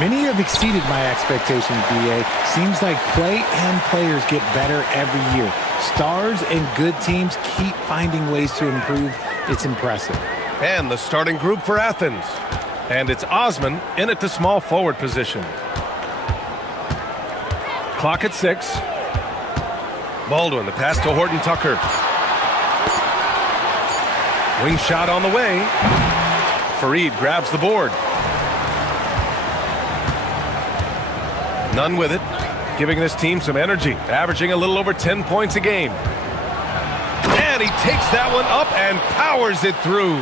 Many have exceeded my expectations, BA. Seems like play and players get better every year. Stars and good teams keep finding ways to improve. It's impressive. And the starting group for Athens. And it's Osman in at the small forward position. Clock at 6. Baldwin, the pass to Horton Tucker. Wing shot on the way. Fareed grabs the board. Nunn with it, giving this team some energy, averaging a little over 10 points a game. And he takes that one up and powers it through.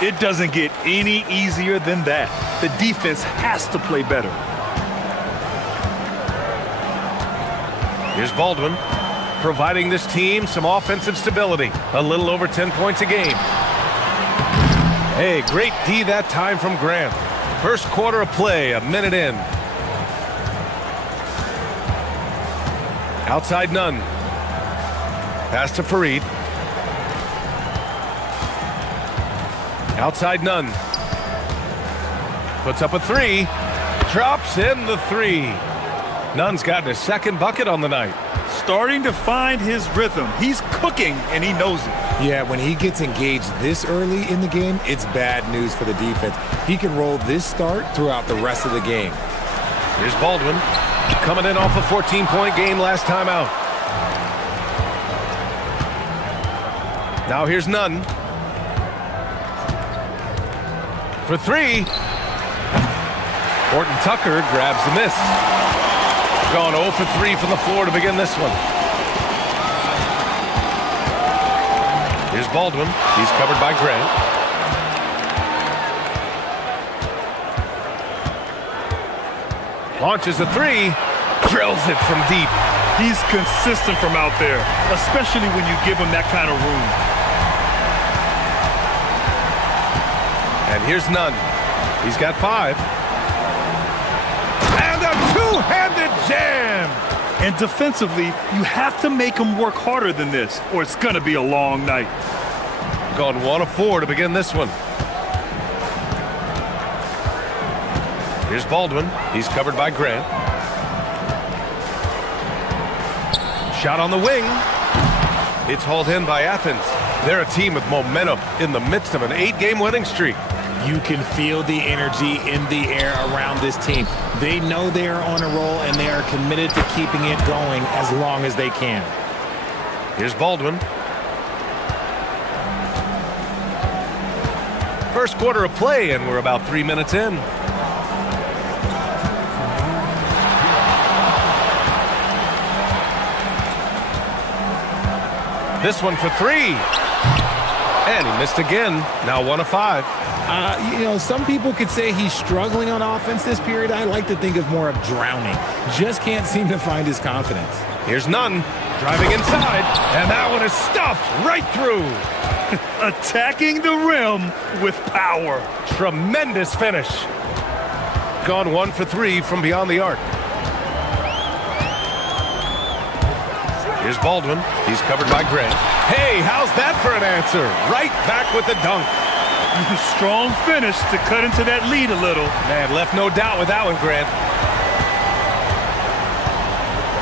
It doesn't get any easier than that. The defense has to play better. Here's Baldwin, providing this team some offensive stability. A little over 10 points a game. Hey, great D that time from Grant. First quarter of play, a minute in. Outside Nunn. Pass to Fareed. Outside Nunn. Puts up a three. Drops in the three. Nunn's gotten his second bucket on the night. Starting to find his rhythm. He's cooking, and he knows it. Yeah, when he gets engaged this early in the game, it's bad news for the defense. He can roll this start throughout the rest of the game. Here's Baldwin, coming in off a 14-point game last time out. Now here's Nunn. For three. Horton Tucker grabs the miss. Gone 0 for 3 from the floor to begin this one. Here's Baldwin. He's covered by Grant. Launches a three. Drills it from deep. He's consistent from out there, especially when you give him that kind of room. And here's Nunn. He's got 5. And a two-handed jam! And defensively, you have to make him work harder than this, or it's going to be a long night. Gone 1 of 4 to begin this one. Here's Baldwin. He's covered by Grant. Shot on the wing. It's hauled in by Athens. They're a team with momentum in the midst of an 8-game winning streak. You can feel the energy in the air around this team. They know they are on a roll, and they are committed to keeping it going as long as they can. Here's Baldwin. First quarter of play, and we're about 3 minutes in. This one for 3. And he missed again. Now 1 of 5. Some people could say he's struggling on offense this period. I like to think of more of drowning. Just can't seem to find his confidence. Here's Nunn, driving inside, and that one is stuffed right through. Attacking the rim with power. Tremendous finish. Gone 1 for 3 from beyond the arc. Here's Baldwin. He's covered by Grant. Hey, how's that for an answer? Right back with the dunk. Strong finish to cut into that lead a little. Man, left no doubt with that one, Grant.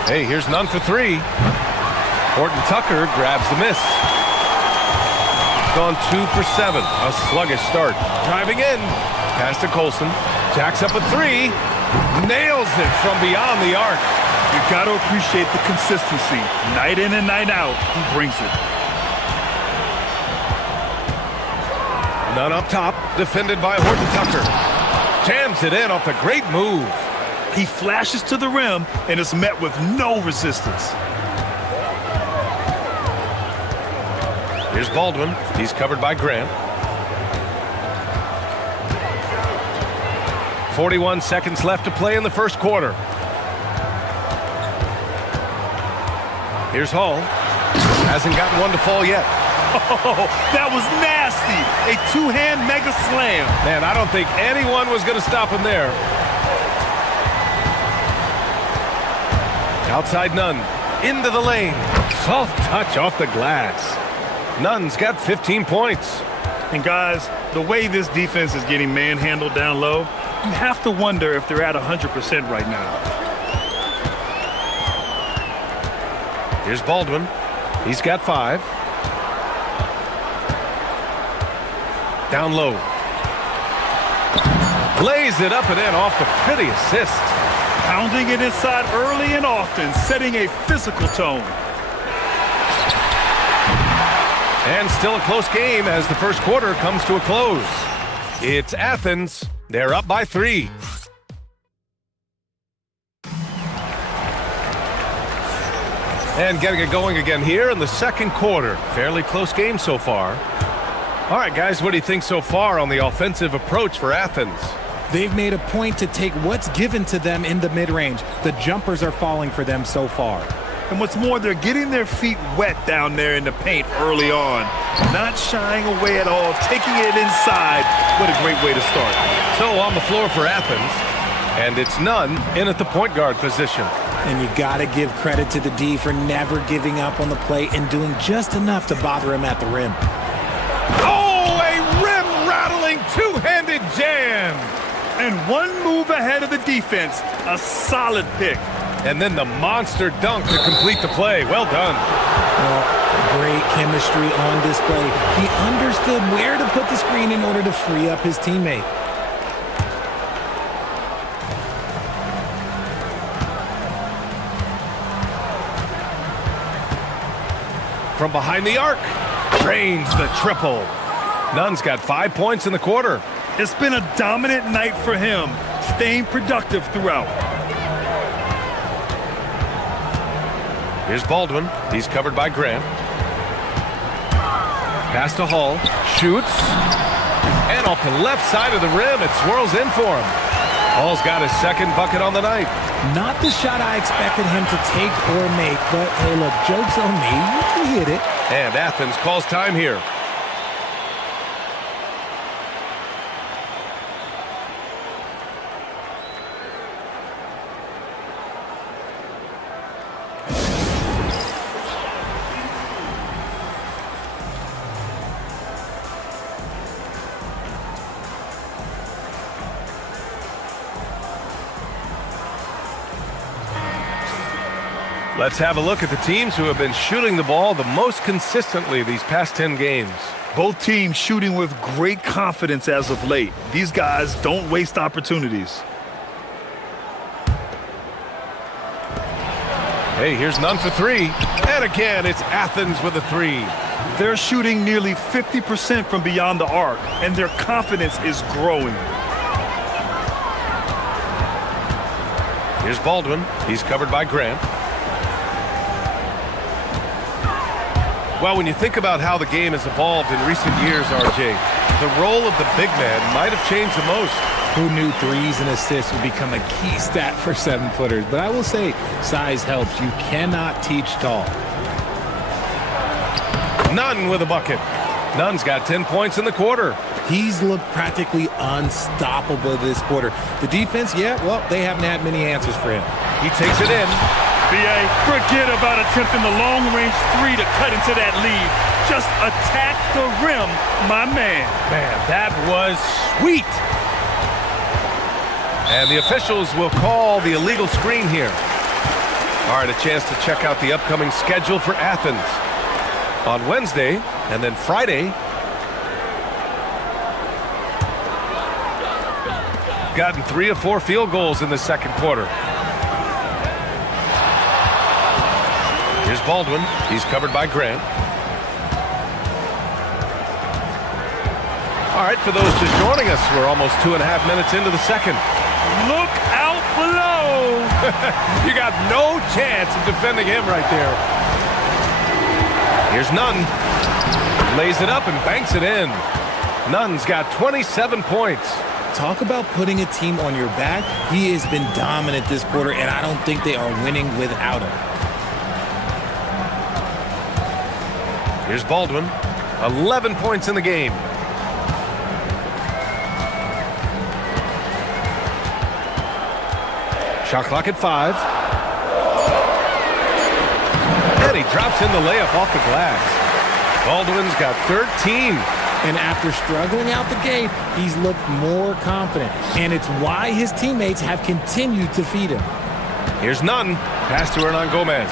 Hey, here's Nunn for 3. Horton Tucker grabs the miss. Gone 2 for 7. A sluggish start. Driving in. Pass to Colson. Jacks up a 3. Nails it from beyond the arc. You got to appreciate the consistency. Night in and night out, he brings it. Nunn up top, defended by Horton Tucker. Jams it in off a great move. He flashes to the rim and is met with no resistance. Here's Baldwin. He's covered by Grant. 41 seconds left to play in the first quarter. Here's Hall. Hasn't gotten one to fall yet. Oh, that was nasty. A two-hand mega slam. Man, I don't think anyone was going to stop him there. Outside Nunn. Into the lane. Soft touch off the glass. Nunn's got 15 points. And guys, the way this defense is getting manhandled down low, You have to wonder if they're at 100% right now. Here's Baldwin. He's got 5. Down low. Lays it up and in off the pretty assist. Pounding it inside early and often, setting a physical tone. And still a close game as the first quarter comes to a close. It's Athens. They're up by 3. And getting it going again here in the second quarter. Fairly close game so far. All right, guys, what do you think so far on the offensive approach for Athens? They've made a point to take what's given to them in the mid-range. The jumpers are falling for them so far. And what's more, they're getting their feet wet down there in the paint early on. Not shying away at all, taking it inside. What a great way to start. So on the floor for Athens, and it's Nunn in at the point guard position. And you got to give credit to the D for never giving up on the play and doing just enough to bother him at the rim. Oh, a rim-rattling two-handed jam! And one move ahead of the defense. A solid pick. And then the monster dunk to complete the play. Well done. Well, great chemistry on display. He understood where to put the screen in order to free up his teammate. From behind the arc, drains the triple. Nunn's got 5 points in the quarter. It's been a dominant night for him, staying productive throughout. Here's Baldwin. He's covered by Grant. Pass to Hall. Shoots. And off the left side of the rim, it swirls in for him. Hall's got his second bucket on the night. Not the shot I expected him to take or make, but hey, look, joke's on me. He hit it. And Athens calls time here. Let's have a look at the teams who have been shooting the ball the most consistently these past 10 games. Both teams shooting with great confidence as of late. These guys don't waste opportunities. Hey, here's Nunn for 3. And again, it's Athens with a 3. They're shooting nearly 50% from beyond the arc, and their confidence is growing. Here's Baldwin. He's covered by Grant. Well, when you think about how the game has evolved in recent years, RJ, the role of the big man might have changed the most. Who knew threes and assists would become a key stat for 7-footers? But I will say, size helps. You cannot teach tall. Nunn with a bucket. Nunn's got 10 points in the quarter. He's looked practically unstoppable this quarter. The defense, yeah, well, they haven't had many answers for him. He takes it in. BA, forget about attempting the long-range 3 to cut into that lead. Just attack the rim, my man. Man, that was sweet. And the officials will call the illegal screen here. All right, a chance to check out the upcoming schedule for Athens. On Wednesday and then Friday, gotten 3 of 4 field goals in the second quarter. Here's Baldwin. He's covered by Grant. All right, for those just joining us, we're almost 2.5 minutes into the second. Look out below. You got no chance of defending him right there. Here's Nunn. Lays it up and banks it in. Nunn's got 27 points. Talk about putting a team on your back. He has been dominant this quarter, and I don't think they are winning without him. Here's Baldwin. 11 points in the game. Shot clock at 5. And he drops in the layup off the glass. Baldwin's got 13. And after struggling out the gate, he's looked more confident. And it's why his teammates have continued to feed him. Here's Nunn. Pass to Hernan Gomez.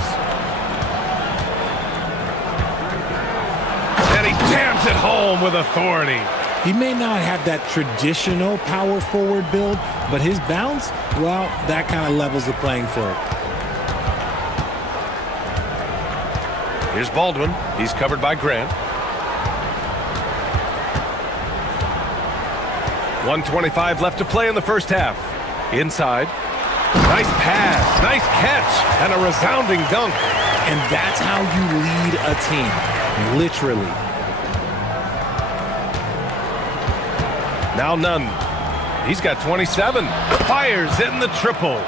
And he jams it home with authority. He may not have that traditional power forward build, but his bounce, well, that kind of levels the playing field. Here's Baldwin. He's covered by Grant. 1:25 left to play in the first half. Inside. Nice pass, nice catch, and a resounding dunk. And that's how you lead a team, literally. Now Nunn. He's got 27. Fires in the triple.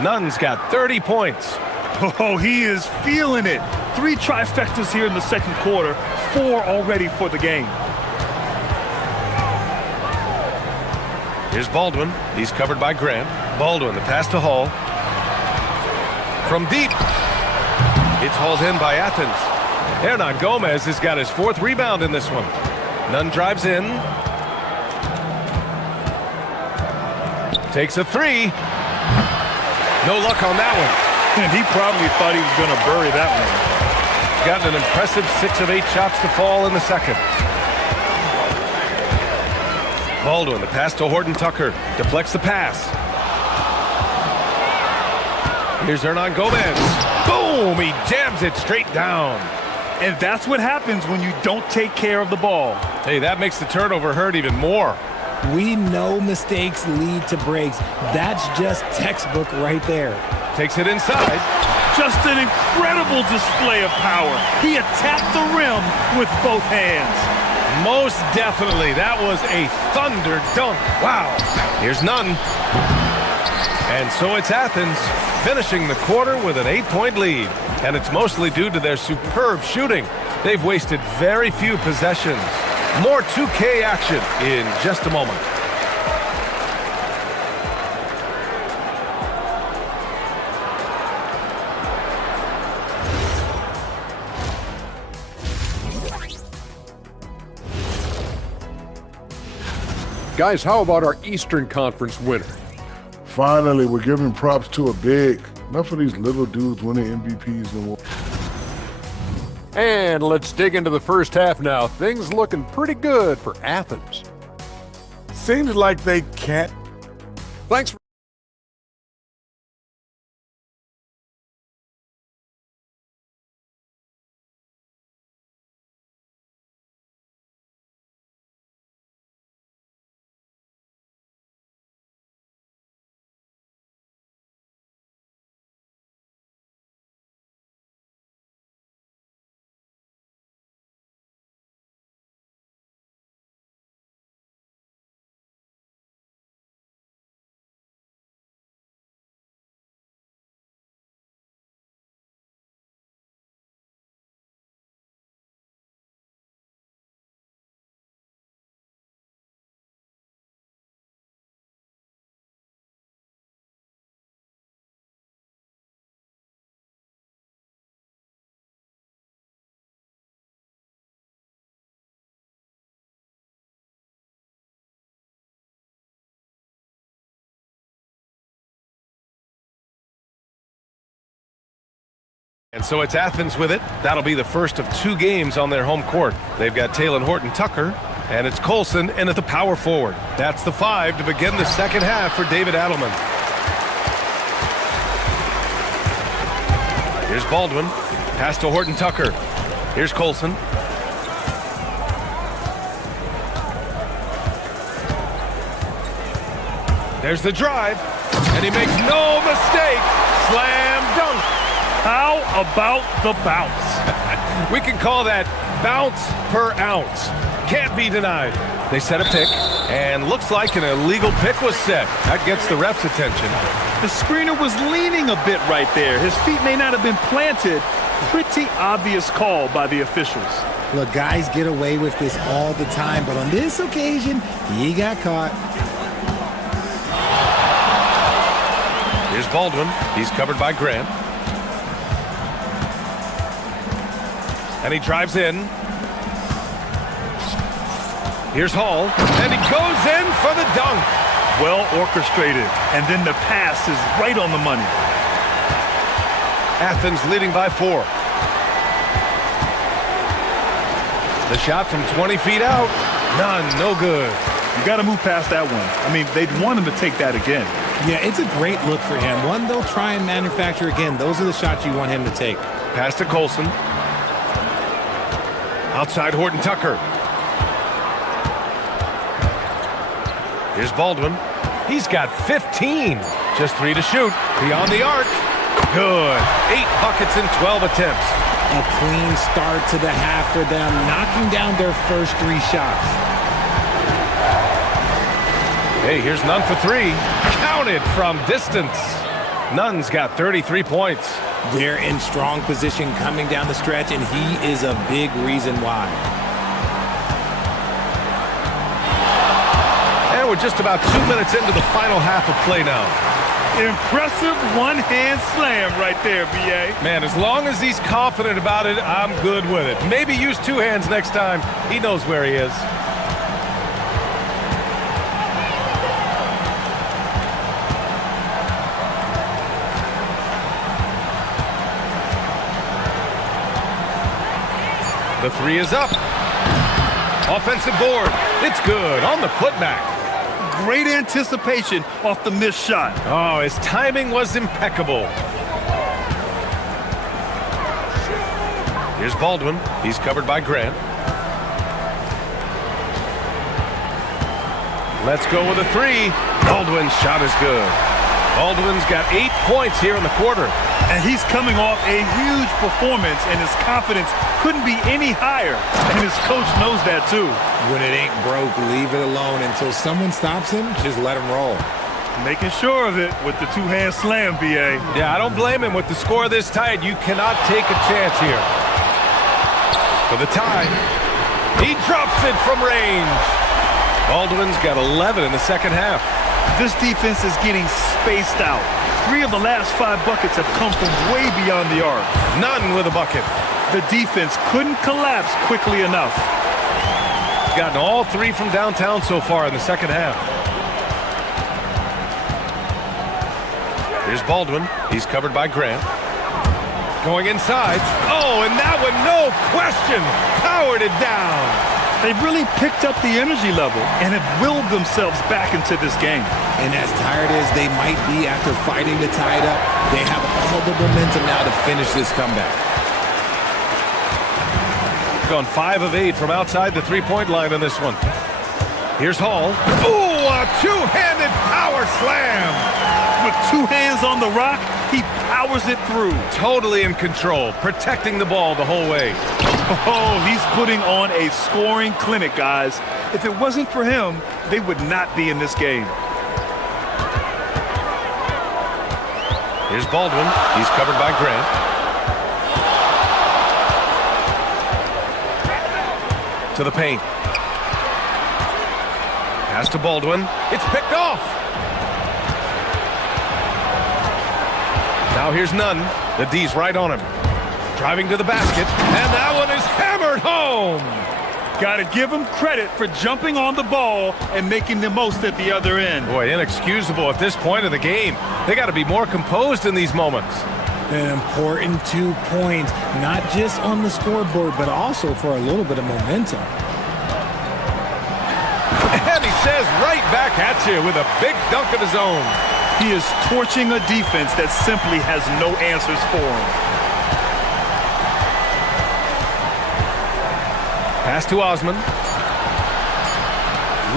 Nunn's got 30 points. Oh, he is feeling it. 3 trifectas here in the second quarter, 4 already for the game. Here's Baldwin. He's covered by Grant. Baldwin, the pass to Hall. From deep. It's hauled in by Athens. Hernan Gomez has got his 4th rebound in this one. Nunn drives in. Takes a 3. No luck on that one. And he probably thought he was going to bury that one. Got an impressive 6 of 8 shots to fall in the second. Baldwin, the pass to Horton Tucker. Deflects the pass. Here's Hernan Gomez. Boom! He jams it straight down. And that's what happens when you don't take care of the ball. Hey, that makes the turnover hurt even more. We know mistakes lead to breaks. That's just textbook right there. Takes it inside. Just an incredible display of power. He attacked the rim with both hands. Most definitely. That was a thunder dunk. Wow. Here's Nunn. And so it's Athens finishing the quarter with an 8-point lead. And it's mostly due to their superb shooting. They've wasted very few possessions. More 2K action in just a moment. Guys, how about our Eastern Conference winner? Finally, we're giving props to a big. Enough of these little dudes winning MVPs no more. And let's dig into the first half now. Things looking pretty good for Athens. Seems like they can't. Thanks. And so it's Athens with it. That'll be the first of 2 games on their home court. They've got Taylor Horton Tucker, and it's Colson in at the power forward. That's the 5 to begin the second half for David Adelman. Here's Baldwin. Pass to Horton Tucker. Here's Colson. There's the drive, and he makes no mistake. Slam dunk. How about the bounce? We can call that bounce per ounce. Can't be denied. They set a pick, and looks like an illegal pick was set. That gets the ref's attention. The screener was leaning a bit right there. His feet may not have been planted. Pretty obvious call by the officials. Look, guys get away with this all the time, but on this occasion, he got caught. Here's Baldwin. He's covered by Grant. And he drives in. Here's Hall, and he goes in for the dunk. Well orchestrated, and then the pass is right on the money. Athens leading by 4. The shot from 20 feet out. None, no good. You got to move past that one. I mean, they'd want him to take that again. Yeah, it's a great look for him. One they'll try and manufacture again. Those are the shots you want him to take. Pass to Colson. Outside Horton Tucker. Here's Baldwin. He's got 15. Just 3 to shoot. Beyond the arc. Good. 8 buckets in 12 attempts. A clean start to the half for them, knocking down their first 3 shots. Hey, here's Nunn for 3. Counted from distance. Nunn's got 33 points. They're in strong position coming down the stretch, and he is a big reason why. And we're just about 2 minutes into the final half of play now. Impressive one-hand slam right there, B.A. Man, as long as he's confident about it, I'm good with it. Maybe use 2 hands next time. He knows where he is. The 3 is up. Offensive board. It's good on the putback. Great anticipation off the missed shot. Oh, his timing was impeccable. Here's Baldwin. He's covered by Grant. Let's go with a 3. Baldwin's shot is good. Baldwin's got 8 points here in the quarter. And he's coming off a huge performance, and his confidence couldn't be any higher. And his coach knows that, too. When it ain't broke, leave it alone until someone stops him. Just let him roll. Making sure of it with the 2-hand slam, B.A. Yeah, I don't blame him. With the score this tight, you cannot take a chance here. For the tie. He drops it from range. Baldwin's got 11 in the second half. This defense is getting spaced out. 3 of the last 5 buckets have come from way beyond the arc. None with a bucket. The defense couldn't collapse quickly enough. Gotten all 3 from downtown so far in the second half. Here's Baldwin. He's covered by Grant. Going inside. Oh, and that one, no question, powered it down. They've really picked up the energy level and have willed themselves back into this game. And as tired as they might be after fighting to tie it up, they have all the momentum now to finish this comeback. Gone 5 of 8 from outside the 3-point line on this one. Here's Hall. Ooh, a 2-handed power slam. With 2 hands on the rock, he powers it through. Totally in control, protecting the ball the whole way. Oh, he's putting on a scoring clinic, guys. If it wasn't for him, they would not be in this game. Here's Baldwin. He's covered by Grant. To the paint. Pass to Baldwin. It's picked off. Now here's Nunn. The D's right on him. Driving to the basket. And that one is hammered home. Got to give him credit for jumping on the ball and making the most at the other end. Boy, inexcusable at this point of the game. They got to be more composed in these moments. An important 2 points, not just on the scoreboard, but also for a little bit of momentum. And he says right back at you with a big dunk of his own. He is torching a defense that simply has no answers for him. Pass to Osman.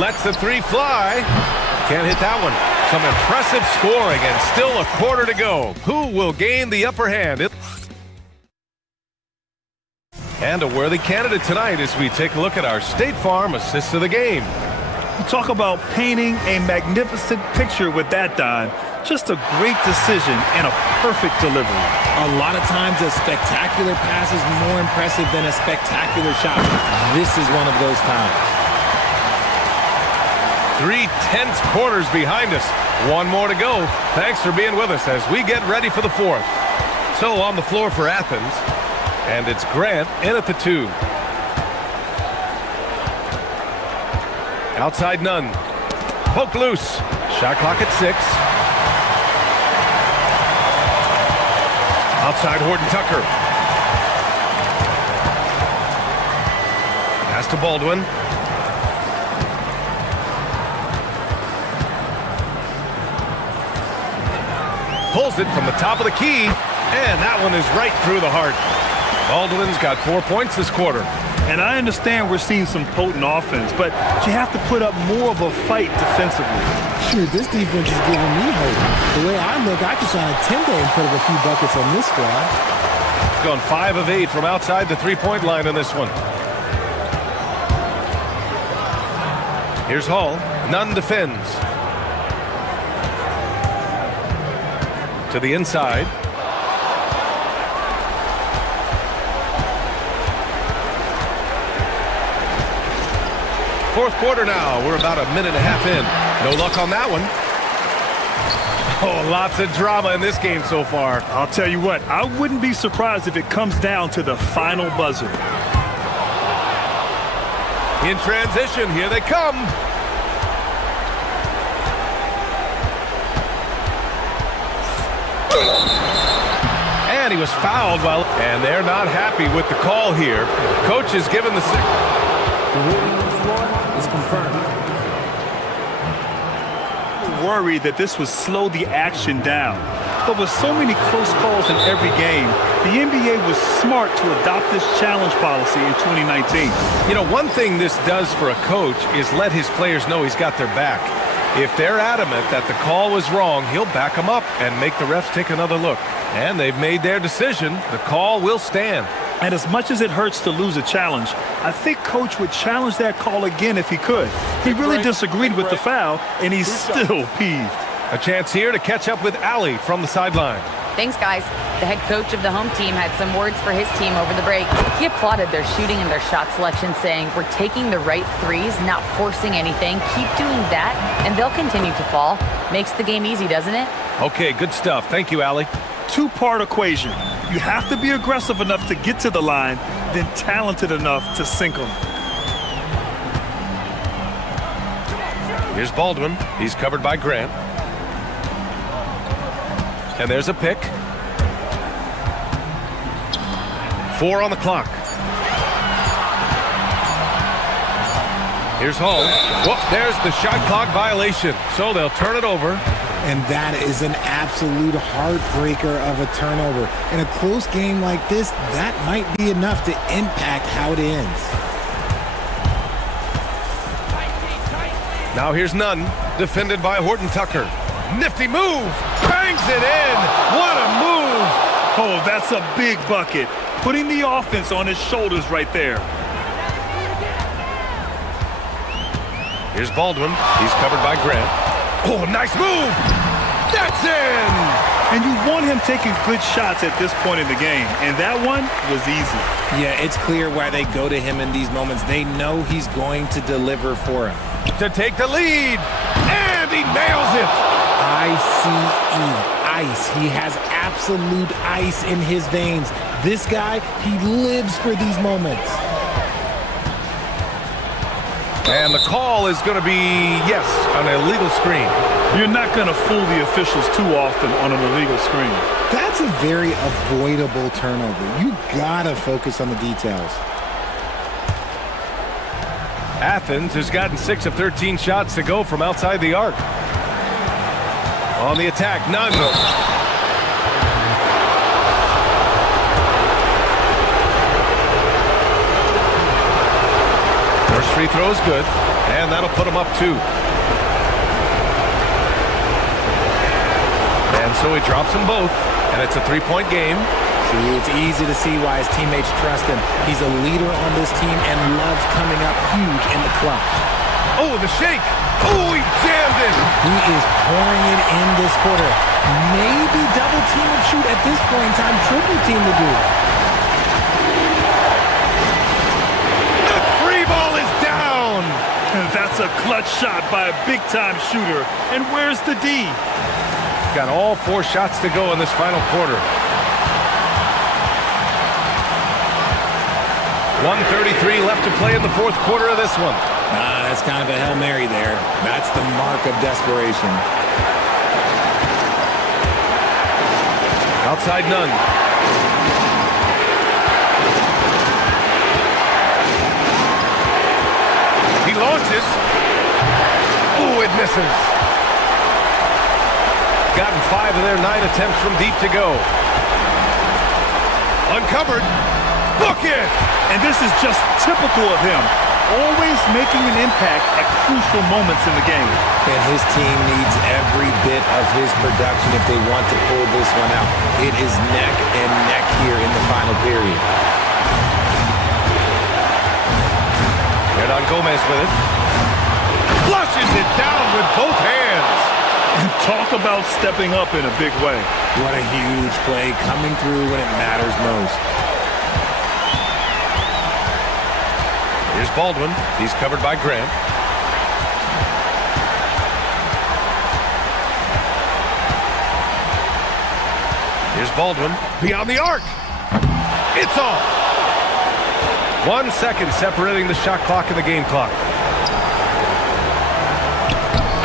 Lets the 3 fly. Can't hit that one. Some impressive scoring and still a quarter to go. Who will gain the upper hand? And a worthy candidate tonight as we take a look at our State Farm assists of the game. You talk about painting a magnificent picture with that dime. Just a great decision and a perfect delivery. A lot of times a spectacular pass is more impressive than a spectacular shot. This is one of those times. 3 tense quarters behind us. 1 more to go. Thanks for being with us as we get ready for the 4th. So on the floor for Athens, and it's Grant in at the 2. Outside none. Poke loose. Shot clock at 6. Outside Horton Tucker. Pass to Baldwin. Pulls it from the top of the key, and that one is right through the heart. Baldwin's got 4 points this quarter. And I understand we're seeing some potent offense, but you have to put up more of a fight defensively. Shoot, this defense is giving me hope. The way I look, I can sign a 10-day and put up a few buckets on this squad. Gone 5 of 8 from outside the three-point line in this one. Here's Hall. Nunn defends. To the inside. Fourth quarter now. We're about a minute and a half in. No luck on that one. Oh, lots of drama in this game so far. I'll tell you what, I wouldn't be surprised if it comes down to the final buzzer. In transition, here they come. And he was fouled while... And they're not happy with the call here. Coach is given the... The ruling on the floor is confirmed. Worried that this would slow the action down. But with so many close calls in every game, the NBA was smart to adopt this challenge policy in 2019. You know, one thing this does for a coach is let his players know he's got their back. If they're adamant that the call was wrong, he'll back them up and make the refs take another look. And they've made their decision. The call will stand. And as much as it hurts to lose a challenge, I think Coach would challenge that call again if he could. He really disagreed with the foul, and he's still peeved. A chance here to catch up with Allie from the sideline. Thanks, guys. The head coach of the home team had some words for his team over the break. He applauded their shooting and their shot selection, saying, "We're taking the right threes, not forcing anything. Keep doing that, and they'll continue to fall." Makes the game easy, doesn't it? Okay, good stuff. Thank you, Allie. Two-part equation. You have to be aggressive enough to get to the line, then talented enough to sink them. Here's Baldwin. He's covered by Grant. And there's a pick. 4 on the clock. Here's Hall. Whoop, there's the shot clock violation. So they'll turn it over. And that is an absolute heartbreaker of a turnover. In a close game like this, that might be enough to impact how it ends. Now here's Nunn, defended by Horton Tucker. Nifty move, bangs it in. What a move. Oh, that's a big bucket. Putting the offense on his shoulders right there. Here's Baldwin. He's covered by Grant. Oh, nice move. That's in. And you want him taking good shots at this point in the game, and that one was easy. Yeah, it's clear why they go to him in these moments. They know he's going to deliver for him. To take the lead, and he nails it. I-C-E, ice. He has absolute ice in his veins. This guy, he lives for these moments. And the call is going to be, yes, an illegal screen. You're not going to fool the officials too often on an illegal screen. That's a very avoidable turnover. You gotta focus on the details. Athens has gotten 6 of 13 shots to go from outside the arc. On the attack, Nunn. First free throw is good, and that'll put him up 2. And so he drops them both, and it's a 3-point game. See, it's easy to see why his teammates trust him. He's a leader on this team and loves coming up huge in the clutch. Oh, the shake. Oh, he jammed it. He is pouring it in this quarter. Maybe double team and shoot at this point in time, triple team to do. The free ball is down. That's a clutch shot by a big-time shooter. And where's the D? Got all 4 shots to go in this final quarter. 1:33 left to play in the fourth quarter of this one. That's kind of a Hail Mary there. That's the mark of desperation. Outside none. He launches. Ooh, it misses. Gotten 5 of their 9 attempts from deep to go. Uncovered. Book it! And this is just typical of him. Always making an impact at crucial moments in the game. And his team needs every bit of his production if they want to pull this one out. It is neck and neck here in the final period. Hernan Gomez with it. Flushes it down with both hands. Talk about stepping up in a big way. What a huge play coming through when it matters most. Here's Baldwin. He's covered by Grant. Here's Baldwin. Beyond the arc. It's off. 1 second separating the shot clock and the game clock.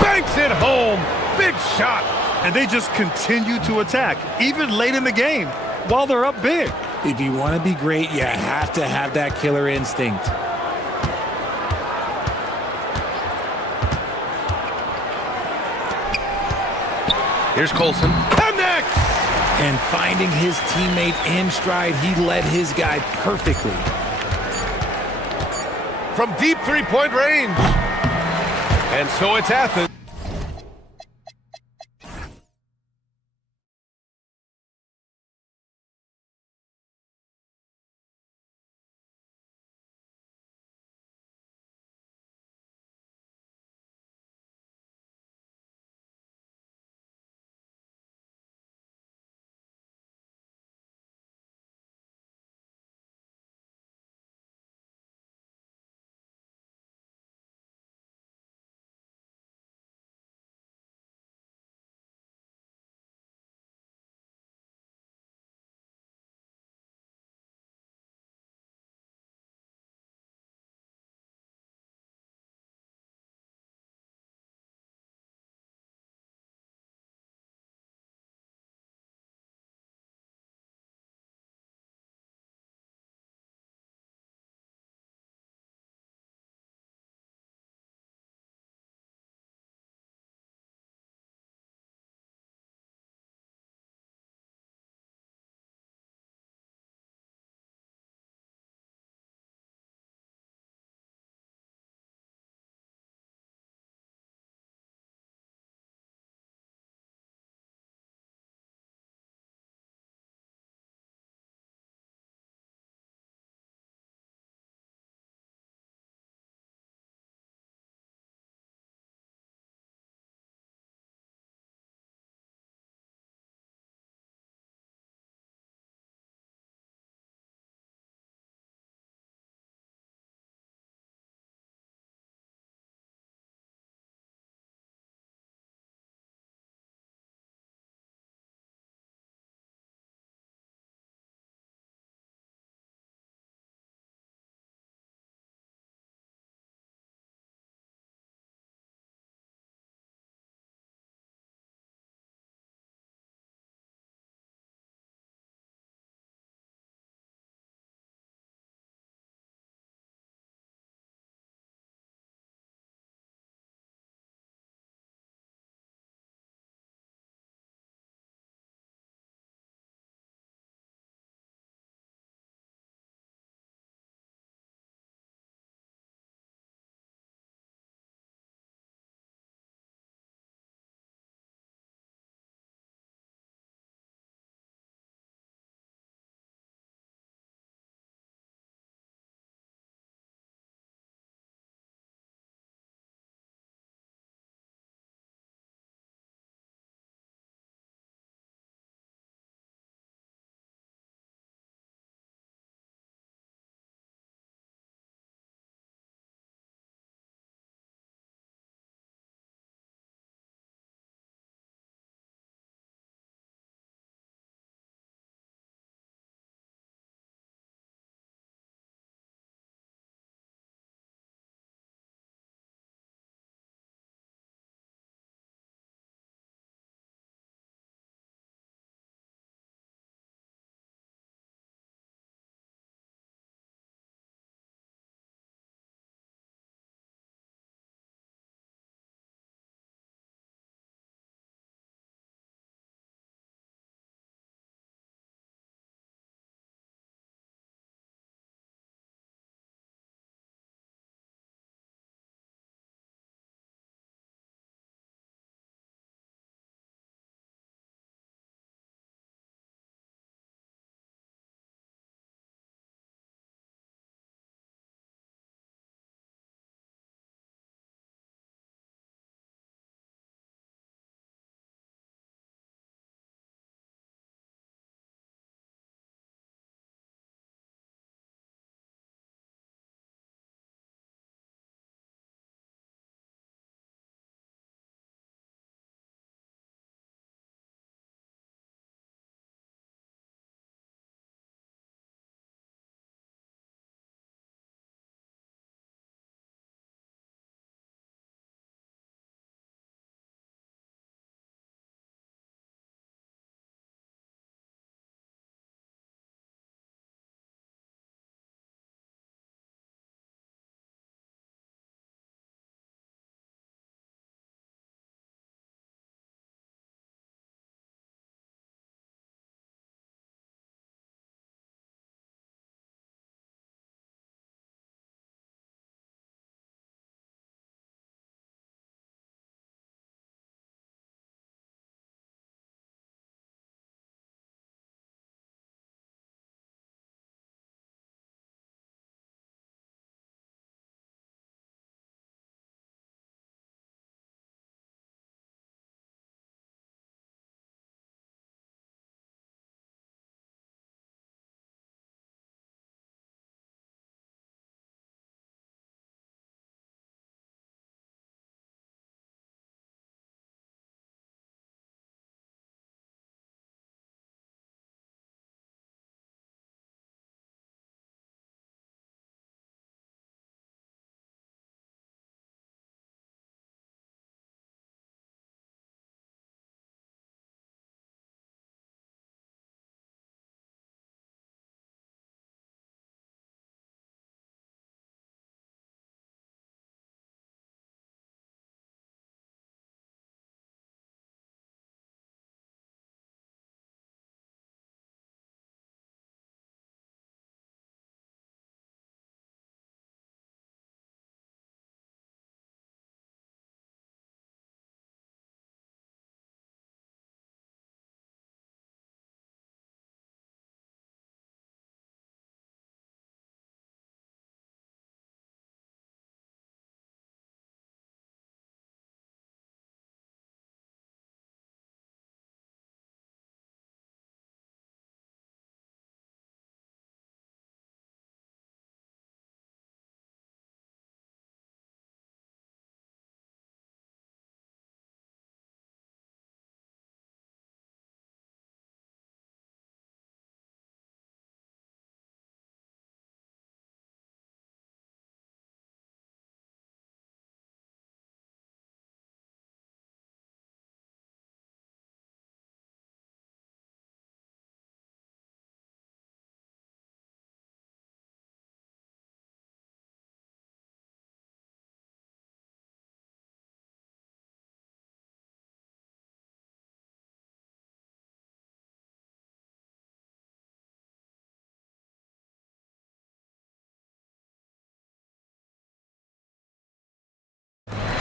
Banks it home. Big shot. And they just continue to attack, even late in the game, while they're up big. If you want to be great, you have to have that killer instinct. Here's Colson. Connects! And finding his teammate in stride, he led his guy perfectly. From deep three-point range. And so it's Athens.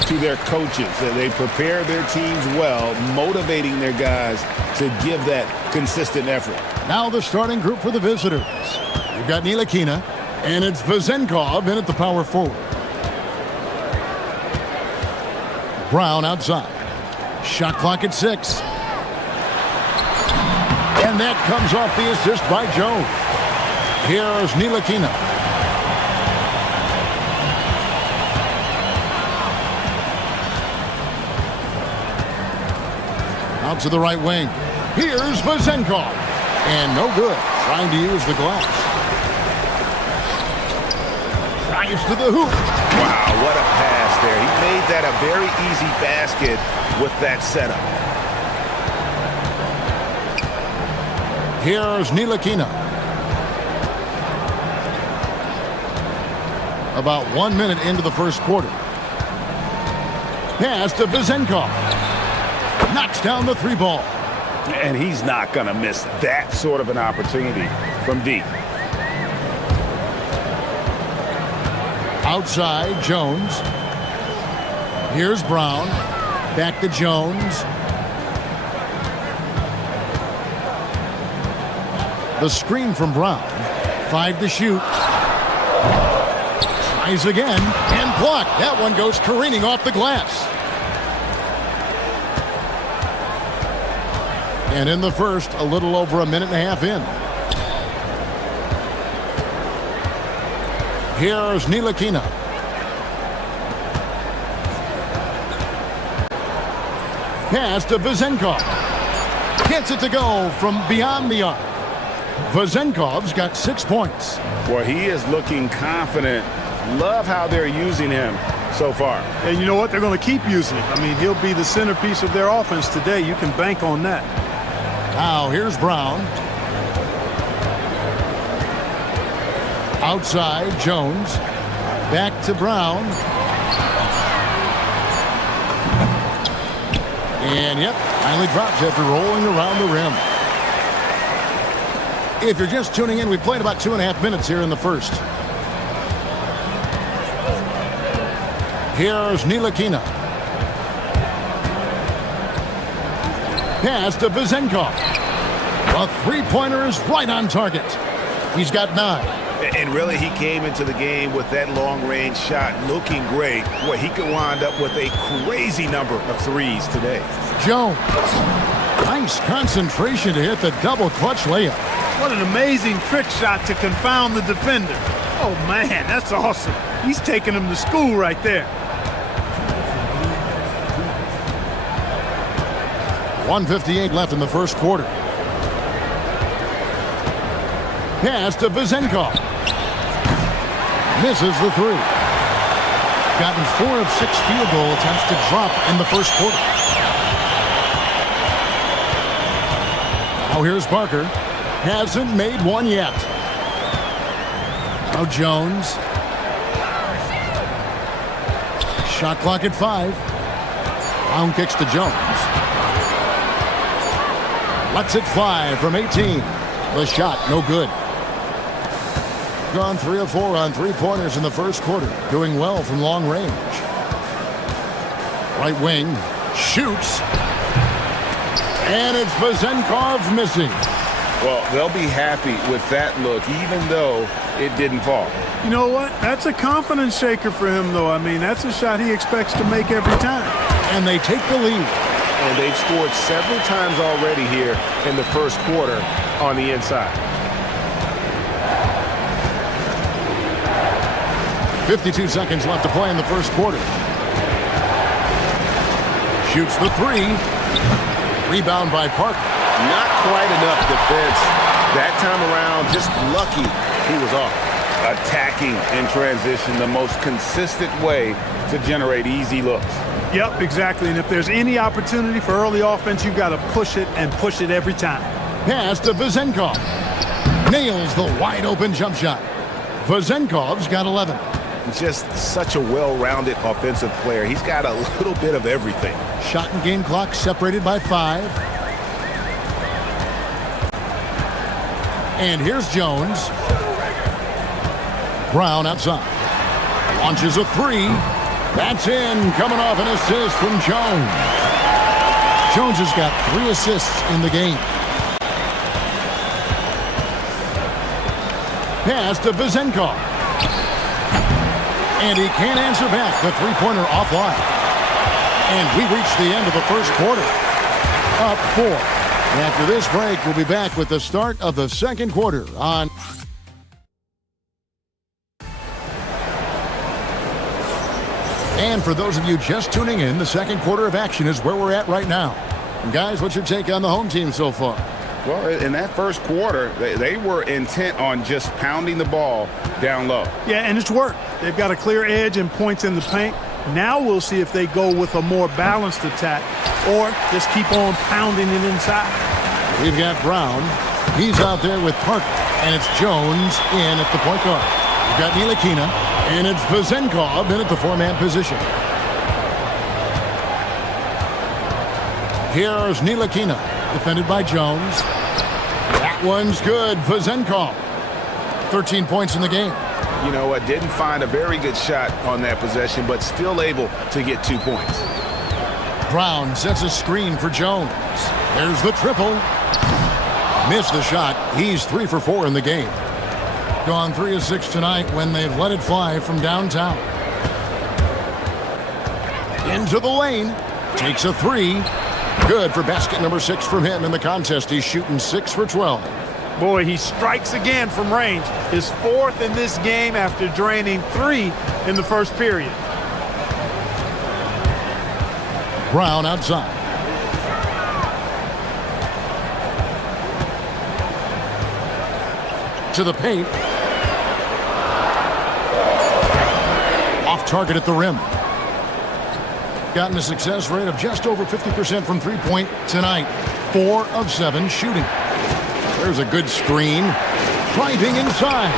to their coaches. They prepare their teams well, motivating their guys to give that consistent effort. Now the starting group for the visitors. You've got Ntilikina, and it's Vezenkov in at the power forward. Brown outside. Shot clock at 6. And that comes off the assist by Jones. Here's Ntilikina. Out to the right wing. Here's Vezenkov. And no good. Trying to use the glass. Drives to the hoop. Wow, what a pass there. He made that a very easy basket with that setup. Here's Ntilikina. About 1 minute into the first quarter. Pass to Vezenkov. Knocks down the 3 ball. And he's not going to miss that sort of an opportunity from deep. Outside, Jones. Here's Brown. Back to Jones. The screen from Brown. 5 to shoot. Tries again and blocked. That one goes careening off the glass. And in the first, a little over a minute and a half in. Here's Ntilikina. Pass to Vezenkov. Gets it to go from beyond the arc. Vezenkov's got 6 points. Well, he is looking confident. Love how they're using him so far. And you know what? They're going to keep using him. I mean, he'll be the centerpiece of their offense today. You can bank on that. Now here's Brown. Outside, Jones. Back to Brown. And yep, finally drops after rolling around the rim. If you're just tuning in, we played about 2.5 minutes here in the first. Here's Ntilikina. Pass to Vezenkov. A 3-pointer is right on target. He's got 9. And really, he came into the game with that long-range shot looking great. Boy, he could wind up with a crazy number of threes today. Jones. Nice concentration to hit the double clutch layup. What an amazing trick shot to confound the defender. Oh, man, that's awesome. He's taking him to school right there. 1:58 left in the first quarter. Pass to Vezenkov. Misses the 3. Gotten 4 of 6 field goal attempts to drop in the first quarter. Now here's Parker. Hasn't made one yet. Now Jones. Shot clock at 5. Brown kicks to Jones. Lets it fly from 18. The shot, no good. Gone 3 of 4 on 3-pointers in the first quarter. Doing well from long range. Right wing. Shoots. And it's Vezenkov missing. Well, they'll be happy with that look, even though it didn't fall. You know what? That's a confidence shaker for him, though. I mean, that's a shot he expects to make every time. And they take the lead. And they've scored several times already here in the first quarter on the inside. 52 seconds left to play in the first quarter. Shoots the 3. Rebound by Parker. Not quite enough defense. That time around, just lucky he was off. Attacking in transition, the most consistent way to generate easy looks. Yep, exactly. And if there's any opportunity for early offense, you've got to push it and push it every time. Pass to Vezenkov. Nails the wide-open jump shot. Vezenkov's got 11. Just such a well-rounded offensive player. He's got a little bit of everything. Shot and game clock separated by 5. And here's Jones. Brown outside. Launches a 3. That's in, coming off an assist from Jones. Jones has got 3 assists in the game. Pass to Vezenkov. And he can't answer back. The three-pointer offline. And we reached the end of the first quarter. Up 4. After this break, we'll be back with the start of the second quarter on... And for those of you just tuning in, the second quarter of action is where we're at right now. And guys, what's your take on the home team so far? Well, in that first quarter, they were intent on just pounding the ball down low. Yeah, and it's worked. They've got a clear edge and points in the paint. Now we'll see if they go with a more balanced attack or just keep on pounding it inside. We've got Brown. He's out there with Parker. And it's Jones in at the point guard. We've got Ntilikina. And it's Vezenkov in at the four-man position. Here's Ntilikina, defended by Jones. That one's good. Vezenkov. 13 points in the game. You know what? Didn't find a very good shot on that possession, but still able to get 2 points. Brown sets a screen for Jones. There's the triple. Missed the shot. He's 3 for 4 in the game. Gone 3 of 6 tonight when they've let it fly from downtown. Into the lane. Takes a 3. Good for basket number 6 from him in the contest. He's shooting 6 for 12. Boy, he strikes again from range. His 4th in this game after draining 3 in the first period. Brown outside. To the paint. Off target at the rim. Gotten a success rate of just over 50% from three-point tonight. 4 of 7 shooting. There's a good screen. Driving inside.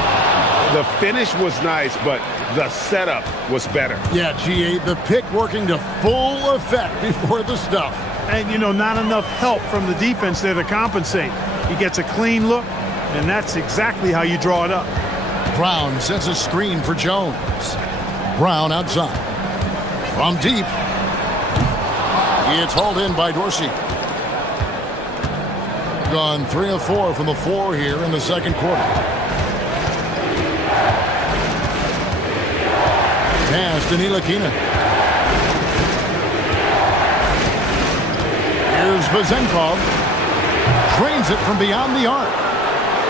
The finish was nice, but the setup was better. Yeah, GA, the pick working to full effect before the stuff. And, you know, not enough help from the defense there to compensate. He gets a clean look, and that's exactly how you draw it up. Brown sets a screen for Jones. Brown outside. From deep. It's hauled in by Dorsey. Gone 3 of 4 from the floor here in the second quarter. Pass to Ntilikina. Here's Vezenkov. Trains it from beyond the arc.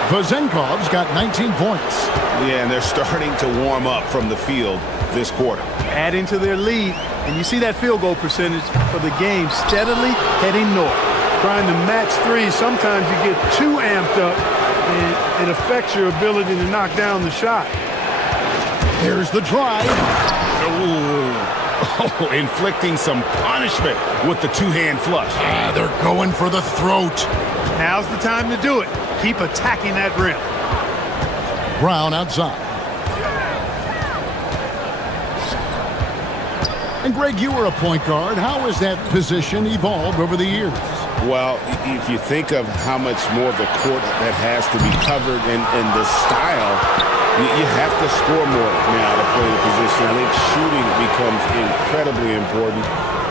Vezenkov's got 19 points. Yeah, and they're starting to warm up from the field this quarter. Adding to their lead, and you see that field goal percentage for the game steadily heading north. Trying to match threes, sometimes you get too amped up, and it affects your ability to knock down the shot. Here's the drive. Oh, inflicting some punishment with the two-hand flush. They're going for the throat. Now's the time to do it. Keep attacking that rim. Brown outside. And Greg, you were a point guard. How has that position evolved over the years? Well, if you think of how much more of the court that has to be covered and the style, you have to score more now to play the position. I think shooting becomes incredibly important.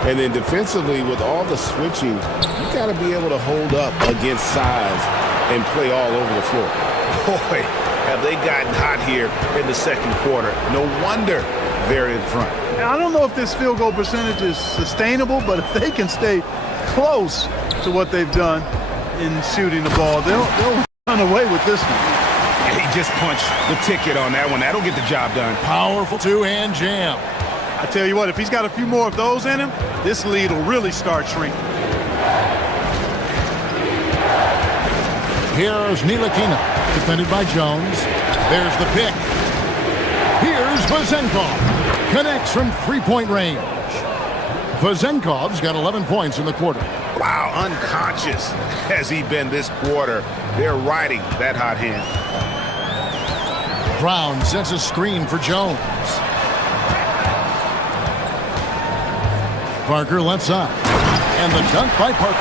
And then defensively, with all the switching, you got to be able to hold up against size and play all over the floor. Boy, have they gotten hot here in the second quarter. No wonder they're in front. Now, I don't know if this field goal percentage is sustainable, but if they can stay close to what they've done in shooting the ball, they'll run away with this one. He just punched the ticket on that one. That'll get the job done. Powerful two-hand jam. I tell you what, if he's got a few more of those in him, this lead will really start shrinking. Here's Ntilikina, defended by Jones. There's the pick. Here's Vezenkov. Connects from three-point range. Vezenkov's got 11 points in the quarter. Wow, unconscious has he been this quarter. They're riding that hot hand. Brown sets a screen for Jones. Parker left side. And the dunk by Parker.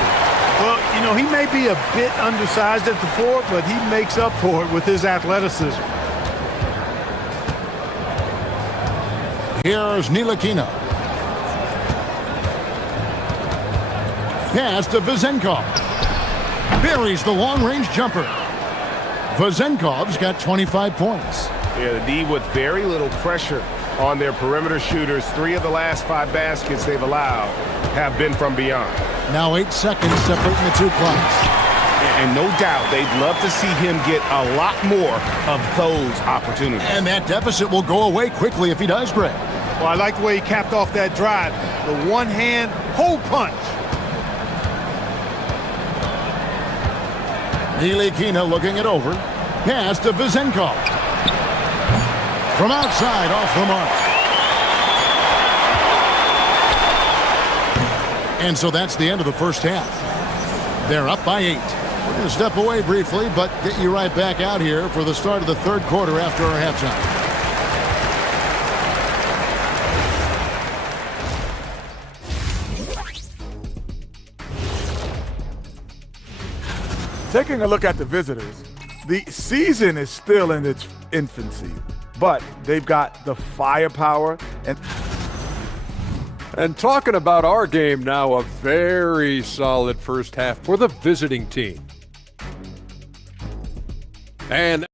Well, you know, he may be a bit undersized at the floor, but he makes up for it with his athleticism. Here's Ntilikina. Pass to Vezenkov. Buries the long-range jumper. Vezenkov's got 25 points. Yeah, the D with very little pressure on their perimeter shooters. 3 of the last 5 baskets they've allowed have been from beyond. Now 8 seconds separating the two clubs. And no doubt they'd love to see him get a lot more of those opportunities. And that deficit will go away quickly if he does, Greg. Well, I like the way he capped off that drive. The one-hand hole punch. Nilikina looking it over. Pass to Vezenkov. From outside, off the mark. And so that's the end of the first half. They're up by 8. We're going to step away briefly, but get you right back out here for the start of the third quarter after our halftime. Taking a look at the visitors, the season is still in its infancy, but they've got the firepower And talking about our game now, a very solid first half for the visiting team. And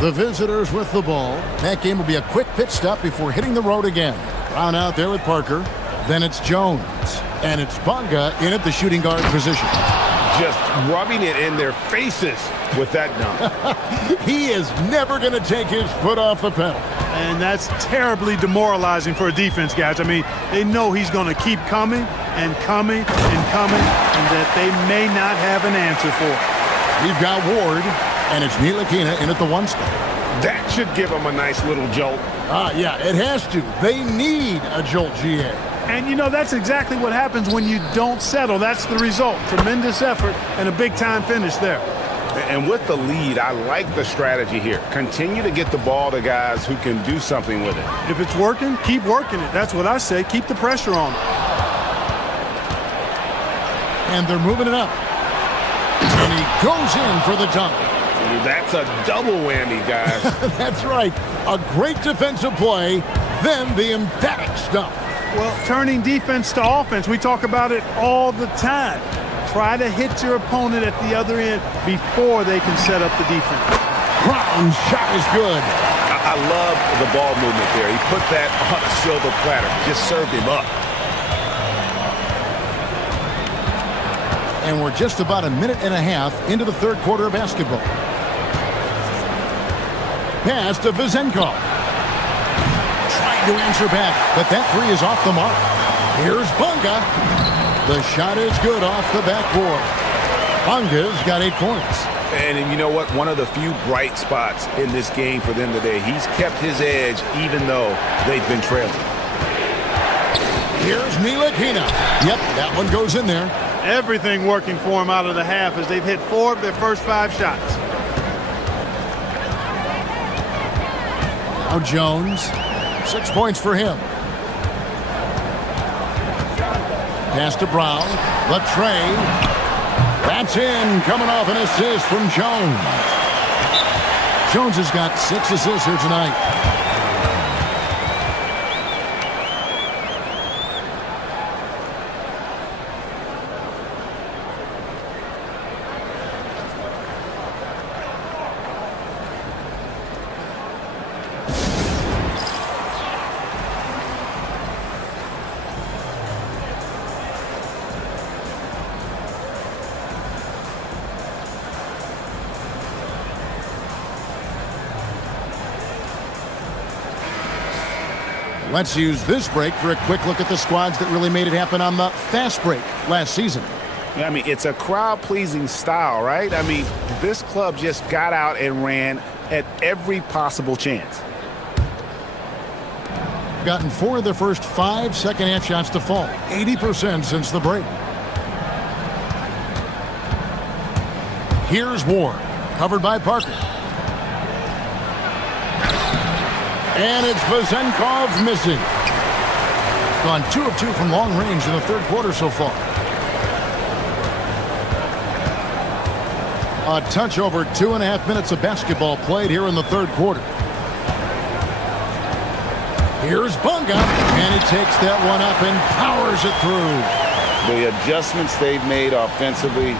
the visitors with the ball. That game will be a quick pit stop before hitting the road again. Brown out there with Parker. Then it's Jones. And it's Bonga in at the shooting guard position. Just rubbing it in their faces with that dunk. He is never going to take his foot off the pedal. And that's terribly demoralizing for a defense, guys. I mean, they know he's going to keep coming and coming and coming, and that they may not have an answer for. We've got Ward, and it's Nilikina in at the 1 spot. That should give them a nice little jolt. Yeah, it has to. They need a jolt, GA. And, you know, that's exactly what happens when you don't settle. That's the result. Tremendous effort and a big-time finish there. And with the lead, I like the strategy here. Continue to get the ball to guys who can do something with it. If it's working, keep working it. That's what I say. Keep the pressure on. And they're moving it up. And he goes in for the dunk. That's a double whammy, guys. That's right. A great defensive play, then the emphatic stuff. Well, turning defense to offense, we talk about it all the time. Try to hit your opponent at the other end before they can set up the defense. Brown's shot is good. I love the ball movement there. He put that on a silver platter. Just served him up. And we're just about a minute and a half into the third quarter of basketball. Pass to Vezenkov. Trying to answer back, but that 3 is off the mark. Here's Bonga. The shot is good off the backboard. Bonga's got 8 points. And you know what? One of the few bright spots in this game for them today. He's kept his edge even though they've been trailing. Here's Nilikina. Yep, that one goes in there. Everything working for him out of the half as they've hit 4 of their first 5 shots. Now Jones. 6 points for him. Pass to Brown. Latrey. That's in. Coming off an assist from Jones. Jones has got 6 assists here tonight. Let's use this break for a quick look at the squads that really made it happen on the fast break last season. Yeah, I mean, it's a crowd-pleasing style, right? I mean, this club just got out and ran at every possible chance. Gotten 4 of their first 5 second-half shots to fall. 80% since the break. Here's Ward, covered by Parker. And it's Vezenkov missing. Gone 2 of 2 from long range in the third quarter so far. A touch over 2.5 minutes of basketball played here in the third quarter. Here's Bunga, and he takes that one up and powers it through. The adjustments they've made offensively,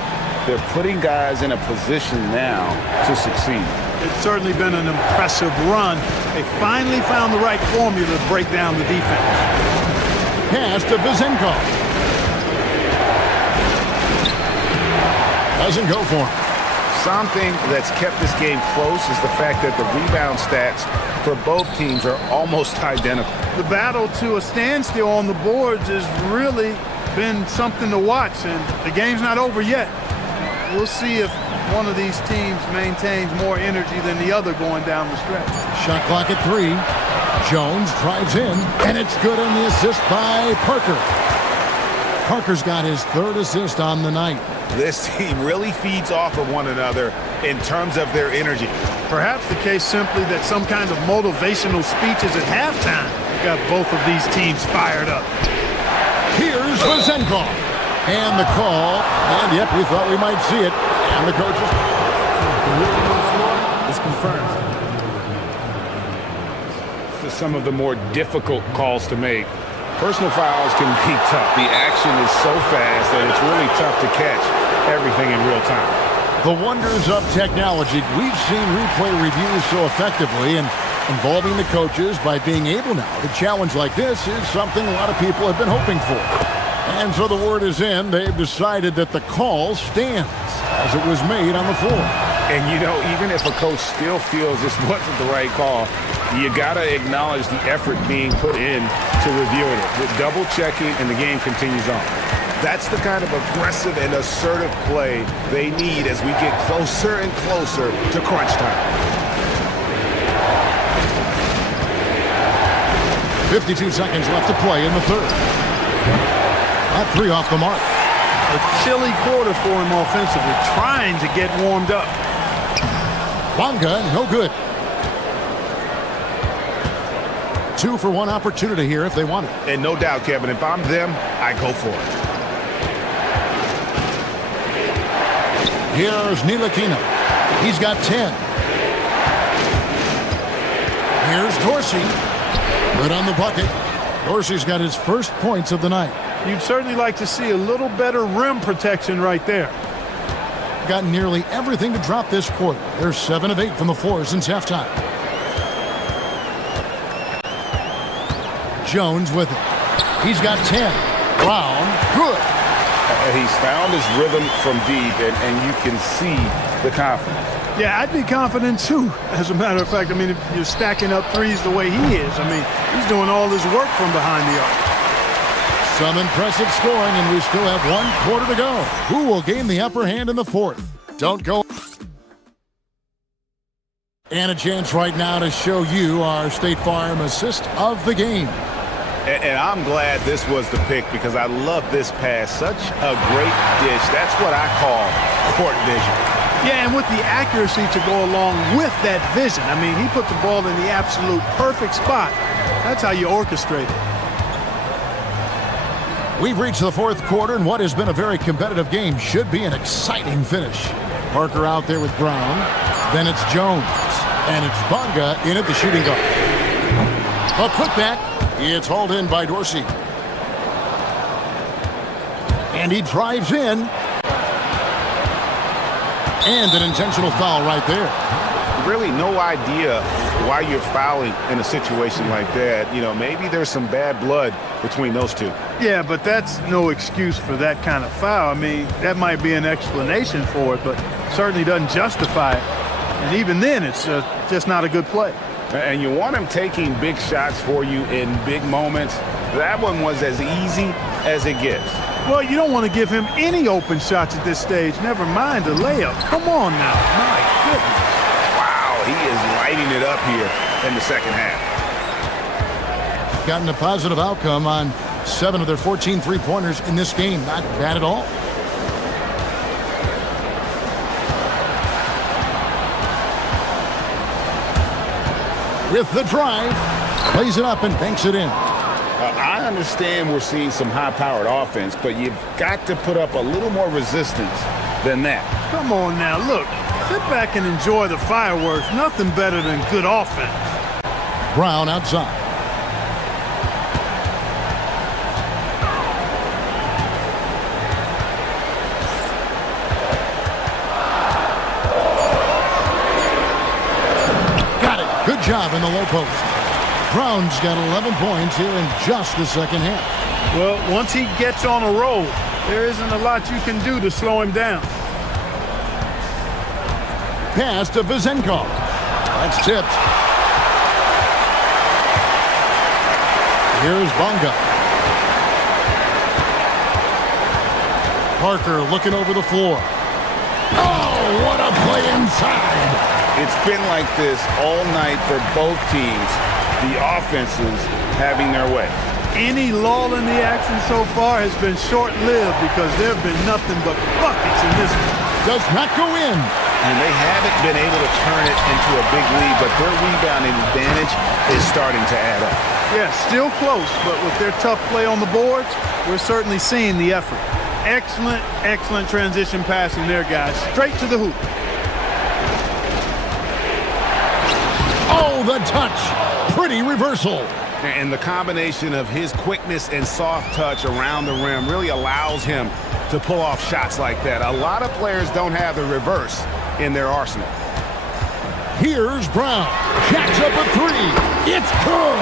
they're putting guys in a position now to succeed. It's certainly been an impressive run. They finally found the right formula to break down the defense. Pass to Vezenkov. Doesn't go for him. Something that's kept this game close is the fact that the rebound stats for both teams are almost identical. The battle to a standstill on the boards has really been something to watch, and the game's not over yet. We'll see if one of these teams maintains more energy than the other going down the stretch. Shot clock at 3. Jones drives in, and it's good on the assist by Parker. Parker's got his 3rd assist on the night. This team really feeds off of one another in terms of their energy. Perhaps the case simply that some kind of motivational speeches at halftime got both of these teams fired up. Here's Vezenkov. And the call. And yep, we thought we might see it. And the coaches. It's confirmed. This is some of the more difficult calls to make. Personal fouls can be tough. The action is so fast that it's really tough to catch everything in real time. The wonders of technology. We've seen replay reviews so effectively, and involving the coaches by being able now to challenge like this is something a lot of people have been hoping for. And so the word is in. They've decided that the call stands as it was made on the floor. And, you know, even if a coach still feels this wasn't the right call, you got to acknowledge the effort being put in to reviewing it. With double checking, and the game continues on. That's the kind of aggressive and assertive play they need as we get closer and closer to crunch time. 52 seconds left to play in the third. Not 3 off the mark. A chilly quarter for him offensively, trying to get warmed up. Bunga, no good. 2 for 1 opportunity here if they want it. And no doubt, Kevin, if I'm them, I go for it. Here's Ntilikina. He's got 10. Here's Dorsey. Good on the bucket. Dorsey's got his first points of the night. You'd certainly like to see a little better rim protection right there. Got nearly everything to drop this quarter. They're 7 of 8 from the floor since halftime. Jones with it. He's got 10. Brown, good. He's found his rhythm from deep, and you can see the confidence. Yeah, I'd be confident too. As a matter of fact, I mean, if you're stacking up threes the way he is, I mean, he's doing all his work from behind the arc. Some impressive scoring, and we still have 1 quarter to go. Who will gain the upper hand in the fourth? Don't go. And a chance right now to show you our State Farm assist of the game. And I'm glad this was the pick because I love this pass. Such a great dish. That's what I call court vision. Yeah, and with the accuracy to go along with that vision. I mean, he put the ball in the absolute perfect spot. That's how you orchestrate it. We've reached the fourth quarter, and what has been a very competitive game should be an exciting finish. Parker out there with Brown. Then it's Jones. And it's Bunga in at the shooting guard. A putback. It's hauled in by Dorsey. And he drives in. And an intentional foul right there. Really no idea why you're fouling in a situation like that. You know, maybe there's some bad blood between those two. Yeah, but that's no excuse for that kind of foul. I mean, that might be an explanation for it, but certainly doesn't justify it. And even then, it's just not a good play. And you want him taking big shots for you in big moments. That one was as easy as it gets. Well, you don't want to give him any open shots at this stage, never mind a layup. Come on now. My goodness. Wow, he is lighting it up here in the second half. Gotten a positive outcome on 7 of their 14 three-pointers in this game. Not bad at all. With the drive, plays it up and banks it in. I understand we're seeing some high-powered offense, but you've got to put up a little more resistance than that. Come on now, look. Sit back and enjoy the fireworks. Nothing better than good offense. Brown outside. Got it. Good job in the low post. Brown's got 11 points here in just the second half. Well, once he gets on a roll, there isn't a lot you can do to slow him down. Pass to Vizenkov. That's tipped. Here's Bonga. Parker looking over the floor. Oh, what a play inside. It's been like this all night for both teams. The offenses having their way. Any lull in the action so far has been short-lived because there have been nothing but buckets in this one. Does not go in. And they haven't been able to turn it into a big lead, but their rebounding advantage is starting to add up. Yeah, still close, but with their tough play on the boards, we're certainly seeing the effort. Excellent, excellent transition passing there, guys. Straight to the hoop. Oh, the touch. Pretty reversal. And the combination of his quickness and soft touch around the rim really allows him to pull off shots like that. A lot of players don't have the reverse in their arsenal. Here's Brown. Jacks up a three. It's good.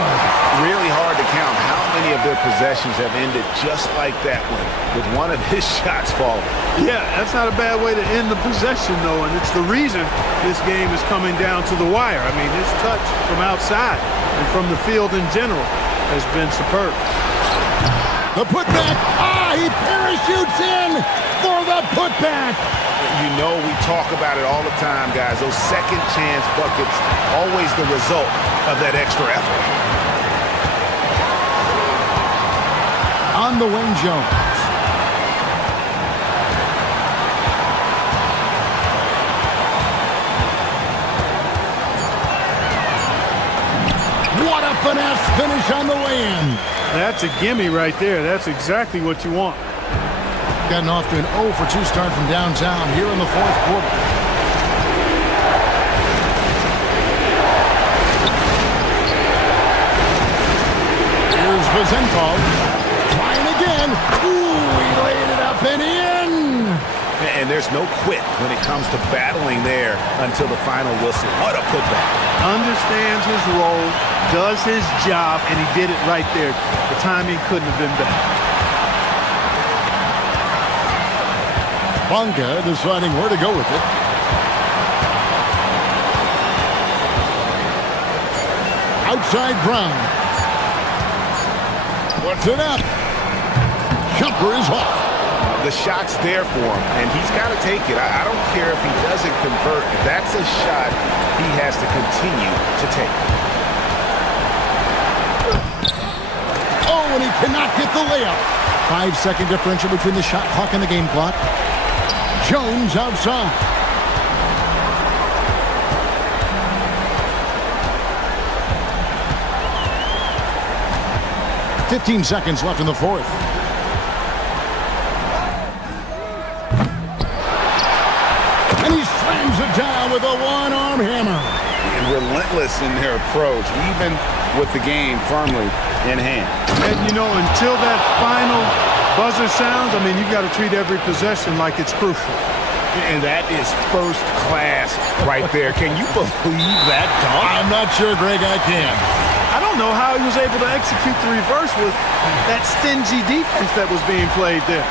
Really hard to count how many of their possessions have ended just like that one, with one of his shots falling. Yeah, that's not a bad way to end the possession, though, and it's the reason this game is coming down to the wire. I mean, his touch from outside and from the field in general has been superb. The putback. He parachutes in for the putback. You know, we talk about it all the time, guys. Those second chance buckets, always the result of that extra effort. On the wing, Jones. What a finesse finish on the way in. That's a gimme right there. That's exactly what you want. Gotten off to an 0 for 2 start from downtown here in the fourth quarter. Here's Vizenkov. Trying again. Ooh, he laid it up and in. And there's no quit when it comes to battling there until the final whistle. What a putback. Understands his role, does his job, and he did it right there. The timing couldn't have been better. Bonga deciding where to go with it. Outside Brown. Puts it up. Jumper is off. The shot's there for him, and he's got to take it. I don't care if he doesn't convert. That's a shot he has to continue to take. Oh, and he cannot get the layup. 5-second differential between the shot clock and the game clock. Jones outside. "15 seconds left in the fourth. And he slams it down with a one-arm hammer. And relentless in their approach, even with the game firmly in hand. And, you know, until that final buzzer sounds, I mean, you've got to treat every possession like it's crucial. And that is first class right there. Can you believe that dunk? I'm not sure, Greg, I can. I don't know how he was able to execute the reverse with that stingy defense that was being played there.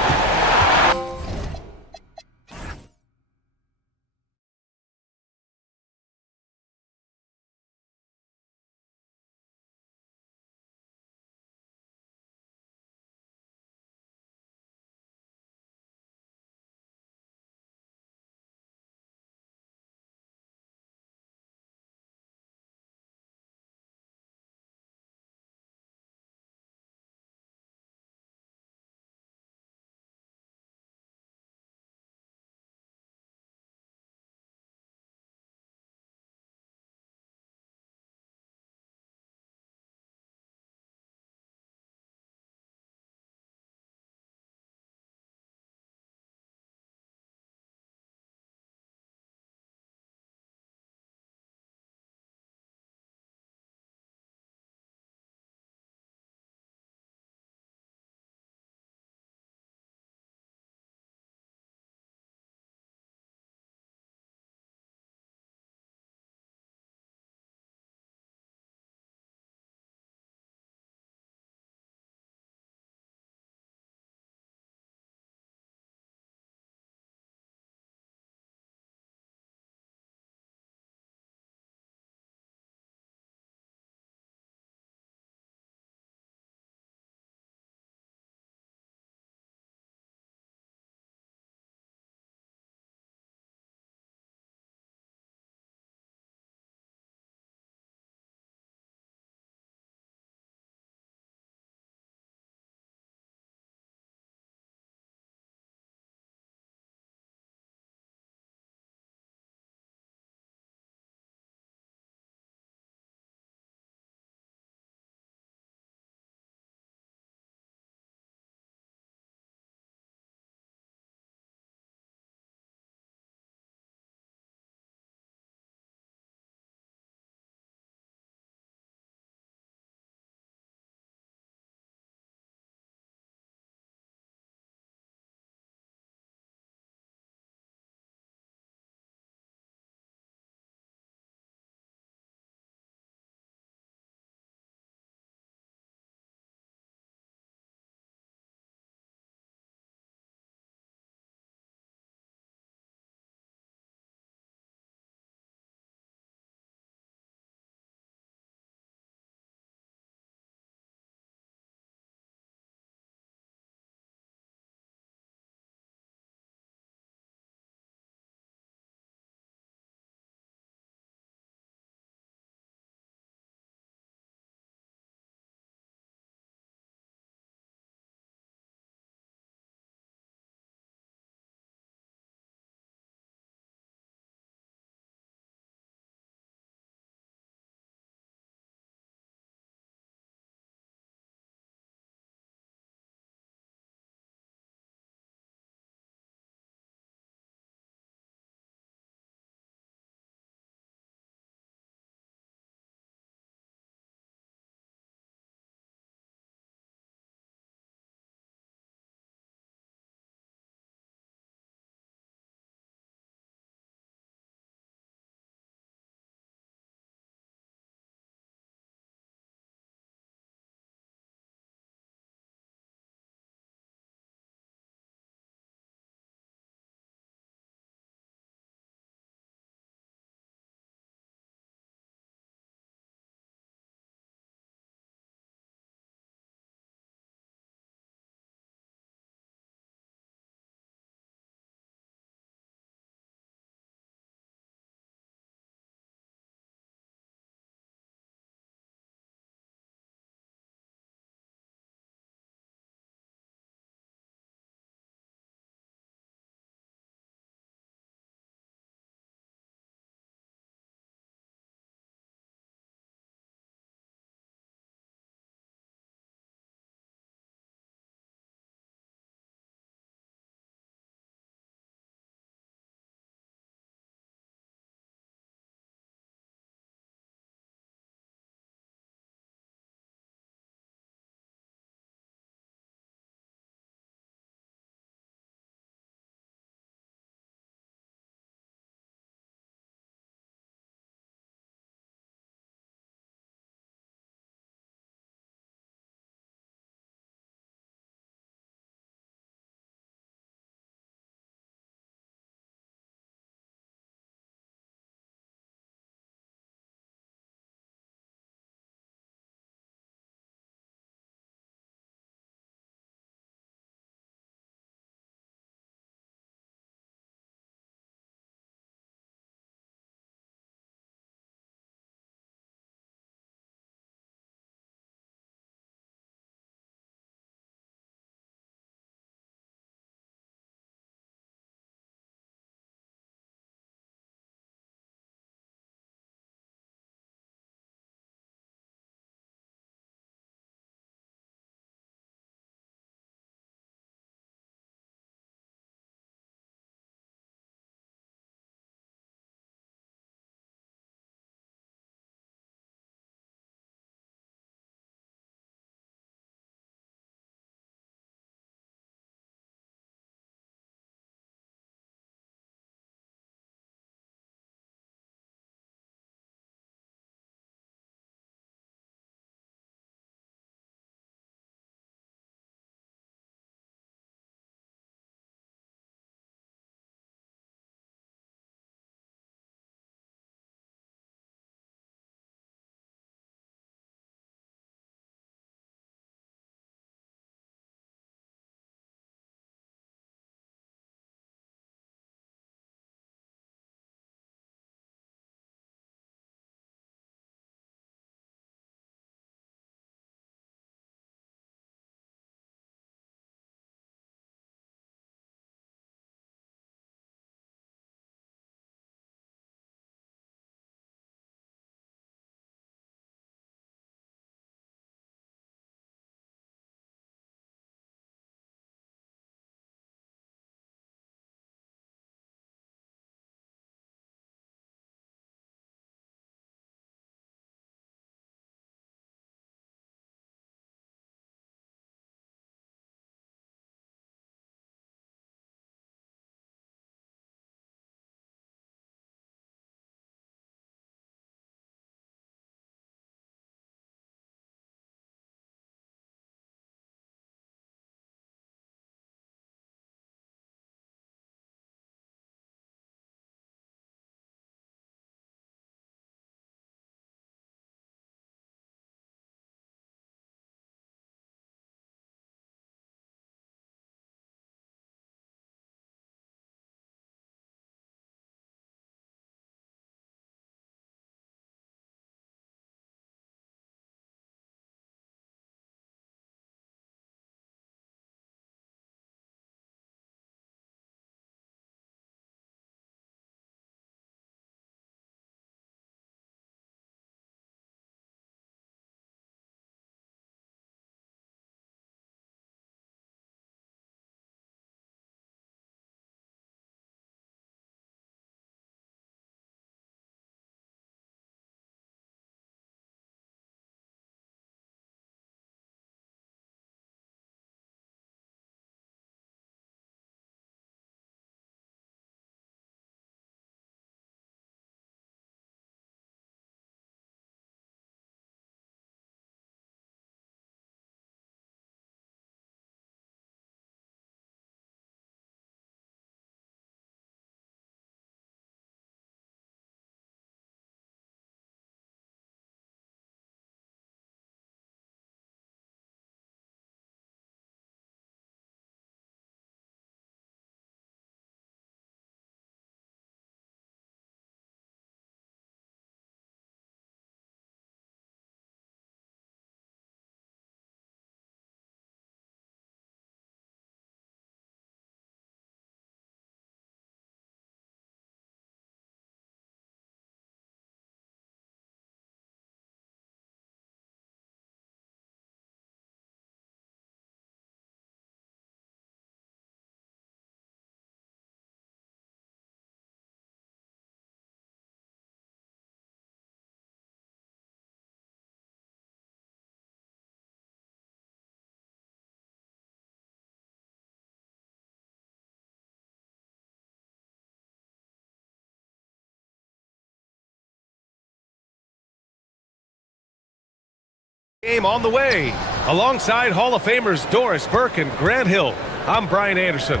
Game on the way. Alongside Hall of Famers Doris Burke and Grant Hill, I'm Brian Anderson.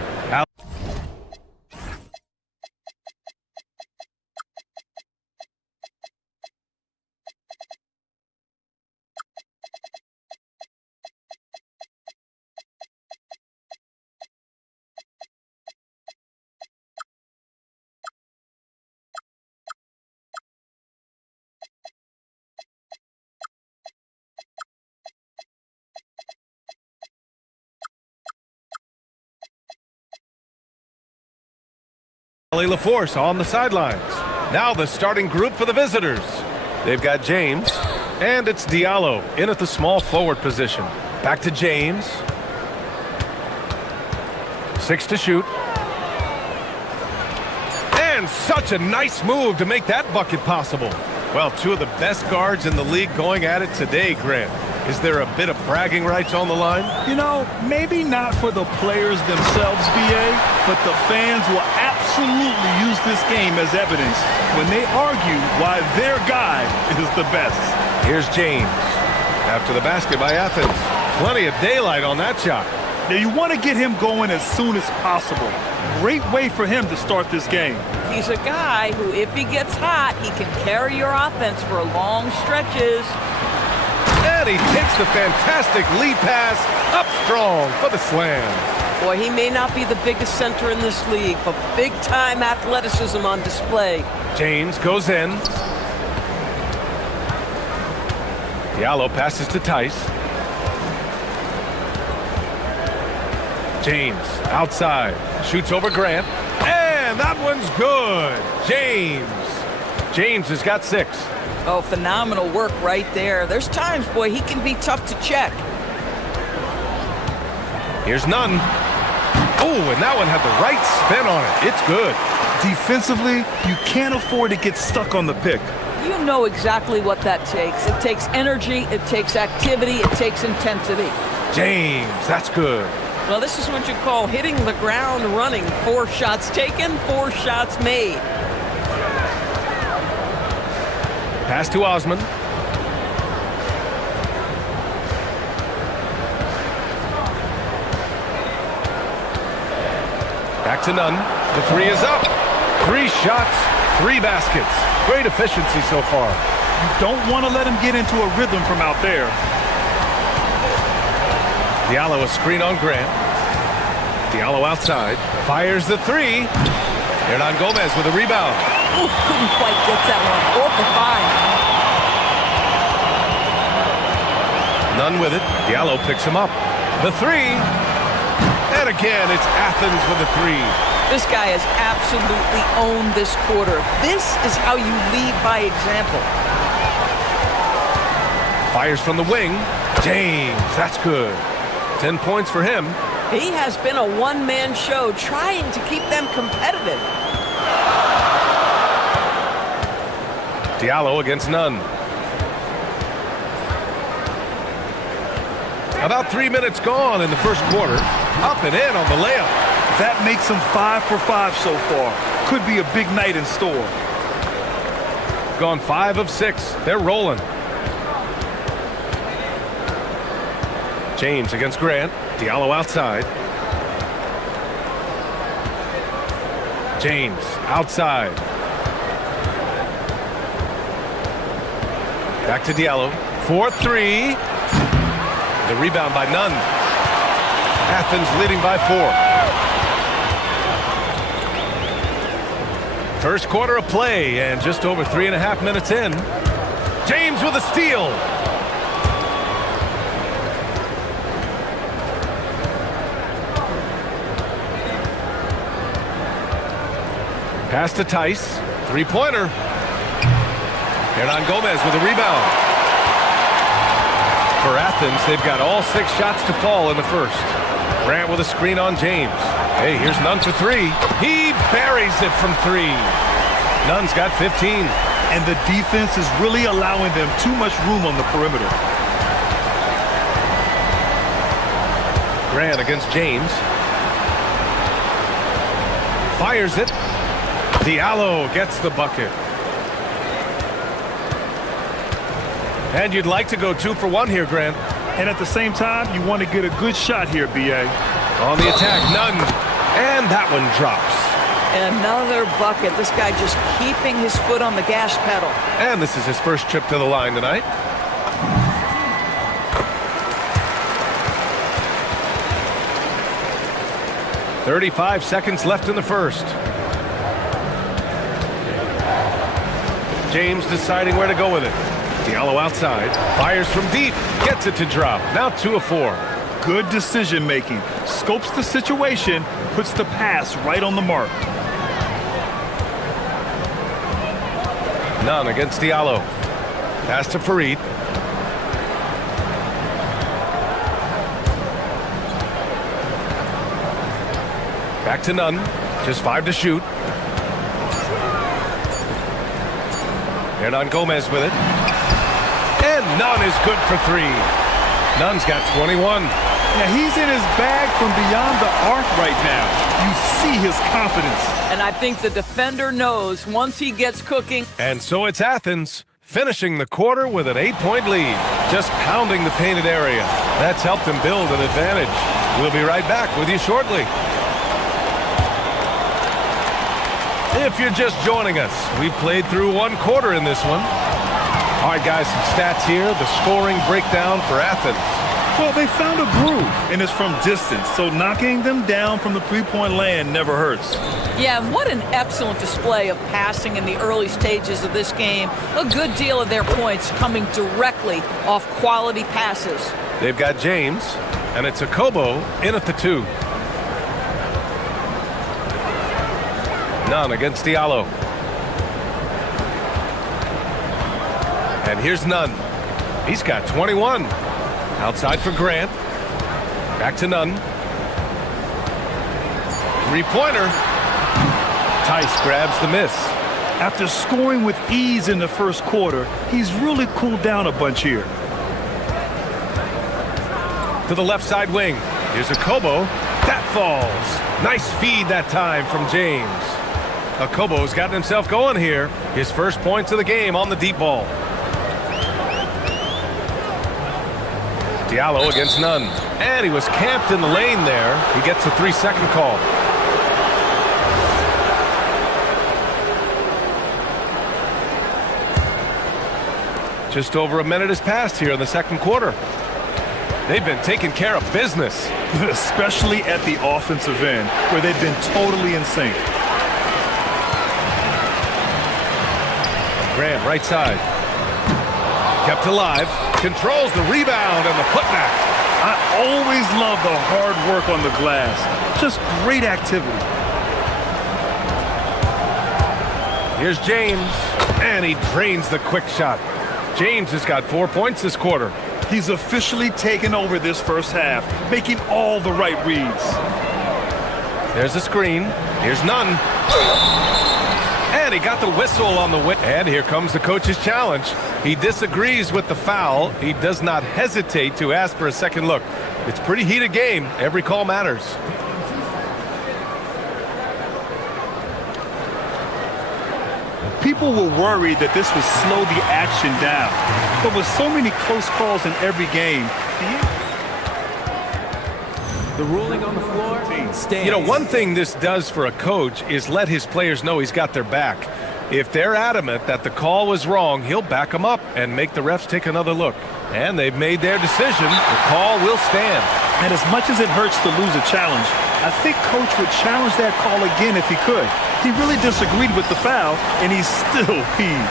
LaForce on the sidelines. Now the starting group for the visitors. They've got James, and it's Diallo in at the small forward position. Back to James. 6 to shoot. And such a nice move to make that bucket possible. Well, 2 of the best guards in the league going at it today, Grant. Is there a bit of bragging rights on the line? You know, maybe not for the players themselves, BA, but the fans will absolutely use this game as evidence when they argue why their guy is the best. Here's James. After the basket by Athens. Plenty of daylight on that shot. Now, you want to get him going as soon as possible. Great way for him to start this game. He's a guy who, if he gets hot, he can carry your offense for long stretches. And he takes the fantastic lead pass up strong for the slam. Boy, he may not be the biggest center in this league, but big-time athleticism on display. James goes in. Diallo passes to Tice. James outside. Shoots over Grant. And that one's good. James has got 6. Oh, phenomenal work right there. There's times, boy, he can be tough to check. Here's Nunn. Oh, and that one had the right spin on it. It's good. Defensively, you can't afford to get stuck on the pick. You know exactly what that takes. It takes energy, it takes activity, it takes intensity. James, that's good. Well, this is what you call hitting the ground running. 4 shots taken, 4 shots made. Pass to Osman. Back to Nunn. The 3 is up. 3 shots, 3 baskets. Great efficiency so far. You don't want to let him get into a rhythm from out there. Diallo a screen on Grant. Diallo outside. Fires the 3. Hernan Gomez with a rebound. Ooh, couldn't quite get that one. 4 for 5. Nunn with it. Diallo picks him up. The 3. And again, it's Athens with the 3. This guy has absolutely owned this quarter. This is how you lead by example. Fires from the wing. James, that's good. 10 points for him. He has been a one-man show trying to keep them competitive. Diallo against Nunn. About 3 minutes gone in the first quarter. Up and in on the layup. That makes him 5 for 5 so far. Could be a big night in store. Gone 5 of 6. They're rolling. James against Grant. Diallo outside. James outside. Back to Diallo. 4-3. The rebound by Nunn. Athens leading by 4. First quarter of play and just over 3.5 minutes in. James with a steal. Pass to Tice. 3-pointer. Hernan Gomez with a rebound. For Athens, they've got all 6 shots to fall in the first. Grant with a screen on James. Hey, here's Nunn for 3. He buries it from 3. Nunn's got 15. And the defense is really allowing them too much room on the perimeter. Grant against James. Fires it. Diallo gets the bucket. And you'd like to go 2 for 1 here, Grant. And at the same time, you want to get a good shot here, B.A. On the attack, none. And that one drops. Another bucket. This guy just keeping his foot on the gas pedal. And this is his first trip to the line tonight. "35 seconds left in the first. James deciding where to go with it. Diallo outside, fires from deep, gets it to drop. Now 2 of 4. Good decision making. Scopes the situation, puts the pass right on the mark. None against Diallo. Pass to Farid. Back to Nunn. Just 5 to shoot. Hernan Gomez with it. And Nunn is good for 3. Nunn's got 21. Yeah, he's in his bag from beyond the arc right now. You see his confidence. And I think the defender knows once he gets cooking. And so it's Athens, finishing the quarter with an 8-point lead. Just pounding the painted area. That's helped him build an advantage. We'll be right back with you shortly. If you're just joining us, we played through 1 quarter in this one. All right, guys, some stats here. The scoring breakdown for Athens. Well, they found a groove, and it's from distance, so knocking them down from the three-point land never hurts. Yeah, and what an excellent display of passing in the early stages of this game. A good deal of their points coming directly off quality passes. They've got James, and it's Akobo in at the 2. Nunn against Diallo. And here's Nunn. He's got 21. Outside for Grant. Back to Nunn. 3-pointer. Tice grabs the miss. After scoring with ease in the first quarter, he's really cooled down a bunch here. To the left side wing. Here's Akobo. That falls. Nice feed that time from James. Akobo's gotten himself going here. His first points of the game on the deep ball. Diallo against Nunn. And he was camped in the lane there. He gets a 3-second call. Just over a minute has passed here in the second quarter. They've been taking care of business. Especially at the offensive end, where they've been totally in sync. Grant, right side. Kept alive. Controls the rebound and the putback. I always love the hard work on the glass. Just great activity. Here's James. And he drains the quick shot. James has got 4 points this quarter. He's officially taken over this first half, making all the right reads. There's a screen. Here's Nunn. And he got the whistle on the win. And here comes the coach's challenge. He disagrees with the foul. He does not hesitate to ask for a second look. It's a pretty heated game. Every call matters. People were worried that this would slow the action down. But with so many close calls in every game, the ruling on the floor stands. You know, one thing this does for a coach is let his players know he's got their back. If they're adamant that the call was wrong, he'll back them up and make the refs take another look. And they've made their decision. The call will stand. And as much as it hurts to lose a challenge, I think Coach would challenge that call again if he could. He really disagreed with the foul, and he's still peeved.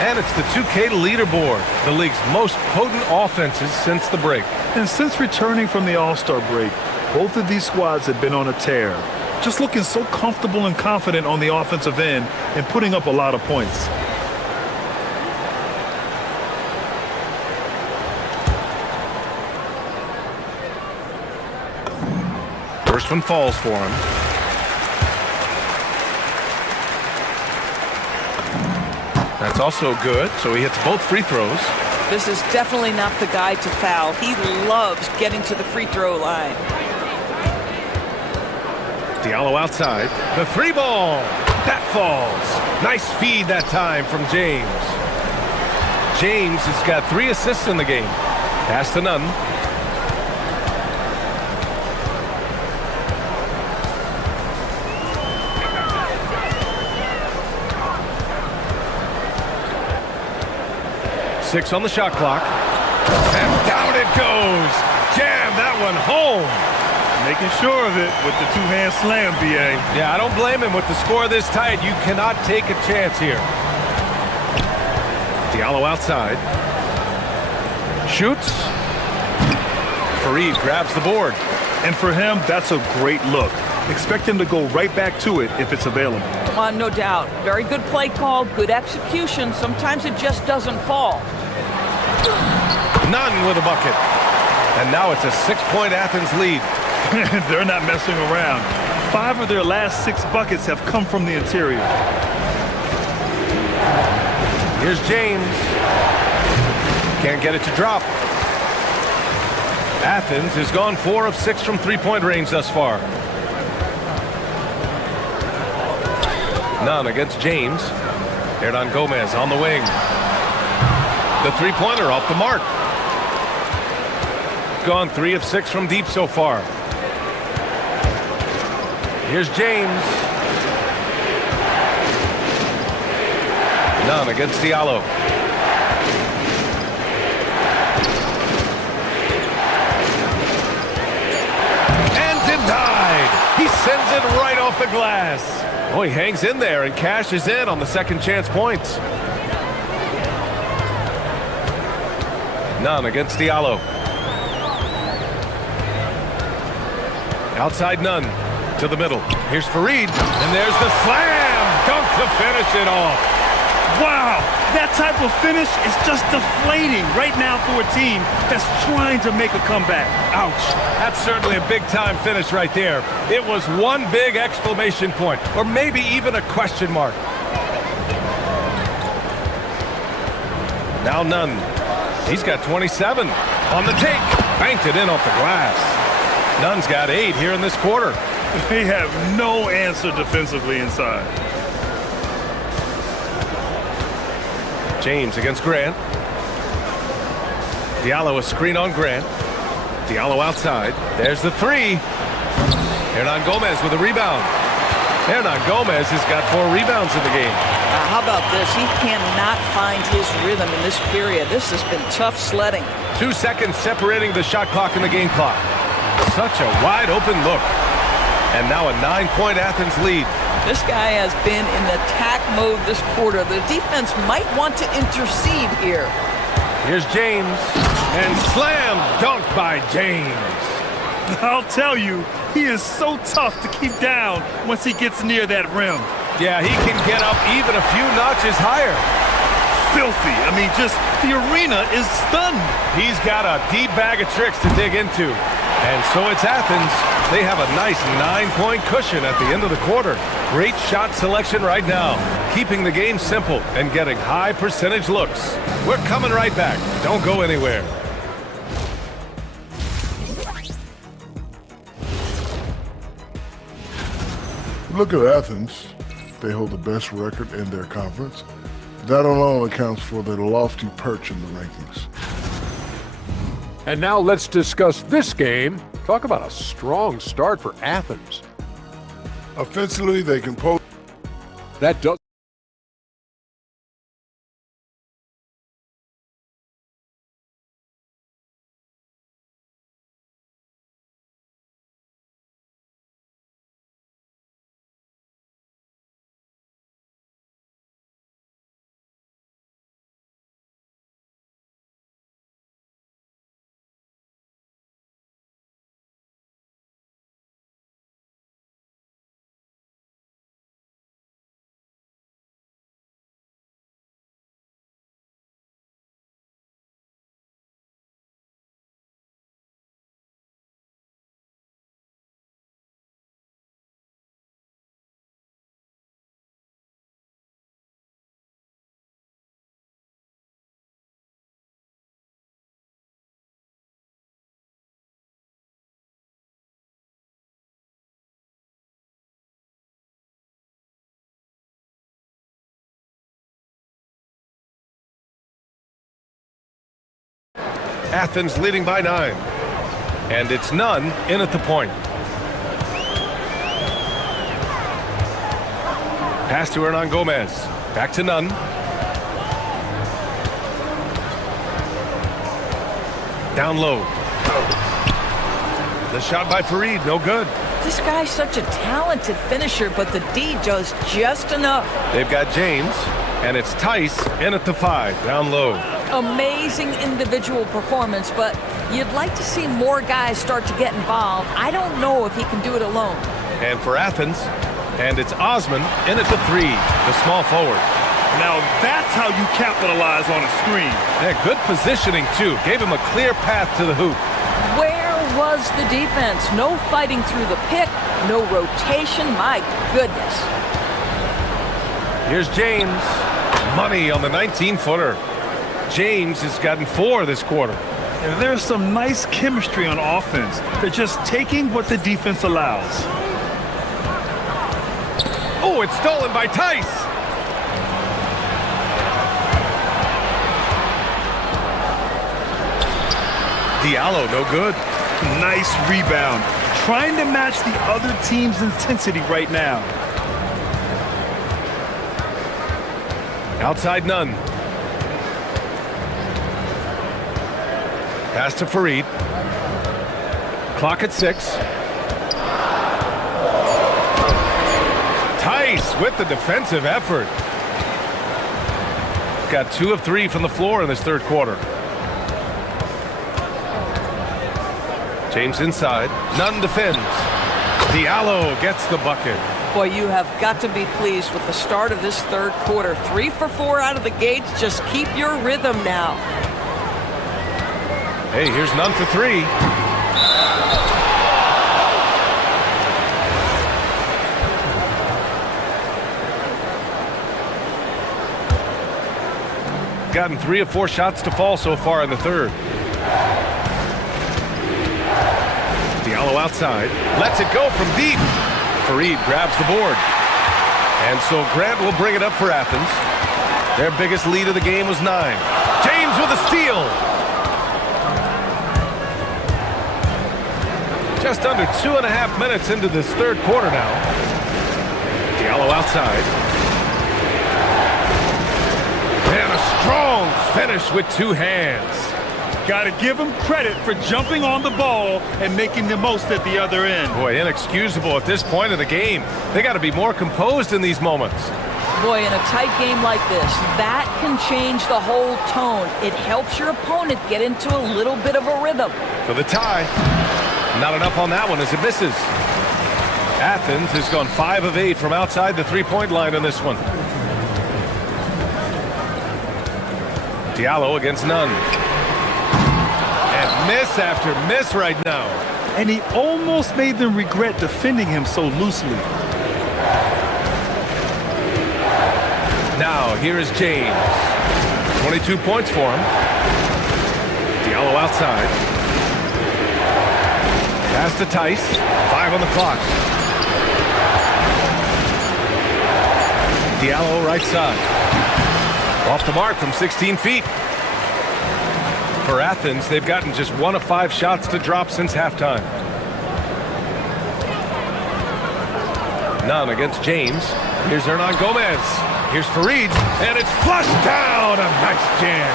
And it's the 2K leaderboard, the league's most potent offenses since the break. And since returning from the All-Star break, both of these squads have been on a tear. Just looking so comfortable and confident on the offensive end and putting up a lot of points. First one falls for him. That's also good, so he hits both free throws. This is definitely not the guy to foul. He loves getting to the free throw line. Diallo outside. The three ball. That falls. Nice feed that time from James. James has got 3 assists in the game. Pass to Nunn. Six on the shot clock. And down it goes. Jam that one home. Making sure of it with the two-hand slam, BA. Yeah, I don't blame him with the score this tight. You cannot take a chance here. Diallo outside. Shoots. Fareed grabs the board. And for him, that's a great look. Expect him to go right back to it if it's available. No doubt. Very good play call, good execution. Sometimes it just doesn't fall. Nunn with a bucket. And now it's a 6-point Athens lead. They're not messing around. 5 of their last 6 buckets have come from the interior. Here's James. Can't get it to drop. Athens has gone 4 of 6 from three-point range thus far. Nunn against James. Hernan Gomez on the wing. The three-pointer off the mark. Gone 3 of 6 from deep so far. Here's James. Nunn against Diallo. And denied. He sends it right off the glass. Oh, he hangs in there and cashes in on the second chance points. Nunn against Diallo. Outside Nunn to the middle. Here's Fareed, and there's the slam dunk to finish it off. Wow, that type of finish is just deflating right now for a team that's trying to make a comeback. Ouch, that's certainly a big-time finish right there. It was one big exclamation point, or maybe even a question mark. Now Nunn. He's got 27 on the take. Banked it in off the glass. Nunn's got 8 here in this quarter. They have no answer defensively inside. James against Grant. Diallo a screen on Grant. Diallo outside. There's the 3. Hernan Gomez with a rebound. Hernan Gomez has got 4 rebounds in the game. How about this? He cannot find his rhythm in this period. This has been tough sledding. 2 seconds separating the shot clock and the game clock. Such a wide open look. And now a 9-point Athens lead. This guy has been in attack mode this quarter. The defense might want to intercede here. Here's James. And slam dunk by James. I'll tell you, he is so tough to keep down once he gets near that rim. Yeah, he can get up even a few notches higher. Filthy. I mean, just the arena is stunned. He's got a deep bag of tricks to dig into. And so it's Athens. They have a nice 9-point cushion at the end of the quarter. Great shot selection right now, keeping the game simple and getting high percentage looks. We're coming right back. Don't go anywhere. Look at Athens. They hold the best record in their conference. That alone accounts for their lofty perch in the rankings. And now let's discuss this game. Talk about a strong start for Athens. Offensively, they can post. That does Athens leading by 9. And it's none in at the point. Pass to Hernan Gomez. Back to none. Down low. The shot by Farid, no good. This guy's such a talented finisher, but the D does just enough. They've got James, and it's Tice in at the 5, down low. Amazing individual performance, but you'd like to see more guys start to get involved. I don't know if he can do it alone. And for Athens, and it's Osman in at the 3, the small forward. Now that's how you capitalize on a screen. Yeah, good positioning, too. Gave him a clear path to the hoop. Where was the defense? No fighting through the pick, no rotation. My goodness. Here's James. Money on the 19-footer. James has gotten 4 this quarter. And there's some nice chemistry on offense. They're just taking what the defense allows. Oh, it's stolen by Tice. Diallo, no good. Nice rebound. Trying to match the other team's intensity right now. Outside none. Pass to Farid. Clock at 6. Tice with the defensive effort. Got 2 of 3 from the floor in this third quarter. James inside. Nunn defends. Diallo gets the bucket. Boy, you have got to be pleased with the start of this third quarter. 3 for 4 out of the gates. Just keep your rhythm now. Hey, here's Nunn for 3. Gotten 3 of 4 shots to fall so far in the third. Diallo outside, lets it go from deep. Farid grabs the board. And so Grant will bring it up for Athens. Their biggest lead of the game was 9. James with a steal. Just under 2.5 minutes into this third quarter now. Diallo outside. And a strong finish with 2 hands. Got to give him credit for jumping on the ball and making the most at the other end. Boy, inexcusable at this point of the game. They got to be more composed in these moments. Boy, in a tight game like this, that can change the whole tone. It helps your opponent get into a little bit of a rhythm. For the tie. Not enough on that one as it misses. Athens has gone 5 of 8 from outside the three-point line on this one. Diallo against Nunn. And miss after miss right now. And he almost made them regret defending him so loosely. Now here is James. 22 points for him. Diallo outside. Pass to Tice. 5 on the clock. Diallo right side. Off the mark from 16 feet. For Athens, they've gotten just 1 of 5 shots to drop since halftime. None against James. Here's Hernan Gomez. Here's Farid, and it's flushed down. A nice jam.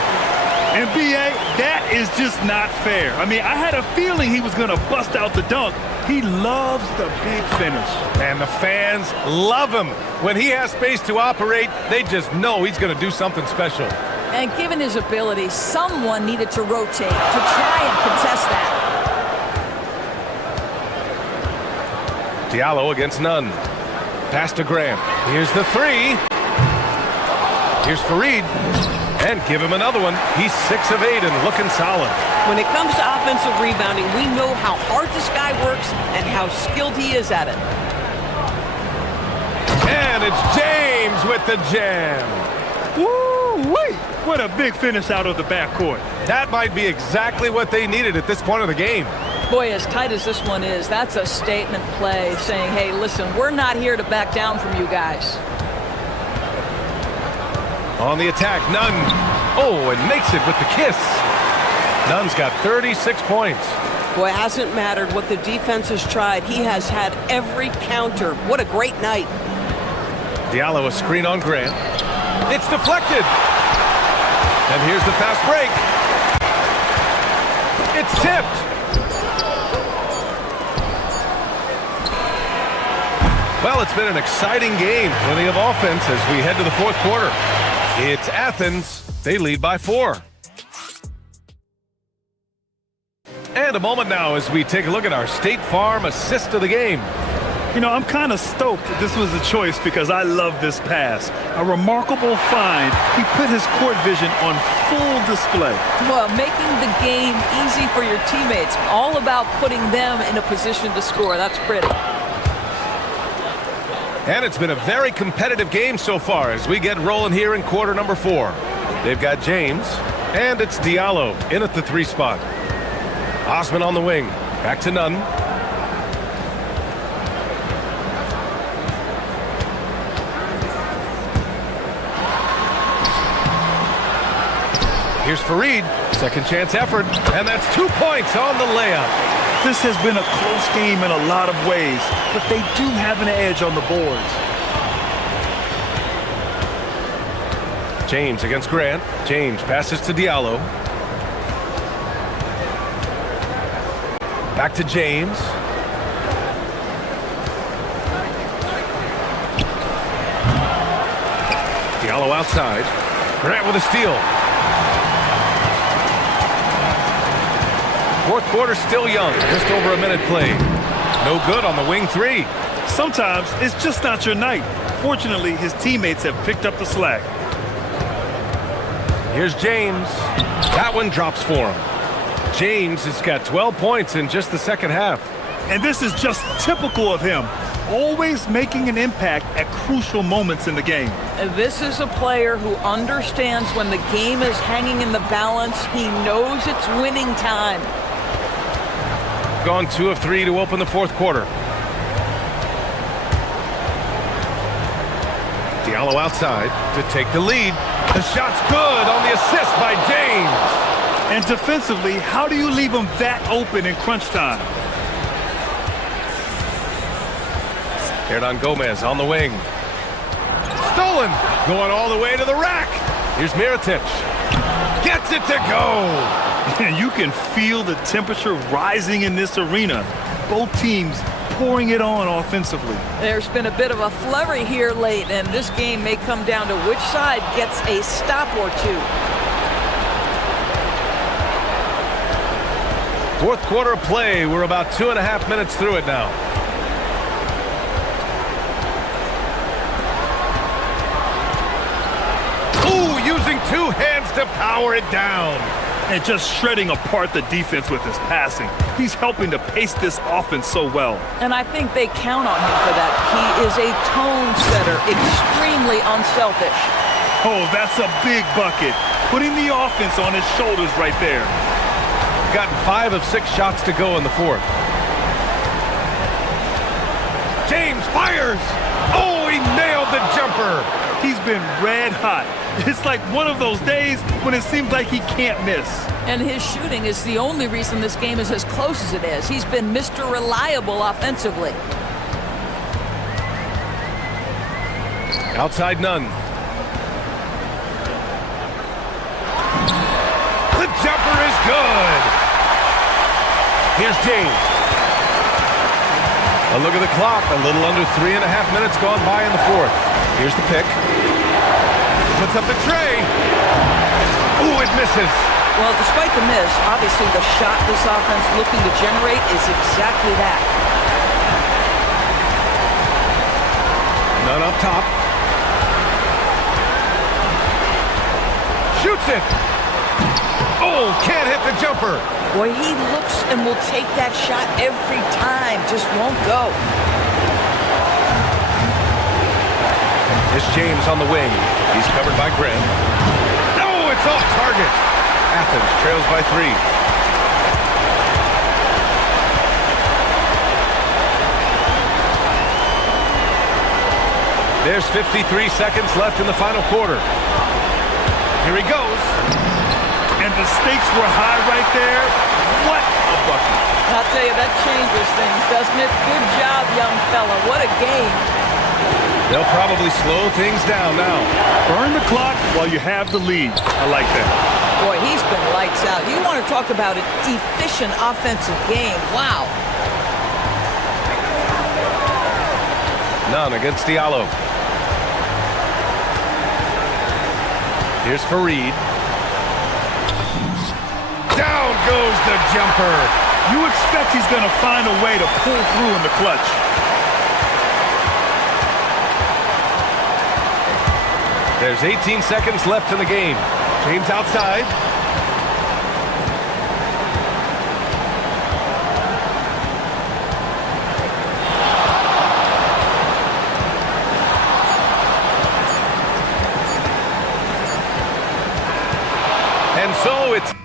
NBA, that is just not fair. I mean, I had a feeling he was going to bust out the dunk. He loves the big finish. And the fans love him. When he has space to operate, they just know he's going to do something special. And given his ability, someone needed to rotate to try and contest that. Diallo against Nunn. Pass to Graham. Here's the 3. Here's Farid. And give him another one. He's 6 of 8 and looking solid. When it comes to offensive rebounding, we know how hard this guy works and how skilled he is at it. And it's James with the jam. Woo-wee! What a big finish out of the backcourt. That might be exactly what they needed at this point of the game. Boy, as tight as this one is, that's a statement play saying, hey, listen, we're not here to back down from you guys. On the attack, Nunn. Oh, and makes it with the kiss. Nunn's got 36 points. Boy, it hasn't mattered what the defense has tried. He has had every counter. What a great night. Diallo a screen on Grant. It's deflected. And here's the fast break. It's tipped. Well, it's been an exciting game. Plenty of offense as we head to the fourth quarter. It's Athens. They lead by 4. And a moment now as we take a look at our State Farm assist of the game. You know, I'm kind of stoked that this was a choice because I love this pass. A remarkable find. He put his court vision on full display. Well, making the game easy for your teammates. All about putting them in a position to score. That's pretty. And it's been a very competitive game so far as we get rolling here in quarter number 4. They've got James, and it's Diallo in at the 3 spot. Osman on the wing. Back to Nunn. Here's Fareed. Second chance effort. And that's 2 points on the layup. This has been a close game in a lot of ways, but they do have an edge on the boards. James against Grant. James passes to Diallo. Back to James. Diallo outside. Grant with a steal. Fourth quarter still young. Just over a minute played. No good on the wing 3. Sometimes it's just not your night. Fortunately, his teammates have picked up the slack. Here's James. That one drops for him. James has got 12 points in just the second half. And this is just typical of him. Always making an impact at crucial moments in the game. This is a player who understands when the game is hanging in the balance. He knows it's winning time. Gone 2 of 3 to open the fourth quarter. Diallo outside to take the lead. The shot's good on the assist by James. And defensively, how do you leave him that open in crunch time? Hernan Gomez on the wing. Stolen. Going all the way to the rack. Here's Mirotic. Gets it to go. And you can feel the temperature rising in this arena. Both teams pouring it on offensively. There's been a bit of a flurry here late, and this game may come down to which side gets a stop or 2. Fourth quarter play. We're about 2.5 minutes through it now. Ooh, using 2 hands to power it down. And just shredding apart the defense with his passing. He's helping to pace this offense so well. And I think they count on him for that. He is a tone setter, extremely unselfish. Oh, that's a big bucket. Putting the offense on his shoulders right there. Gotten 5 of 6 shots to go in the fourth. James fires. Oh, he nailed the jumper. He's been red hot. It's like one of those days when it seems like he can't miss. And his shooting is the only reason this game is as close as it is. He's been Mr. Reliable offensively. Outside Nunn. The jumper is good. Here's James. A look at the clock. A little under 3.5 minutes gone by in the fourth. Here's the pick. Puts up the tray. Ooh, it misses. Well, despite the miss, obviously the shot this offense looking to generate is exactly that. None up top. Shoots it. Oh, can't hit the jumper. Boy, he looks and will take that shot every time. Just won't go. It's James on the wing. He's covered by Grant. No, it's off target. Athens trails by 3. There's 53 seconds left in the final quarter. Here he goes. And the stakes were high right there. What a bucket. I'll tell you, that changes things, doesn't it? Good job, young fella. What a game. They'll probably slow things down now. Burn the clock while you have the lead. I like that. Boy, he's been lights out. You want to talk about an efficient offensive game. Wow. None against Diallo. Here's Fareed. Down goes the jumper. You expect he's going to find a way to pull through in the clutch. There's 18 seconds left in the game. James outside. And so it's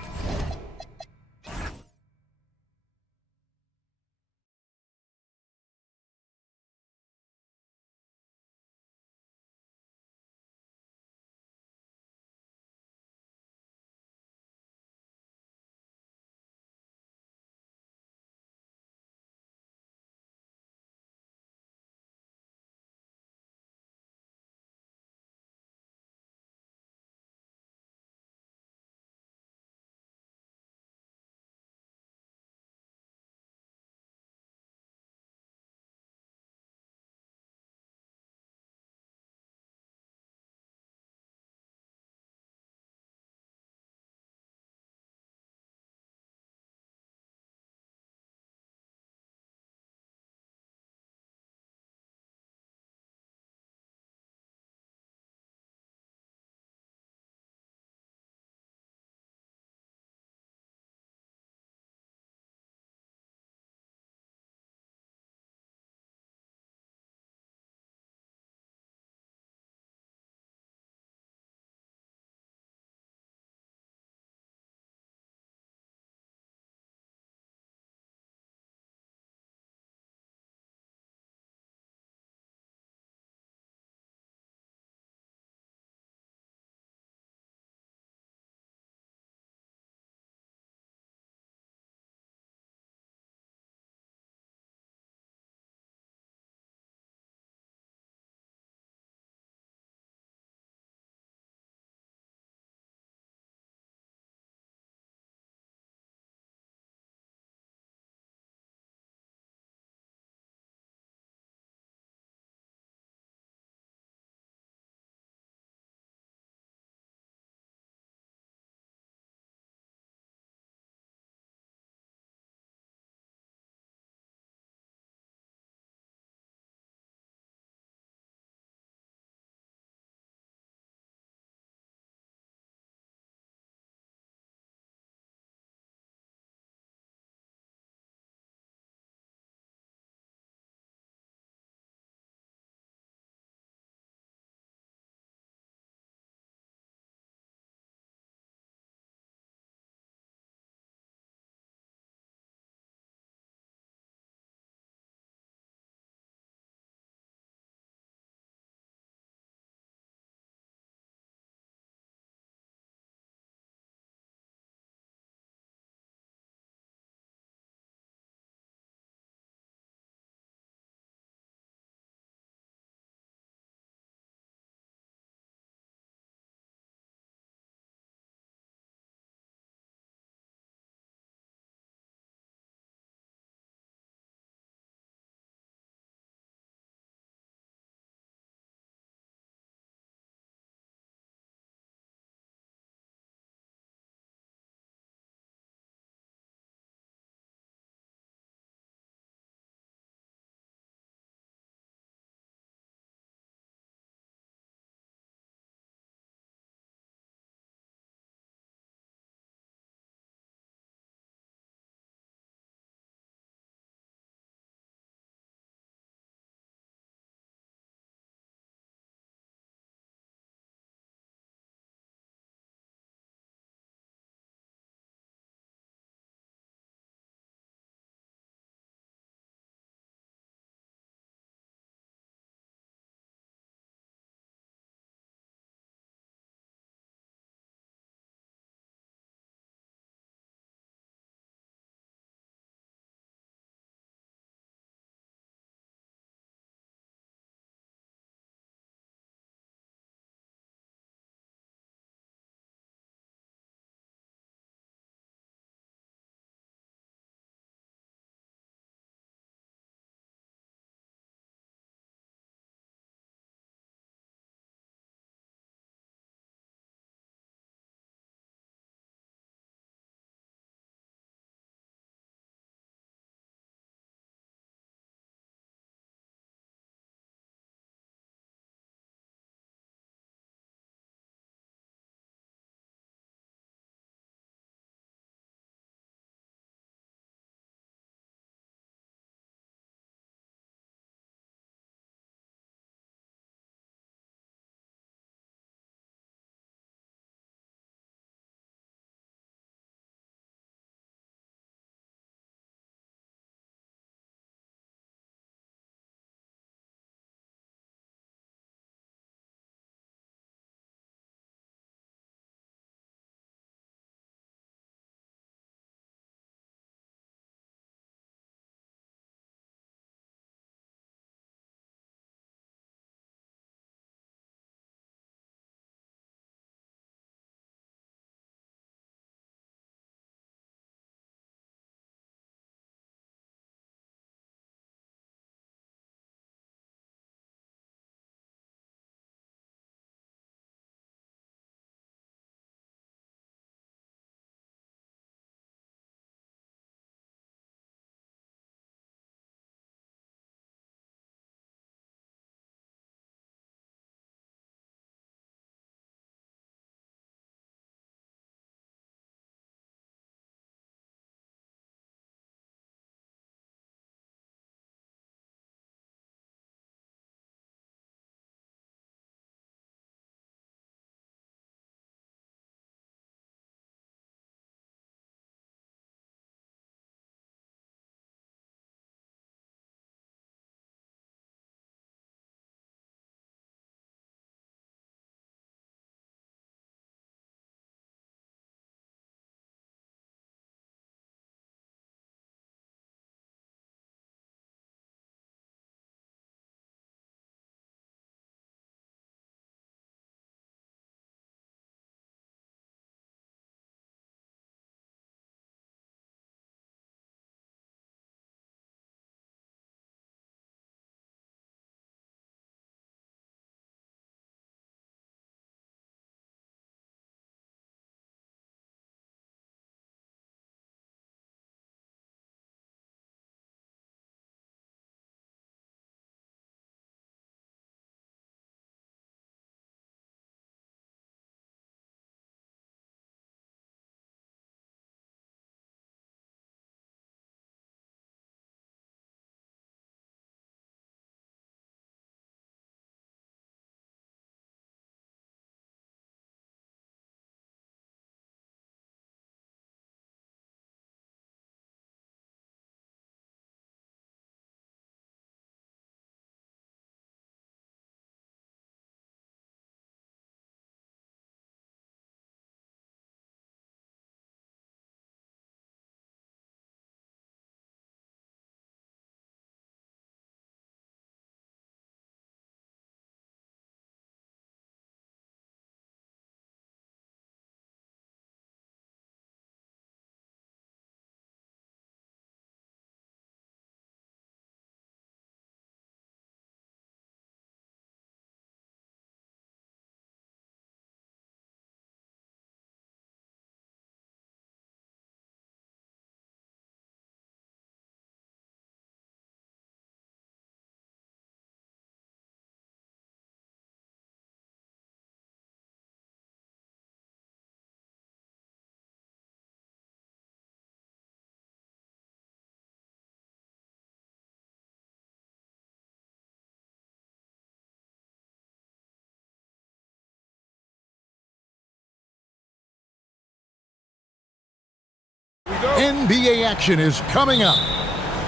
NBA action is coming up.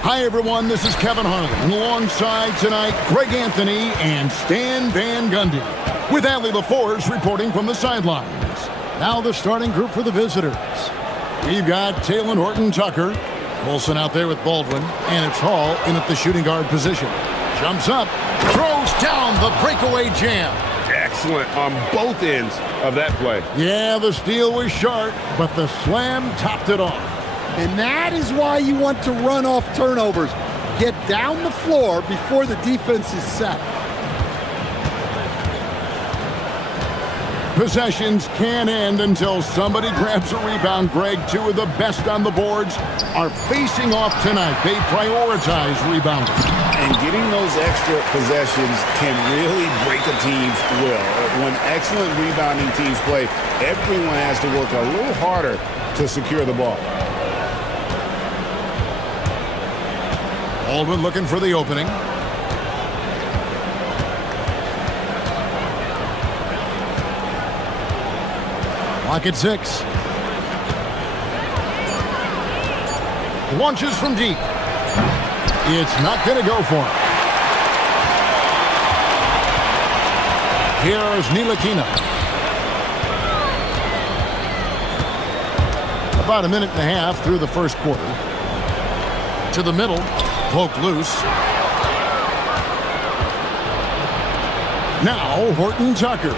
Hi, everyone. This is Kevin Harlan. Alongside tonight, Greg Anthony and Stan Van Gundy. With Allie LaForge reporting from the sidelines. Now the starting group for the visitors. We've got Taylor Horton-Tucker. Colson out there with Baldwin. And it's Hall in at the shooting guard position. Jumps up. Throws down the breakaway jam. Excellent on both ends of that play. Yeah, the steal was sharp, but the slam topped it off. And that is why you want to run off turnovers. Get down the floor before the defense is set. Possessions can't end until somebody grabs a rebound. Greg, two of the best on the boards are facing off tonight. They prioritize rebounding. And getting those extra possessions can really break a team's will. When excellent rebounding teams play, everyone has to work a little harder to secure the ball. Baldwin looking for the opening. Clock at 6. Launches from deep. It's not going to go for him. Here's Ntilikina. About a minute and a half through the first quarter. To the middle. Poke loose. Now Horton-Tucker.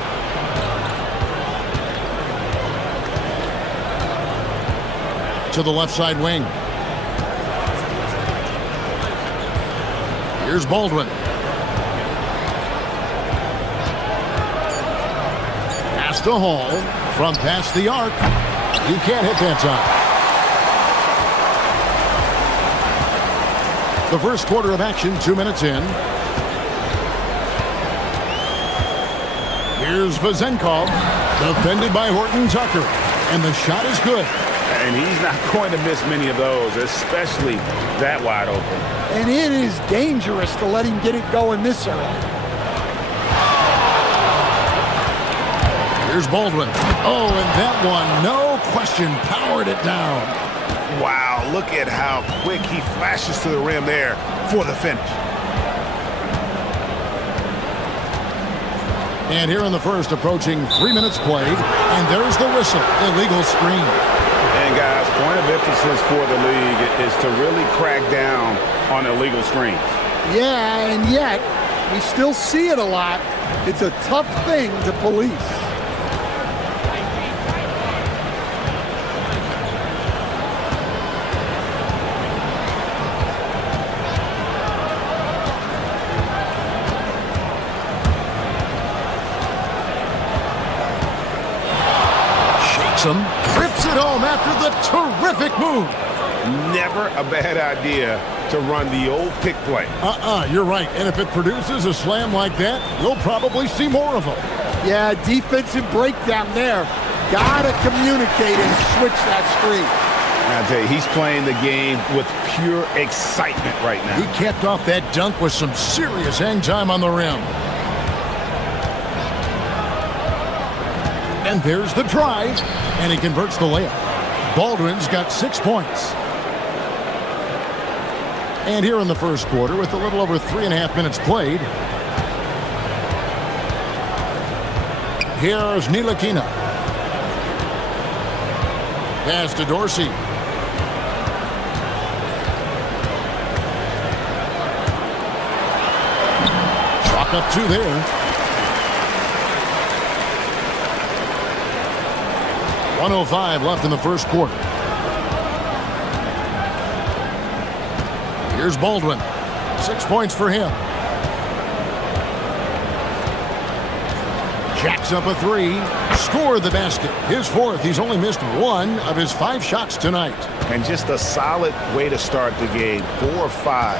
To the left side wing. Here's Baldwin. Pass to Hall. From past the arc. He can't hit that time. The first quarter of action, 2 minutes in. Here's Vezenkov. Defended by Horton-Tucker. And the shot is good. And he's not going to miss many of those, especially that wide open. And it is dangerous to let him get it going this early. Here's Baldwin. Oh, and that one, no question, powered it down. Wow, look at how quick he flashes to the rim there for the finish. And here in the first, approaching 3 minutes played, and there's the whistle, illegal screen. And guys, point of emphasis for the league is to really crack down on illegal screens. Yeah, and yet, we still see it a lot. It's a tough thing to police. Rips it home after the terrific move. Never a bad idea to run the old pick play. You're right. And if it produces a slam like that, you'll probably see more of them. Yeah, defensive breakdown there. Gotta communicate and switch that screen. I tell you, he's playing the game with pure excitement right now. He capped off that dunk with some serious hang time on the rim. And there's the drive, and he converts the layup. Baldwin's got 6 points. And here in the first quarter, with a little over 3.5 minutes played, here's Ntilikina. Pass to Dorsey. Chalk up 2 there. 1:05 left in the first quarter. Here's Baldwin. 6 points for him. Jacks up a 3. Scored the basket. His 4th. He's only missed 1 of his 5 shots tonight. And just a solid way to start the game. 4-5.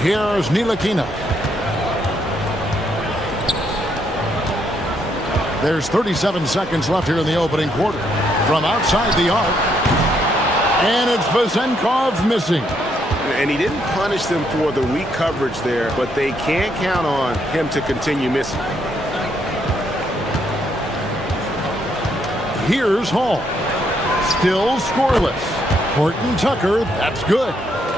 Here's Ntilikina. There's 37 seconds left here in the opening quarter. From outside the arc. And it's Vezenkov missing. And he didn't punish them for the weak coverage there, but they can't count on him to continue missing. Here's Hall. Still scoreless. Horton Tucker, that's good.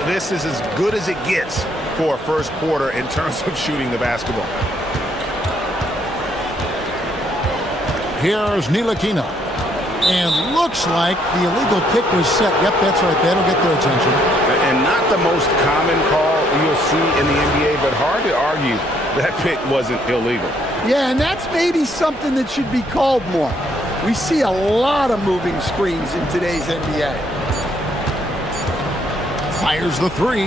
This is as good as it gets for a first quarter in terms of shooting the basketball. Here's Ntilikina. And looks like the illegal kick was set. Yep, that's right. That'll get their attention. And not the most common call you'll see in the NBA, but hard to argue that pick wasn't illegal. Yeah, and that's maybe something that should be called more. We see a lot of moving screens in today's NBA. Fires the three,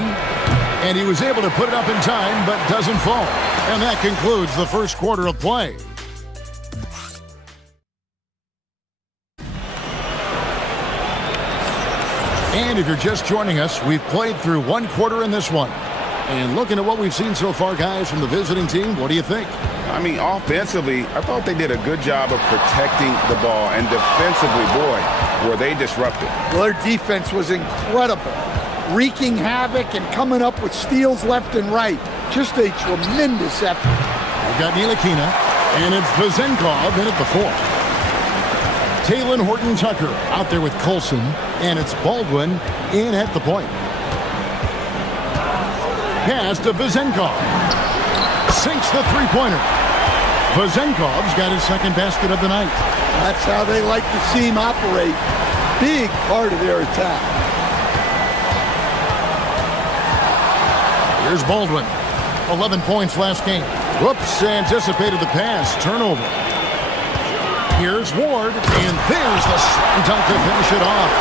and he was able to put it up in time, but doesn't fall. And that concludes the first quarter of play. And if you're just joining us, we've played through one quarter in this one. And looking at what we've seen so far, guys, from the visiting team, what do you think? I mean, offensively, I thought they did a good job of protecting the ball. And defensively, boy, were they disruptive. Well, their defense was incredible, wreaking havoc and coming up with steals left and right. Just a tremendous effort. We've got Ntilikina, and it's Vezenkov in at the four. Taylor Horton Tucker out there with Colson, and it's Baldwin in at the point. Pass to Vezenkov. Sinks the three-pointer. Vezenkov's got his second basket of the night. That's how they like to see him operate. Big part of their attack. Here's Baldwin. 11 points last game. Whoops, anticipated the pass. Turnover. Here's Ward, and there's the slam dunk to finish it off.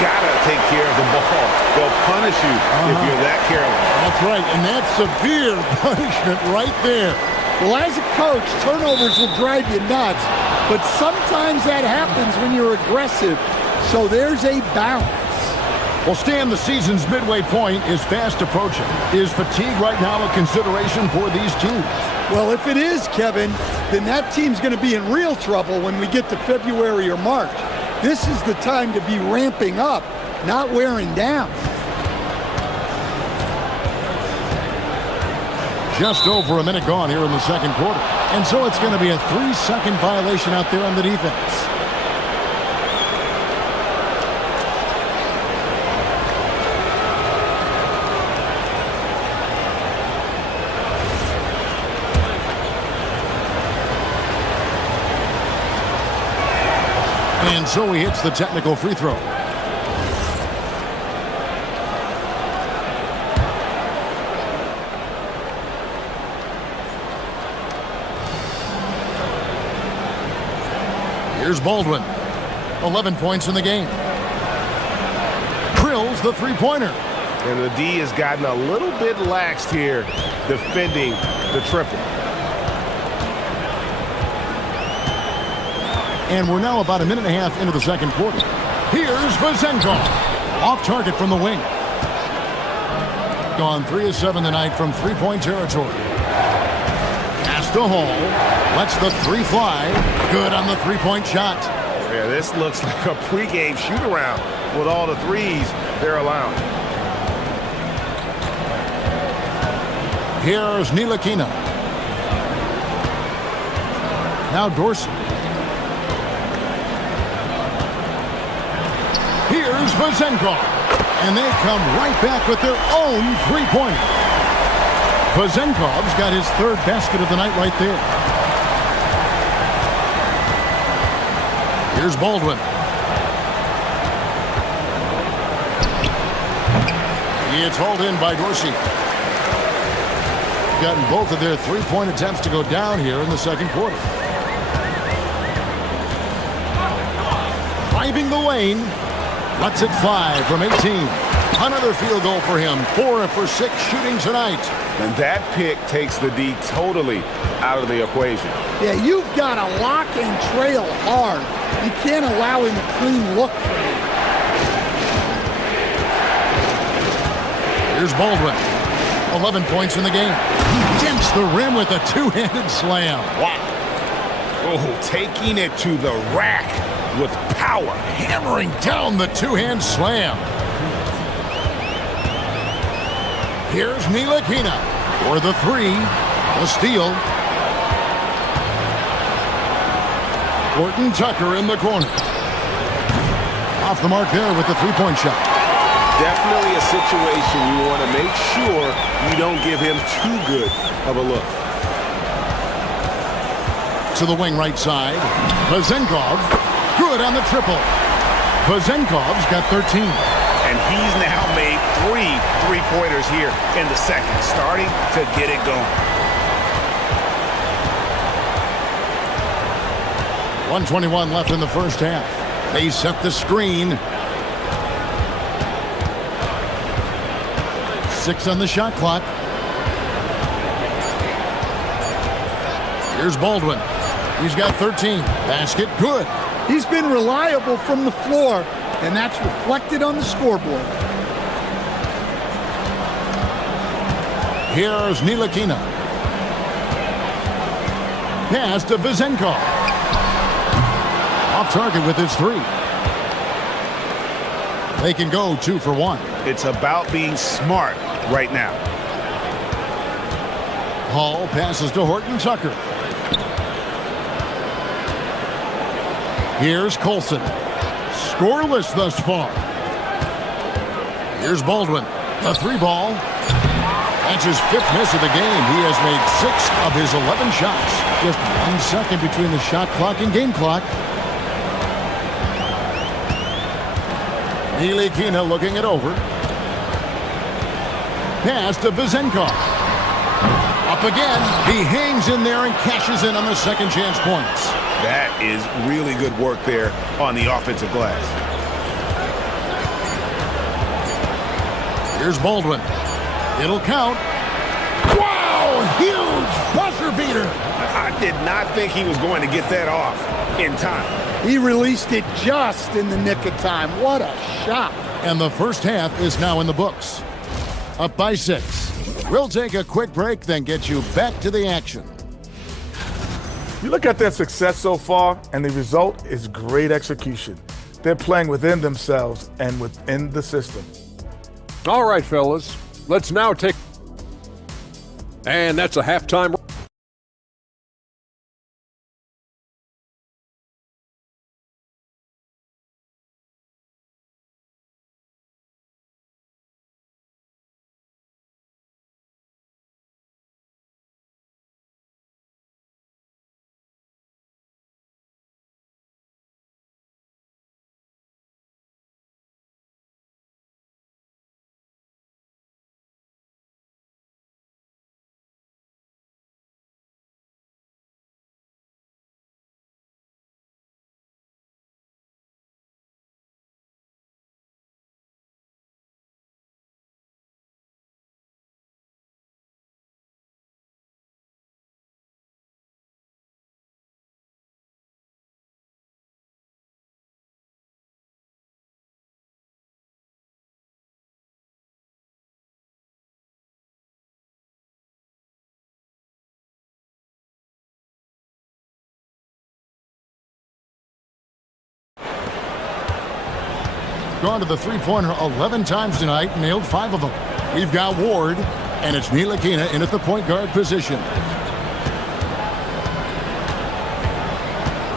Gotta take care of the ball. They'll punish you if you're that careless. That's right, and that's severe punishment right there. Well, as a coach, turnovers will drive you nuts, but sometimes that happens when you're aggressive, so there's a balance. Well, Stan, the season's midway point is fast approaching. Is fatigue right now a consideration for these teams? Well, if it is, Kevin, then that team's going to be in real trouble when we get to February or March. This is the time to be ramping up, not wearing down. Just over a minute gone here in the second quarter. And so it's going to be a 3-second violation out there on the defense. And so he hits the technical free throw. Here's Baldwin. 11 points in the game. Drills the three-pointer. And the D has gotten a little bit laxed here defending the triple. And we're now about a minute and a half into the second quarter. Here's Vezenkov. Off target from the wing. Gone 3 of 7 tonight from three-point territory. Pass to Hall. Lets the three fly. Good on the three-point shot. Yeah, this looks like a pregame shoot-around with all the threes they're allowing. Here's Ntilikina. Now Dorsey. Here's Vezenkov. And they come right back with their own three-pointer. Vezenkov's got his third basket of the night right there. Here's Baldwin. It's hauled in by Dorsey. Gotten both of their three-point attempts to go down here in the second quarter. Driving the lane. Lets it fly from 18. Another field goal for him. 4 for 6 shooting tonight. And that pick takes the D totally out of the equation. Yeah, you've got to lock and trail hard. You can't allow him a clean look for you. Here's Baldwin. 11 points in the game. He dents the rim with a two-handed slam. Wow. Oh, taking it to the rack with power. Hammering down the two-hand slam. Here's Ntilikina for the three. The steal. Horton Tucker in the corner. Off the mark there with the three-point shot. Definitely a situation you want to make sure you don't give him too good of a look. To the wing right side. Vezenkov, good on the triple. Vezenkov's got 13. And he's now made 3 three-pointers here in the second, starting to get it going. 1:21 left in the first half. They set the screen. 6 on the shot clock. Here's Baldwin. He's got 13. Basket, good. He's been reliable from the floor, and that's reflected on the scoreboard. Here's Ntilikina. Pass to Vezenkov. Off target with his 3. They can go 2 for 1. It's about being smart right now. Hall passes to Horton Tucker. Here's Colson. Scoreless thus far. Here's Baldwin. A 3-ball. That's his 5th miss of the game. He has made 6 of his 11 shots. Just 1 second between the shot clock and game clock. Ntilikina looking it over. Pass to Vezenkov. Up again. He hangs in there and cashes in on the second chance points. That is really good work there on the offensive glass. Here's Baldwin. It'll count. Wow! Huge buzzer beater. I did not think he was going to get that off in time. He released it just in the nick of time. What a shot. And the first half is now in the books. Up by 6. We'll take a quick break, then get you back to the action. You look at their success so far, and the result is great execution. They're playing within themselves and within the system. All right, fellas. Let's now take... And that's a halftime... Gone to the three-pointer 11 times tonight, nailed 5 of them. We've got Ward, and it's Ntilikina in at the point guard position.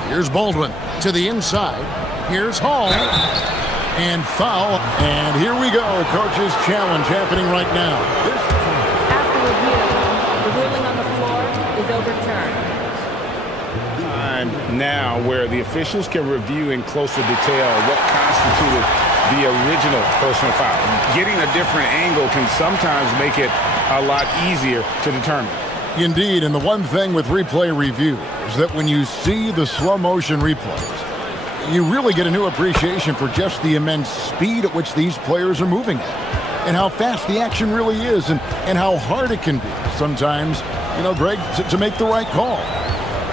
Here's Baldwin to the inside. Here's Hall. And foul. And here we go. Coach's challenge happening right now. After review, the ruling on the floor is overturned. Time now where the officials can review in closer detail what constituted the original personal foul. Getting a different angle can sometimes make it a lot easier to determine. Indeed, and the one thing with replay review is that when you see the slow motion replays, you really get a new appreciation for just the immense speed at which these players are moving at, and how fast the action really is, and how hard it can be sometimes, you know, Greg, to make the right call.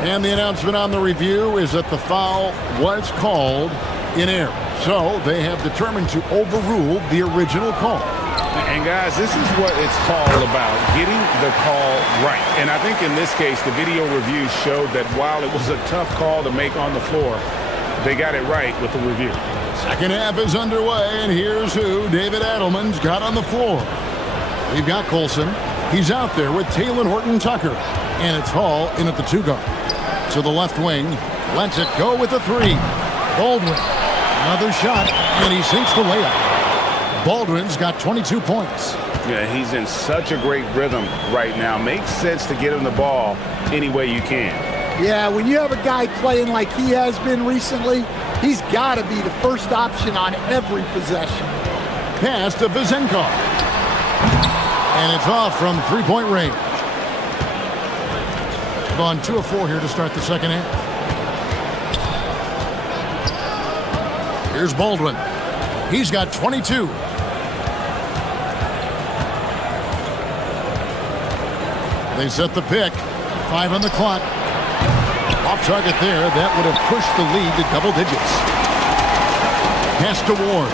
And the announcement on the review is that the foul was called in error. So they have determined to overrule the original call. And guys, this is what it's all about, getting the call right. And I think in this case, the video review showed that while it was a tough call to make on the floor, they got it right with the review. Second half is underway, and here's who David Adelman's got on the floor. We've got Colson. He's out there with Taylor Horton Tucker. And it's Hall in at the 2 guard. To the left wing, lets it go with the 3. Baldwin. Another shot, and he sinks the layup. Baldwin's got 22 points. Yeah, he's in such a great rhythm right now. Makes sense to get him the ball any way you can. Yeah, when you have a guy playing like he has been recently, he's got to be the first option on every possession. Pass to Vezenkov. And it's off from three-point range. Gone 2 of 4 here to start the second half. Here's Baldwin. He's got 22. They set the pick. 5 on the clock. Off target there. That would have pushed the lead to double digits. Pass to Ward.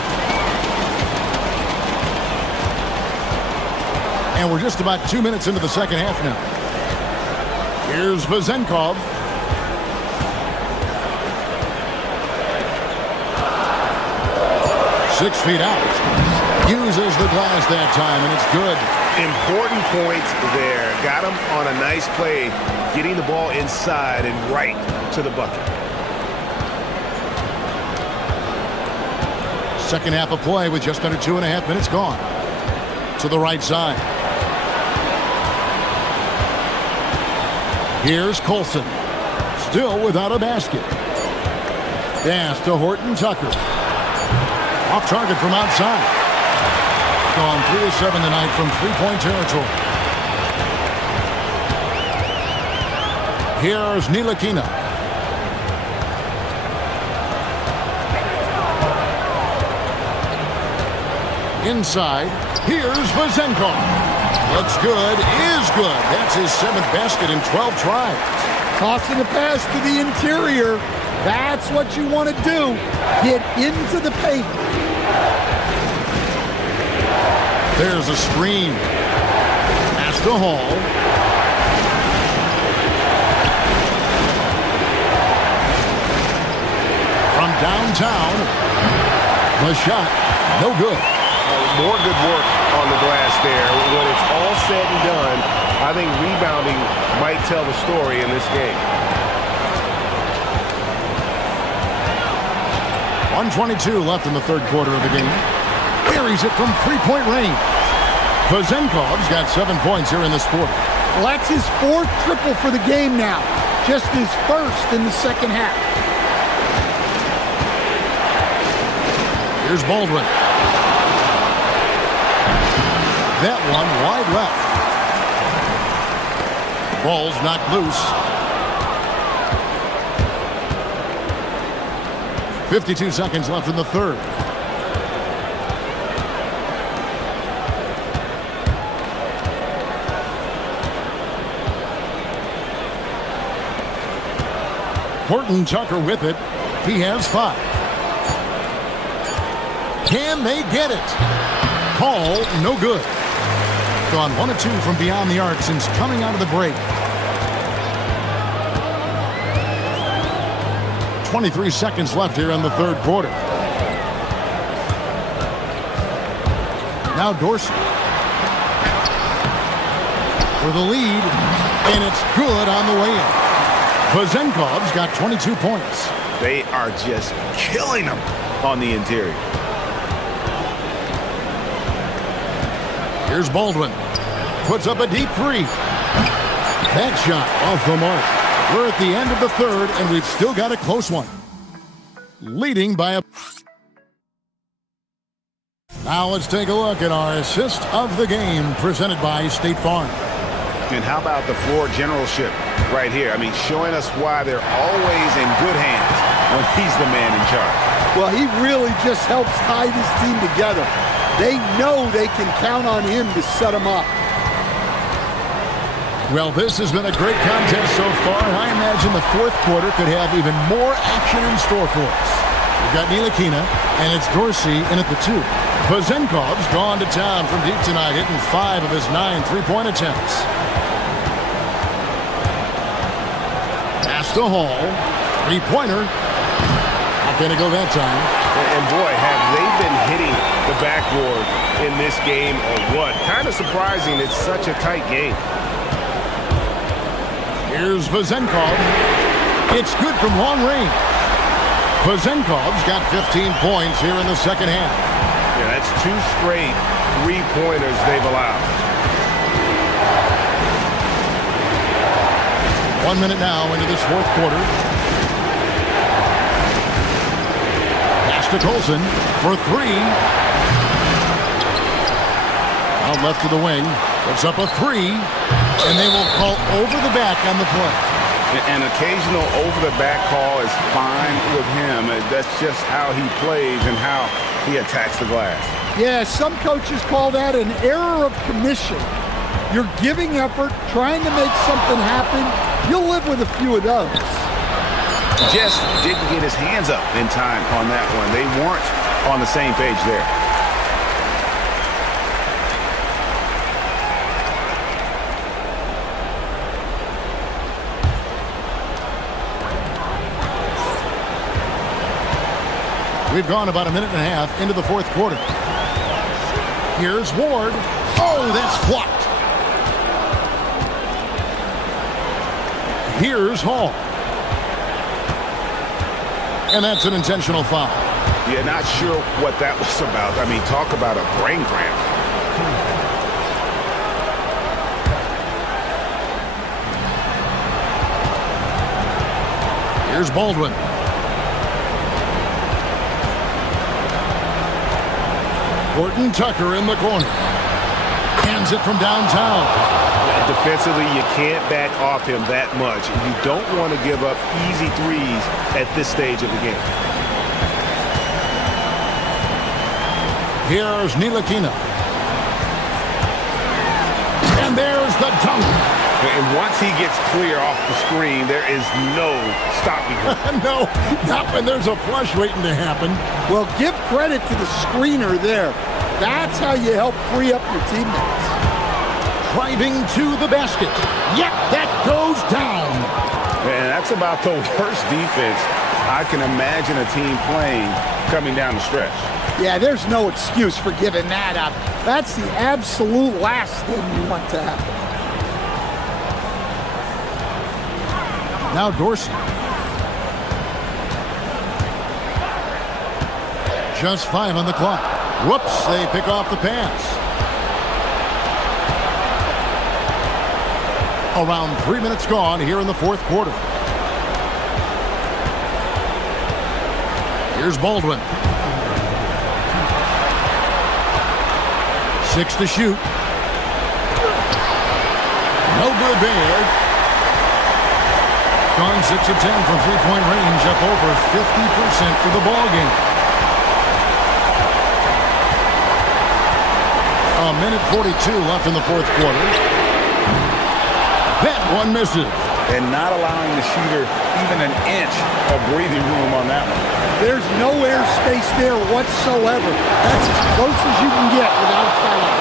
And we're just about 2 minutes into the second half now. Here's Vezenkov. Six feet out. Uses the glass that time, and it's good. Important points there. Got him on a nice play, getting the ball inside and right to the bucket. Second half of play with just under 2.5 minutes gone. To the right side. Here's Colson. Still without a basket. Pass to Horton Tucker. Off target from outside. Gone 3 of 7 tonight from three-point territory. Here's Ntilikina. Inside. Here's Vezenkov. Looks good. Is good. That's his 7th basket in 12 tries. Tossing a pass to the interior. That's what you want to do. Get into the paint. There's a screen. Pass to Hall. From downtown. The shot. No good. More good work on the glass there. When it's all said and done, I think rebounding might tell the story in this game. 1:22 left in the third quarter of the game. Carries it from three-point range. Vezenkov's got 7 points here in this quarter. Well, that's his 4th triple for the game now. Just his 1st in the second half. Here's Baldwin. That one wide left. Ball's knocked loose. 52 seconds left in the third. Horton Tucker with it. He has 5. Can they get it? Hall, no good. Gone 1 of 2 from beyond the arc since coming out of the break. 23 seconds left here in the third quarter. Now Dorsey. For the lead, and it's good on the way in. Vezenkov's got 22 points. They are just killing them on the interior. Here's Baldwin. Puts up a deep 3. That shot off the mark. We're at the end of the third, and we've still got a close one. Leading by a... Now let's take a look at our assist of the game presented by State Farm. And how about the floor generalship right here? I mean, showing us why they're always in good hands when he's the man in charge. Well, he really just helps tie this team together. They know they can count on him to set them up. Well, this has been a great contest so far, and I imagine the fourth quarter could have even more action in store for us. We've got Ntilikina, and it's Dorsey in at the 2. Vezenkov's gone to town from deep tonight, hitting 5 of his 9 three-point attempts. Pass to Hall. Three-pointer. Not going to go that time. And boy, have they been hitting the backboard in this game or what? Kind of surprising it's such a tight game. Here's Vezenkov. It's good from long range. Pazenkov's got 15 points here in the second half. Yeah, that's 2 straight three-pointers they've allowed. 1 minute now into this fourth quarter. Pass to Colson for 3. Out left to the wing. Puts up a 3. And they will call over the back on the play. An occasional over-the-back call is fine with him. That's just how he plays and how he attacks the glass. Yeah, some coaches call that an error of commission. You're giving effort, trying to make something happen. You'll live with a few of those. Just didn't get his hands up in time on that one. They weren't on the same page there. We've gone about a minute and a half into the fourth quarter. Here's Ward. Oh, that's blocked. Here's Hall. And that's an intentional foul. Yeah, not sure what that was about. I mean, talk about a brain cramp. Here's Baldwin. Horton Tucker in the corner. Hands it from downtown. Defensively, you can't back off him that much. You don't want to give up easy threes at this stage of the game. Here's Ntilikina. And there's the dunk. And once he gets clear off the screen, there is no stopping him. No, not when there's a flush waiting to happen. Well, give credit to the screener there. That's how you help free up your teammates. Driving to the basket. Yep, that goes down. And that's about the worst defense I can imagine a team playing coming down the stretch. Yeah, there's no excuse for giving that up. That's the absolute last thing you want to happen. Now Dorsey. Just 5 on the clock. Whoops, they pick off the pass. Around 3 minutes gone here in the fourth quarter. Here's Baldwin. 6 to shoot. No good there. Gone 6 of 10 from three-point range, up over 50% for the ball game. A minute 42 left in the fourth quarter. That one misses. And not allowing the shooter even an inch of breathing room on that one. There's no airspace there whatsoever. That's as close as you can get without fouling.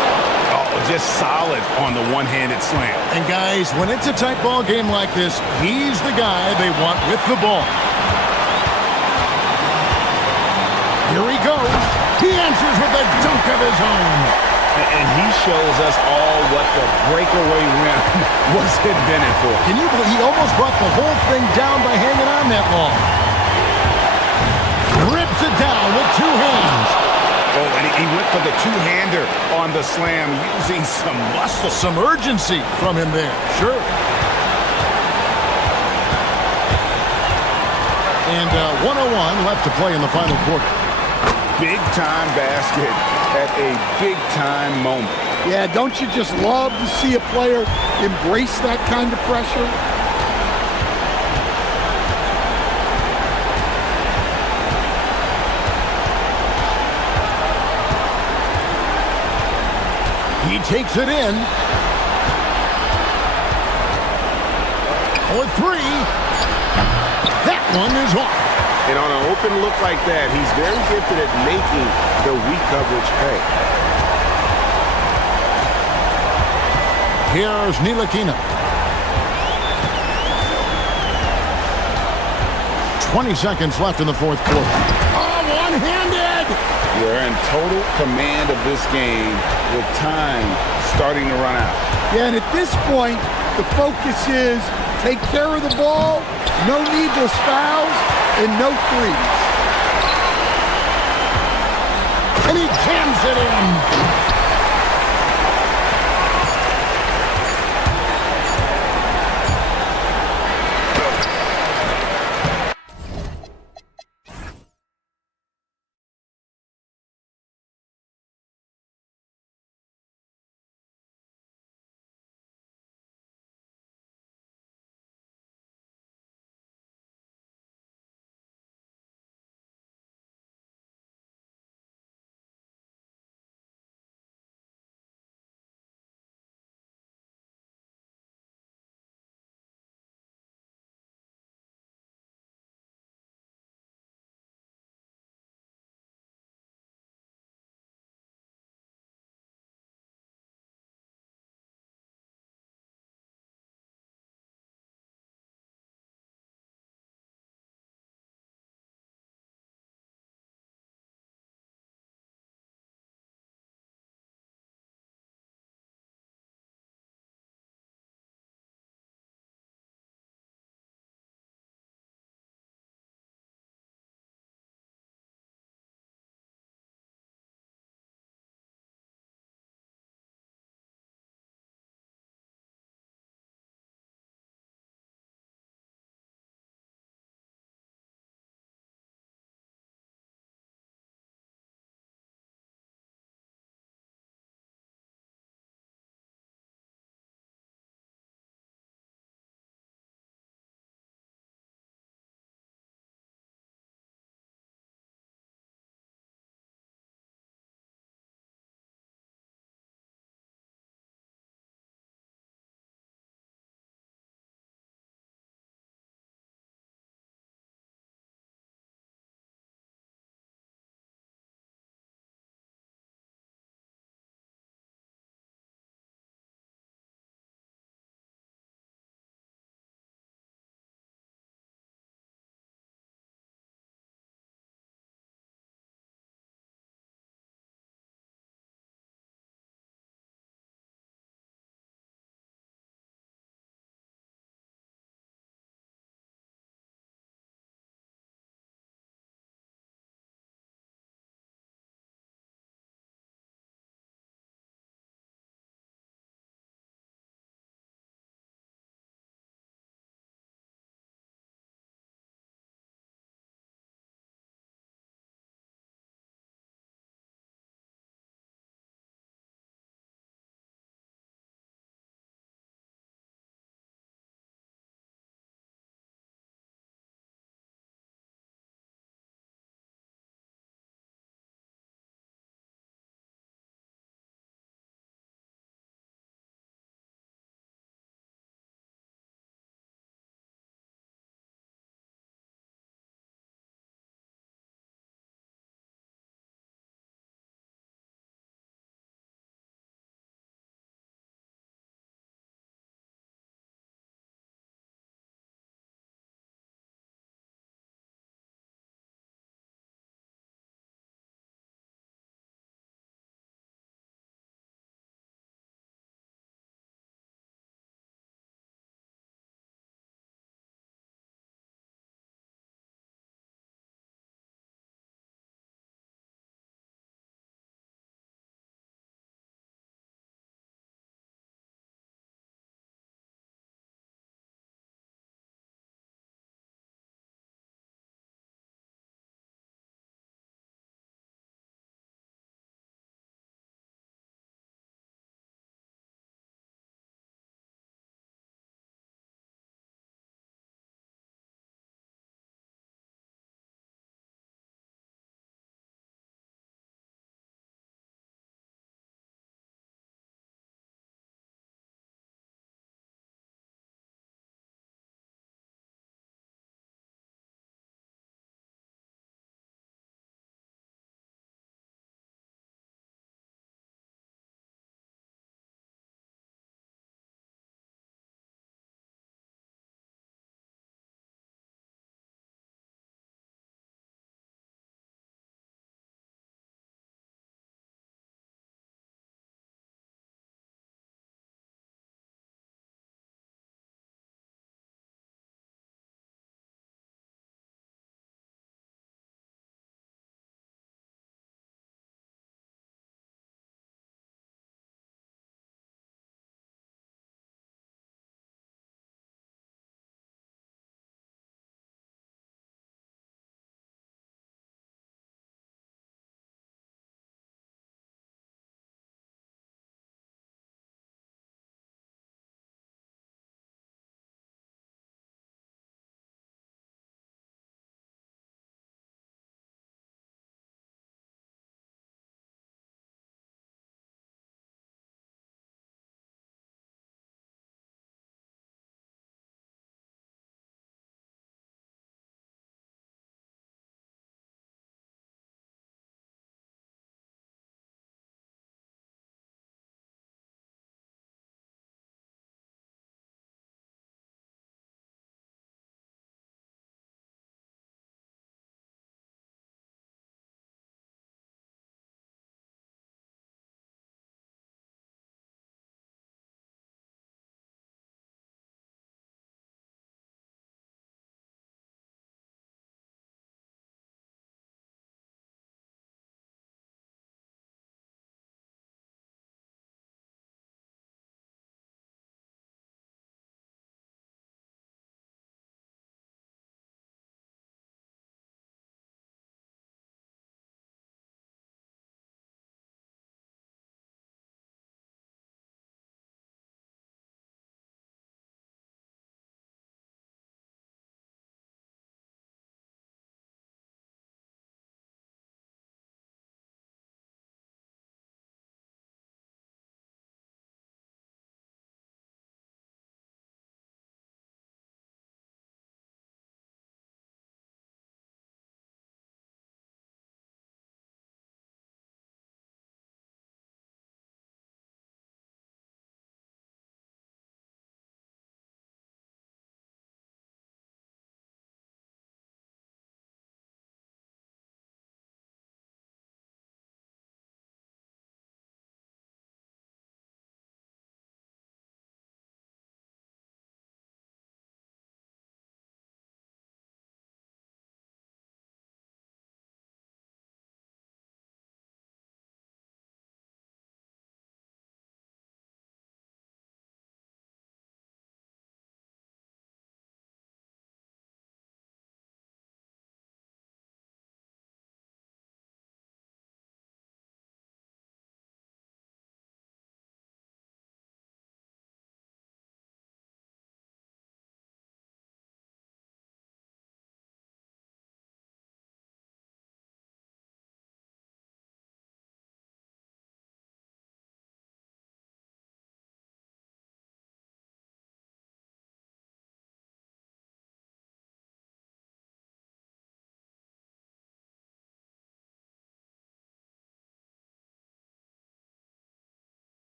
Oh, just solid on the one-handed slam. And guys, when it's a tight ball game like this, he's the guy they want with the ball. Here he goes. He answers with a dunk of his own. And he shows us all what the breakaway rim was invented for. Can you believe he almost brought the whole thing down by hanging on that long? Rips it down with 2 hands. Oh, and he went for the two-hander on the slam using some muscle. Some urgency from him there, sure. And 1:01 left to play in the final quarter. Big-time basket at a big-time moment. Yeah, don't you just love to see a player embrace that kind of pressure? He takes it in. For 3. That one is off. And on an open look like that, he's very gifted at making the weak coverage pay. Here's Ntilikina. 20 seconds left in the fourth quarter. Oh, one-handed! They're in total command of this game with time starting to run out. Yeah, and at this point, the focus is take care of the ball, no needless fouls, and no threes. and he jams it in.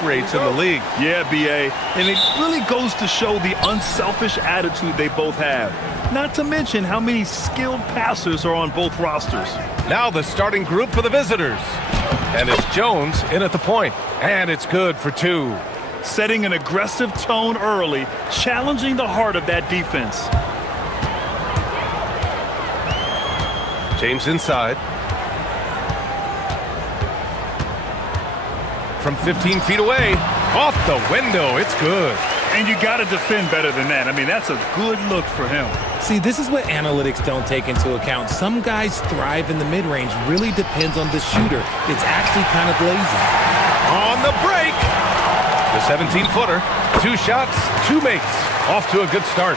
success rates in the league. Yeah, B.A., and it really goes to show the unselfish attitude they both have. Not to mention how many skilled passers are on both rosters. Now the starting group for the visitors. And it's Jones in at the point. And it's good for 2. Setting an aggressive tone early, challenging the heart of that defense. James inside. From 15 feet away. Off the window. It's good. And you got to defend better than that. I mean, that's a good look for him. See, this is what analytics don't take into account. Some guys thrive in the mid-range. Really depends on the shooter. It's actually kind of lazy. On the break. The 17-footer. 2 shots, 2 makes. Off to a good start.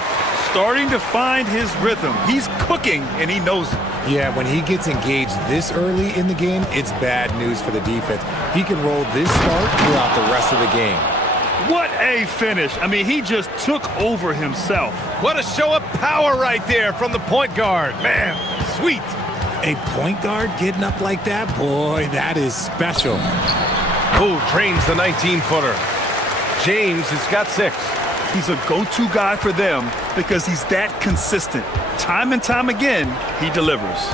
Starting to find his rhythm. He's cooking, and he knows it. Yeah, when he gets engaged this early in the game, it's bad news for the defense. He can roll this start throughout the rest of the game. What a finish. I mean, he just took over himself. What a show of power right there from the point guard. Man, sweet. A point guard getting up like that? Boy, that is special. Who drains the 19-footer? James has got 6. He's a go-to guy for them because he's that consistent. Time and time again, he delivers.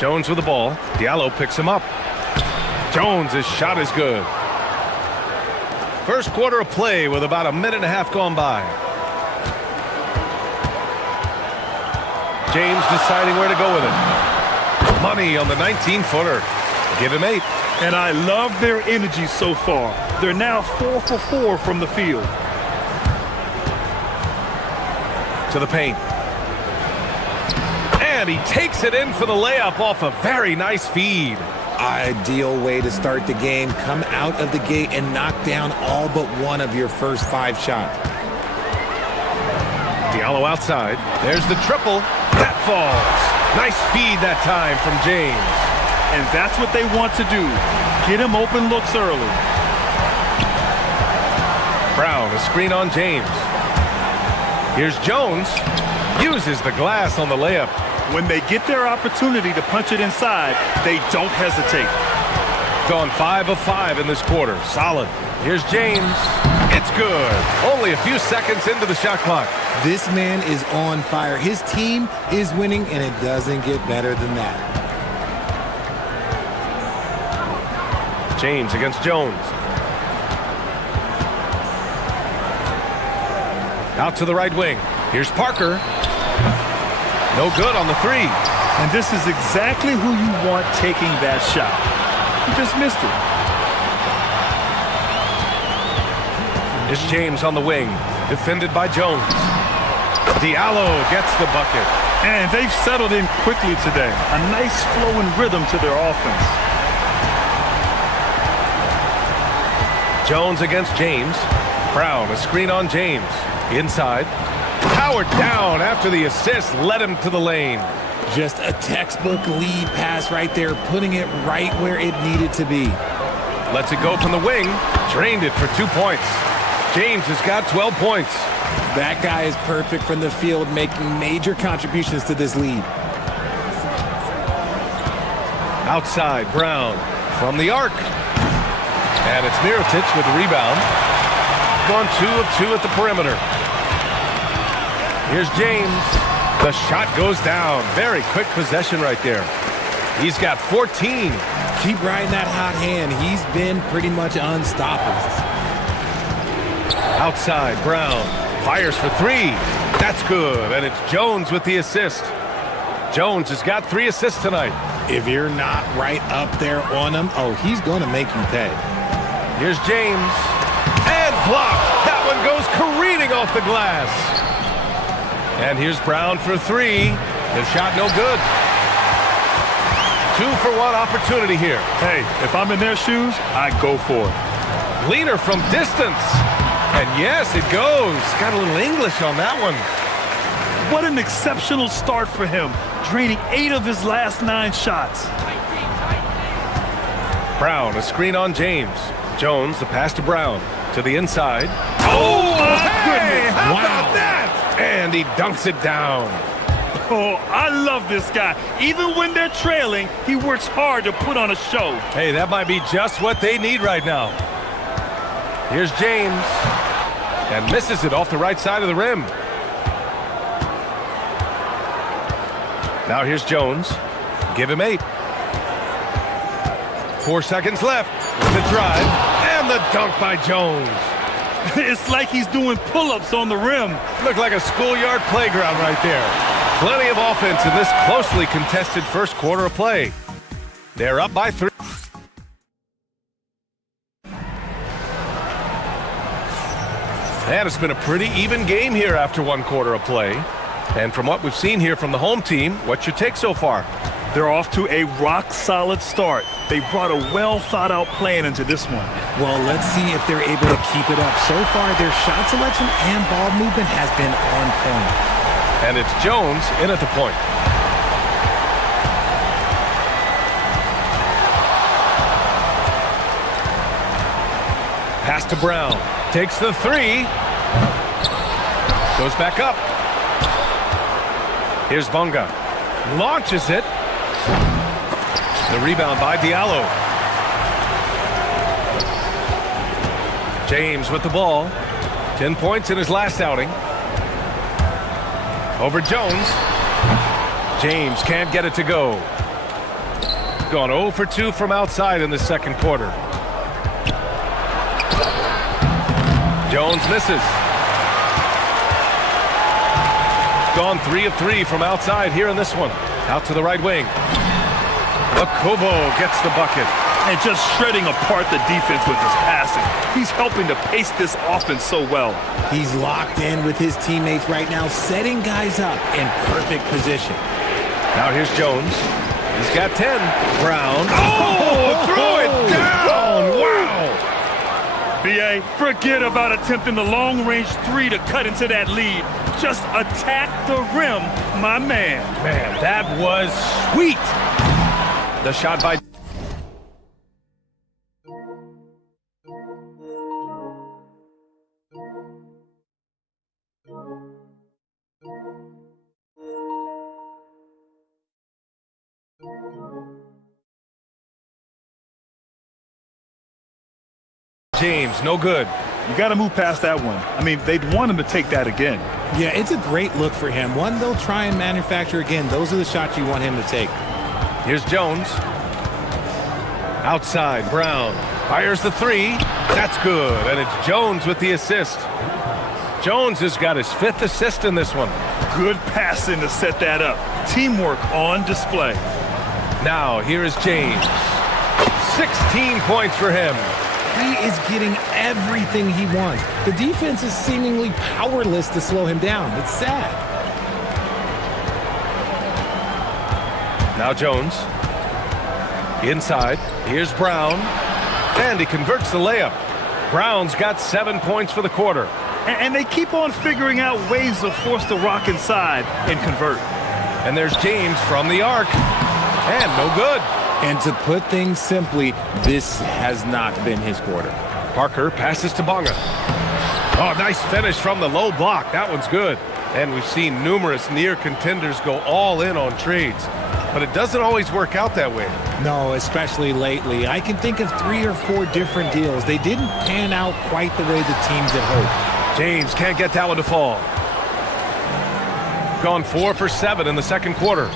Jones with the ball. Diallo picks him up. Jones' shot is good. First quarter of play with about a minute and a half gone by. James deciding where to go with it. Money on the 19-footer. Give him 8. And I love their energy so far. They're now 4 for 4 from the field. To the paint. And he takes it in for the layup off a very nice feed. Ideal way to start the game. Come out of the gate and knock down all but one of your first 5 shots. Diallo outside. There's the triple. That falls. Nice feed that time from James. And that's what they want to do. Get him open looks early. Brown, a screen on James. Here's Jones. Uses the glass on the layup. When they get their opportunity to punch it inside, they don't hesitate. Gone 5 of 5 in this quarter. Solid. Here's James. It's good. Only a few seconds into the shot clock. This man is on fire. His team is winning, and it doesn't get better than that. James against Jones. Out to the right wing. Here's Parker. No good on the 3. And this is exactly who you want taking that shot. He just missed it. It's James on the wing. Defended by Jones. Diallo gets the bucket. And they've settled in quickly today. A nice flowing rhythm to their offense. Jones against James. Brown, a screen on James. Inside. Powered down after the assist led him to the lane. Just a textbook lead pass right there, putting it right where it needed to be. Lets it go from the wing. Drained it for 2 points. James has got 12 points. That guy is perfect from the field, making major contributions to this lead. Outside, Brown from the arc. And it's Mirotic with the rebound. Gone 2 of 2 at the perimeter. Here's James. The shot goes down. Very quick possession right there. He's got 14. Keep riding that hot hand. He's been pretty much unstoppable. Outside, Brown fires for 3. That's good. And it's Jones with the assist. Jones has got 3 assists tonight. If you're not right up there on him, oh, he's going to make you pay. Here's James. And blocked. That one goes careening off the glass. And here's Brown for 3. The shot no good. 2-for-1 opportunity here. Hey, if I'm in their shoes, I go for it. Leaner from distance. And yes, it goes. Got a little English on that one. What an exceptional start for him, draining 8 of his last 9 shots. Brown, a screen on James. Jones, the pass to Brown. To the inside. Oh, my goodness. How about that? And he dunks it down. Oh, I love this guy. Even when they're trailing, he works hard to put on a show. Hey, that might be just what they need right now. Here's James. And misses it off the right side of the rim. Now here's Jones. Give him 8. 4 seconds left. The drive and the dunk by Jones. It's like he's doing pull-ups on the rim. Looked like a schoolyard playground right there. Plenty of offense in this closely contested first quarter of play. They're up by 3. And it's been a pretty even game here after 1 quarter of play. And from what we've seen here from the home team, what's your take so far? They're off to a rock-solid start. They brought a well-thought-out plan into this one. Well, let's see if they're able to keep it up. So far, their shot selection and ball movement has been on point. And it's Jones in at the point. Pass to Brown. Takes the 3. Goes back up. Here's Bunga. Launches it. The rebound by Diallo. James with the ball. 10 points in his last outing. Over Jones. James can't get it to go. Gone 0 for 2 from outside in the second quarter. Jones misses. Gone 3 of 3 from outside here in this one. Out to the right wing. Akobo gets the bucket. And just shredding apart the defense with his passing. He's helping to pace this offense so well. He's locked in with his teammates right now, setting guys up in perfect position. Now here's Jones. He's got 10. Brown. Oh, throw it down. Wow. B.A., forget about attempting the long-range 3 to cut into that lead. Just attack the rim, my man. Man, that was sweet. The shot by... James, no good. You got to move past that one. I mean, they'd want him to take that again. Yeah, it's a great look for him. One they'll try and manufacture again. Those are the shots you want him to take. Here's Jones. Outside, Brown. Fires the 3. That's good. And it's Jones with the assist. Jones has got his 5th assist in this one. Good passing to set that up. Teamwork on display. Now, here is James. 16 points for him. He is getting everything he wants. The defense is seemingly powerless to slow him down. It's sad. Now Jones. Inside. Here's Brown. And he converts the layup. Brown's got 7 points for the quarter. And they keep on figuring out ways to force the rock inside and convert. And there's James from the arc. And no good. And to put things simply, this has not been his quarter. Parker passes to Bonga. Oh, nice finish from the low block. That one's good. And we've seen numerous near contenders go all in on trades. But it doesn't always work out that way. No, especially lately. I can think of 3 or 4 different deals. They didn't pan out quite the way the teams had hoped. James can't get that one to fall. Gone 4 for 7 in the second quarter.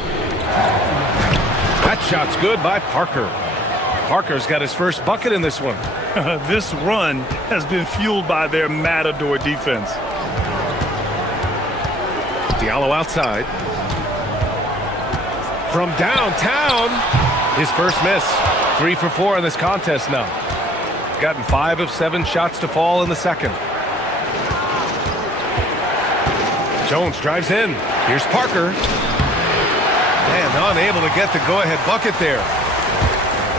That shot's good by Parker. Parker's got his first bucket in this one. This run has been fueled by their matador defense. Diallo outside. From downtown, his first miss. 3 for 4 in this contest now. Gotten 5 of 7 shots to fall in the second. Jones drives in. Here's Parker. And unable to get the go-ahead bucket there.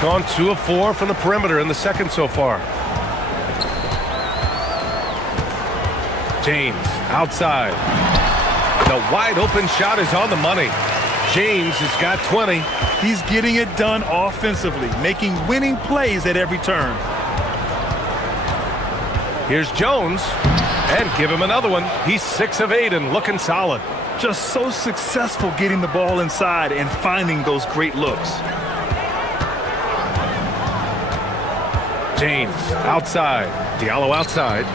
Gone 2 of 4 from the perimeter in the second so far. James outside. The wide open shot is on the money. James has got 20. He's getting it done offensively, making winning plays at every turn. Here's Jones. And give him another one. He's 6 of 8 and looking solid. Just so successful getting the ball inside and finding those great looks. James outside. Diallo outside.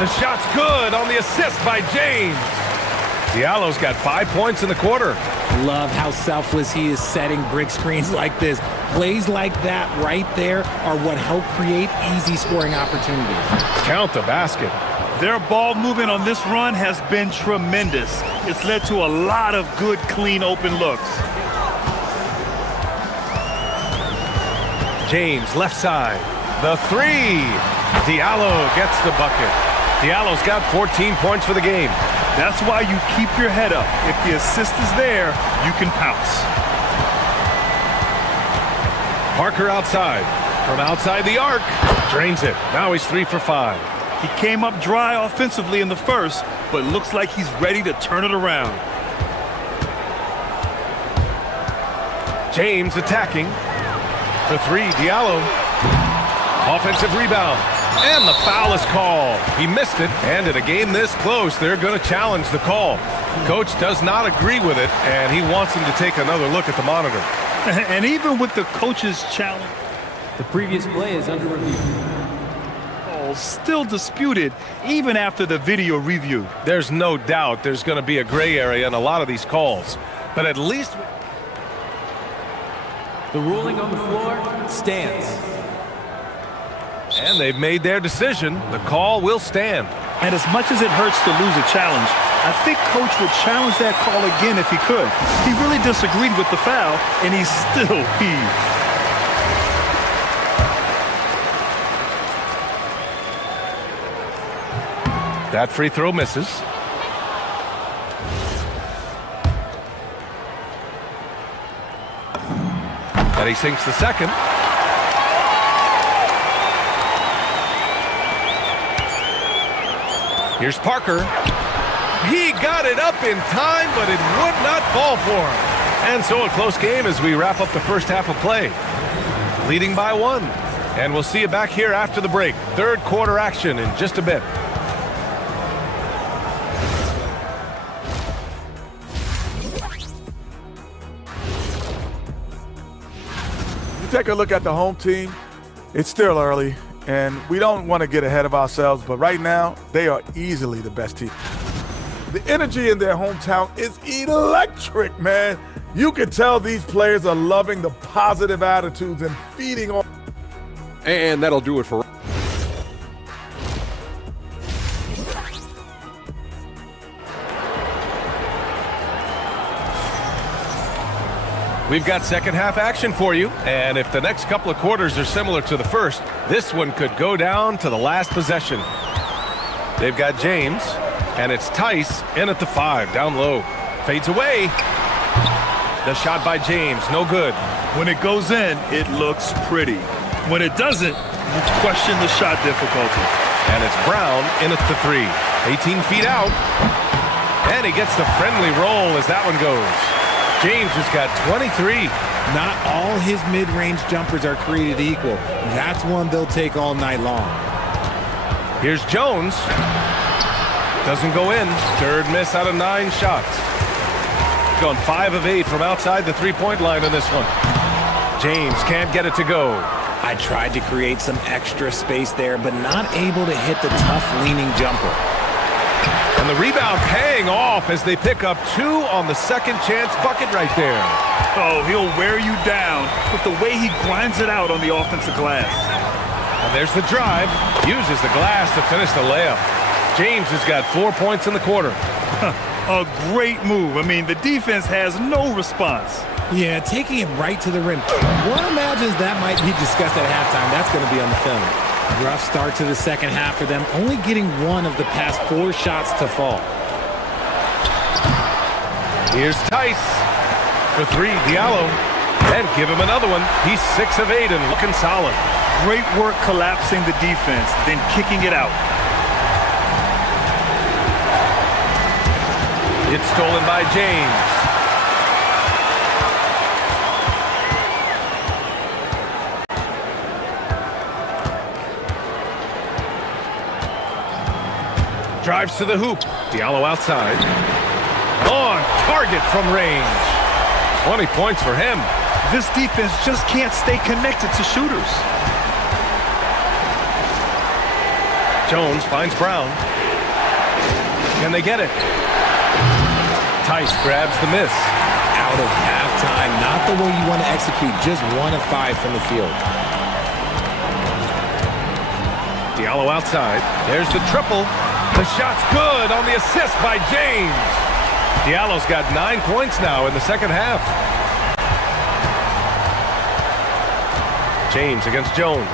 The shot's good on the assist by James. Diallo's got 5 points in the quarter. Love how selfless he is setting brick screens like this. Plays like that right there are what help create easy scoring opportunities. Count the basket. Their ball movement on this run has been tremendous. It's led to a lot of good, clean, open looks. James left side. The three. Diallo gets the bucket. Diallo's got 14 points for the game. That's why you keep your head up. If the assist is there, you can pounce. Parker outside. From outside the arc. Drains it. Now he's 3 for 5. He came up dry offensively in the first, but looks like he's ready to turn it around. James attacking. For 3, Diallo. Offensive rebound. And the foul is called. He missed it, and in a game this close, they're going to challenge the call. Coach does not agree with it, and he wants him to take another look at the monitor. And even with the coach's challenge, the previous play is under review. Still disputed even after the video review. There's no doubt there's going to be a gray area in a lot of these calls, but at least the ruling on the floor stands. And they've made their decision. The call will stand. And as much as it hurts to lose a challenge, I think Coach would challenge that call again if he could. He really disagreed with the foul, and he's still peeved. That free throw misses. And he sinks the second. Here's Parker. He got it up in time, but it would not fall for him. And so a close game as we wrap up the first half of play. Leading by 1. And we'll see you back here after the break. Third quarter action in just a bit. Take a look at the home team. It's still early, and we don't want to get ahead of ourselves, but right now, they are easily the best team. The energy in their hometown is electric, man. You can tell these players are loving the positive attitudes and feeding on. And that'll do it for We've got second half action for you, and if the next couple of quarters are similar to the first, this one could go down to the last possession. They've got James, and it's Tice in at the 5, down low. Fades away. The shot by James, no good. When it goes in, it looks pretty. When it doesn't, you question the shot difficulty. And it's Brown in at the 3. 18 feet out. And he gets the friendly roll as that one goes. James has got 23. Not all his mid-range jumpers are created equal. That's one they'll take all night long. Here's Jones. Doesn't go in. Third miss out of 9 shots. Gone 5 of 8 from outside the three-point line in this one. James can't get it to go. I tried to create some extra space there, but not able to hit the tough leaning jumper. And the rebound paying off as they pick up 2 on the second chance bucket right there. Oh, he'll wear you down with the way he grinds it out on the offensive glass. And there's the drive. Uses the glass to finish the layup. James has got 4 points in the quarter. A great move. I mean, the defense has no response. Yeah, taking it right to the rim. One imagines that might be discussed at halftime. That's going to be on the film. Rough start to the second half for them, only getting 1 of the past 4 shots to fall. Here's Tice for 3, Diallo. And give him another one. He's 6 of 8 and looking solid. Great work collapsing the defense, then kicking it out. It's stolen by James. Drives to the hoop. Diallo outside. On target from range. 20 points for him. This defense just can't stay connected to shooters. Jones finds Brown. Can they get it? Tice grabs the miss. Out of halftime, not the way you want to execute, just 1 of 5 from the field. Diallo outside. There's the triple. The shot's good on the assist by James. Diallo's got 9 points now in the second half. James against Jones.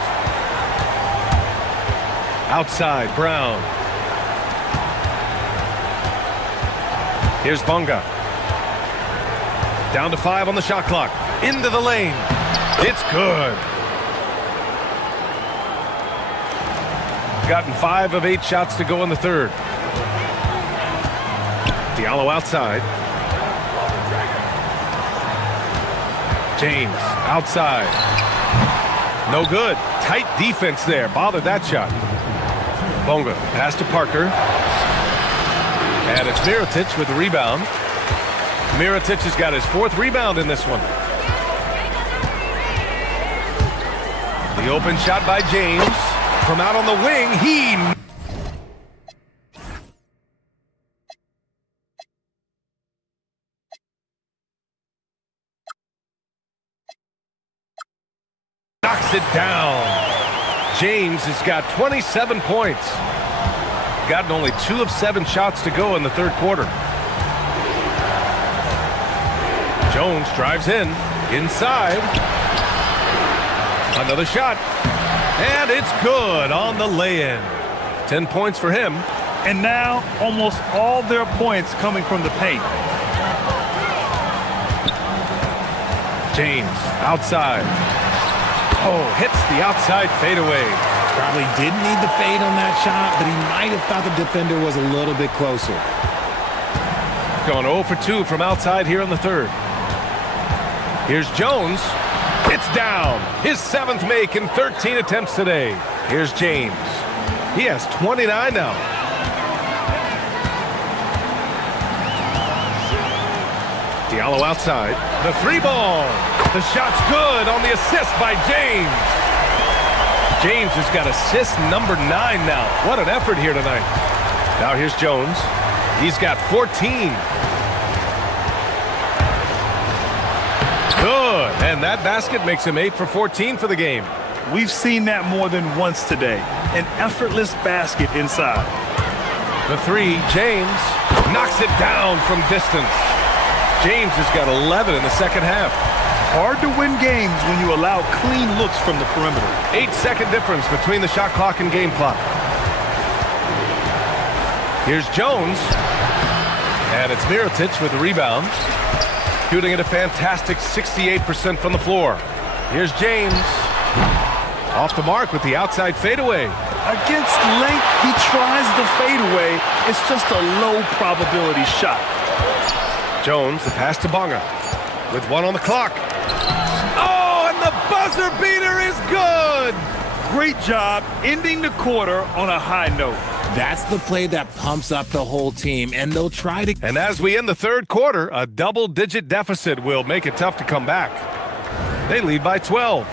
Outside, Brown. Here's Bunga. Down to 5 on the shot clock. Into the lane. It's good. Gotten 5 of 8 shots to go in the third. Diallo outside. James outside. No good. Tight defense there. Bothered that shot. Bunga pass to Parker. And it's Mirotic with the rebound. Mirotic has got his 4th rebound in this one. The open shot by James. From out on the wing, he... knocks it down. James has got 27 points. Gotten only 2 of 7 shots to go in the third quarter. Jones drives in. Inside. Another shot. And it's good on the lay-in. 10 points for him. And now almost all their points coming from the paint. James outside. Oh, hits the outside fadeaway. Probably didn't need the fade on that shot, but he might have thought the defender was a little bit closer. Going 0 for 2 from outside here in the third. Here's Jones. It's down. His 7th make in 13 attempts today. Here's James. He has 29 now. Diallo outside. The 3-ball. The shot's good on the assist by James. James has got assist number 9 now. What an effort here tonight. Now here's Jones. He's got 14. Good. And that basket makes him 8 for 14 for the game. We've seen that more than once today. An effortless basket inside. The 3, James knocks it down from distance. James has got 11 in the second half. Hard to win games when you allow clean looks from the perimeter. 8-second difference between the shot clock and game clock. Here's Jones. And it's Mirotic with the rebound. Shooting at a fantastic 68% from the floor. Here's James. Off the mark with the outside fadeaway. Against length, he tries the fadeaway. It's just a low probability shot. Jones, the pass to Bunga. With 1 on the clock. Oh, and the buzzer beater is good! Great job ending the quarter on a high note. That's the play that pumps up the whole team, and they'll try to... And as we end the third quarter, a double-digit deficit will make it tough to come back. They lead by 12.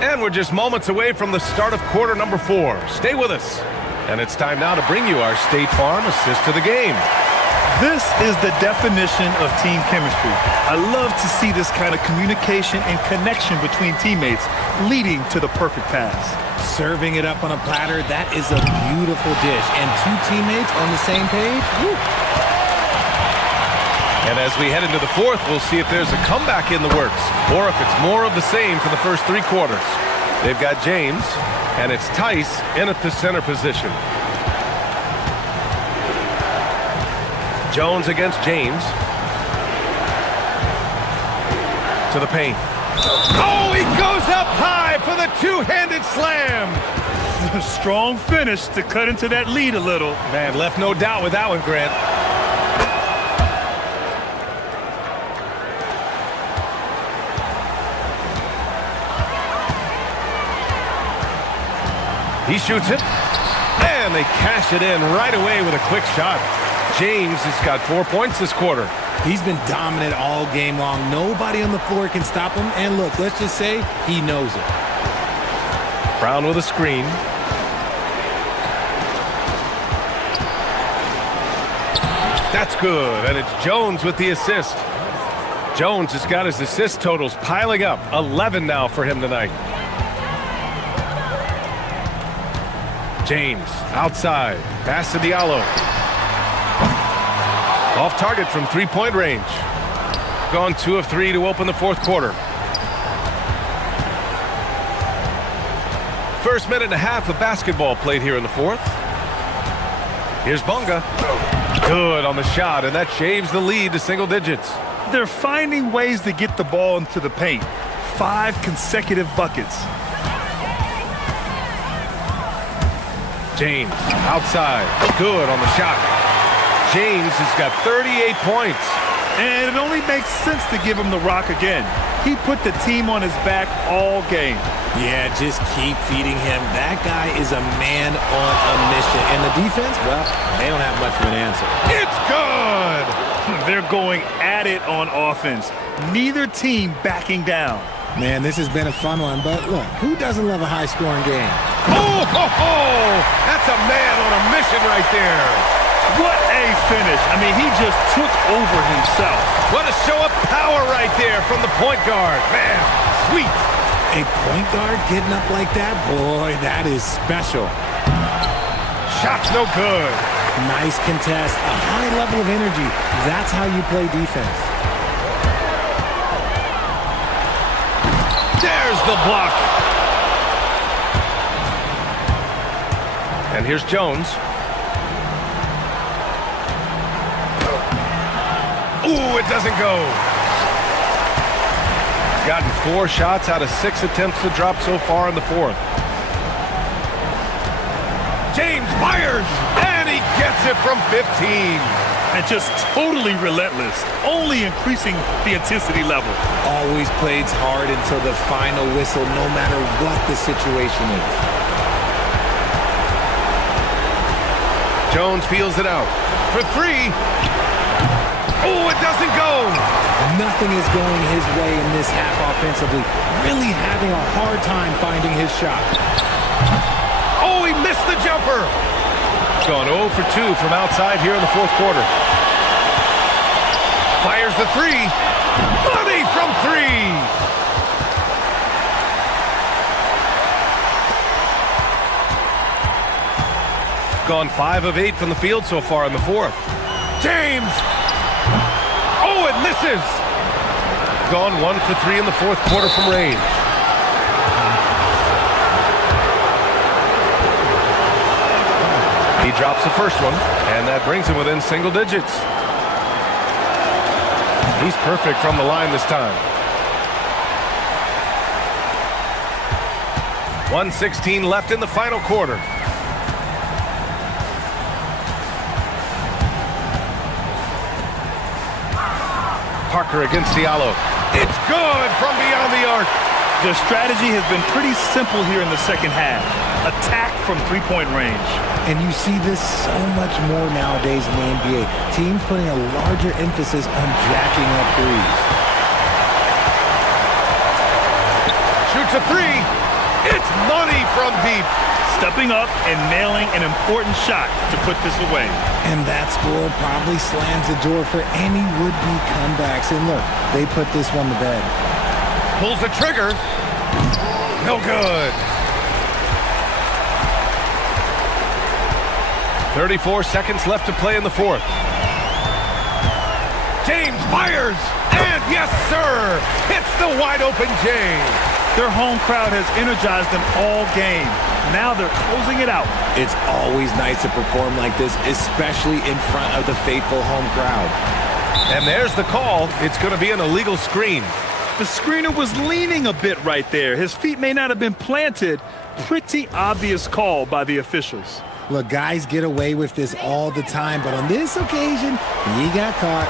And we're just moments away from the start of quarter number 4. Stay with us. And it's time now to bring you our State Farm assist to the game. This is the definition of team chemistry. I love to see this kind of communication and connection between teammates leading to the perfect pass. Serving it up on a platter, that is a beautiful dish. And 2 teammates on the same page, woo. And as we head into the fourth, we'll see if there's a comeback in the works or if it's more of the same for the first 3 quarters. They've got James, and it's Tice in at the center position. Jones against James. To the paint. Oh, he goes up high for the 2-handed slam. A strong finish to cut into that lead a little. Man, left no doubt with that one, Grant. He shoots it. And and they cash it in right away with a quick shot. James has got 4 points this quarter. He's been dominant all game long. Nobody on the floor can stop him. And look, let's just say he knows it. Brown with a screen. That's good, and it's Jones with the assist. Jones has got his assist totals piling up. 11 now for him tonight. James outside. Pass to Diallo. Off target from three-point range. Gone 2 of 3 to open the fourth quarter. First minute and a half of basketball played here in the fourth. Here's Bonga. Good on the shot, and that shaves the lead to single digits. They're finding ways to get the ball into the paint. 5 consecutive buckets. James outside. Good on the shot. James has got 38 points. And it only makes sense to give him the rock again. He put the team on his back all game. Yeah, just keep feeding him. That guy is a man on a mission. And the defense, well, they don't have much of an answer. It's good! They're going at it on offense. Neither team backing down. Man, this has been a fun one, but look, who doesn't love a high-scoring game? Oh, ho, ho! That's a man on a mission right there. What a finish. I mean, he just took over himself. What a show of power right there from the point guard. Man, sweet. A point guard getting up like that? Boy, that is special. Shot's no good. Nice contest, a high level of energy. That's how you play defense. There's the block. And here's Jones. Ooh, it doesn't go. Gotten 4 shots out of 6 attempts to drop so far in the fourth. James fires, and he gets it from 15. And just totally relentless, only increasing the intensity level. Always plays hard until the final whistle, no matter what the situation is. Jones feels it out for 3. Oh, it doesn't go. Nothing is going his way in this half offensively. Really having a hard time finding his shot. Oh, he missed the jumper. Gone 0 for 2 from outside here in the fourth quarter. Fires the 3. Money from 3. Gone 5 of 8 from the field so far in the fourth. James. Oh, it misses. Gone 1 for 3 in the fourth quarter from range. He drops the first one, and that brings him within single digits. He's perfect from the line this time. 1:16 left in the final quarter. Parker against Diallo. It's good from beyond the arc. Their strategy has been pretty simple here in the second half. Attack from three-point range. And you see this so much more nowadays in the NBA. Teams putting a larger emphasis on jacking up threes. Shoots a 3. It's money from deep. Stepping up and nailing an important shot to put this away. And that score probably slams the door for any would-be comebacks. And look, they put this one to bed. Pulls the trigger. No good. 34 seconds left to play in the fourth. James fires, and yes, sir, hits the wide-open James. Their home crowd has energized them all game. Now they're closing it out. It's always nice to perform like this, especially in front of the faithful home crowd. And there's the call. It's going to be an illegal screen. The screener was leaning a bit right there. His feet may not have been planted. Pretty obvious call by the officials. Look, guys get away with this all the time, but on this occasion, he got caught.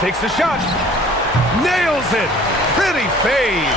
Takes the shot. Nails it. Pretty fade.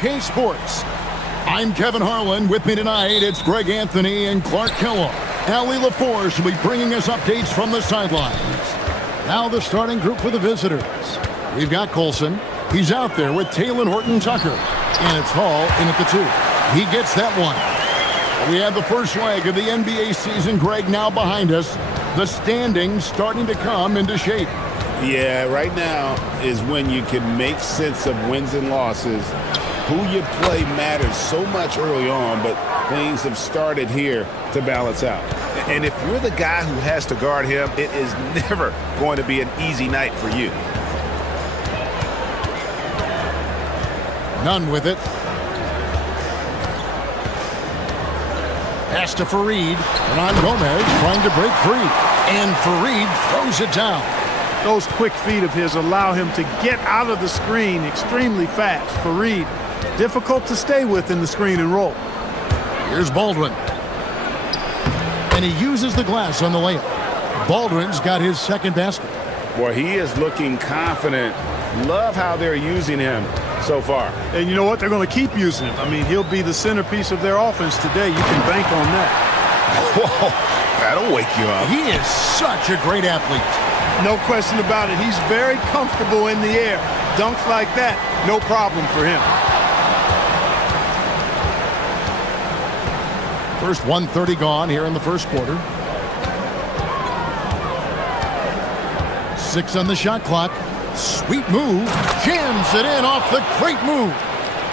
K Sports. I'm Kevin Harlan. With me tonight, it's Greg Anthony and Clark Kellogg. Allie LaForce will be bringing us updates from the sidelines. Now the starting group for the visitors. We've got Colson. He's out there with Taylor Horton-Tucker. And it's Hall in at the 2. He gets that one. We have the first leg of the NBA season, Greg, now behind us. The standings starting to come into shape. Yeah, right now is when you can make sense of wins and losses. Who you play matters so much early on, but things have started here to balance out. And if you're the guy who has to guard him, it is never going to be an easy night for you. None with it. Pass to Fareed. Ron Gomez trying to break free. And Fareed throws it down. Those quick feet of his allow him to get out of the screen extremely fast. Fareed, difficult to stay with in the screen and roll. Here's Baldwin. And he uses the glass on the layup. Baldwin's got his second basket. Boy, he is looking confident. Love how they're using him so far. And you know what? They're going to keep using him. I mean, he'll be the centerpiece of their offense today. You can bank on that. Whoa, that'll wake you up. He is such a great athlete. No question about it. He's very comfortable in the air. Dunks like that, no problem for him. First 1:30 gone here in the first quarter. 6 on the shot clock. Sweet move. Jams it in off the great move.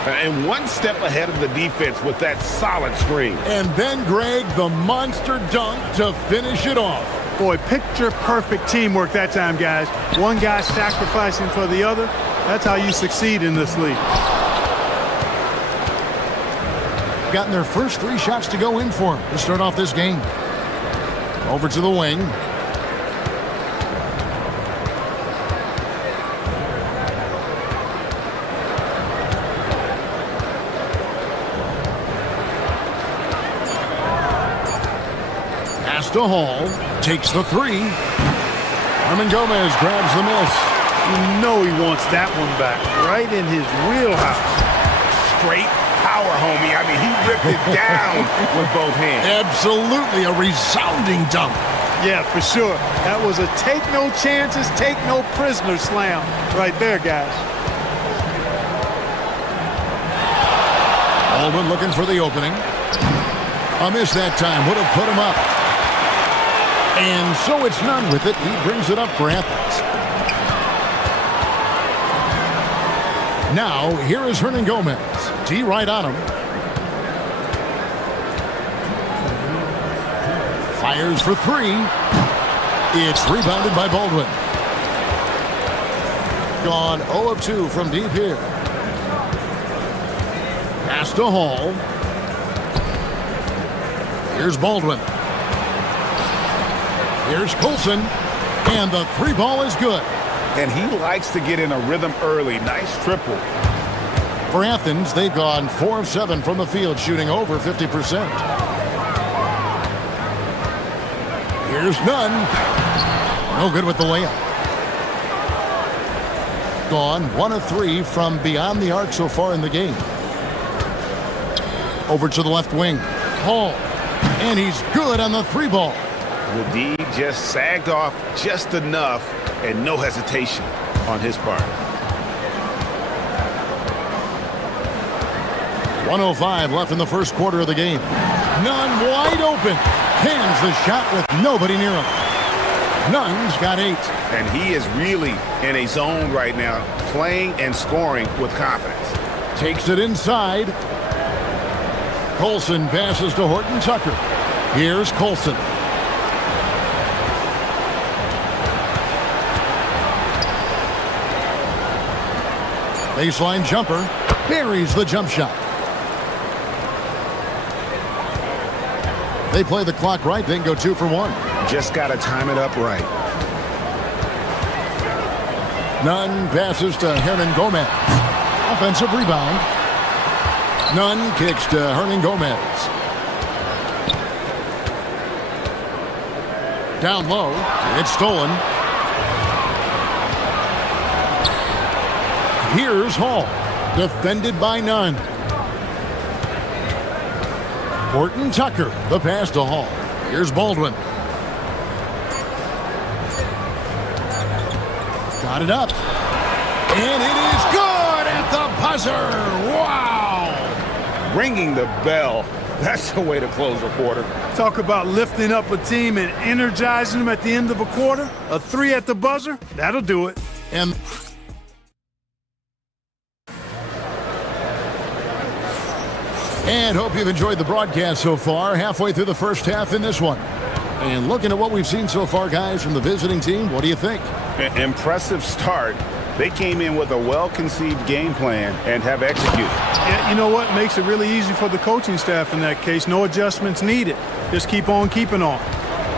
And one step ahead of the defense with that solid screen. And then, Greg, the monster dunk to finish it off. Boy, picture-perfect teamwork that time, guys. One guy sacrificing for the other. That's how you succeed in this league. Gotten their first 3 shots to go in for him to start off this game. Over to the wing. Pass to Hall. Takes the 3. Herman Gomez grabs the miss. You know he wants that one back. Right in his wheelhouse. Straight power, homie. I mean, he ripped it down with both hands. Absolutely a resounding dunk. Yeah, for sure. That was a take no chances, take no prisoner slam right there, guys. Baldwin looking for the opening. A miss that time. Would have put him up. And so it's none with it. He brings it up for Athens. Now, here is Hernan Gomez. D right on him. Fires for 3. It's rebounded by Baldwin. Gone 0 of 2 from deep here. Pass to Hall. Here's Baldwin. Here's Colson. And the 3 ball is good. And he likes to get in a rhythm early. Nice triple. For Athens, they've gone 4 of 7 from the field, shooting over 50%. Here's none. No good with the layup. Gone 1 of 3 from beyond the arc so far in the game. Over to the left wing. Hall. And he's good on the 3 ball. The D just sagged off just enough and no hesitation on his part. 1:05 left in the first quarter of the game. Nunn wide open. Cans the shot with nobody near him. Nunn's got 8. And he is really in a zone right now, playing and scoring with confidence. Takes it inside. Colson passes to Horton-Tucker. Here's Colson. Baseline jumper. Buries the jump shot. They play the clock right. They can go 2 for 1. Just got to time it up right. Nunn passes to Hernan Gomez. Offensive rebound. Nunn kicks to Hernan Gomez. Down low. It's stolen. Here's Hall. defended by none. Horton Tucker, the pass to Hall. Here's Baldwin. Got it up. And it is good at the buzzer. Wow! Ringing the bell. That's the way to close a quarter. Talk about lifting up a team and energizing them at the end of a quarter. A 3 at the buzzer, that'll do it. And hope you've enjoyed the broadcast so far. Halfway through the first half in this one. And looking at what we've seen so far, guys, from the visiting team, what do you think? Impressive start. They came in with a well-conceived game plan and have executed. Yeah, you know what? Makes it really easy for the coaching staff in that case. No adjustments needed. Just keep on keeping on.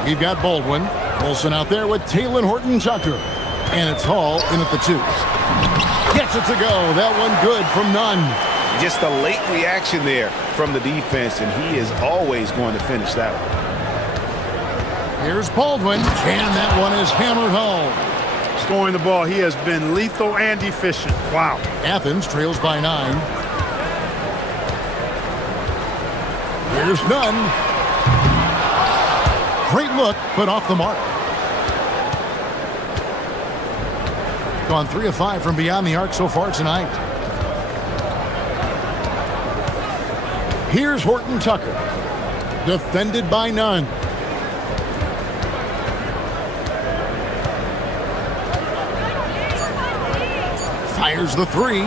We've got Baldwin. Olsen out there with Talon Horton Tucker. And it's Hall in at the 2. Gets it to go. That one good from none. Just a late reaction there from the defense, and he is always going to finish that one. Here's Baldwin, and that one is hammered home. Scoring the ball, he has been lethal and efficient. Wow. Athens trails by 9. Here's none. Great look, but off the mark. Gone 3 of 5 from beyond the arc so far tonight. Here's Horton Tucker. Defended by none. Fires the 3.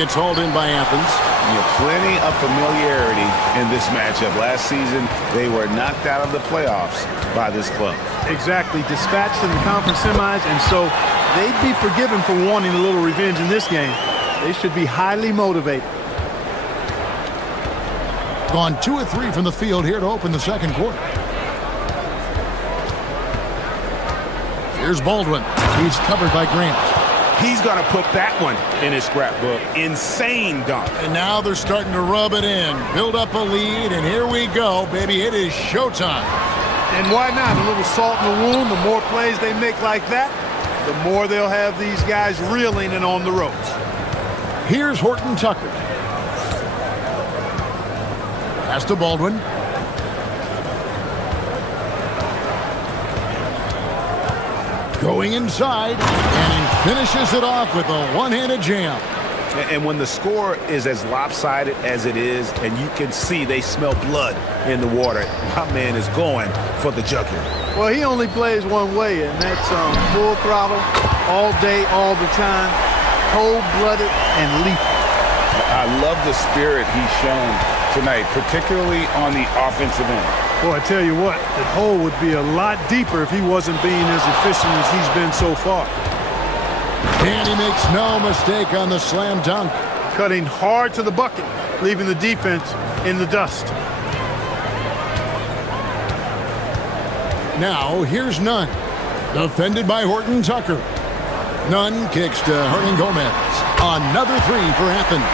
It's hauled in by Athens. Plenty of familiarity in this matchup. Last season, they were knocked out of the playoffs by this club. Exactly. Dispatched in the conference semis, and so they'd be forgiven for wanting a little revenge in this game. They should be highly motivated. Gone 2 of 3 from the field here to open the second quarter. Here's Baldwin. He's covered by Grant. He's going to put that one in his scrapbook. Insane dunk. And now they're starting to rub it in. Build up a lead, and here we go, baby. It is showtime. And why not? A little salt in the wound. The more plays they make like that, the more they'll have these guys reeling and on the ropes. Here's Horton Tucker. Pass to Baldwin. Going inside, and he finishes it off with a one-handed jam. And when the score is as lopsided as it is, and you can see they smell blood in the water, my man is going for the jugular. Well, he only plays one way, and that's full throttle, all day, all the time, cold-blooded and lethal. I love the spirit he's shown tonight, particularly on the offensive end. Well, I tell you what, that hole would be a lot deeper if he wasn't being as efficient as he's been so far. And he makes no mistake on the slam dunk. Cutting hard to the bucket, leaving the defense in the dust. Now, here's Nunn. Defended by Horton Tucker. Nunn kicks to Hernangomez. Another 3 for Athens.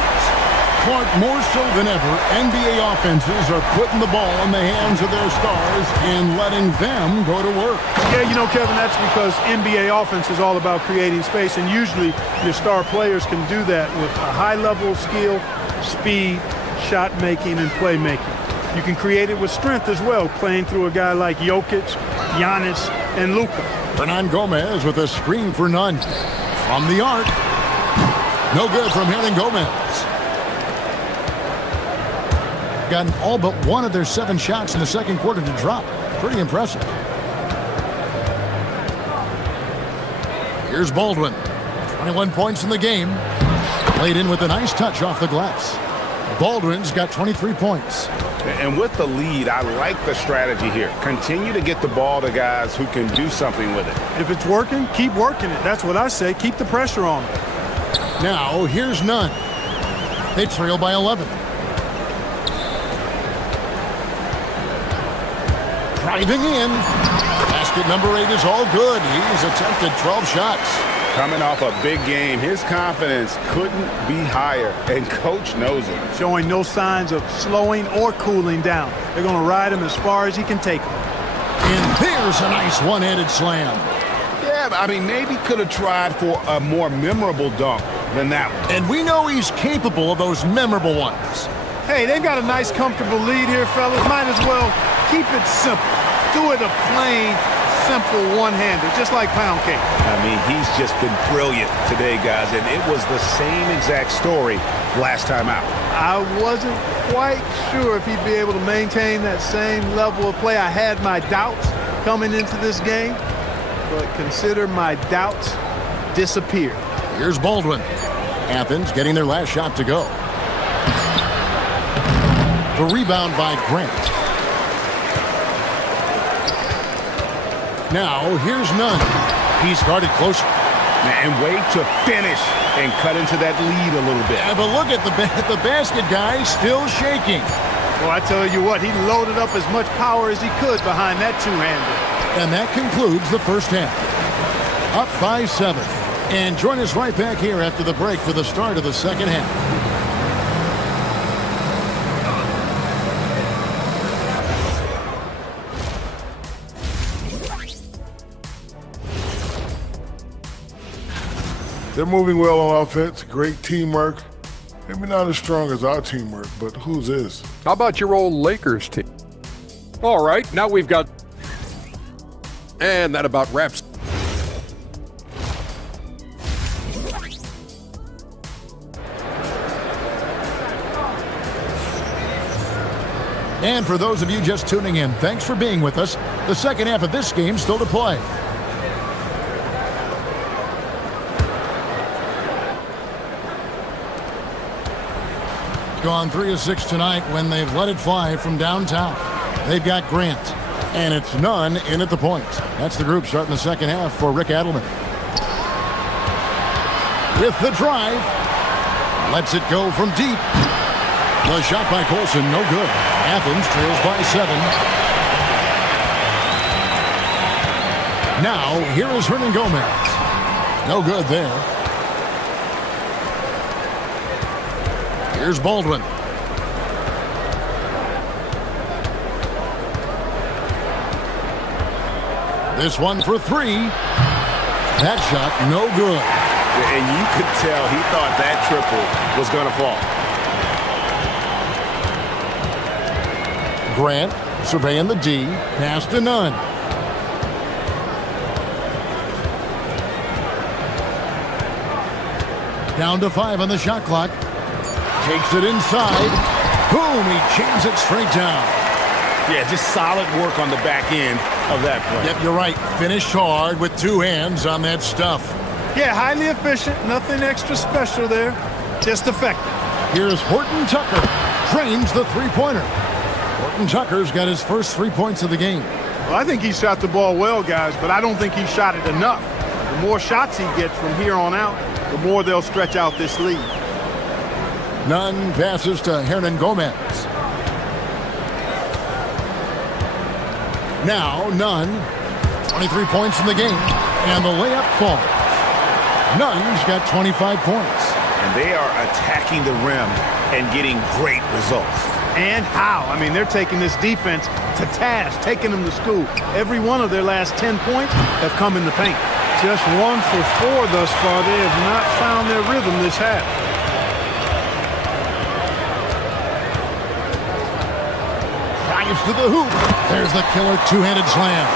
Clark, more so than ever, NBA offenses are putting the ball in the hands of their stars and letting them go to work. Yeah, you know, Kevin, that's because NBA offense is all about creating space, and usually your star players can do that with a high level of skill, speed, shot making, and playmaking. You can create it with strength as well, playing through a guy like Jokic, Giannis, and Luka. Hernangomez with a screen for Nunn. From the arc. No good from Hernangomez. Gotten all but one of their 7 shots in the second quarter to drop. Pretty impressive. Here's Baldwin. 21 points in the game. Played in with a nice touch off the glass. Baldwin's got 23 points. And with the lead, I like the strategy here. Continue to get the ball to guys who can do something with it. If it's working, keep working it. That's what I say. Keep the pressure on them. Now, here's Nunn. They trail by 11. Driving in. Basket number 8 is all good. He's attempted 12 shots. Coming off a big game, his confidence couldn't be higher, and coach knows it. Showing no signs of slowing or cooling down. They're going to ride him as far as he can take him. And there's a nice one-handed slam. Yeah, I mean, maybe could have tried for a more memorable dunk, than that one. And we know he's capable of those memorable ones. Hey, they've got a nice, comfortable lead here, fellas. Might as well keep it simple. Do it a plain, simple one-hander, just like pound cake. I mean, he's just been brilliant today, guys, and it was the same exact story last time out. I wasn't quite sure if he'd be able to maintain that same level of play. I had my doubts coming into this game, but consider my doubts disappeared. Here's Baldwin. Athens getting their last shot to go. The rebound by Grant. Now, here's Nunn. He started closer. And wait to finish and cut into that lead a little bit. Yeah, but look at the basket guy still shaking. Well, I tell you what, he loaded up as much power as he could behind that two-hander. And that concludes the first half. Up by 7. And join us right back here after the break for the start of the second half. They're moving well on offense, great teamwork. Maybe not as strong as our teamwork, but whose is? How about your old Lakers team? All right, now we've got... And that about wraps. And for those of you just tuning in, thanks for being with us. The second half of this game still to play. Gone 3 of 6 tonight when they've let it fly from downtown. They've got Grant, and it's Nunn in at the point. That's the group starting the second half for Rick Adelman. With the drive, lets it go from deep. The shot by Colson, no good. Athens trails by 7. Now, here is Hernan Gomez. No good there. Here's Baldwin. This one for 3. That shot, no good. And you could tell he thought that triple was going to fall. Grant surveying the D. Pass to Nunn. Down to 5 on the shot clock. Takes it inside. Boom, he jams it straight down. Yeah, just solid work on the back end of that play. Yep, you're right. Finished hard with 2 hands on that stuff. Yeah, highly efficient. Nothing extra special there. Just effective. Here's Horton Tucker. Trains the three-pointer. Horton Tucker's got his first 3 points of the game. Well, I think he shot the ball well, guys, but I don't think he shot it enough. The more shots he gets from here on out, the more they'll stretch out this lead. Nunn passes to Hernan Gomez. Now Nunn, 23 points in the game, and the layup falls. Nunn's got 25 points. And they are attacking the rim and getting great results. And how? I mean, they're taking this defense to task, taking them to school. Every one of their last 10 points have come in the paint. Just 1 for 4 thus far. They have not found their rhythm this half. Drives to the hoop. There's the killer two-handed slam.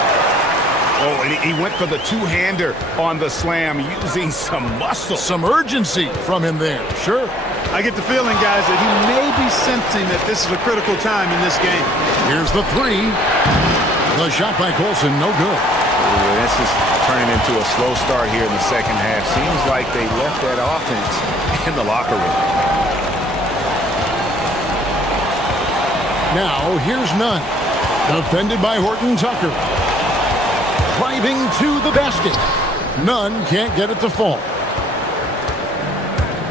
Oh, and he went for the two-hander on the slam using some muscle. Some urgency from him there, sure. I get the feeling, guys, that he may be sensing that this is a critical time in this game. Here's the 3. The shot by Colson, no good. Ooh, this is turning into a slow start here in the second half. Seems like they left that offense in the locker room. Now, here's Nunn. Defended by Horton Tucker. Driving to the basket. Nunn can't get it to fall.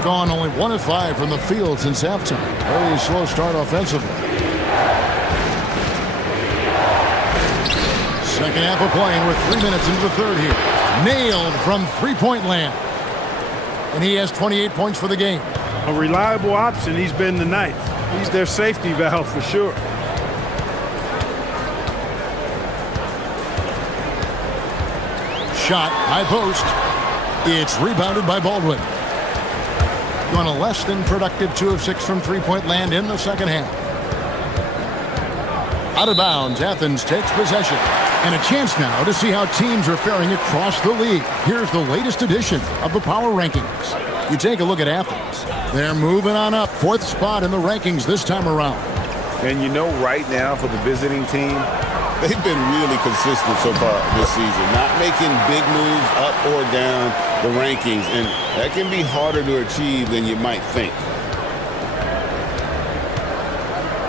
Gone only 1 of 5 from the field since halftime. Very slow start offensively. Second half of playing. We're 3 minutes into the third here. Nailed from three-point land. And he has 28 points for the game. A reliable option he's been tonight. He's their safety valve for sure. Shot, high post. It's rebounded by Baldwin. Going a less than productive 2 of 6 from three-point land in the second half. Out of bounds, Athens takes possession. And a chance now to see how teams are faring across the league. Here's the latest edition of the Power Rankings. You take a look at Athens. They're moving on up, 4th spot in the rankings this time around. And you know right now for the visiting team, they've been really consistent so far this season. Not making big moves up or down the rankings. And that can be harder to achieve than you might think.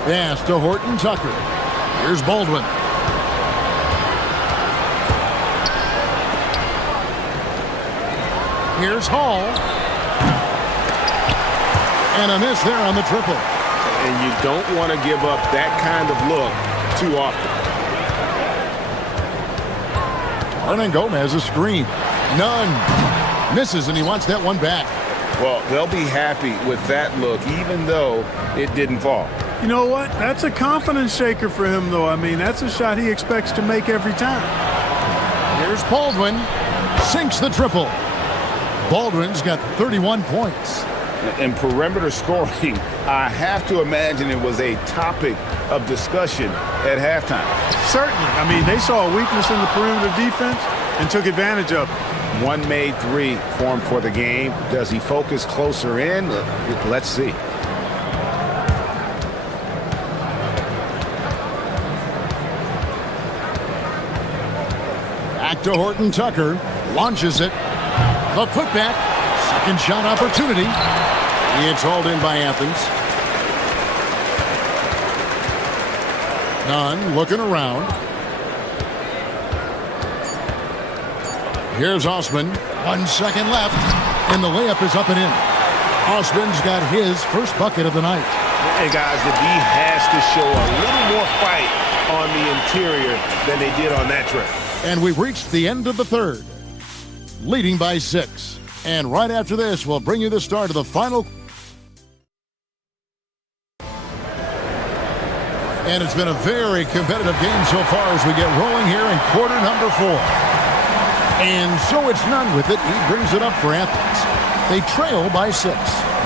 Pass to Horton Tucker. Here's Baldwin. Here's Hall. And a miss there on the triple. And you don't want to give up that kind of look too often. Hernan Gomez a screen. None. Misses, and he wants that one back. Well, they'll be happy with that look, even though it didn't fall. You know what? That's a confidence shaker for him, though. I mean, that's a shot he expects to make every time. Here's Baldwin. Sinks the triple. Baldwin's got 31 points. And perimeter scoring, I have to imagine it was a topic of discussion at halftime. Certainly. I mean, they saw a weakness in the perimeter defense and took advantage of it. One made three for him for the game. Does he focus closer in? Let's see. Back to Horton Tucker. Launches it. The putback. Second shot opportunity. It's hauled in by Athens. Nunn looking around. Here's Osman. 1 second left. And the layup is up and in. Osman's got his first bucket of the night. Hey, guys, the D has to show a little more fight on the interior than they did on that trip. And we've reached the end of the third. Leading by 6. And right after this, we'll bring you the start of the final. And it's been a very competitive game so far as we get rolling here in quarter number 4. And so it's Nunn with it. He brings it up for Athens. They trail by 6.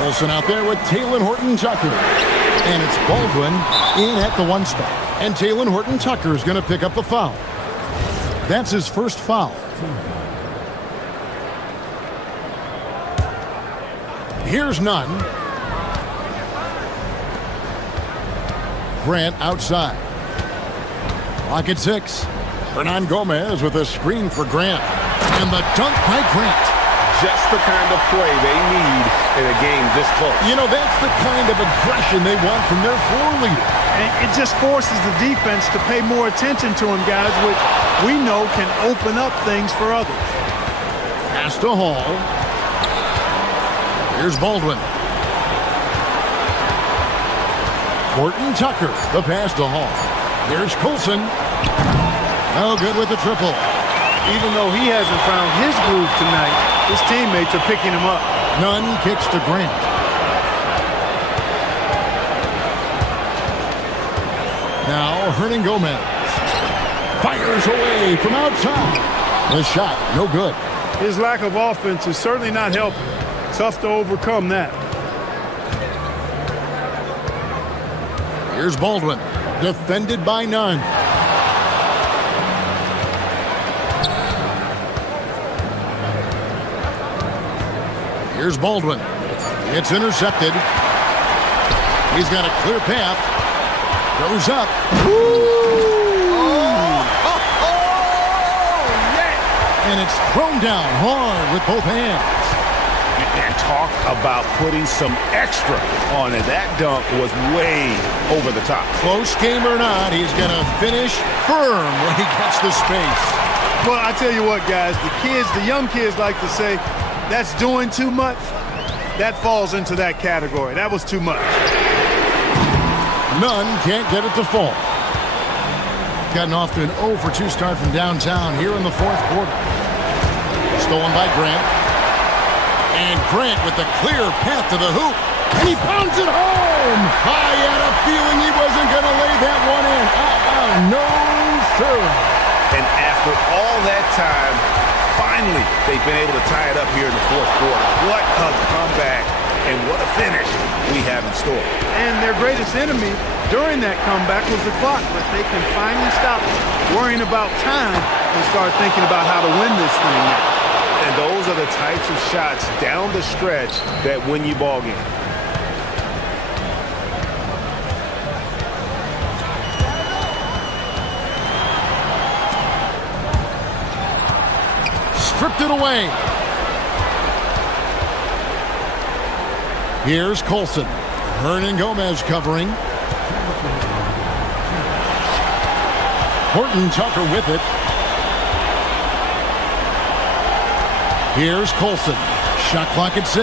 Olsen out there with Taylor Horton Tucker. And it's Baldwin in at the 1 spot. And Taylor Horton Tucker is going to pick up the foul. That's his first foul. Here's Nunn. Grant outside. Clock at 6. Hernan Gomez with a screen for Grant. And the dunk by Grant. Just the kind of play they need in a game this close. You know, that's the kind of aggression they want from their floor leader. And it just forces the defense to pay more attention to him, guys, which we know can open up things for others. Pass to Hall. Here's Baldwin. Horton Tucker, the pass to Hall. Here's Coulson. No good with the triple. Even though he hasn't found his groove tonight, his teammates are picking him up. Nunn kicks to Grant. Now Hernan Gomez fires away from outside. The shot, no good. His lack of offense is certainly not helping. Tough to overcome that. Here's Baldwin, defended by Nunn. Here's Baldwin. It's intercepted. He's got a clear path. Goes up. Yeah. And it's thrown down hard with both hands. And talk about putting some extra on it. That dunk was way over the top. Close game or not, he's going to finish firm when he gets the space. Well, I tell you what, guys, the young kids like to say, that's doing too much. That falls into that category. That was too much. Nunn can't get it to fall. Gotten off to an 0 for 2 start from downtown here in the 4th quarter. Stolen by Grant. And Grant with the clear path to the hoop. And he pounds it home. I had a feeling he wasn't going to lay that one in. No, sir. And after all that time, finally they've been able to tie it up here in the 4th quarter. What a comeback And what a finish we have in store. And their greatest enemy during that comeback was the clock, but they can finally stop worrying about time and start thinking about how to win this thing now. And those are the types of shots down the stretch that win you ball games. Stripped it away. Here's Colson. Hernan Gomez covering. Horton Tucker with it. Here's Colson. Shot clock at 6.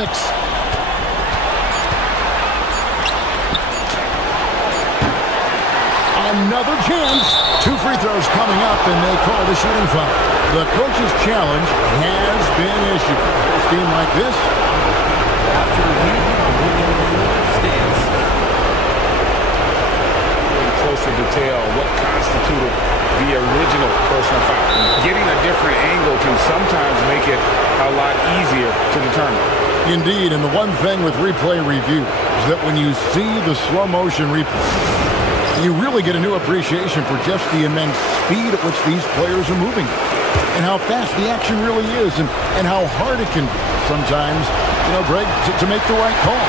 Another chance. 2 free throws coming up, and they call the shooting foul. The coach's challenge has been issued. A team like this, After review, the ruling on the floor stands. In closer detail, what constituted the original personal foul. Getting a different angle can sometimes make it a lot easier to determine. indeed, and the one thing with replay review is that when you see the slow motion replay, you really get a new appreciation for just the immense speed at which these players are moving and how fast the action really is and how hard it can be sometimes, Greg, to make the right call.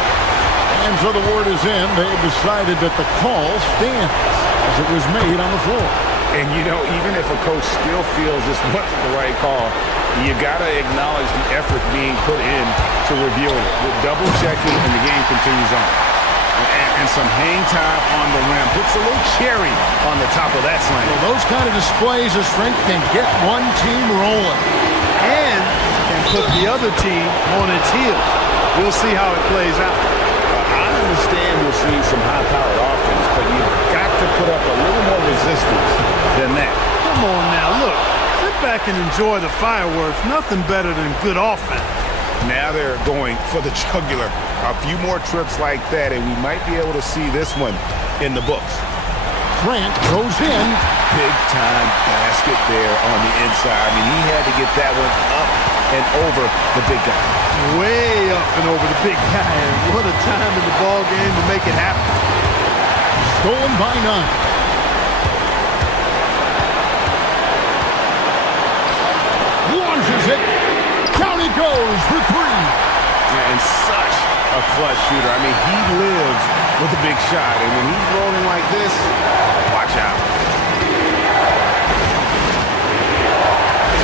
And so the word is in. They've decided that the call stands as it was made on the floor. And, even if a coach still feels this wasn't the right call, you got to acknowledge the effort being put in to reviewing it. With double checking, and the game continues on. And some hang time on the rim. Puts a little cherry on the top of that slam. Well, those kind of displays of strength can get one team rolling. And can put the other team on its heels. We'll see how it plays out. I understand we'll see some high-powered offense, but you've got to put up a little more resistance than that. Come on now, look. Sit back and enjoy the fireworks. Nothing better than good offense. Now they're going for the jugular. A few more trips like that, and we might be able to see this one in the books. Grant goes in. Big-time basket there on the inside. He had to get that one up and over the big guy. Way up and over the big guy. And what a time in the ball game to make it happen. Stolen by none. Launches it. Down he goes for 3. And such a clutch shooter. He lives with a big shot. And when he's rolling like this, watch out.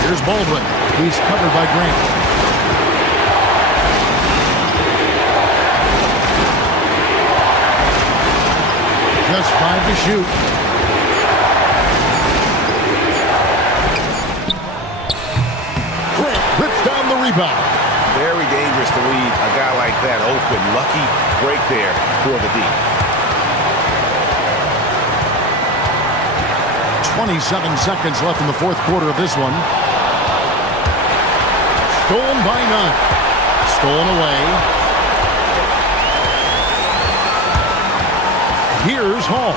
Here's Baldwin. He's covered by Grant. Just 5 to shoot. Grant rips down the rebound. Very dangerous to leave a guy like that open. Lucky break there for the D. 27 seconds left in the fourth quarter of this one. Stolen by none. Stolen away. Here's Hall.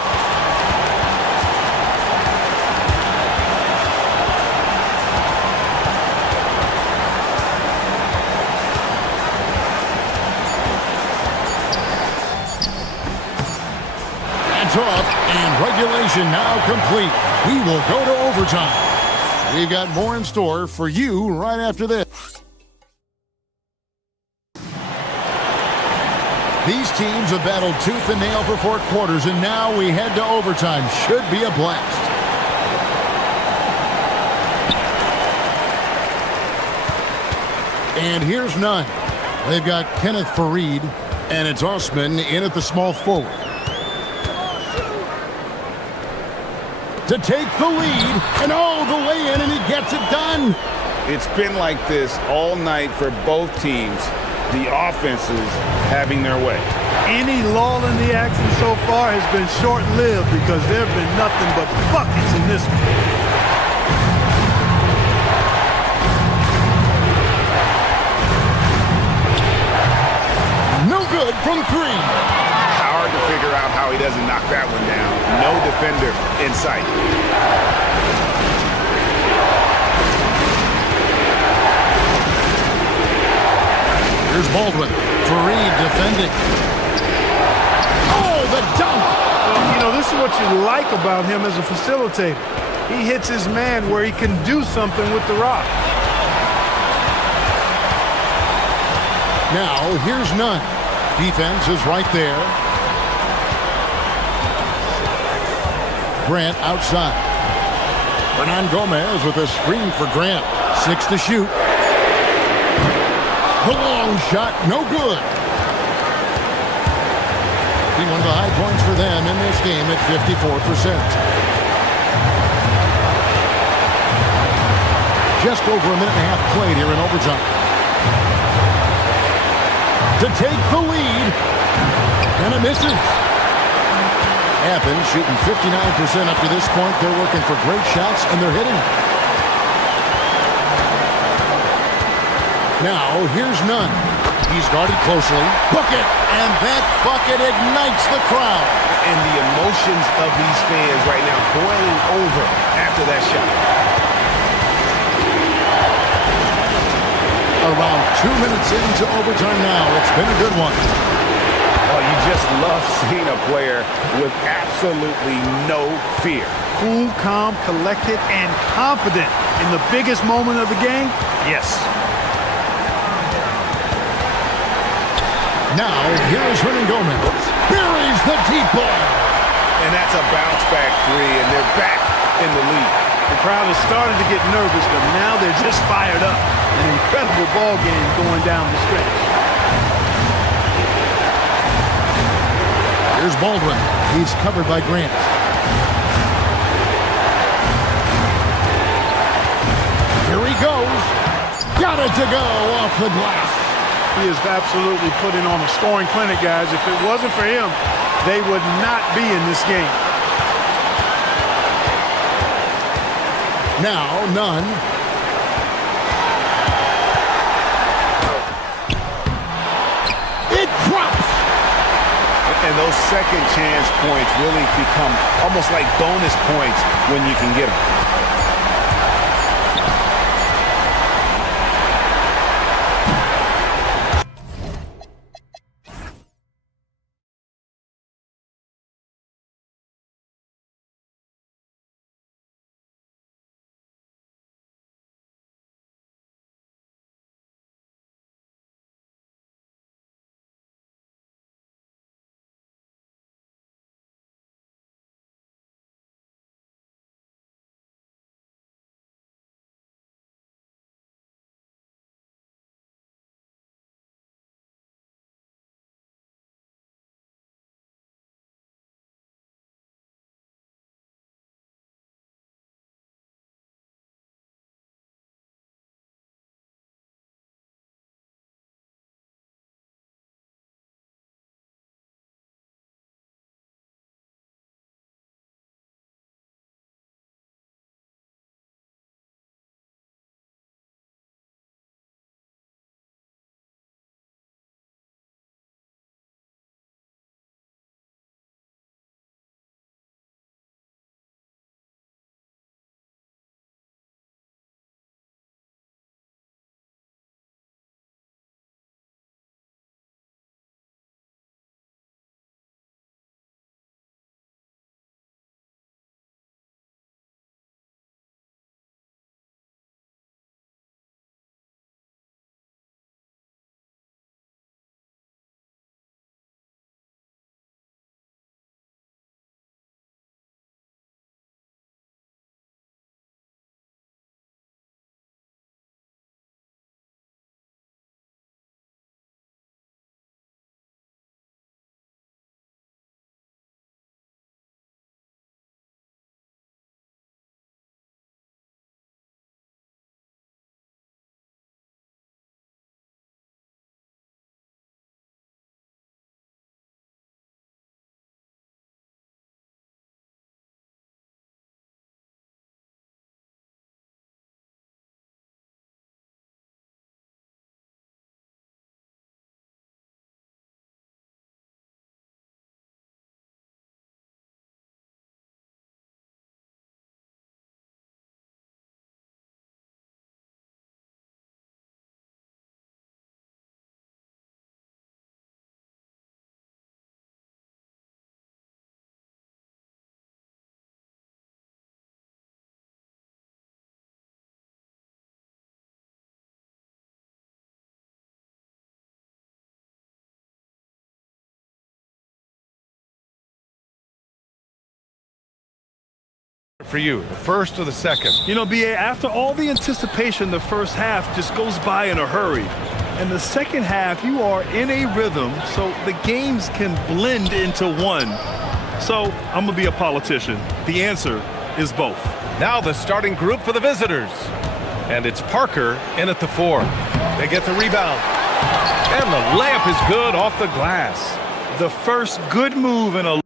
That's off, and regulation now complete. We will go to overtime. We've got more in store for you right after this. These teams have battled tooth and nail for 4 quarters, and now we head to overtime. Should be a blast. And here's none. They've got Kenneth Fareed, and it's Osman in at the small forward. To take the lead, and the lay-in, and he gets it done. It's been like this all night for both teams. The offenses having their way. Any lull in the action so far has been short-lived because there have been nothing but buckets in this one. No good from 3. Hard to figure out how he doesn't knock that one down. No defender in sight. Here's Baldwin. Free defending. Oh, the dunk! Well, you know, this is what you like about him as a facilitator. He hits his man where he can do something with the rock. Now, here's none. Defense is right there. Grant outside. Hernan Gomez with a screen for Grant. 6 to shoot. The long shot, no good. Be one of the high points for them in this game at 54%. Just over a minute and a half played here in overtime. To take the lead. And it misses. Athens shooting 59% up to this point. They're working for great shots, and they're hitting them. Now, here's none. He's guarded closely. Bucket! And that bucket ignites the crowd. And the emotions of these fans right now boiling over after that shot. Around 2 minutes into overtime now. It's been a good one. Oh, you just love seeing a player with absolutely no fear. Cool, calm, collected, and confident in the biggest moment of the game? Yes. Now, here is Hernan Gomez. Buries the deep ball. And that's a bounce-back three, and they're back in the lead. The crowd has started to get nervous, but now they're just fired up. An incredible ball game going down the stretch. Here's Baldwin. He's covered by Grant. Here he goes. Got it to go off the glass. He is absolutely putting on a scoring clinic, guys. If it wasn't for him, they would not be in this game. Now, none. It drops. And those second chance points really become almost like bonus points when you can get them. For you, the first or the second? You know, BA, after all the anticipation, the first half just goes by in a hurry. And the second half, you are in a rhythm, so the games can blend into one. So I'm going to be a politician. The answer is both. Now the starting group for the visitors. And it's Parker in at the 4. They get the rebound. And the layup is good off the glass. The first good move in a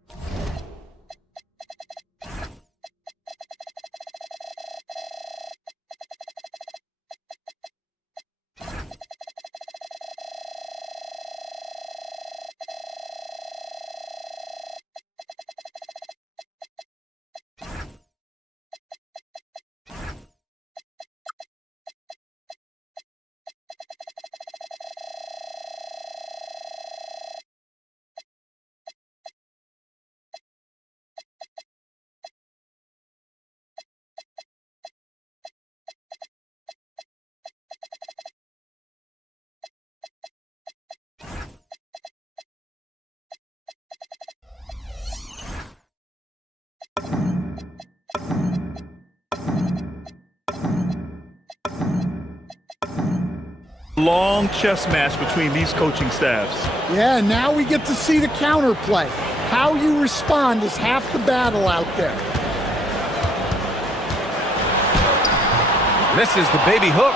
long chess match between these coaching staffs. Yeah, now we get to see the counterplay. How you respond is half the battle out there. Misses the baby hook.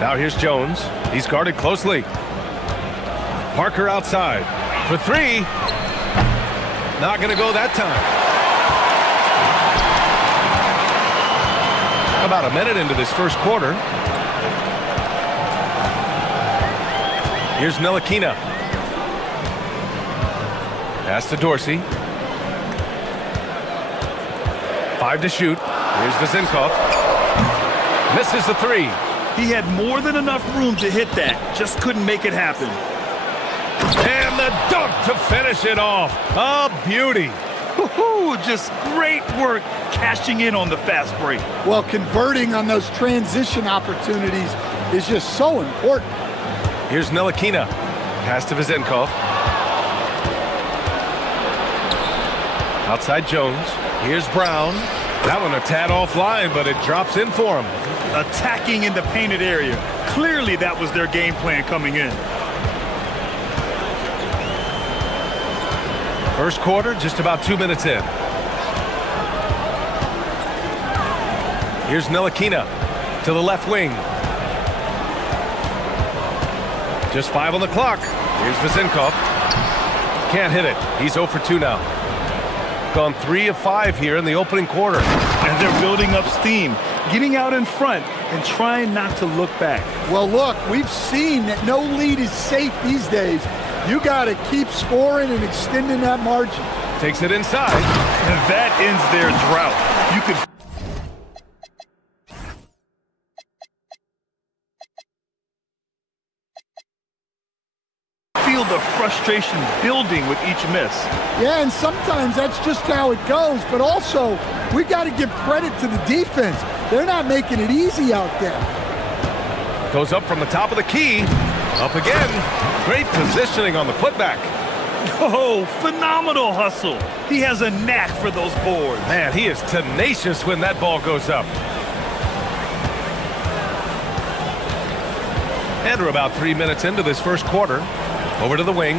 Now here's Jones. He's guarded closely. Parker outside for 3. Not going to go that time. About a minute into this first quarter. Here's Ntilikina. Pass to Dorsey. 5 to shoot. Here's Vezenkov. Misses the 3. He had more than enough room to hit that, just couldn't make it happen. And the dunk to finish it off. A beauty. Woo-hoo, just great work cashing in on the fast break. Well, converting on those transition opportunities is just so important. Here's Ntilikina. Pass to Vezenkov. Outside Jones. Here's Brown. That one a tad offline, but it drops in for him. Attacking in the painted area. Clearly that was their game plan coming in. First quarter, just about 2 minutes in. Here's Ntilikina to the left wing. Just 5 on the clock. Here's Vezenkov. Can't hit it. He's 0 for 2 now. Gone 3 of 5 here in the opening quarter. And they're building up steam, getting out in front and trying not to look back. Well, look, we've seen that no lead is safe these days. You got to keep scoring and extending that margin. Takes it inside. And that ends their drought. You could feel feel the frustration building with each miss. Yeah, and sometimes that's just how it goes, but also we got to give credit to the defense. They're not making it easy out there. Goes up from the top of the key. Up again. Great positioning on the putback. Oh, phenomenal hustle. He has a knack for those boards. Man, he is tenacious when that ball goes up. And we're about 3 minutes into this first quarter. Over to the wing.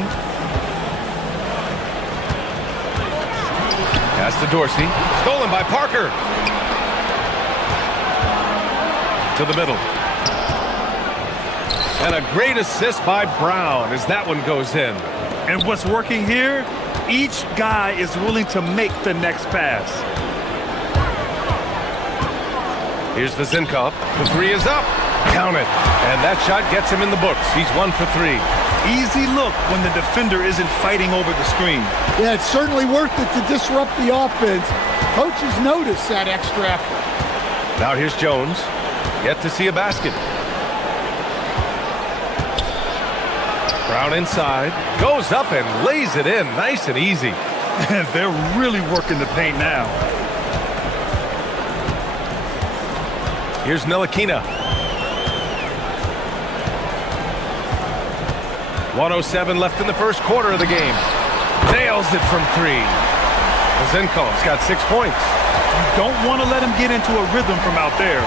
Pass to Dorsey. Stolen by Parker. To the middle. And a great assist by Brown as that one goes in. And what's working here? Each guy is willing to make the next pass. Here's Vezinkov. The three is up. Count it. And that shot gets him in the books. He's 1 for 3. Easy look when the defender isn't fighting over the screen. Yeah, it's certainly worth it to disrupt the offense. Coaches notice that extra effort. Now here's Jones. Yet to see a basket. Brown inside. Goes up and lays it in. Nice and easy. They're really working the paint now. Here's Ntilikina. 1:07 left in the first quarter of the game. Nails it from 3. Vezinkov's got 6 points. You don't want to let him get into a rhythm from out there.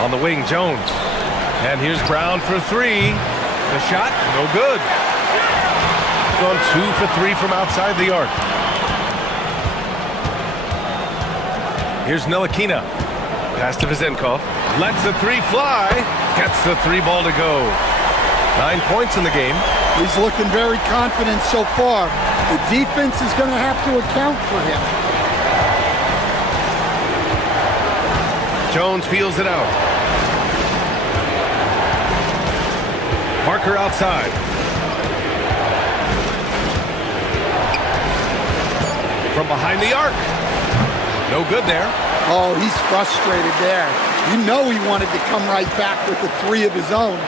On the wing, Jones. And here's Brown for 3. The shot, no good. Gone 2 for 3 from outside the arc. Here's Ntilikina. Pass to Vezinkov. Lets the 3 fly. Gets the 3 ball to go. 9 points in the game. He's looking very confident so far. The defense is going to have to account for him. Jones feels it out. Parker outside. From behind the arc. No good there. Oh, he's frustrated there. You know he wanted to come right back with the 3 of his own.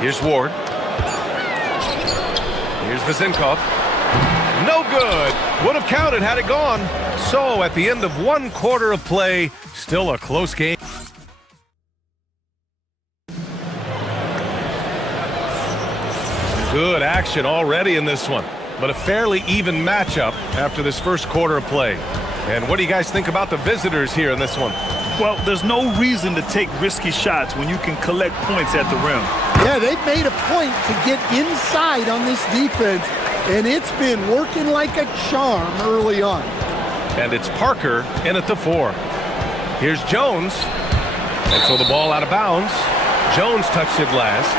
Here's Ward. Here's Vezinkov. No good. Would have counted had it gone. So at the end of 1 quarter of play, still a close game. Good action already in this one, but a fairly even matchup after this first quarter of play. And what do you guys think about the visitors here in this one? Well, there's no reason to take risky shots when you can collect points at the rim. Yeah, they've made a point to get inside on this defense, and it's been working like a charm early on. And it's Parker in at the 4. Here's Jones. And so the ball out of bounds. Jones touched it last.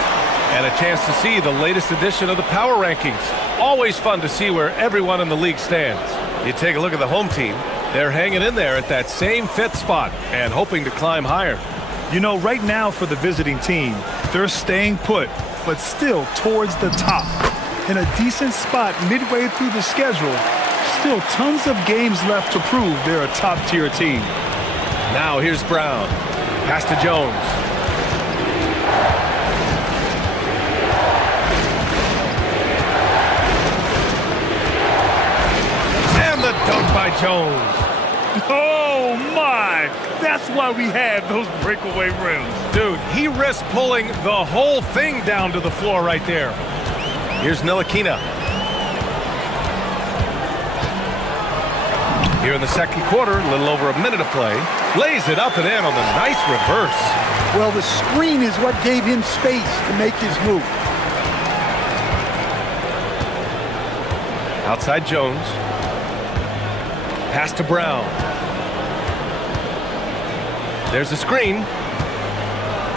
And a chance to see the latest edition of the power rankings. Always fun to see where everyone in the league stands. You take a look at the home team. They're hanging in there at that same 5th spot and hoping to climb higher. You know, right now for the visiting team, they're staying put, but still towards the top. In a decent spot midway through the schedule, still tons of games left to prove they're a top-tier team. Now here's Brown. Pass to Jones. And the dunk by Jones. Oh, my! That's why we have those breakaway rims. Dude, he risked pulling the whole thing down to the floor right there. Here's Ntilikina. Here in the second quarter, a little over a minute of play. Lays it up and in on the nice reverse. Well, the screen is what gave him space to make his move. Outside Jones. Pass to Brown. There's the screen.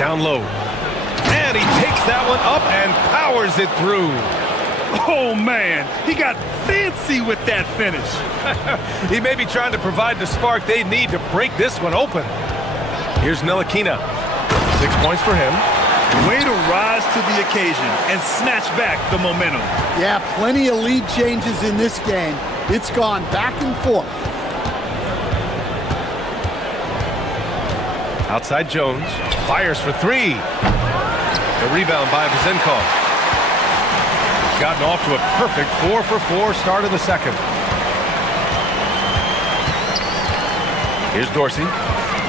Down low. And he takes that one up and powers it through. Oh, man. He got fancy with that finish. He may be trying to provide the spark they need to break this one open. Here's Ntilikina. 6 points for him. Way to rise to the occasion and snatch back the momentum. Yeah, plenty of lead changes in this game. It's gone back and forth. Outside Jones. Fires for three. The rebound by Vazenkov. Gotten off to a perfect 4-for-4 start in the second. Here's Dorsey.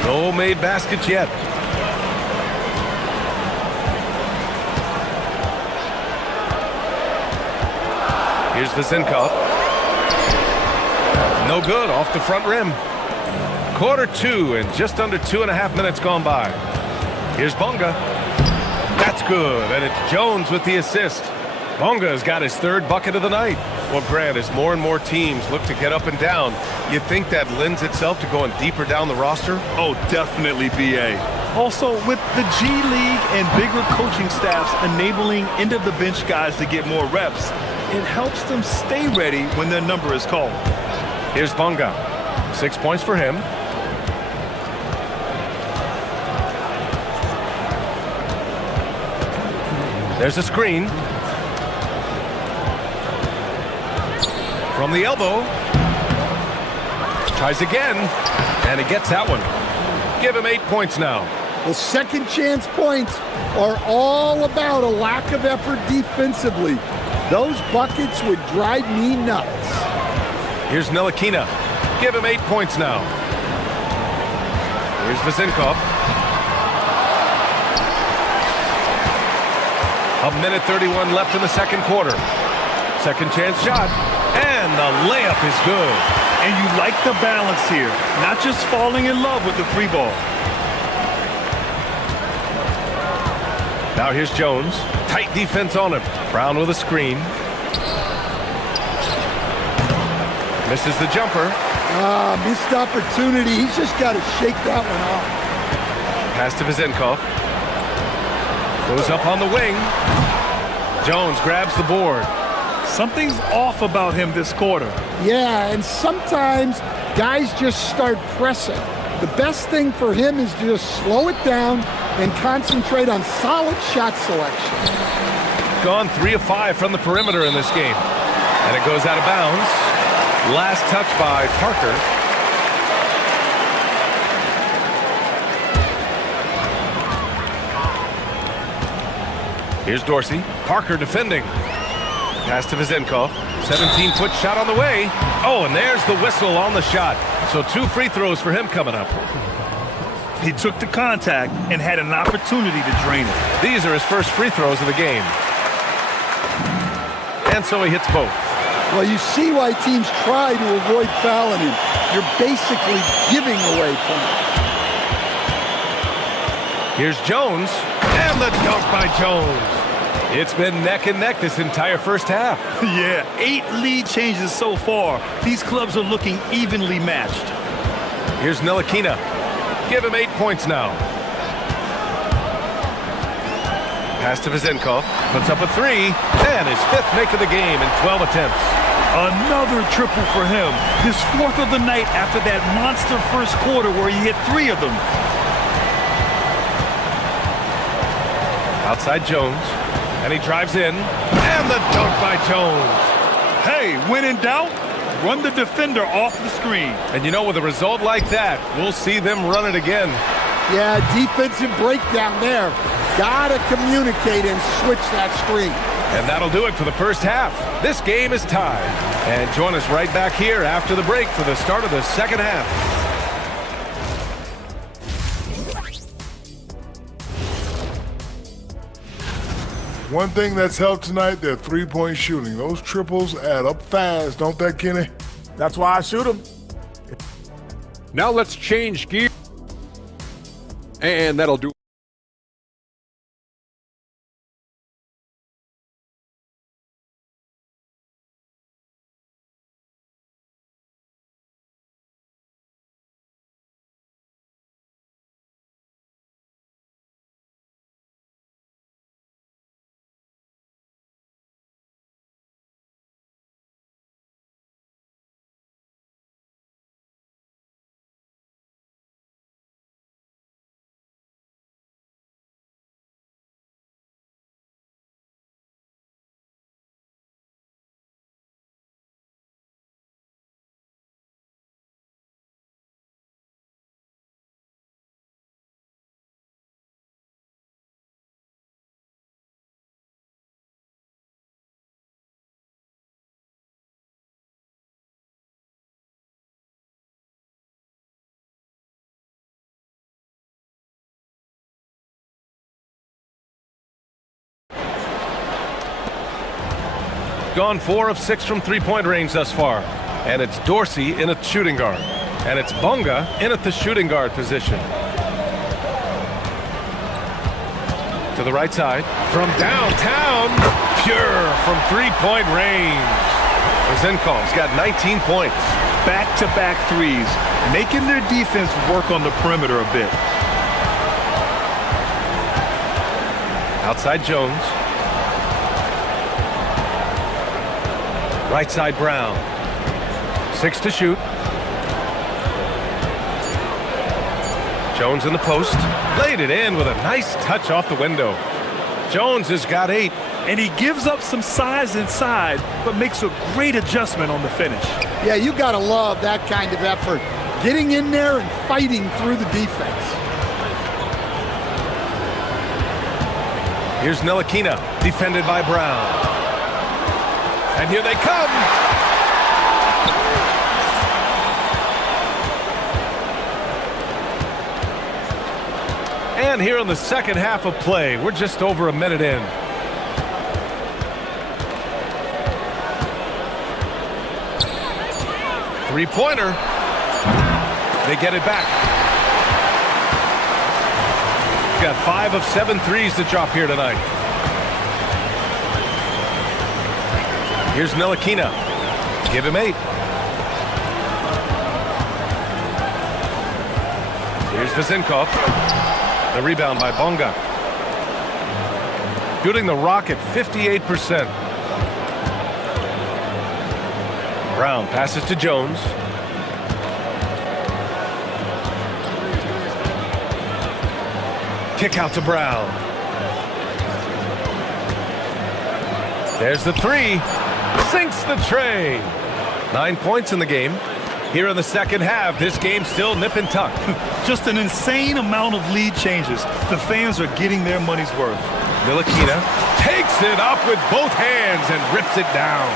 No made baskets yet. Here's Vazenkov. No good, off the front rim. Quarter two and just under 2.5 minutes gone by. Here's Bonga. That's good, and it's Jones with the assist. Bonga has got his third bucket of the night. Well, Grant, as more and more teams look to get up and down, you think that lends itself to going deeper down the roster? Oh, definitely, BA. Also, with the G League and bigger coaching staffs enabling end-of-the-bench guys to get more reps, it helps them stay ready when their number is called. Here's Bonga. 6 points for him. There's a screen. From the elbow. Tries again. And he gets that one. Give him 8 points now. The second chance points are all about a lack of effort defensively. Those buckets would drive me nuts. Here's Ntilikina. Give him 8 points now. Here's Vazenkov. 1:31 left in the second quarter. Second chance shot. And the layup is good. And you like the balance here. Not just falling in love with the free ball. Now here's Jones. Tight defense on him. Brown with a screen. Misses the jumper. Missed opportunity. He's just got to shake that one off. Pass to Vazenkov. Goes up on the wing. Jones grabs the board. Something's off about him this quarter. Yeah, and sometimes guys just start pressing. The best thing for him is to just slow it down and concentrate on solid shot selection. Gone 3 of 5 from the perimeter in this game. And it goes out of bounds. Last touch by Parker. Here's Dorsey. Parker defending. Pass to Vazenkov. 17-foot shot on the way. Oh, and there's the whistle on the shot. So 2 free throws for him coming up. He took the contact and had an opportunity to drain it. These are his first free throws of the game. And so he hits both. Well, you see why teams try to avoid fouling him. You're basically giving away points. Here's Jones. And the dunk by Jones. It's been neck and neck this entire first half. Yeah, 8 lead changes so far. These clubs are looking evenly matched. Here's Ntilikina. Give him 8 points now. Pass to Vazenkov. Puts up a 3. And his 5th make of the game in 12 attempts. Another triple for him. His 4th of the night after that monster first quarter where he hit 3 of them. Outside Jones. And he drives in. And the dunk by Jones. Hey, when in doubt, run the defender off the screen. And you know, with a result like that, we'll see them run it again. Yeah, defensive breakdown there. Gotta communicate and switch that screen. And that'll do it for the first half. This game is tied. And join us right back here after the break for the start of the second half. One thing that's helped tonight, their three-point shooting. Those triples add up fast, don't they, Kenny? That's why I shoot them. Now let's change gear. And that'll do gone 4 of 6 from three-point range thus far. And it's Dorsey in at shooting guard. And it's Bonga in at the shooting guard position. To the right side. From downtown. Pure from three-point range. Zenkov's got 19 points. Back-to-back threes, making their defense work on the perimeter a bit. Outside Jones. Right side Brown. 6 to shoot. Jones in the post. Laid it in with a nice touch off the window. Jones has got 8. And he gives up some size inside, but makes a great adjustment on the finish. Yeah, you got to love that kind of effort. Getting in there and fighting through the defense. Here's Ntilikina, defended by Brown. And here they come. And here in the second half of play, we're just over a minute in. Three-pointer. They get it back. Got 5 of 7 threes to drop here tonight. Here's Ntilikina. Give him 8. Here's Vezinkov. The rebound by Bonga. Shooting the rock at 58%. Brown passes to Jones. Kick out to Brown. There's the 3. Sinks the tray. 9 points in the game. Here in the second half, this game's still nip and tuck. Just an insane amount of lead changes. The fans are getting their money's worth. Ntilikina takes it up with both hands and rips it down.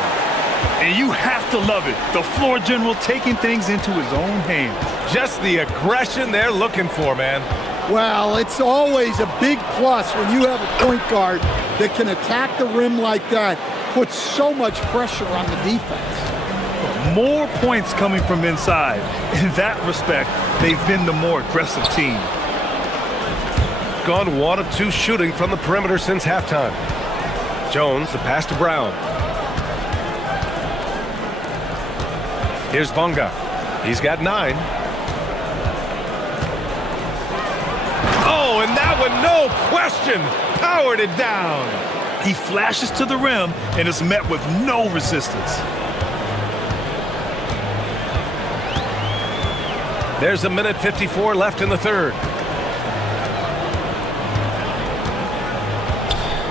And you have to love it. The floor general taking things into his own hands. Just the aggression they're looking for, man. Well, it's always a big plus when you have a point guard that can attack the rim like that, puts so much pressure on the defense. More points coming from inside. In that respect, they've been the more aggressive team. Gone 1 of 2 shooting from the perimeter since halftime. Jones, the pass to Brown. Here's Bonga. He's got 9. Oh, and that one, no question, powered it down. He flashes to the rim and is met with no resistance. There's a minute 54 left in the third.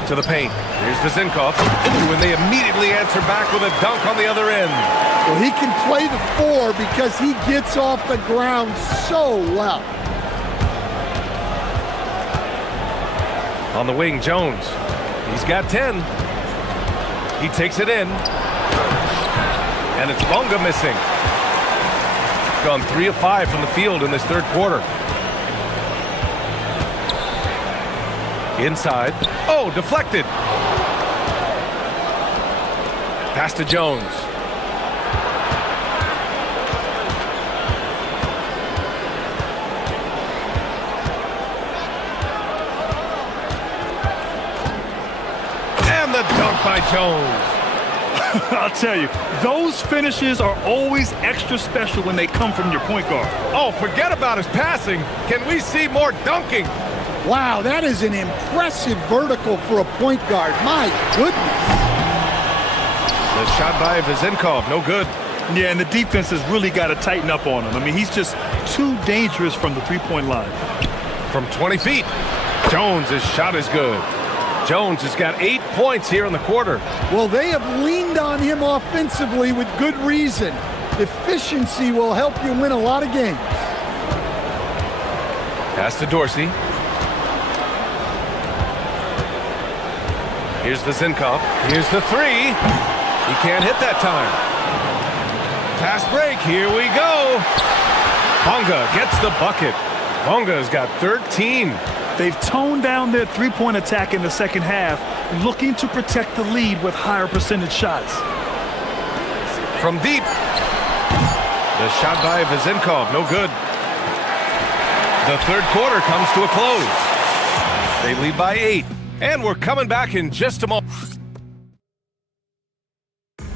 To the paint. Here's Vezinkov. Ooh, and they immediately answer back with a dunk on the other end. Well, he can play the 4 because he gets off the ground so well. On the wing, Jones. He's got 10. He takes it in. And it's Bonga missing. Gone 3 of 5 from the field in this third quarter. Inside. Oh, deflected. Pass to Jones. And the dunk by Jones. I'll tell you, those finishes are always extra special when they come from your point guard. Oh, forget about his passing. Can we see more dunking? Wow, that is an impressive vertical for a point guard. My goodness. The shot by Vezinkov, no good. Yeah, and the defense has really got to tighten up on him. I mean, he's just too dangerous from the three-point line. From 20 feet, Jones' shot is good. Jones has got 8 points here in the quarter. Well, they have leaned on him offensively with good reason. Efficiency will help you win a lot of games. Pass to Dorsey. Here's Vezinkov. Here's the 3. He can't hit that time. Fast break. Here we go. Bonga gets the bucket. Bonga's got 13. They've toned down their three-point attack in the second half, looking to protect the lead with higher percentage shots. From deep. The shot by Vezenkov, no good. The third quarter comes to a close. They lead by 8. And we're coming back in just a moment.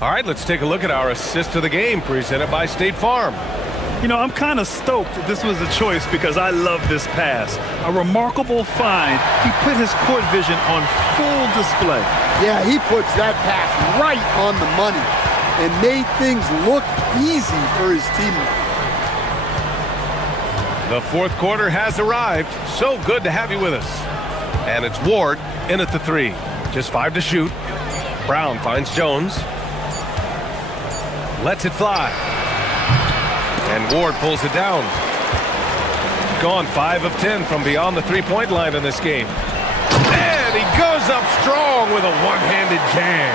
All right, let's take a look at our assist of the game presented by State Farm. You know, I'm kind of stoked that this was a choice because I love this pass. A remarkable find. He put his court vision on full display. Yeah, he puts that pass right on the money and made things look easy for his teammates. The fourth quarter has arrived. So good to have you with us. And it's Ward in at the 3. Just 5 to shoot. Brown finds Jones. Lets it fly. And Ward pulls it down. Gone 5 of 10 from beyond the three-point line in this game. And he goes up strong with a one-handed jam.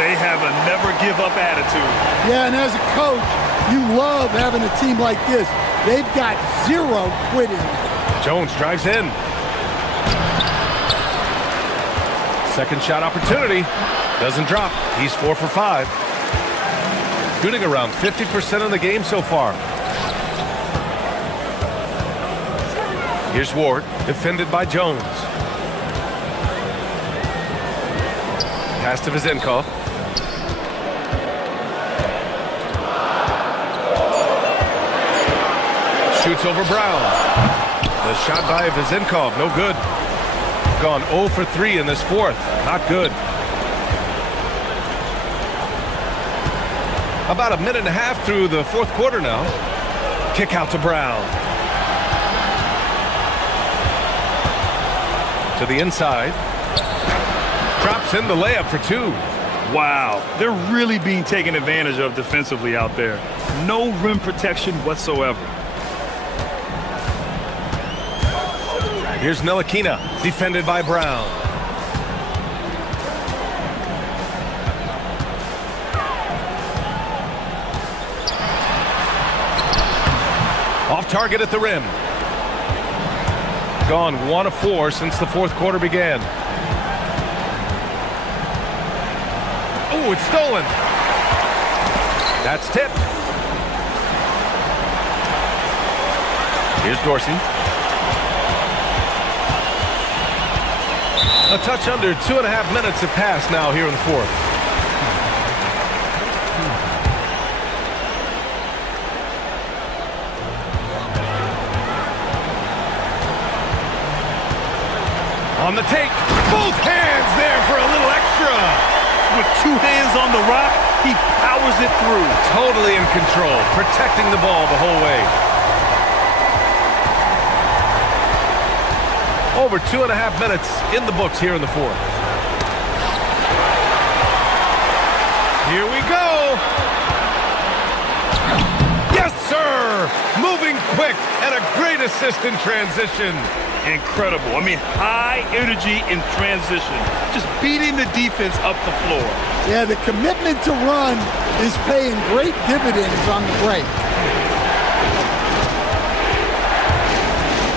They have a never-give-up attitude. Yeah, and as a coach, you love having a team like this. They've got zero quitting. Jones drives in. Second shot opportunity. Doesn't drop. He's 4 for 5. Shooting around 50% of the game so far. Here's Ward, defended by Jones. Pass to Vezenkov. Shoots over Brown. The shot by Vezenkov, no good. Gone 0 for 3 in this fourth, not good. About a minute and a half through the fourth quarter now. Kick out to Brown. To the inside. Drops in the layup for 2. Wow, they're really being taken advantage of defensively out there. No rim protection whatsoever. Here's Ntilikina, defended by Brown. Off target at the rim. Gone 1 of 4 since the fourth quarter began. Oh, it's stolen. That's tipped. Here's Dorsey. A touch under 2.5 minutes have passed now here in the fourth. On the take, both hands there for a little extra. With 2 hands on the rock, he powers it through. Totally in control, protecting the ball the whole way. Over 2.5 minutes in the books here in the fourth. Here we go. Yes, sir. Moving quick and a great assist in transition. Incredible. I mean, high energy in transition. Just beating the defense up the floor. Yeah, the commitment to run is paying great dividends on the break.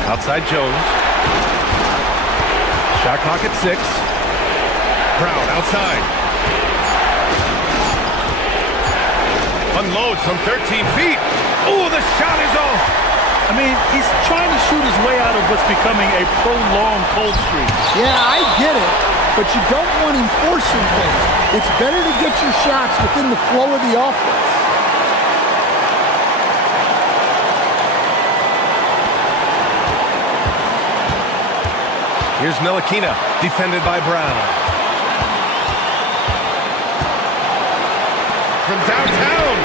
Outside Jones. Shot clock at 6. Brown outside. Unloads from 13 feet. Oh, the shot is off. I mean, he's trying to shoot his way out of what's becoming a prolonged cold streak. Yeah, I get it, but you don't want him forcing things. It's better to get your shots within the flow of the offense. Here's Ntilikina, defended by Brown. From downtown,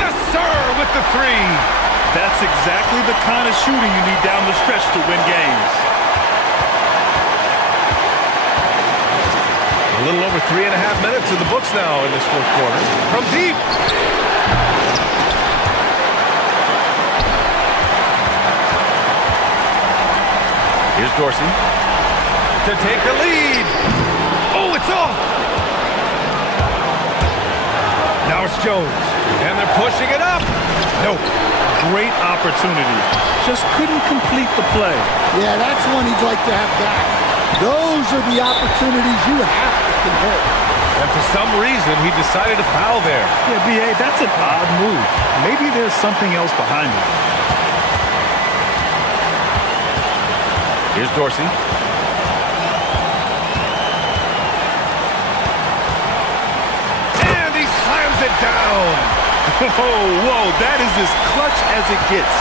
yes, sir, with the 3. That's exactly the kind of shooting you need down the stretch to win games. A little over 3.5 minutes in the books now in this fourth quarter. From deep. Here's Dorsey to take the lead. Oh, it's off. Now it's Jones. And they're pushing it up. Nope. Great opportunity. Just couldn't complete the play. Yeah, that's one he'd like to have back. Those are the opportunities you have to convert. And for some reason, he decided to foul there. Yeah, B.A., that's an odd move. Maybe there's something else behind it. Here's Dorsey. And he slams it down. Whoa, that is as clutch as it gets.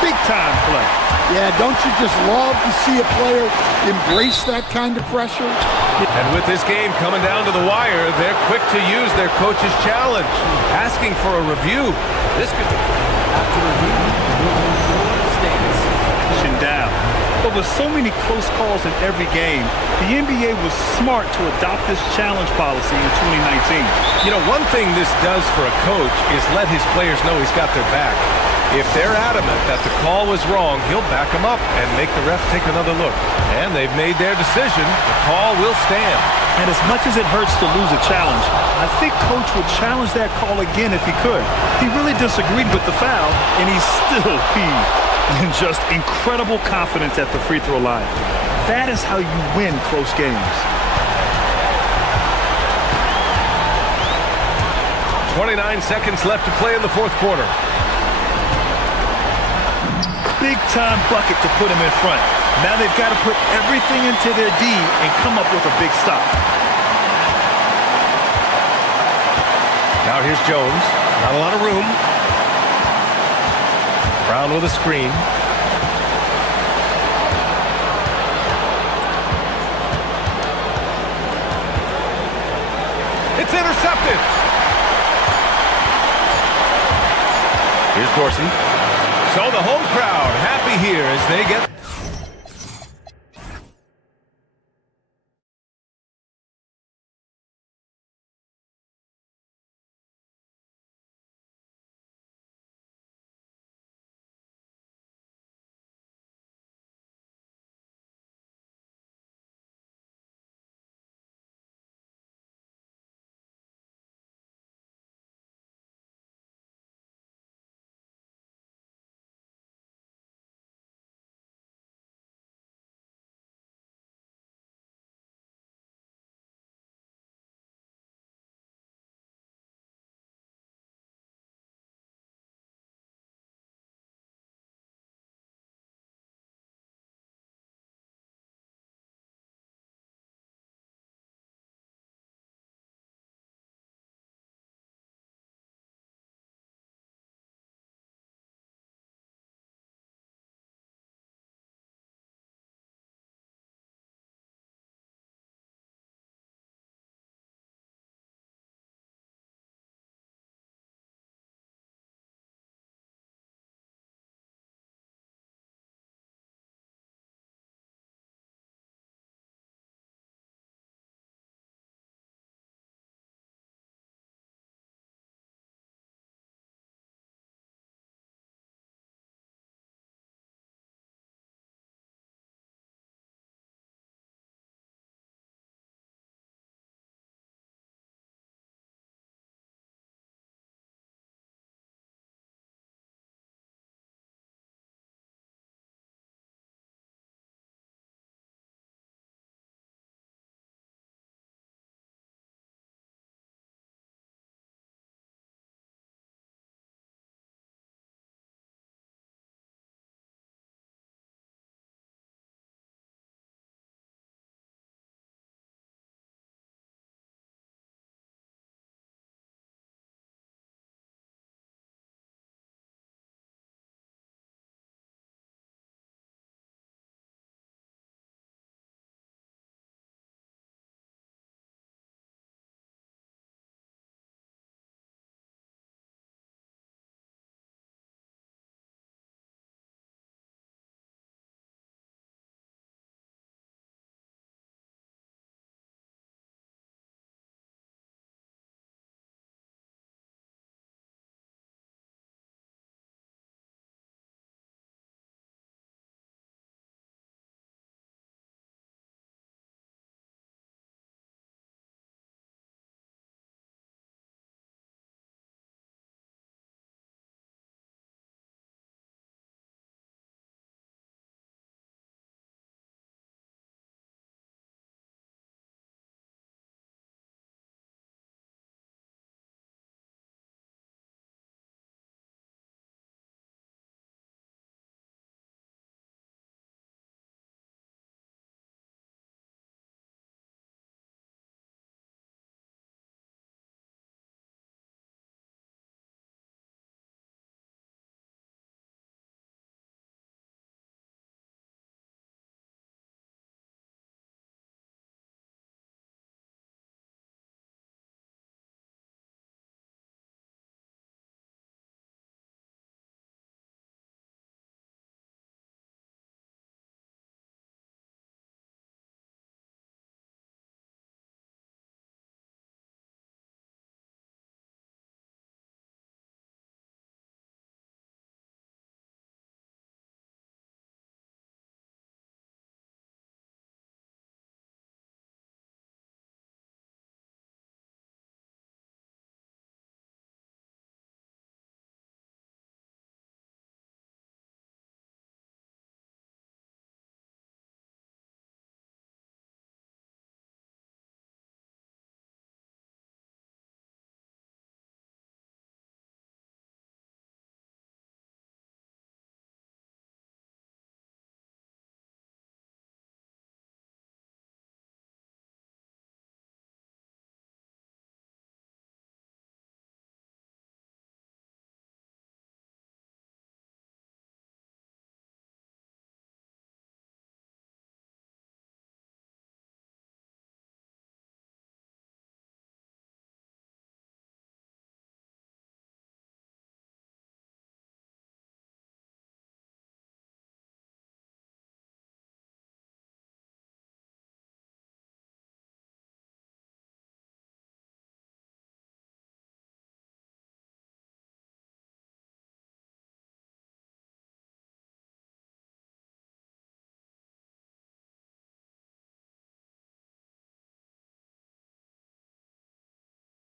Big time play. Yeah, don't you just love to see a player embrace that kind of pressure? And with this game coming down to the wire, they're quick to use their coach's challenge, asking for a review. This could... After review, the moving floor stands. Down. But with so many close calls in every game, the NBA was smart to adopt this challenge policy in 2019. You know, one thing this does for a coach is let his players know he's got their back. If they're adamant that the call was wrong, he'll back them up and make the ref take another look. And they've made their decision. The call will stand. And as much as it hurts to lose a challenge, I think Coach would challenge that call again if he could. He really disagreed with the foul, and he's still peeved. And just incredible confidence at the free throw line. That is how you win close games. 29 seconds left to play in the fourth quarter. Big time bucket to put him in front. Now they've got to put everything into their D and come up with a big stop. Now here's Jones. Not a lot of room. Brown with a screen. It's intercepted. Here's Dorsey. So the home crowd happy here as they get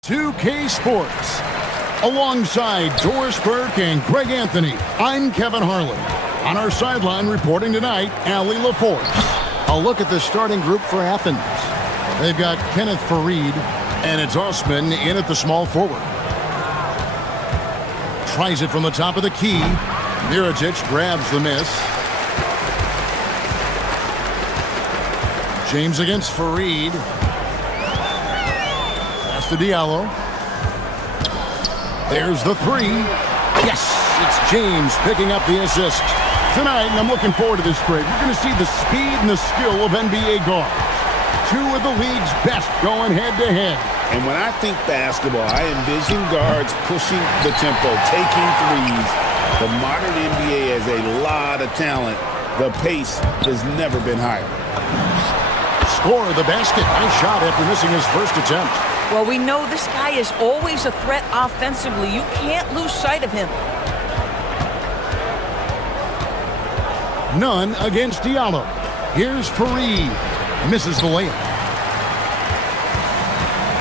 2K Sports. Alongside Doris Burke and Greg Anthony, I'm Kevin Harlan. On our sideline reporting tonight, Allie LaForce. A look at the starting group for Athens. They've got Kenneth Farid, and it's Osman in at the small forward. Tries it from the top of the key. Miritic grabs the miss. James against Farid. Pass to Diallo. There's the three. Yes, it's James picking up the assist. Tonight, and I'm looking forward to this grade, you're going to see the speed and the skill of NBA guards. Two of the league's best going head-to-head. And when I think basketball, I envision guards pushing the tempo, taking threes. The modern NBA has a lot of talent. The pace has never been higher. Score the basket. Nice shot after missing his first attempt. Well, we know this guy is always a threat offensively. You can't lose sight of him. None against Diallo. Here's Farid. Misses the layup.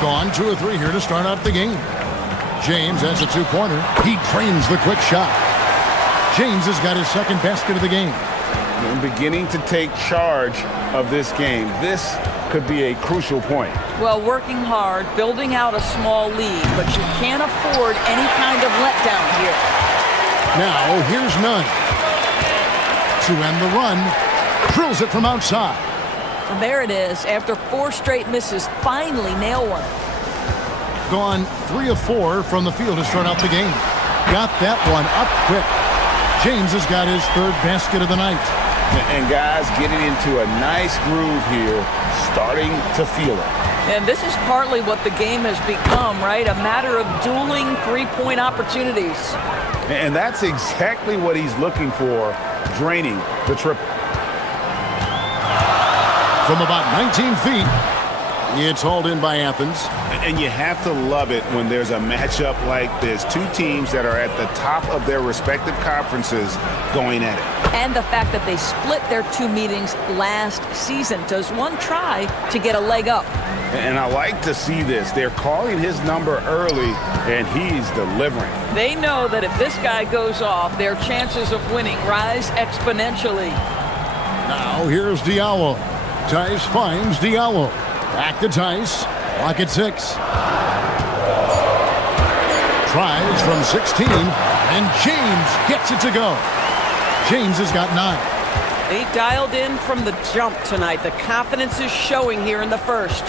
Gone 2 of 3 here to start out the game. James has a two-pointer. He trains the quick shot. James has got his second basket of the game. And beginning to take charge of this game. This could be a crucial point. Well, working hard, building out a small lead, but you can't afford any kind of letdown here. Now, here's Nunn. To end the run, drills it from outside. And there it is. After 4 straight misses, finally nail one. Gone 3 of 4 from the field to start out the game. Got that one up quick. James has got his third basket of the night. And guys getting into a nice groove here, starting to feel it. And this is partly what the game has become, right? A matter of dueling three-point opportunities. And that's exactly what he's looking for, draining the triple. From about 19 feet, it's hauled in by Athens. And you have to love it when there's a matchup like this. Two teams that are at the top of their respective conferences going at it. And the fact that they split their 2 meetings last season. Does one try to get a leg up? And I like to see this. They're calling his number early, and he's delivering. They know that if this guy goes off, their chances of winning rise exponentially. Now here's Diallo. Tice finds Diallo. Back to Tice. Clock at 6. Tries from 16, and James gets it to go. James has got 9. They dialed in from the jump tonight. The confidence is showing here in the first.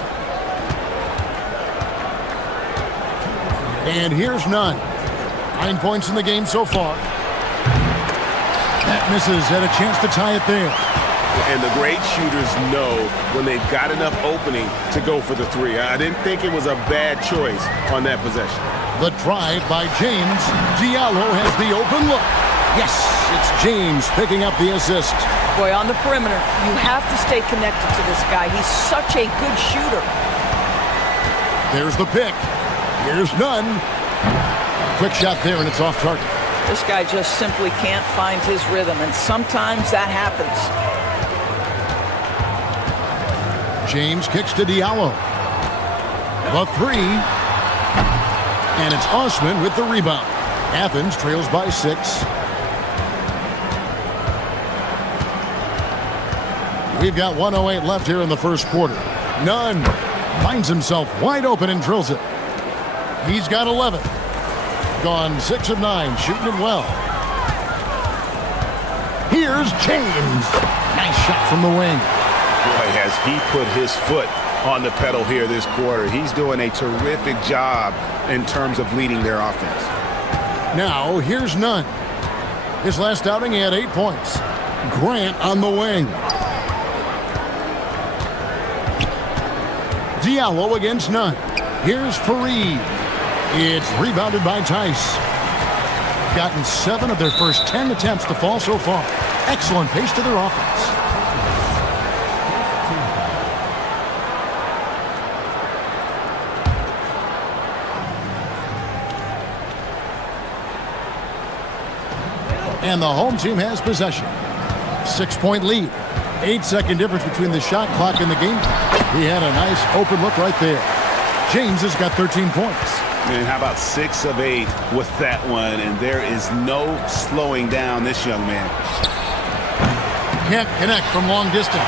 And here's Nunn. 9 points in the game so far. That misses. Had a chance to tie it there. And the great shooters know when they've got enough opening to go for the 3. I didn't think it was a bad choice on that possession. The drive by James. Diallo has the open look. Yes, it's James picking up the assist. Boy, on the perimeter, you have to stay connected to this guy. He's such a good shooter. There's the pick. Here's Nunn. Quick shot there, and it's off target. This guy just simply can't find his rhythm, and sometimes that happens. James kicks to Diallo. The 3. And it's Osman with the rebound. Athens trails by 6. We've got 1:08 left here in the first quarter. Nunn finds himself wide open and drills it. He's got 11. Gone 6 of 9, shooting it well. Here's James. Nice shot from the wing. Boy, has he put his foot on the pedal here this quarter. He's doing a terrific job in terms of leading their offense. Now, here's Nunn. His last outing, he had 8 points. Grant on the wing. Diallo against Nunn. Here's Farid. It's rebounded by Tice. Gotten 7 of their first 10 attempts to fall so far. Excellent pace to their offense. And the home team has possession. 6-point lead. 8-second difference between the shot clock and the game time. He had a nice open look right there. James has got 13 points. Man, how about 6 of 8 with that one? And there is no slowing down this young man. Can't connect from long distance.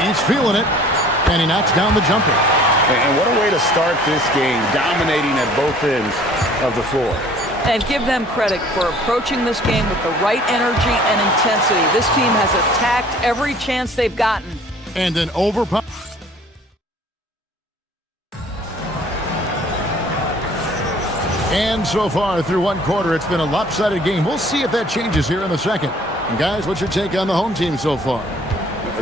He's feeling it, and he knocks down the jumper. And what a way to start this game, dominating at both ends of the floor. And give them credit for approaching this game with the right energy and intensity. This team has attacked every chance they've gotten. And an overpower. And so far through one quarter, it's been a lopsided game. We'll see if that changes here in the second. And guys, what's your take on the home team so far?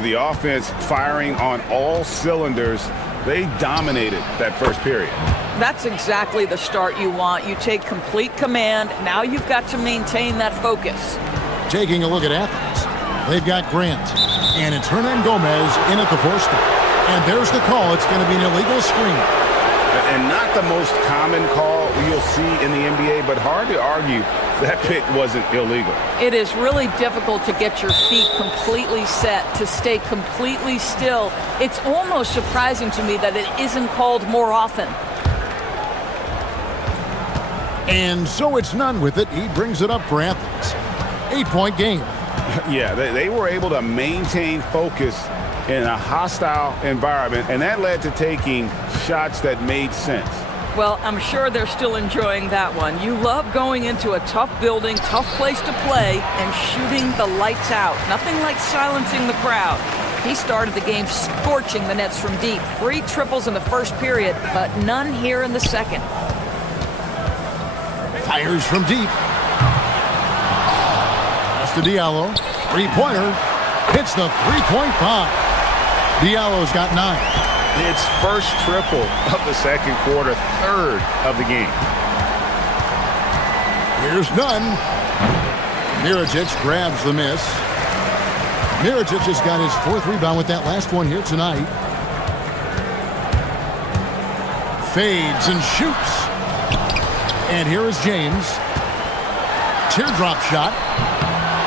The offense firing on all cylinders. They dominated that first period. That's exactly the start you want. You take complete command. Now you've got to maintain that focus. Taking a look at Athens. They've got Grant. And it's Hernan Gomez in at the 4 spot. And there's the call. It's going to be an illegal screen. And not the most common call you'll see in the NBA, but hard to argue that pick wasn't illegal. It is really difficult to get your feet completely set, to stay completely still. It's almost surprising to me that it isn't called more often. And so it's none with it. He brings it up for Athens. 8-point game. Yeah, they were able to maintain focus in a hostile environment, and that led to taking shots that made sense. Well, I'm sure they're still enjoying that one. You love going into a tough building, tough place to play, and shooting the lights out. Nothing like silencing the crowd. He started the game scorching the nets from deep. 3 triples in the first period, but none here in the second. Fires from deep. That's to Diallo. 3-pointer. Hits the 3-point bomb. Diallo's got 9. It's first triple of the second quarter, 3rd of the game. Here's none. Miričić grabs the miss. Miričić has got his 4th rebound with that last one here tonight. Fades and shoots. And here is James. Teardrop shot.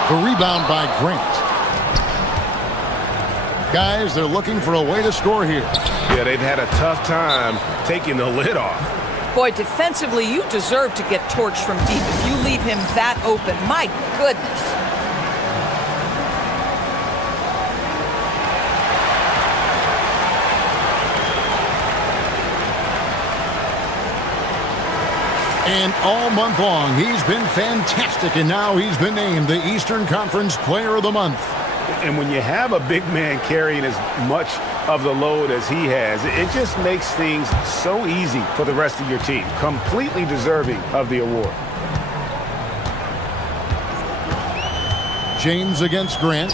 The rebound by Grant. Guys, they're looking for a way to score here. Yeah, they've had a tough time taking the lid off. Boy, defensively, you deserve to get torched from deep if you leave him that open. My goodness. And all month long, he's been fantastic, and now he's been named the Eastern Conference Player of the Month. And when you have a big man carrying as much of the load as he has, it just makes things so easy for the rest of your team. Completely deserving of the award. James against Grant.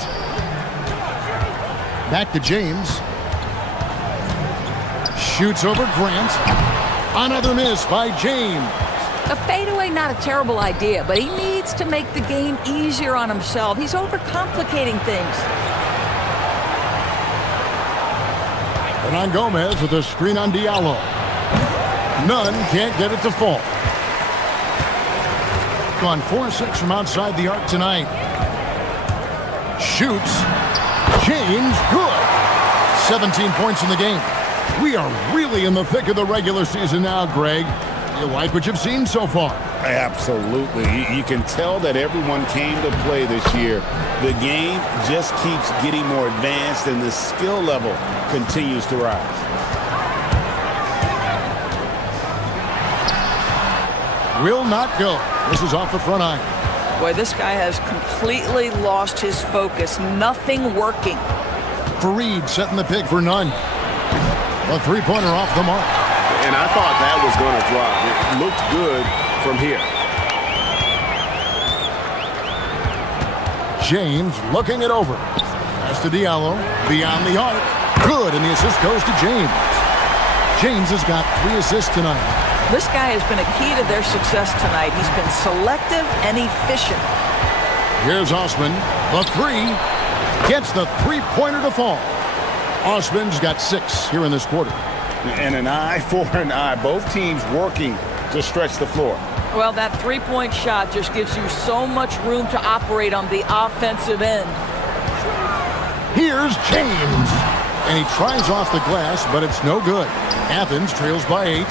Back to James. Shoots over Grant. Another miss by James. A fadeaway, not a terrible idea, but he needs to make the game easier on himself. He's overcomplicating things. Hernan Gomez with a screen on Diallo. None can't get it to fall. Gone 4-6 from outside the arc tonight. Shoots. James, good. 17 points in the game. We are really in the thick of the regular season now, Greg. You like what you've seen so far? Absolutely. You can tell that everyone came to play this year. The game just keeps getting more advanced, and the skill level continues to rise. Will not go. This is off the front iron. Boy, this guy has completely lost his focus. Nothing working. Fareed setting the pick for none. A 3-pointer off the mark. And I thought that was going to drop. It looked good from here. James looking it over. Pass to Diallo. Beyond the arc. Good, and the assist goes to James. James has got 3 assists tonight. This guy has been a key to their success tonight. He's been selective and efficient. Here's Osman. The 3. Gets the 3-pointer to fall. Osman's got 6 here in this quarter. And an eye for an eye. Both teams working to stretch the floor. Well, that 3-point shot just gives you so much room to operate on the offensive end. Here's James. And he tries off the glass, but it's no good. Athens trails by 8.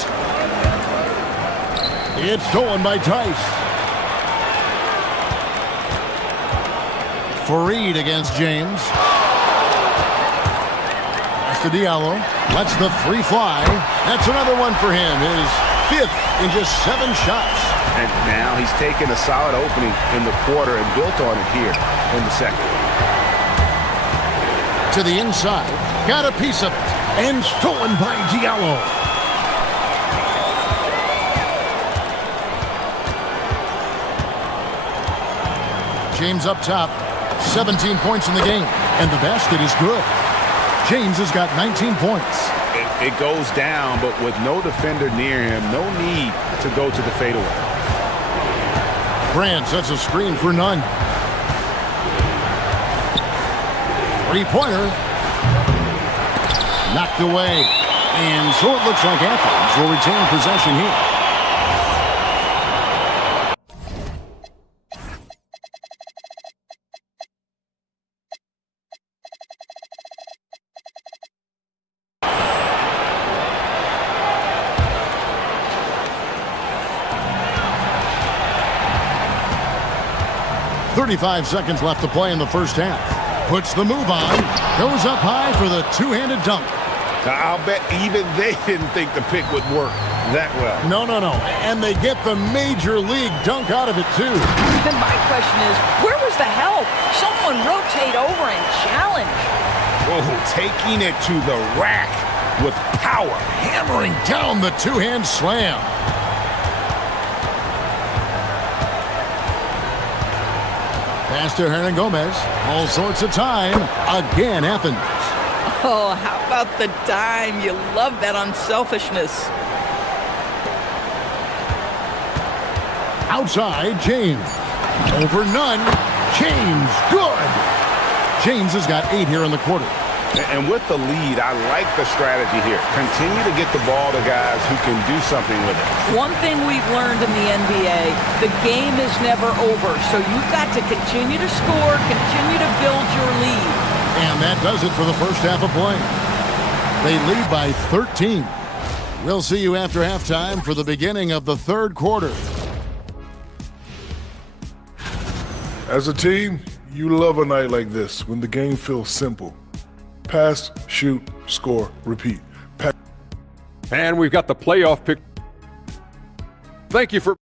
It's stolen by Tice. Fareed against James. That's to Diallo. Lets the 3 fly. That's another one for him. His 5th in just 7 shots. And now he's taken a solid opening in the quarter and built on it here in the second. To the inside. Got a piece of it. And stolen by Diallo. James up top. 17 points in the game. And the basket is good. James has got 19 points. It goes down, but with no defender near him, no need to go to the fadeaway. Grant sets a screen for none. 3-pointer. Knocked away. And so it looks like Athens will retain possession here. .35 seconds left to play in the first half. Puts the move on. Goes up high for the two-handed dunk. Now, I'll bet even they didn't think the pick would work that well. No. And they get the major league dunk out of it, too. Then my question is, where was the help? Someone rotate over and challenge. Oh, taking it to the rack with power. Hammering down the two-hand slam. Pass to Hernan Gomez. All sorts of time. Again, Athens. Oh, how about the dime? You love that unselfishness. Outside, James. Over none. James, good. James has got 8 here in the quarter. And with the lead, I like the strategy here. Continue to get the ball to guys who can do something with it. One thing we've learned in the NBA, the game is never over. So you've got to continue to score, continue to build your lead. And that does it for the first half of play. They lead by 13. We'll see you after halftime for the beginning of the third quarter. As a team, you love a night like this when the game feels simple. Pass, shoot, score, repeat. And we've got the playoff pick. Thank you for...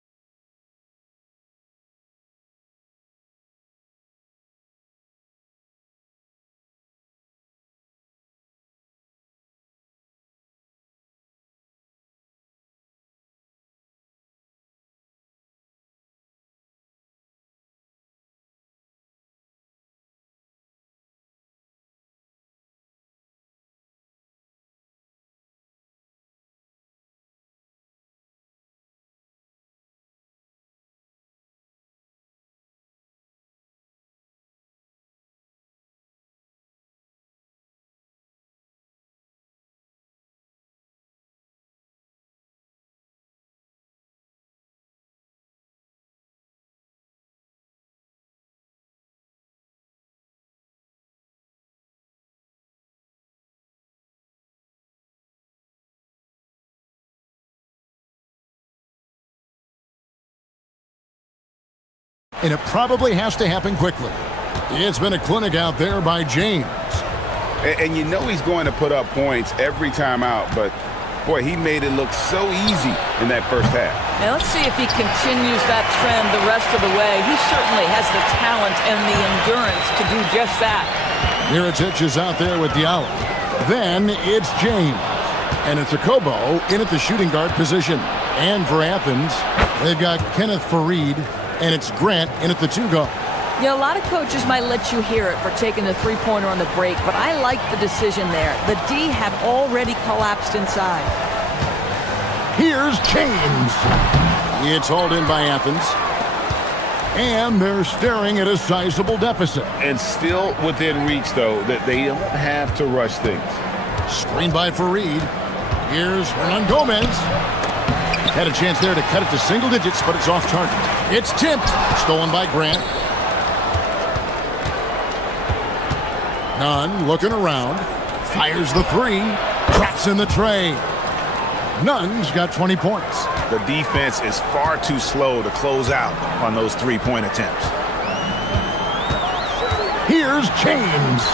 And it probably has to happen quickly. It's been a clinic out there by James. And you know he's going to put up points every time out, but boy, he made it look so easy in that first half. Now let's see if he continues that trend the rest of the way. He certainly has the talent and the endurance to do just that. Mirotic is out there with Diallo. Then it's James. And it's Akobo in at the shooting guard position. And for Athens, they've got Kenneth Fareed, and it's Grant in at the 2 guard. Yeah, a lot of coaches might let you hear it for taking the three-pointer on the break, but I like the decision there. The D had already collapsed inside. Here's James. It's hauled in by Athens. And they're staring at a sizable deficit. And still within reach, though, that they don't have to rush things. Screen by Fareed. Here's Hernan Gomez. Had a chance there to cut it to single digits, but it's off target. It's tipped. Stolen by Grant. Nunn looking around. Fires the three. Drops in the tray. Nunn's got 20 points. The defense is far too slow to close out on those three-point attempts. Here's James.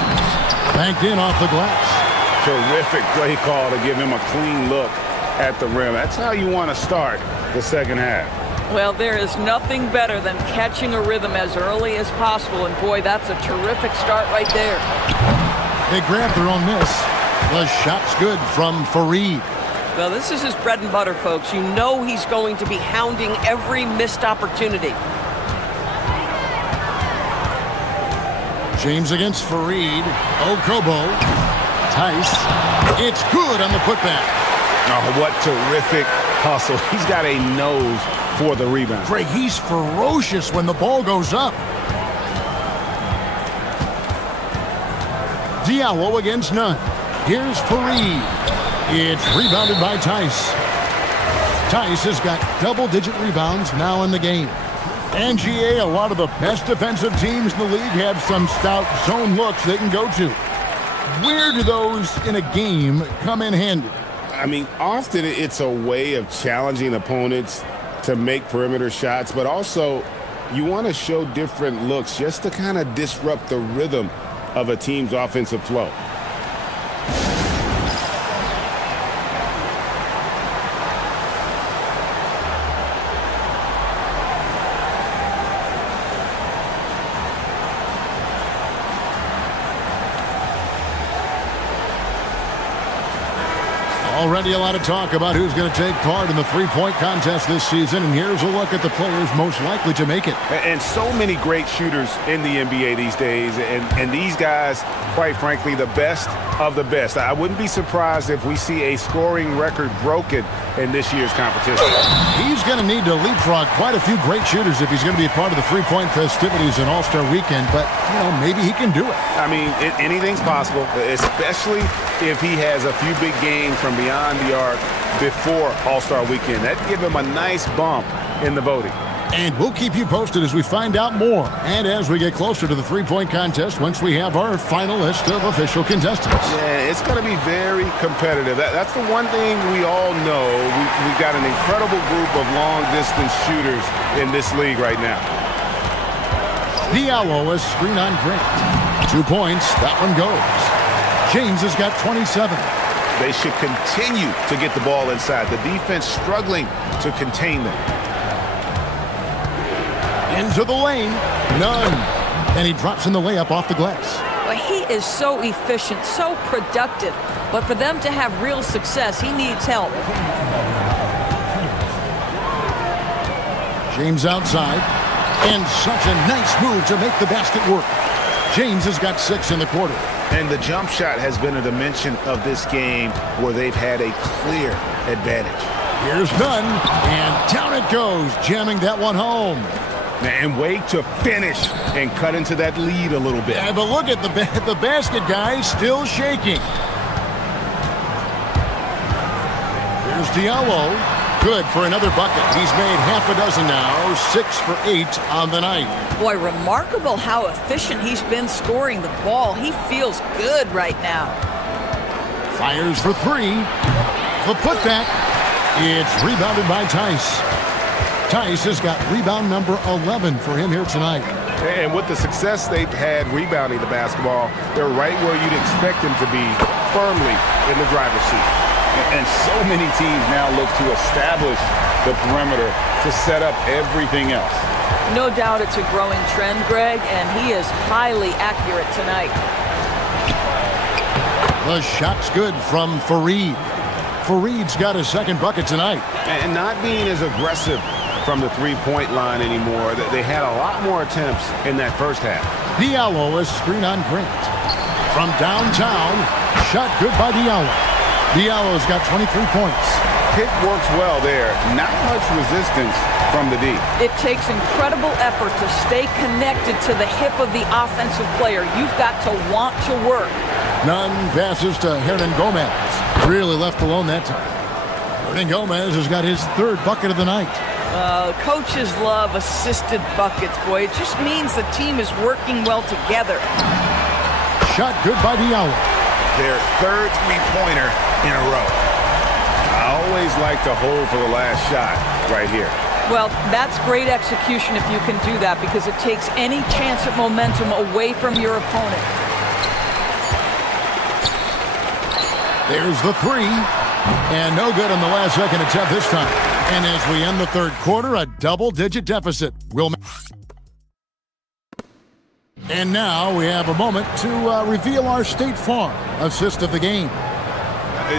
Banked in off the glass. Terrific play call to give him a clean look at the rim. That's how you want to start the second half. Well, there is nothing better than catching a rhythm as early as possible, and boy, that's a terrific start right there. They grab their own miss. The shot's good from Fareed. Well, this is his bread and butter, folks. You know he's going to be hounding every missed opportunity. James against Fareed. Okobo. Tice. It's good on the putback. Oh, what terrific hustle. He's got a nose for the rebound. Greg, he's ferocious when the ball goes up. Diallo against Nunn. Here's Fareed. It's rebounded by Tice. Tice has got double-digit rebounds now in the game. And GA, a lot of the best defensive teams in the league have some stout zone looks they can go to. Where do those in a game come in handy? I mean, often it's a way of challenging opponents to make perimeter shots, but also you want to show different looks just to kind of disrupt the rhythm of a team's offensive flow. Already a lot of talk about who's going to take part in the three-point contest this season, and here's a look at the players most likely to make it. And so many great shooters in the NBA these days, and these guys, quite frankly, the best of the best. I wouldn't be surprised if we see a scoring record broken in this year's competition. He's going to need to leapfrog quite a few great shooters if he's going to be a part of the three-point festivities in All-Star Weekend, but, you know, maybe he can do it. I mean, anything's possible, especially if he has a few big games from beyond the arc before All-Star Weekend. That'd give him a nice bump in the voting. And we'll keep you posted as we find out more and as we get closer to the three-point contest once we have our final list of official contestants. Yeah, it's going to be very competitive. That's the one thing we all know. We've got an incredible group of long-distance shooters in this league right now. Diallo is screen on Grant. 2 points. That one goes. James has got 27. They should continue to get the ball inside. The defense struggling to contain them. Into the lane. Nunn. And he drops in the layup off the glass. Well, he is so efficient, so productive. But for them to have real success, he needs help. James outside. And such a nice move to make the basket work. James has got 6 in the quarter. And the jump shot has been a dimension of this game where they've had a clear advantage. Here's Nunn, and down it goes, jamming that one home. And way to finish and cut into that lead a little bit. Yeah, but look at the basket, guys, still shaking. Here's Diallo. Good for another bucket. He's made half a dozen now, 6 for 8 on the night. Boy, remarkable how efficient he's been scoring the ball. He feels good right now. Fires for 3. The putback. It's rebounded by Tice. Tice has got rebound number 11 for him here tonight. And with the success they've had rebounding the basketball, they're right where you'd expect them to be, firmly in the driver's seat. And so many teams now look to establish the perimeter to set up everything else. No doubt it's a growing trend, Greg, and he is highly accurate tonight. The shot's good from Fareed. Fareed's got his second bucket tonight. And not being as aggressive from the three-point line anymore. They had a lot more attempts in that first half. Diallo is screen on Grant. From downtown, shot good by Diallo. Diallo's got 23 points. Pick works well there. Not much resistance from the D. It takes incredible effort to stay connected to the hip of the offensive player. You've got to want to work. Nunn passes to Hernan Gomez. Really left alone that time. Hernan Gomez has got his third bucket of the night. Coaches love assisted buckets, boy. It just means the team is working well together. shot good by Diallo. Their third three-pointer in a row. I always like to hold for the last shot right here. Well, that's great execution if you can do that, because it takes any chance at momentum away from your opponent. There's the three. And no good on the last second attempt this time. And as we end the third quarter, a double-digit deficit will... And now we have a moment to reveal our State Farm assist of the game.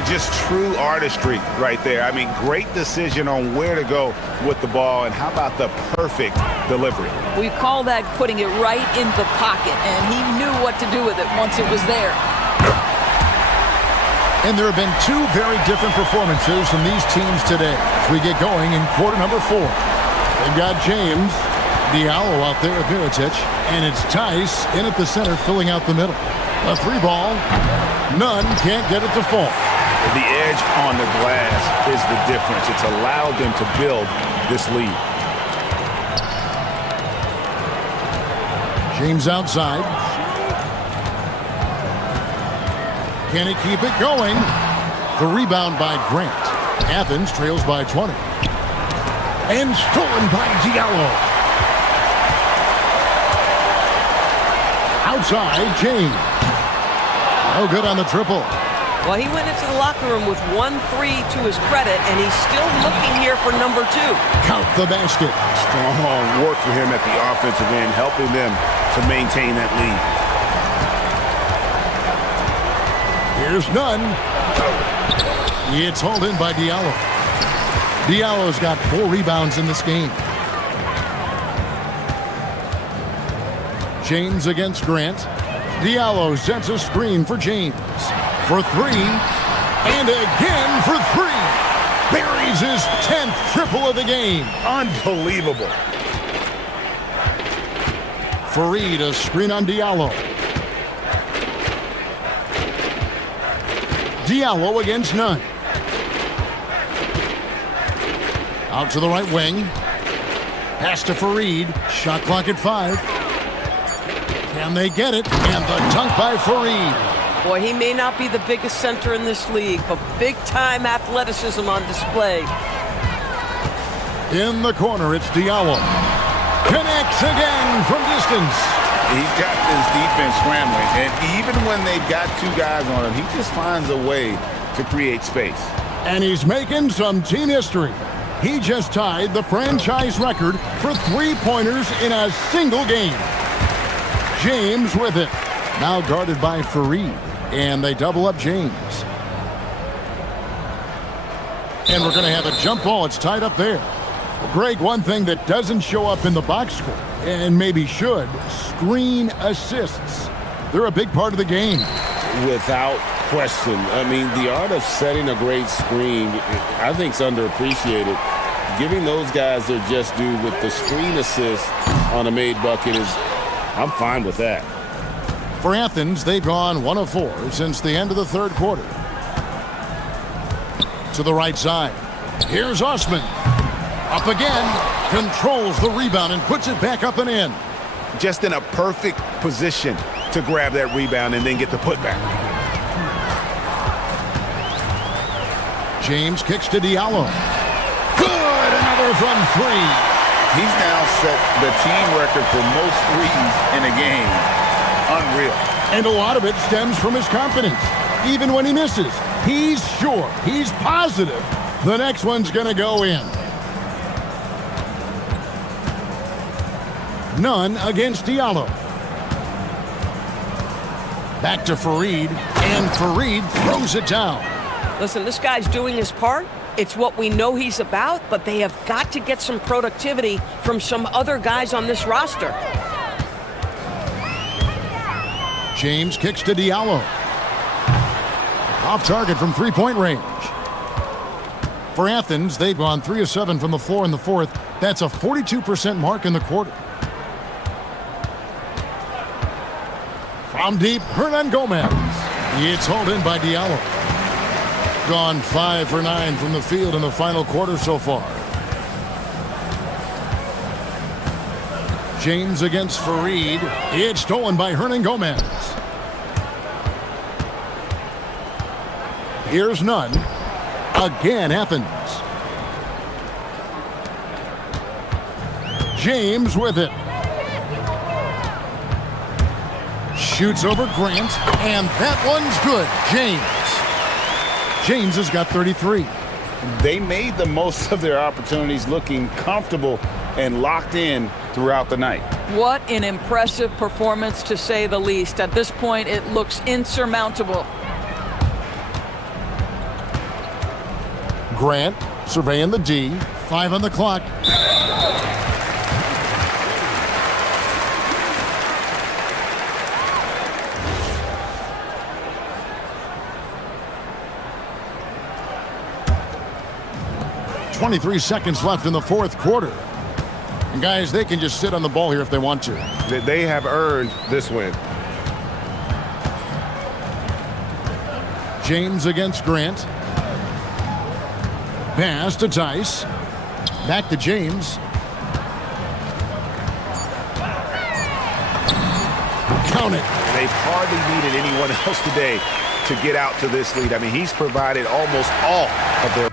Just true artistry right there. I mean, great decision on where to go with the ball, and how about the perfect delivery? We call that putting it right in the pocket, and he knew what to do with it once it was there. And there have been two very different performances from these teams today as we get going in quarter number 4. They've got James, Diallo out there at Mirotic, and it's Tice in at the center filling out the middle. A three ball, none can't get it to fall. The edge on the glass is the difference. It's allowed them to build this lead. James outside. Can he keep it going? The rebound by Grant. Athens trails by 20. And stolen by Diallo. Outside, James. No good on the triple. Well, he went into the locker room with 1-3 to his credit, and he's still looking here for number 2. Count the basket. Strong work for him at the offensive end, helping them to maintain that lead. Here's none. It's hauled in by Diallo. Diallo's got 4 rebounds in this game. James against Grant. Diallo sets a screen for James. For 3. And again for 3. Buries his 10th triple of the game. Unbelievable. Fareed, a screen on Diallo. Diallo against none. Out to the right wing. Pass to Fareed. Shot clock at 5. Can they get it? And the dunk by Fareed. Boy, he may not be the biggest center in this league, but big-time athleticism on display. In the corner, it's Diallo. Connects again from distance. He's got this defense scrambling, and even when they've got 2 guys on him, he just finds a way to create space. And he's making some team history. He just tied the franchise record for 3-pointers in a single game. James with it. Now guarded by Fareed, and they double up James. And we're going to have a jump ball. It's tied up there. Greg, one thing that doesn't show up in the box score, and maybe should, screen assists. They're a big part of the game. Without question. I mean, the art of setting a great screen, I think, is underappreciated. Giving those guys their just due with the screen assist on a made bucket is, I'm fine with that. For Athens, they've gone 1 of 4 since the end of the third quarter. To the right side. Here's Osman. Up again, controls the rebound and puts it back up and in. Just in a perfect position to grab that rebound and then get the putback. James kicks to Diallo. Good, another from 3. He's now set the team record for most threes in a game. Unreal. And a lot of it stems from his confidence. Even when he misses, he's sure, he's positive the next one's going to go in. None against Diallo. Back to Fareed, and Fareed throws it down. Listen, this guy's doing his part. It's what we know he's about, but they have got to get some productivity from some other guys on this roster. James kicks to Diallo. Off target from 3-point range. For Athens, they've gone 3 of 7 from the floor in the fourth. That's a 42% mark in the quarter. From deep, Hernan Gomez. It's hauled in by Diallo. Gone 5 for 9 from the field in the final quarter so far. James against Fareed. It's stolen by Hernan Gomez. Here's none. Again, Athens. James with it. Shoots over Grant, and that one's good. James has got 33. They made the most of their opportunities, looking comfortable and locked in throughout the night. What an impressive performance, to say the least. At this point, it looks insurmountable. Grant surveying the D. 5 on the clock. .23 seconds left in the fourth quarter. And guys, they can just sit on the ball here if they want to. They have earned this win. James against Grant. Pass to Tice. Back to James. Count it. They've hardly needed anyone else today to get out to this lead. I mean, he's provided almost all of their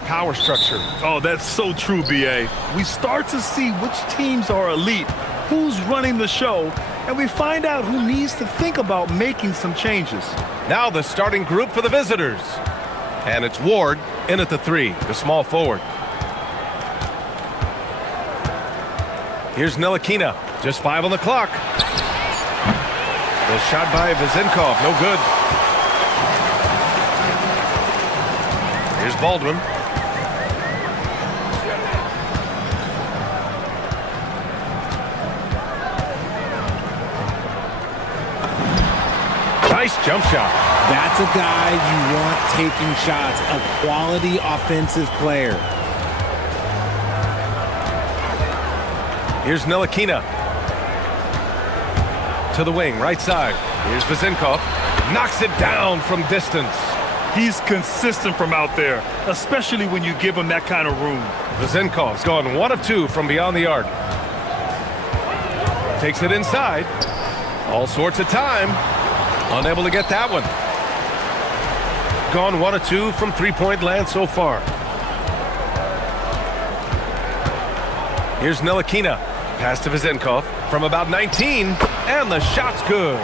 Power structure. Oh, that's so true, B.A. We start to see which teams are elite, who's running the show, and we find out who needs to think about making some changes. Now the starting group for the visitors. And it's Ward in at the 3, the small forward. Here's Ntilikina, just 5 on the clock. The shot by Vezenkov, no good. Here's Baldwin. Nice jump shot. That's a guy you want taking shots, a quality offensive player. Here's Ntilikina. To the wing, right side. Here's Vezenkov. Knocks it down from distance. He's consistent from out there, especially when you give him that kind of room. Vezenkov's gone 1 of 2 from beyond the arc. Takes it inside. All sorts of time. Unable to get that one. Gone 1 of 2 from three-point land so far. Here's Ntilikina. Pass to Vezenkov from about 19, and the shot's good.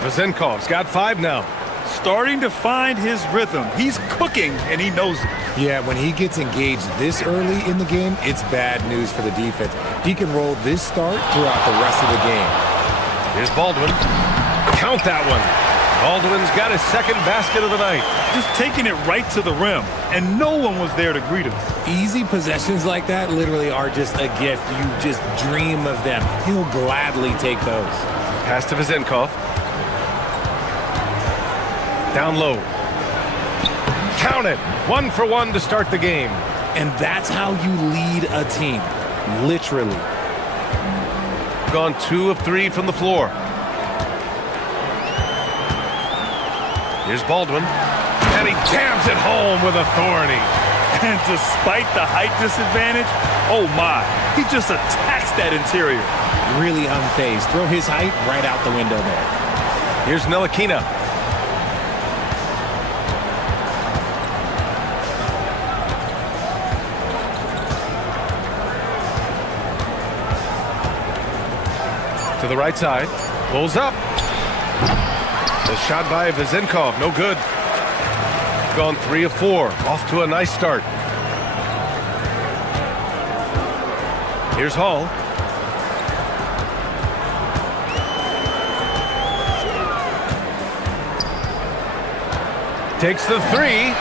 Vezenkov's got 5 now. Starting to find his rhythm. He's cooking, and he knows it. Yeah, when he gets engaged this early in the game, it's bad news for the defense. He can roll this start throughout the rest of the game. Here's Baldwin. Count that one. Baldwin's got his second basket of the night. Just taking it right to the rim, and no one was there to greet him. Easy possessions like that literally are just a gift. You just dream of them. He'll gladly take those. Pass to Vezenkov. Down low. Count it. 1 for 1 to start the game. And that's how you lead a team. Literally. Gone 2 of 3 from the floor. Here's Baldwin. And he jams it home with authority. And despite the height disadvantage, oh my, he just attacks that interior. Really unfazed. Throw his height right out the window there. Here's Ntilikina. To the right side. Pulls up. The shot by Vezenkov, no good. Gone 3 of 4. Off to a nice start. Here's Hall. Takes the 3.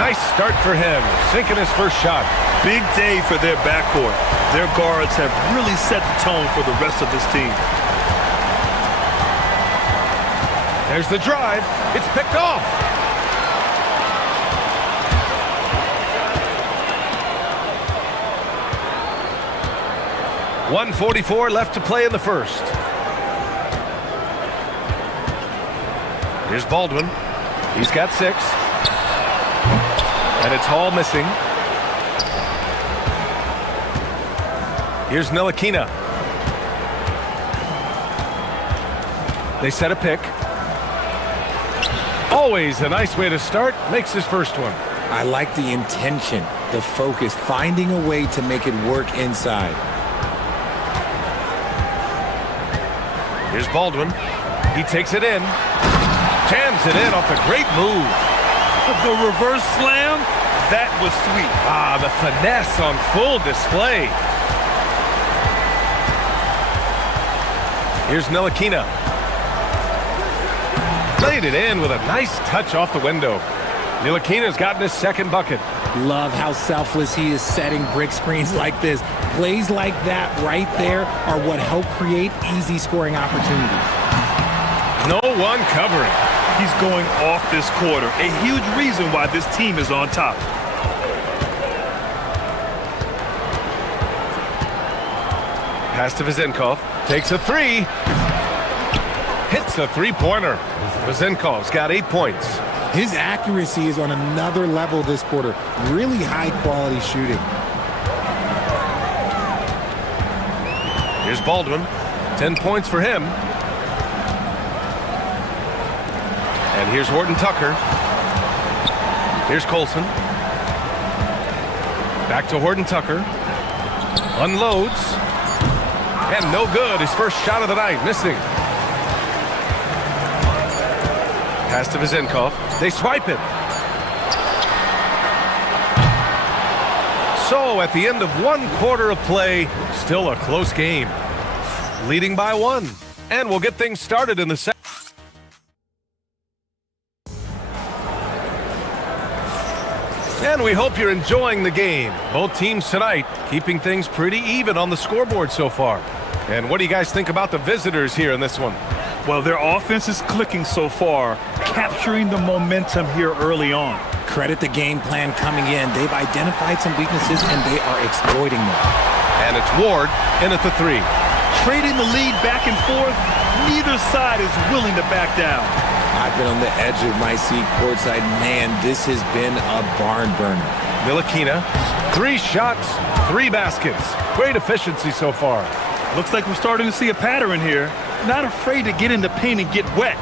Nice start for him. Sinking his first shot. Big day for their backcourt. Their guards have really set the tone for the rest of this team. There's the drive. It's picked off. .144 left to play in the first. Here's Baldwin. He's got 6. And it's Hall missing. Here's Ntilikina. They set a pick. Always a nice way to start. Makes his first one. I like the intention, the focus, finding a way to make it work inside. Here's Baldwin. He takes it in. Jams it in off a great move. The reverse slam, that was sweet. Ah, the finesse on full display. Here's Ntilikina. Laid it in with a nice touch off the window. Ntilikina's gotten his second bucket. Love how selfless he is setting brick screens like this. Plays like that right there are what help create easy scoring opportunities. No one covering. He's going off this quarter. A huge reason why this team is on top. Pass to Vezenkov. Takes a 3. Hits a three-pointer. Vezenkov's got 8 points. His accuracy is on another level this quarter. Really high-quality shooting. Here's Baldwin. 10 points for him. And here's Horton Tucker. Here's Colson. Back to Horton Tucker. Unloads. And no good. His first shot of the night, missing. Pass to Vizenkov. They swipe it. So at the end of 1 quarter of play, still a close game. Leading by 1. And we'll get things started in the second. And we hope you're enjoying the game. Both teams tonight keeping things pretty even on the scoreboard so far. And what do you guys think about the visitors here in this one? Well, their offense is clicking so far, capturing the momentum here early on. Credit the game plan coming in. They've identified some weaknesses, and they are exploiting them. And it's Ward in at the 3. Trading the lead back and forth, neither side is willing to back down. I've been on the edge of my seat courtside. Man, this has been a barn burner. Ntilikina, 3 shots, 3 baskets. Great efficiency so far. Looks like we're starting to see a pattern here. Not afraid to get in the paint and get wet.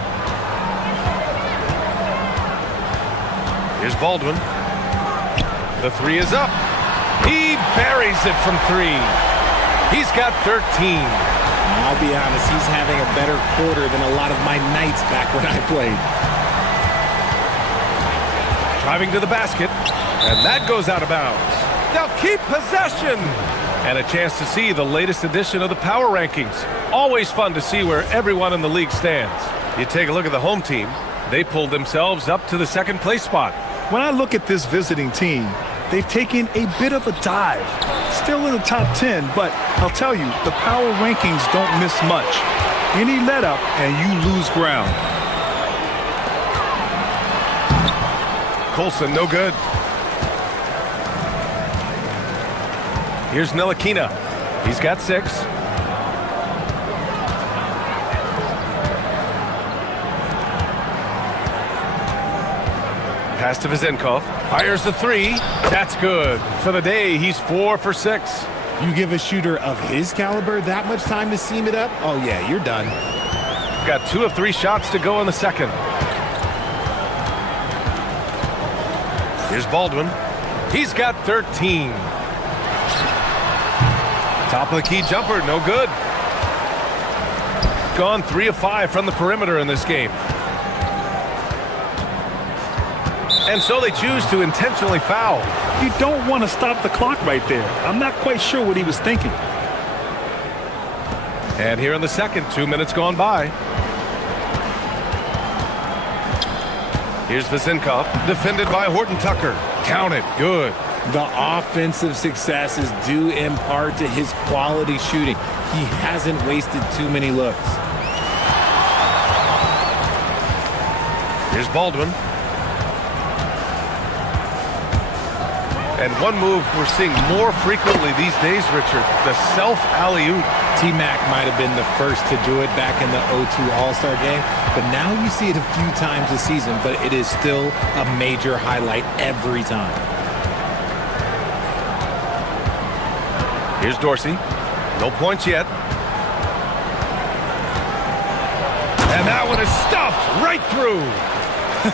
Here's Baldwin. The 3 is up. He buries it from 3. He's got 13. I'll be honest, he's having a better quarter than a lot of my nights back when I played. Driving to the basket, and that goes out of bounds. They'll keep possession. And a chance to see the latest edition of the power rankings. Always fun to see where everyone in the league stands. You take a look at the home team. They pulled themselves up to the 2nd place spot. When I look at this visiting team, they've taken a bit of a dive. Still in the top 10, but I'll tell you, the power rankings don't miss much. Any let up and you lose ground. Colson, no good. Here's Ntilikina. He's got 6. Pass to Vizenkov. Fires the 3. That's good. For the day, he's 4 for 6. You give a shooter of his caliber that much time to seam it up? Oh, yeah, you're done. Got 2 of 3 shots to go in the 2nd. Here's Baldwin. He's got 13. Top of the key jumper, no good. Gone 3 of 5 from the perimeter in this game. And so they choose to intentionally foul. You don't want to stop the clock right there. I'm not quite sure what he was thinking. And here in the 2nd, 2 minutes gone by. Here's Vizenkov, defended by Horton Tucker. Count it, good. The offensive success is due in part to his quality shooting. He hasn't wasted too many looks. Here's Baldwin. And one move we're seeing more frequently these days, Richard, the self-alley-oop. T-Mac might have been the first to do it back in the 0-2 All-Star game, but now you see it a few times this season, but it is still a major highlight every time. Here's Dorsey. No points yet. And that one is stuffed right through.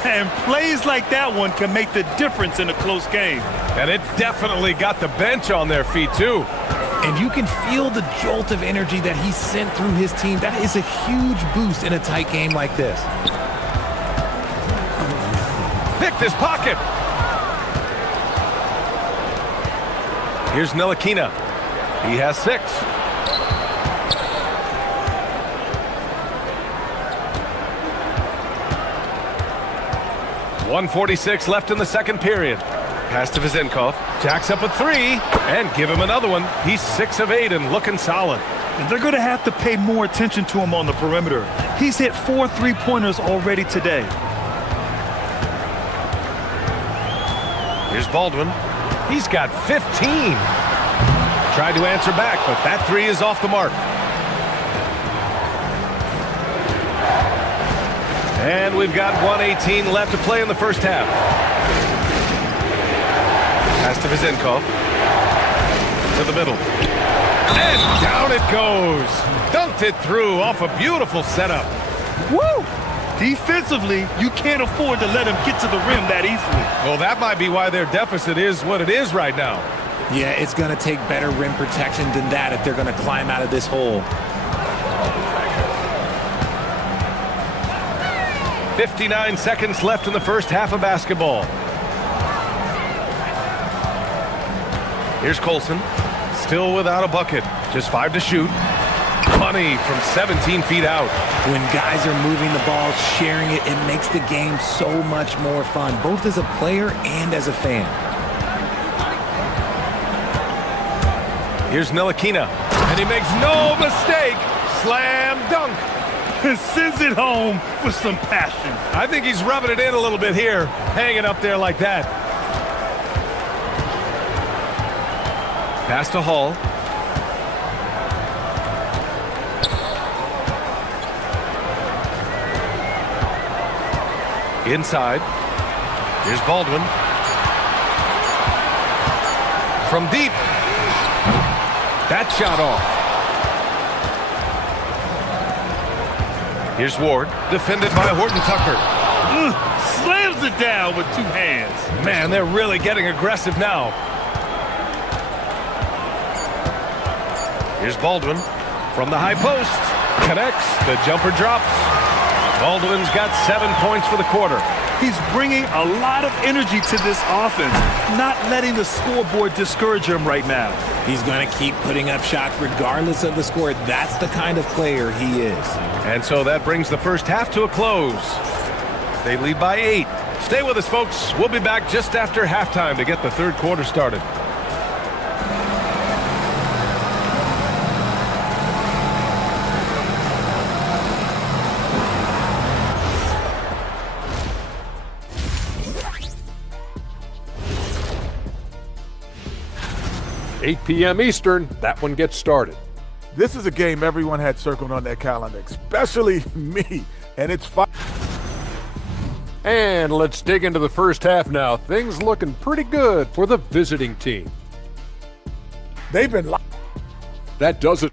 And plays like that one can make the difference in a close game. And it definitely got the bench on their feet, too. And you can feel the jolt of energy that he sent through his team. That is a huge boost in a tight game like this. Picked his pocket. Here's Ntilikina. He has 6. .146 left in the 2nd period. Pass to Vizenkov. Jacks up a 3. And give him another one. He's 6 of 8 and looking solid. And they're going to have to pay more attention to him on the perimeter. He's hit 4 3-pointers already today. Here's Baldwin. He's got 15. Tried to answer back, but that 3 is off the mark. And we've got 1:18 left to play in the first half. Pass to Vizenkov. To the middle. And down it goes. Dunked it through off a beautiful setup. Woo! Defensively, you can't afford to let him get to the rim that easily. Well, that might be why their deficit is what it is right now. Yeah, it's going to take better rim protection than that if they're going to climb out of this hole. 59 seconds left in the first half of basketball. Here's Colson, still without a bucket. Just 5 to shoot. Money from 17 feet out. When guys are moving the ball, sharing it, it makes the game so much more fun, both as a player and as a fan. Here's Ntilikina, and he makes no mistake. Slam dunk. Sends it home with some passion. I think he's rubbing it in a little bit here, hanging up there like that. Pass to Hall. Inside. Here's Baldwin. From deep. That shot off. Here's Ward, defended by Horton Tucker. Slams it down with 2 hands. Man, they're really getting aggressive now. Here's Baldwin from the high post. Connects, the jumper drops. Baldwin's got 7 points for the quarter. He's bringing a lot of energy to this offense, not letting the scoreboard discourage him right now. He's going to keep putting up shots regardless of the score. That's the kind of player he is. And so that brings the first half to a close. They lead by 8. Stay with us, folks. We'll be back just after halftime to get the third quarter started. $8 p.m. Eastern, that one gets started. This is a game everyone had circled on their calendar, especially me, and it's fun. And let's dig into the first half now. Things looking pretty good for the visiting team. They've been That does it.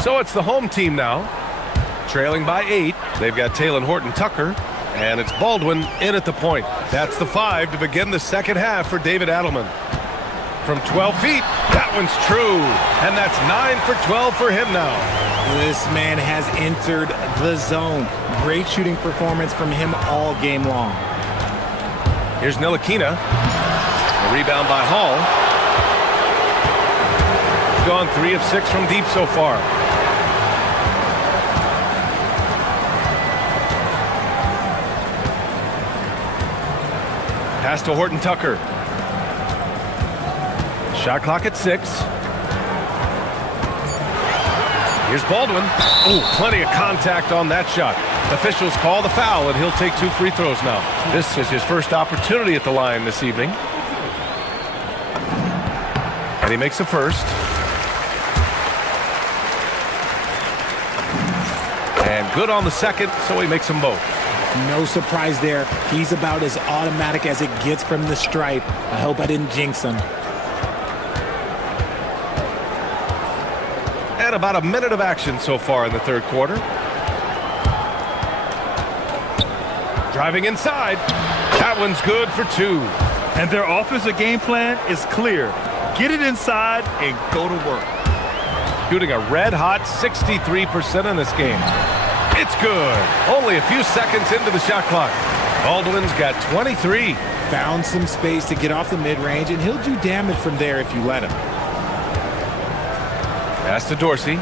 So it's the home team now, trailing by 8. They've got Taylor Horton Tucker, and it's Baldwin in at the point. That's the 5 to begin the second half for David Adelman. From 12 feet, that one's true, and that's 9 for 12 for him now. This man has entered the zone. Great shooting performance from him all game long. Here's Ntilikina. A rebound by Hall. Gone 3 of 6 from deep so far. Pass to Horton Tucker. Shot clock at 6. Here's Baldwin. Oh, plenty of contact on that shot. Officials call the foul, and he'll take 2 free throws now. This is his first opportunity at the line this evening. And he makes the first. And good on the second, so he makes them both. No surprise there. He's about as automatic as it gets from the stripe. I hope I didn't jinx him. And about a minute of action so far in the third quarter. Driving inside. That one's good for 2. And their offensive game plan is clear. Get it inside and go to work. Shooting a red-hot 63% in this game. It's good. Only a few seconds into the shot clock. Baldwin's got 23. Found some space to get off the mid-range, and he'll do damage from there if you let him. Pass to Dorsey.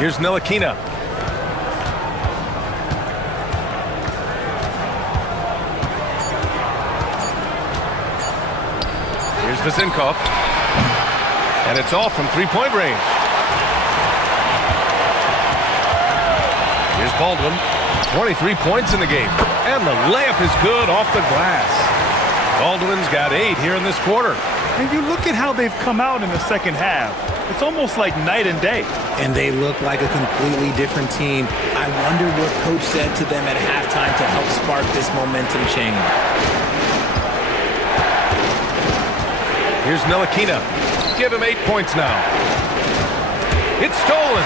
Here's Ntilikina. Here's Vezinkov. And it's off from three-point range. Here's Baldwin. 23 points in the game. And the layup is good off the glass. Baldwin's got 8 here in this quarter. And you look at how they've come out in the second half. It's almost like night and day. And they look like a completely different team. I wonder what coach said to them at halftime to help spark this momentum change. Here's Ntilikina. Give him 8 points now. It's stolen.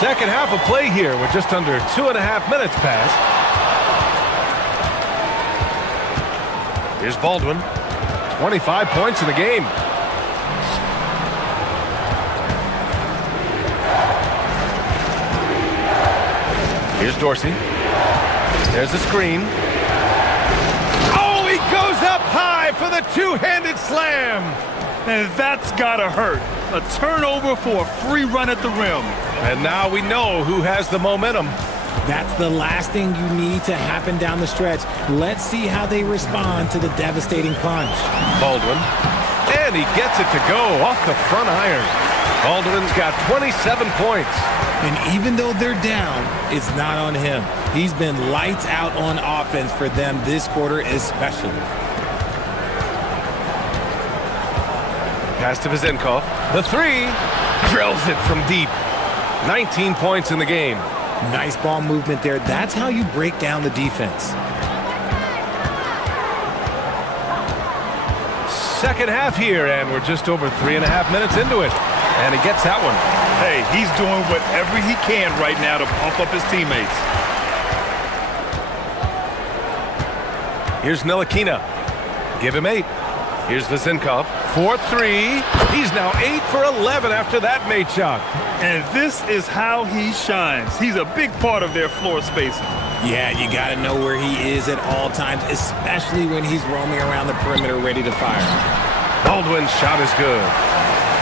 Second half of play here with just under 2.5 minutes passed. Here's Baldwin. 25 points in the game. Here's Dorsey. There's the screen. Oh, he goes up high for the two-handed slam. And that's gotta hurt. A turnover for a free run at the rim. And now we know who has the momentum. That's the last thing you need to happen down the stretch. Let's see how they respond to the devastating punch. Baldwin. And he gets it to go off the front iron. Baldwin's got 27 points. And even though they're down, it's not on him. He's been lights out on offense for them this quarter especially. Pass to Vezinkov. The three. Drills it from deep. 19 points in the game. Nice ball movement there. That's how you break down the defense. Second half here, and we're just over 3.5 minutes into it. And he gets that one. Hey, he's doing whatever he can right now to pump up his teammates. Here's Ntilikina. Give him 8. Here's Vezinkov. 4-3. He's now 8 for 11 after that made shot. And this is how he shines. He's a big part of their floor spacing. Yeah, you got to know where he is at all times, especially when he's roaming around the perimeter ready to fire. Baldwin's shot is good.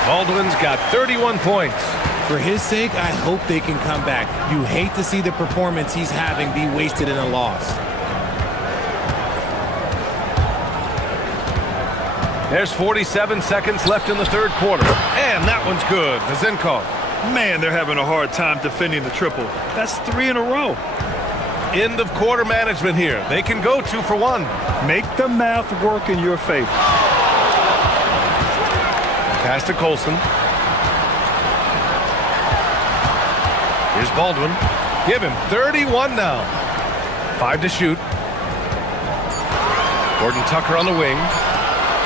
Baldwin's got 31 points. For his sake, I hope they can come back. You hate to see the performance he's having be wasted in a loss. There's 47 seconds left in the third quarter. And that one's good. Vezinkov. Man, they're having a hard time defending the triple. That's 3 in a row. End of quarter management here. They can go 2 for 1. Make the math work in your favor. Pass to Colson. Here's Baldwin. Give him 31 now. 5 to shoot. Gordon Tucker on the wing.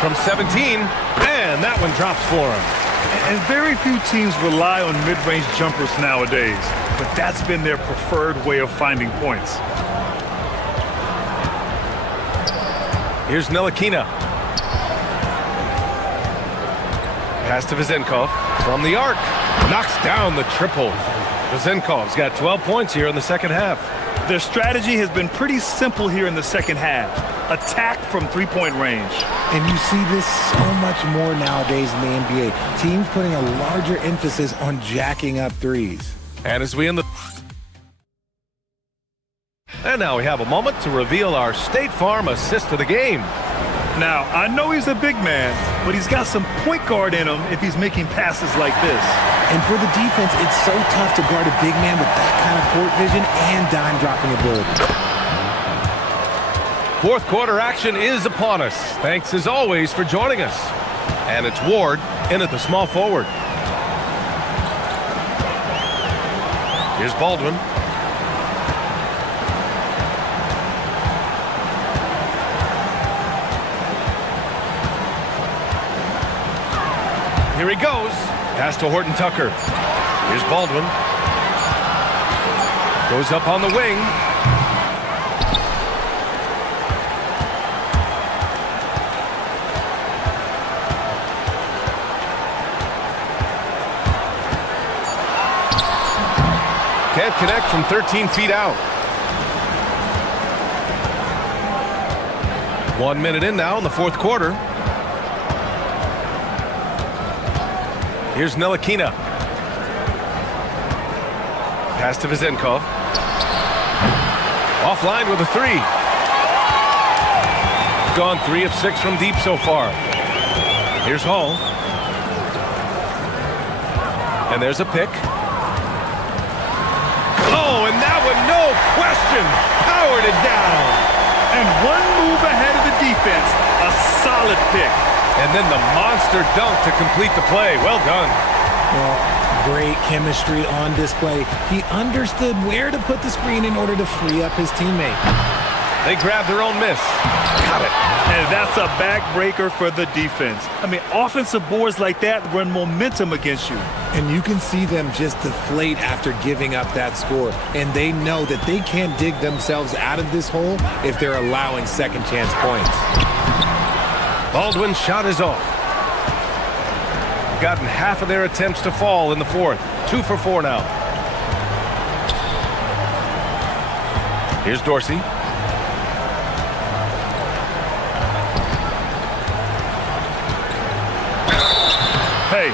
From 17, and that one drops for him. And very few teams rely on mid-range jumpers nowadays, but that's been their preferred way of finding points. Here's Ntilikina. Pass to Vezinkov from the arc. Knocks down the triple. Vezinkov's got 12 points here in the second half. Their strategy has been pretty simple here in the second half. Attack from three-point range. And you see this so much more nowadays in the NBA. Teams putting a larger emphasis on jacking up threes. And as we end the... And now we have a moment to reveal our State Farm assist of the game. Now, I know he's a big man, but he's got some point guard in him if he's making passes like this. And for the defense, it's so tough to guard a big man with that kind of court vision and dime-dropping ability. Fourth quarter action is upon us. Thanks as always for joining us. And it's Ward in at the small forward. Here's Baldwin. Here he goes. Pass to Horton Tucker. Here's Baldwin. Goes up on the wing. Can't connect from 13 feet out. 1 minute in now in the fourth quarter. Here's Ntilikina. Pass to Vezenkov. Offline with a three. Gone 3 of 6 from deep so far. Here's Hall. And there's a pick. Oh, and that one, no question, powered it down. And one move ahead of the defense, a solid pick. And then the monster dunk to complete the play. Well done. Well, great chemistry on display. He understood where to put the screen in order to free up his teammate. They grabbed their own miss. Got it. And that's a backbreaker for the defense. I mean, offensive boards like that run momentum against you. And you can see them just deflate after giving up that score. And they know that they can't dig themselves out of this hole if they're allowing second chance points. Baldwin's shot is off. Gotten half of their attempts to fall in the fourth. 2 for 4 now. Here's Dorsey. Hey,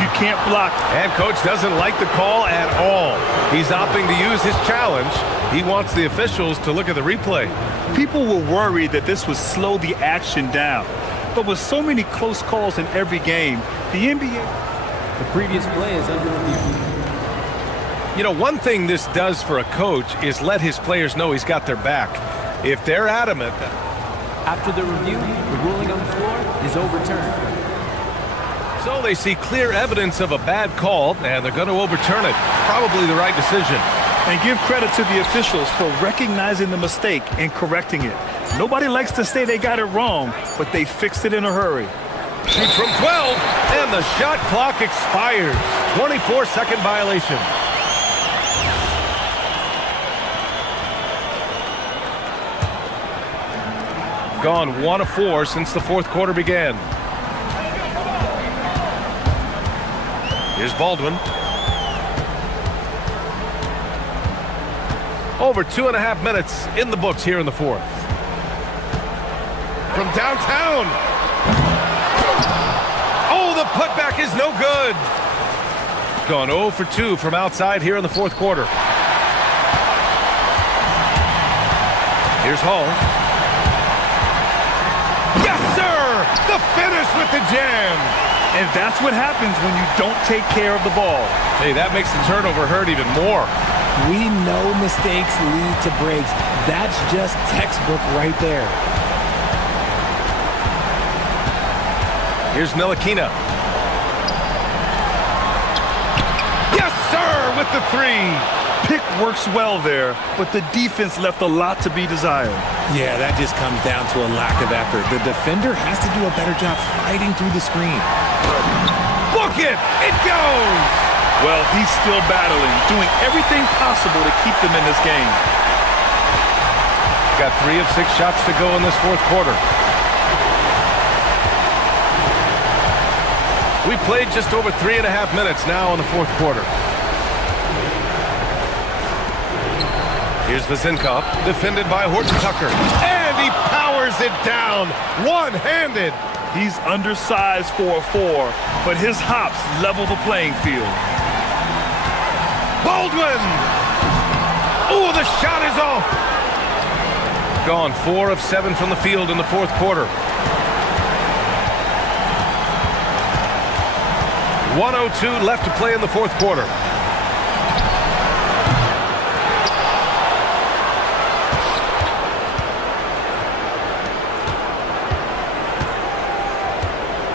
you can't block. And coach doesn't like the call at all. He's opting to use his challenge. He wants the officials to look at the replay. People were worried that this would slow the action down. But with so many close calls in every game, the NBA... The previous play is under review. You know, one thing this does for a coach is let his players know he's got their back. If they're adamant... After the review, the ruling on the floor is overturned. So they see clear evidence of a bad call, and they're going to overturn it. Probably the right decision. And give credit to the officials for recognizing the mistake and correcting it. Nobody likes to say they got it wrong, but they fixed it in a hurry. Shoot from 12, and the shot clock expires. 24-second violation. Gone 1 of 4 since the fourth quarter began. Here's Baldwin. Over 2.5 minutes in the books here in the fourth. From downtown. Oh, the putback is no good. Gone 0 for 2 from outside here in the fourth quarter. Here's Hall. Yes, sir! The finish with the jam. And that's what happens when you don't take care of the ball. Hey, that makes the turnover hurt even more. We know mistakes lead to breaks. That's just textbook right there. Here's Ntilikina. Yes, sir, with the three. Pick works well there, but the defense left a lot to be desired. Yeah, that just comes down to a lack of effort. The defender has to do a better job fighting through the screen. Book it! It goes! Well, he's still battling, doing everything possible to keep them in this game. Got 3 of 6 shots to go in this fourth quarter. We played just over 3.5 minutes now in the fourth quarter. Here's Vezenkov, defended by Horton Tucker. And he powers it down, one-handed. He's undersized for a 4, but his hops level the playing field. Baldwin! Oh, the shot is off. Gone 4 of 7 from the field in the fourth quarter. 1:02 left to play in the fourth quarter.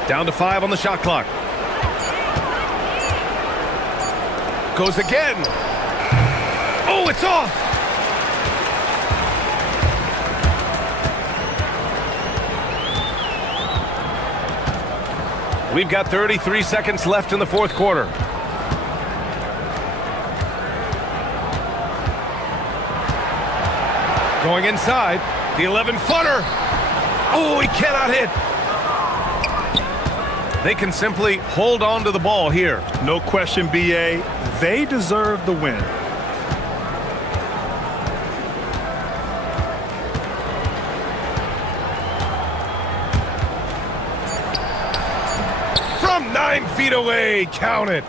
Down to 5 on the shot clock. Goes again. Oh, it's off. We've got 33 seconds left in the fourth quarter. Going inside, the 11-footer. Oh, he cannot hit. They can simply hold on to the ball here. No question, BA. They deserve the win. 9 feet away. Count it.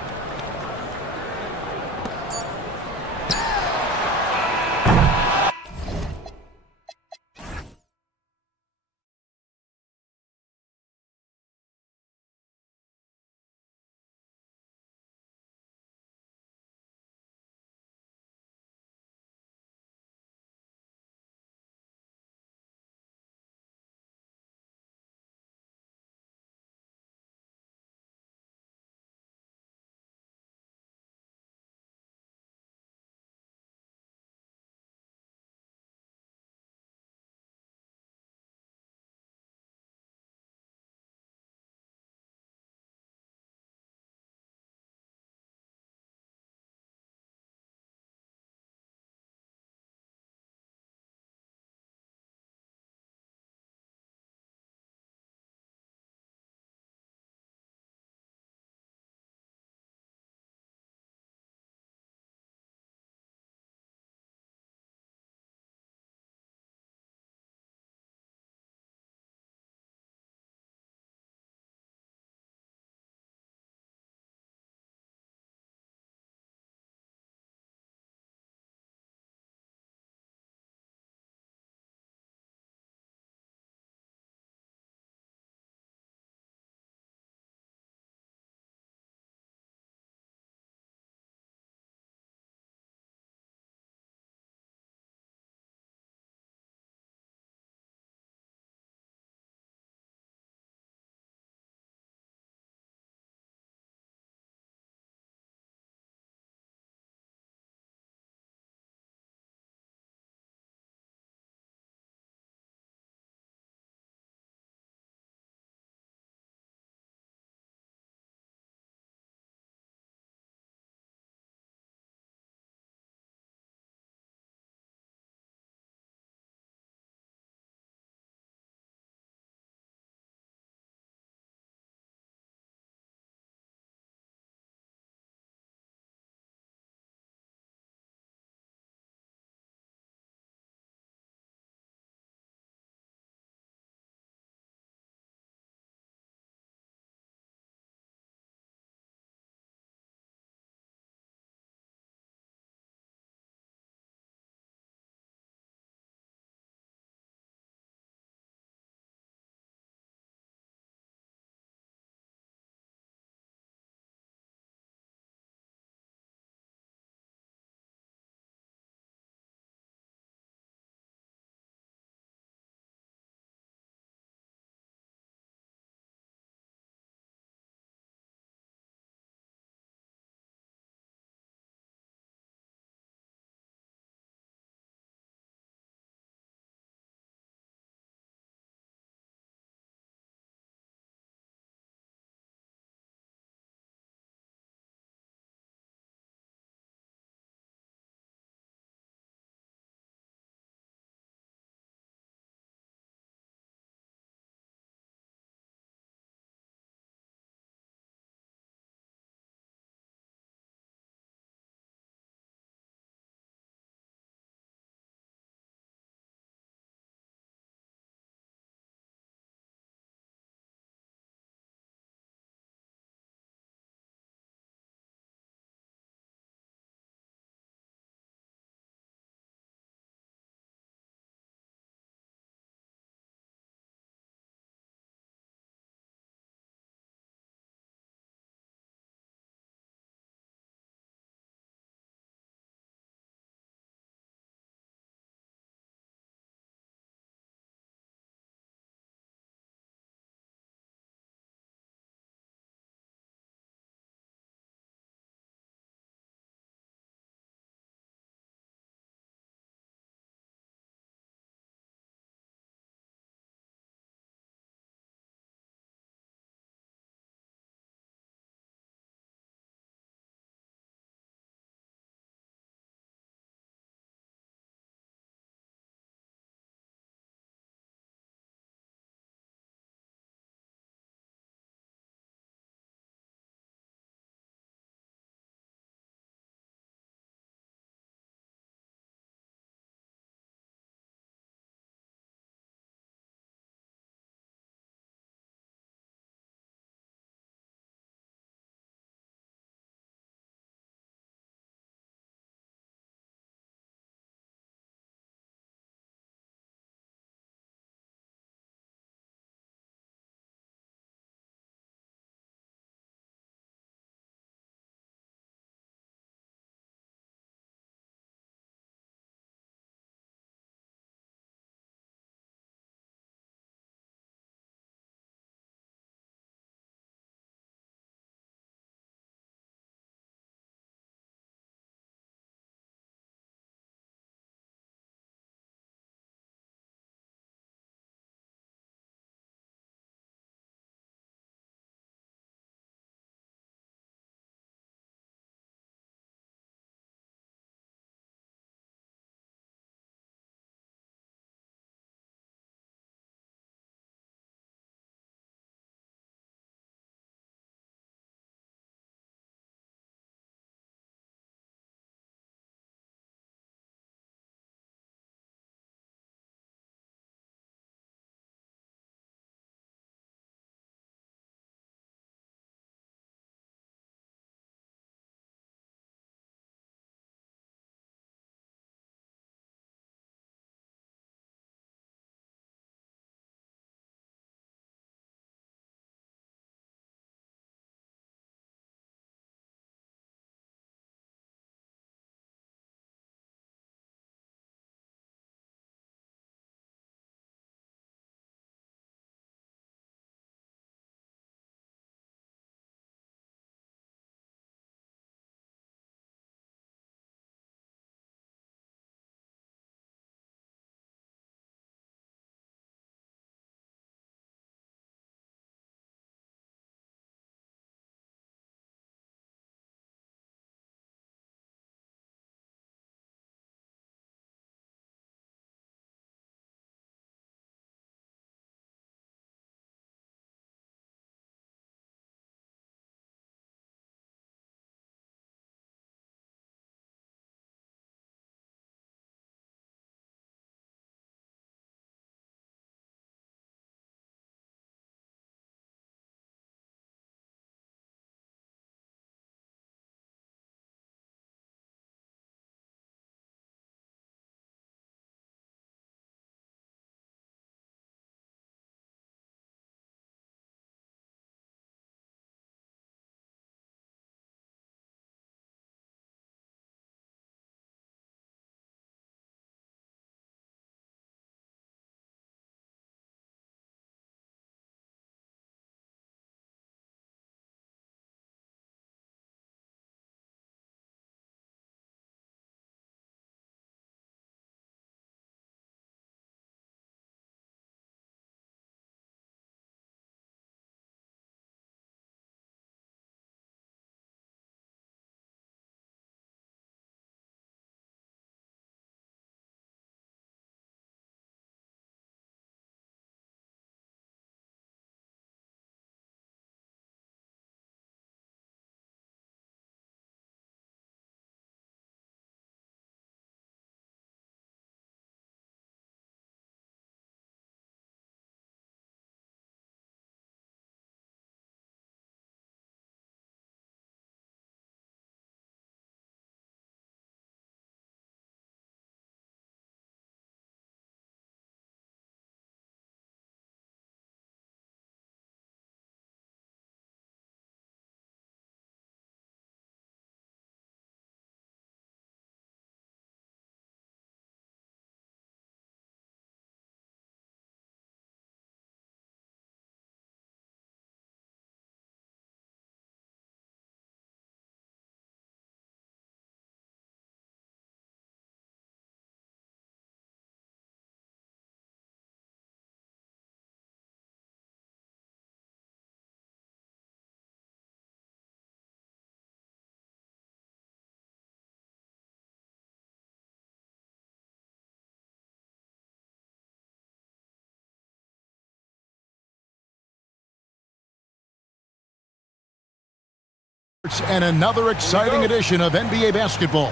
And another exciting edition of NBA basketball.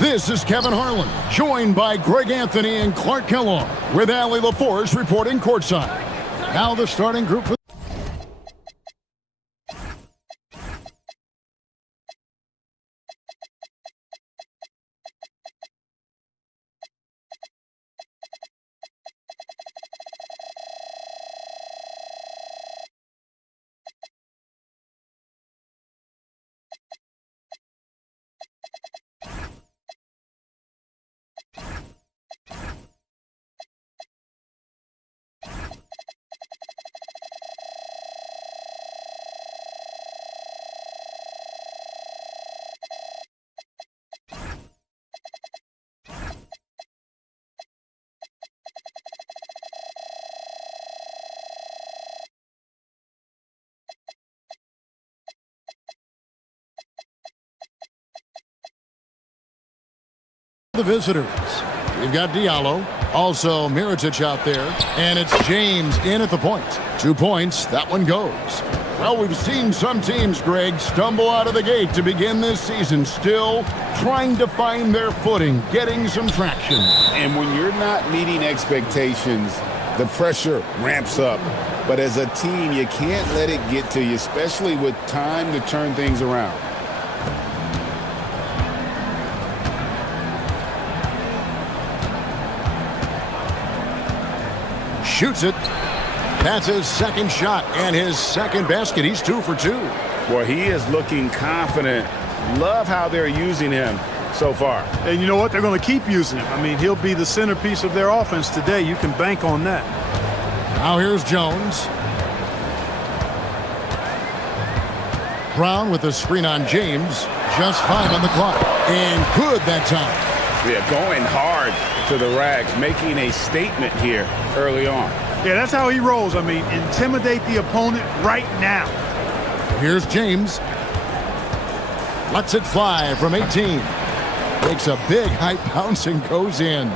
This is Kevin Harlan, joined by Greg Anthony and Clark Kellogg, with Allie LaForce reporting courtside. Now the starting group for the visitors. We've got Diallo, also Mirotic out there, and it's James in at the point. 2 points, that one goes. Well, we've seen some teams, Greg, stumble out of the gate to begin this season, still trying to find their footing, getting some traction. And when you're not meeting expectations, the pressure ramps up. But as a team, you can't let it get to you, especially with time to turn things around. Shoots it. That's his second shot and his second basket. He's 2 for 2. Well, he is looking confident. Love how they're using him so far. And you know what? They're going to keep using him. I mean, he'll be the centerpiece of their offense today. You can bank on that. Now here's Jones. Brown with the screen on James. Just 5 on the clock. And good that time. Yeah, going hard to the rags, making a statement here early on. Yeah, that's how he rolls. I mean, intimidate the opponent right now. Here's James. Lets it fly from 18. Makes a big high bounce and goes in.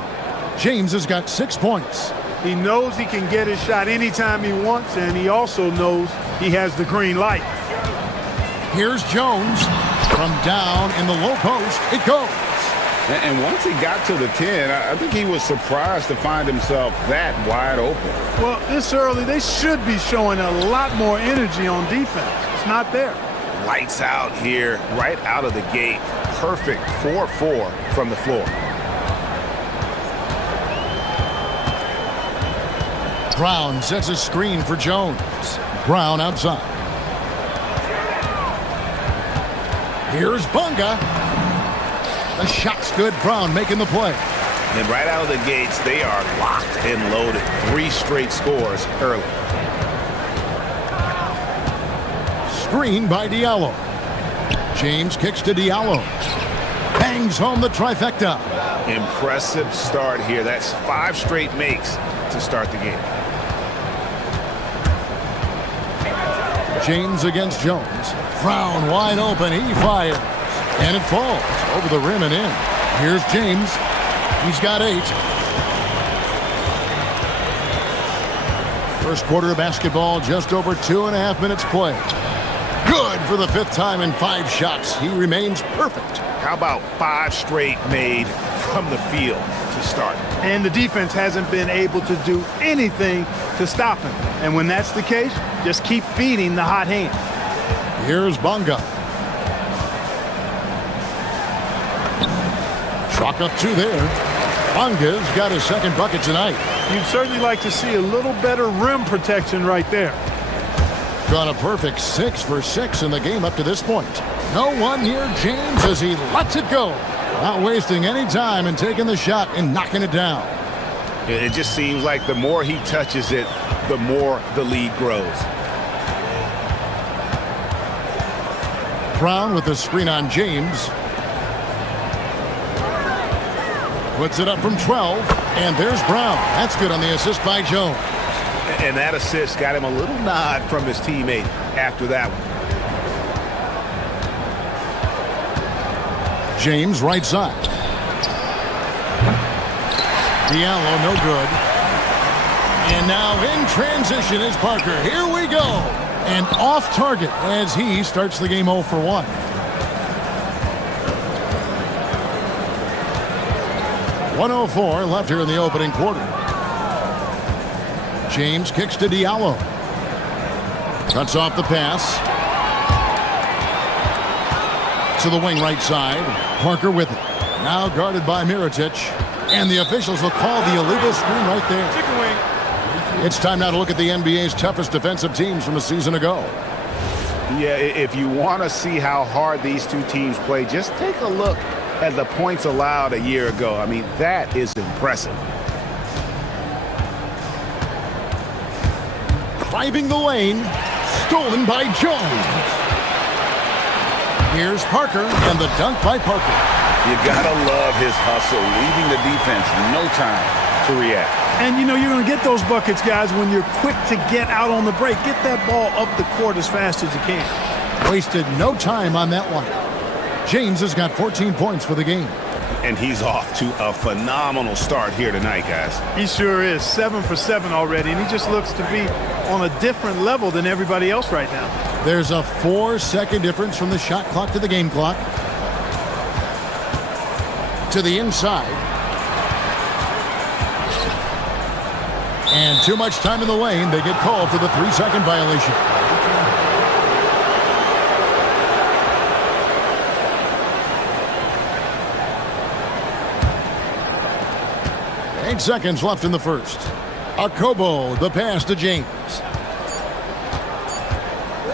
James has got 6 points. He knows he can get his shot anytime he wants, and he also knows he has the green light. Here's Jones. From down in the low post, it goes. And once he got to the 10, I think he was surprised to find himself that wide open. Well, this early, they should be showing a lot more energy on defense. It's not there. Lights out here, right out of the gate. Perfect 4-4 from the floor. Brown sets a screen for Jones. Brown outside. Here's Bunga. The shot's good. Brown making the play. And right out of the gates, they are locked and loaded. 3 straight scores early. Screen by Diallo. James kicks to Diallo. Bangs home the trifecta. Impressive start here. That's 5 straight makes to start the game. James against Jones. Brown wide open. He fires. And it falls over the rim and in. Here's James. He's got 8. First quarter of basketball, just over 2.5 minutes play. Good for the 5th time in 5 shots. He remains perfect. How about 5 straight made from the field to start? And the defense hasn't been able to do anything to stop him. And when that's the case, just keep feeding the hot hand. Here's Bunga. Chalk up 2 there. Bunga's got his second bucket tonight. You'd certainly like to see a little better rim protection right there. Got a perfect 6 for 6 in the game up to this point. No one near James as he lets it go. Not wasting any time and taking the shot and knocking it down. It just seems like the more he touches it, the more the lead grows. Brown with the screen on James. Puts it up from 12, and there's Brown. That's good on the assist by Jones. And that assist got him a little nod from his teammate after that one. James right side. Diallo no good. And now in transition is Parker. Here we go. And off target as he starts the game 0 for 1. .104 left here in the opening quarter. James kicks to Diallo. Cuts off the pass. To the wing right side. Parker with it. Now guarded by Mirotic. And the officials will call the illegal screen right there. Chicken wing. It's time now to look at the NBA's toughest defensive teams from a season ago. Yeah, if you want to see how hard these two teams play, just take a look at the points allowed a year ago. I mean, that is impressive. Driving the lane. Stolen by Jones. Here's Parker, and the dunk by Parker. You gotta love his hustle, leaving the defense no time to react. And you know you're going to get those buckets, guys, when you're quick to get out on the break. Get that ball up the court as fast as you can. Wasted no time on that one. James has got 14 points for the game. And he's off to a phenomenal start here tonight, guys. He sure is. 7 for 7 already, and he just looks to be on a different level than everybody else right now. There's a 4-second difference from the shot clock to the game clock. To the inside. And too much time in the lane. They get called for the 3-second violation. Eight seconds left in the first. Akobo, the pass to James.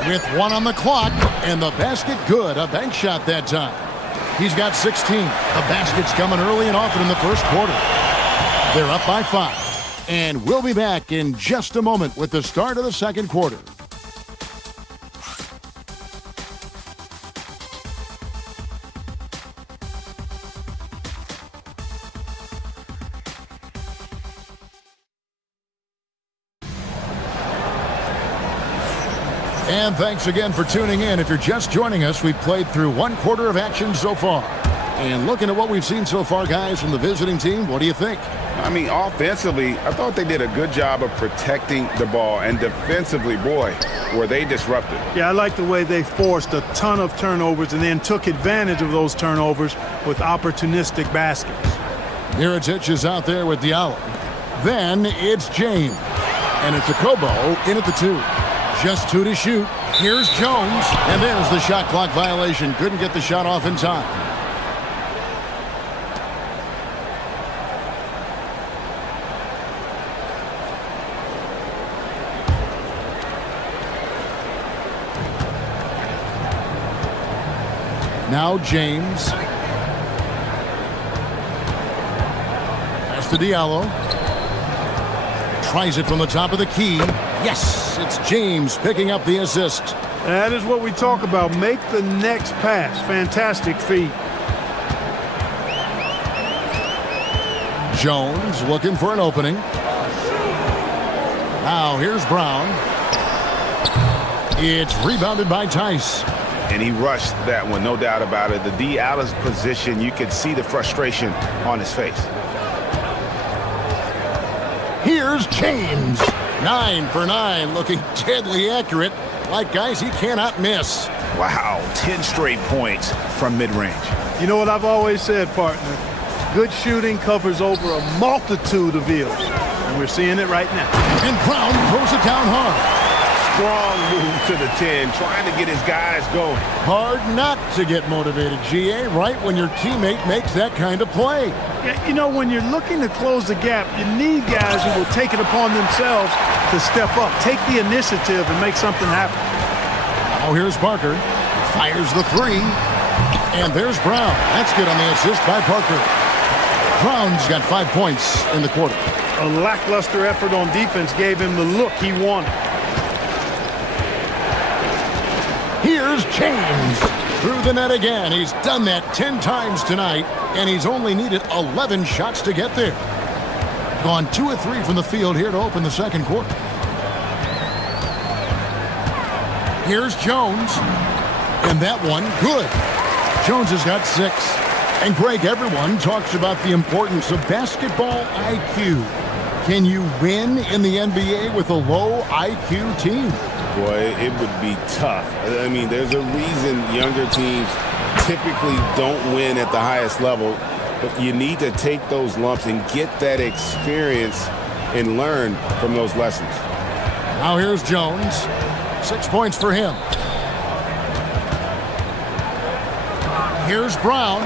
With 1 on the clock, and the basket good. A bank shot that time. He's got 16. The basket's coming early and often in the first quarter. They're up by 5. And we'll be back in just a moment with the start of the second quarter. And thanks again for tuning in. If you're just joining us, we've played through 1 quarter of action so far. And looking at what we've seen so far, guys, from the visiting team, what do you think? I mean, offensively, I thought they did a good job of protecting the ball. And defensively, boy, were they disruptive. Yeah, I like the way they forced a ton of turnovers and then took advantage of those turnovers with opportunistic baskets. Mirotic is out there with Diallo. Then it's James. And it's Akobo in at the 2. Just 2 to shoot. Here's Jones. And there's the shot clock violation. Couldn't get the shot off in time. Now James. Pass to Diallo. Tries it from the top of the key. Yes, it's James picking up the assist. That is what we talk about. Make the next pass. Fantastic feat. Jones looking for an opening. Now here's Brown. It's rebounded by Tice. And he rushed that one, no doubt about it. The D out of position, you could see the frustration on his face. Here's James. 9 for 9, looking deadly accurate. Like guys he cannot miss. Wow, 10 straight points from mid-range. You know what I've always said, partner? Good shooting covers over a multitude of ills. And we're seeing it right now. And Brown throws it down hard. Strong move to the 10, trying to get his guys going. Hard not to get motivated, GA, right when your teammate makes that kind of play. Yeah, you know, when you're looking to close the gap, you need guys who will take it upon themselves to step up, take the initiative, and make something happen. Now here's Parker. Fires the 3. And there's Brown. That's good on the assist by Parker. Brown's got 5 points in the quarter. A lackluster effort on defense gave him the look he wanted. Here's James. Through the net again. He's done that 10 times tonight, and he's only needed 11 shots to get there. Gone 2 of 3 from the field here to open the second quarter. Here's Jones. And that one, good. Jones has got 6. And Greg, everyone talks about the importance of basketball IQ. Can you win in the NBA with a low IQ team? boy, it would be tough. I mean, there's a reason younger teams typically don't win at the highest level, but you need to take those lumps and get that experience and learn from those lessons. Now here's Jones. 6 points for him. Here's Brown.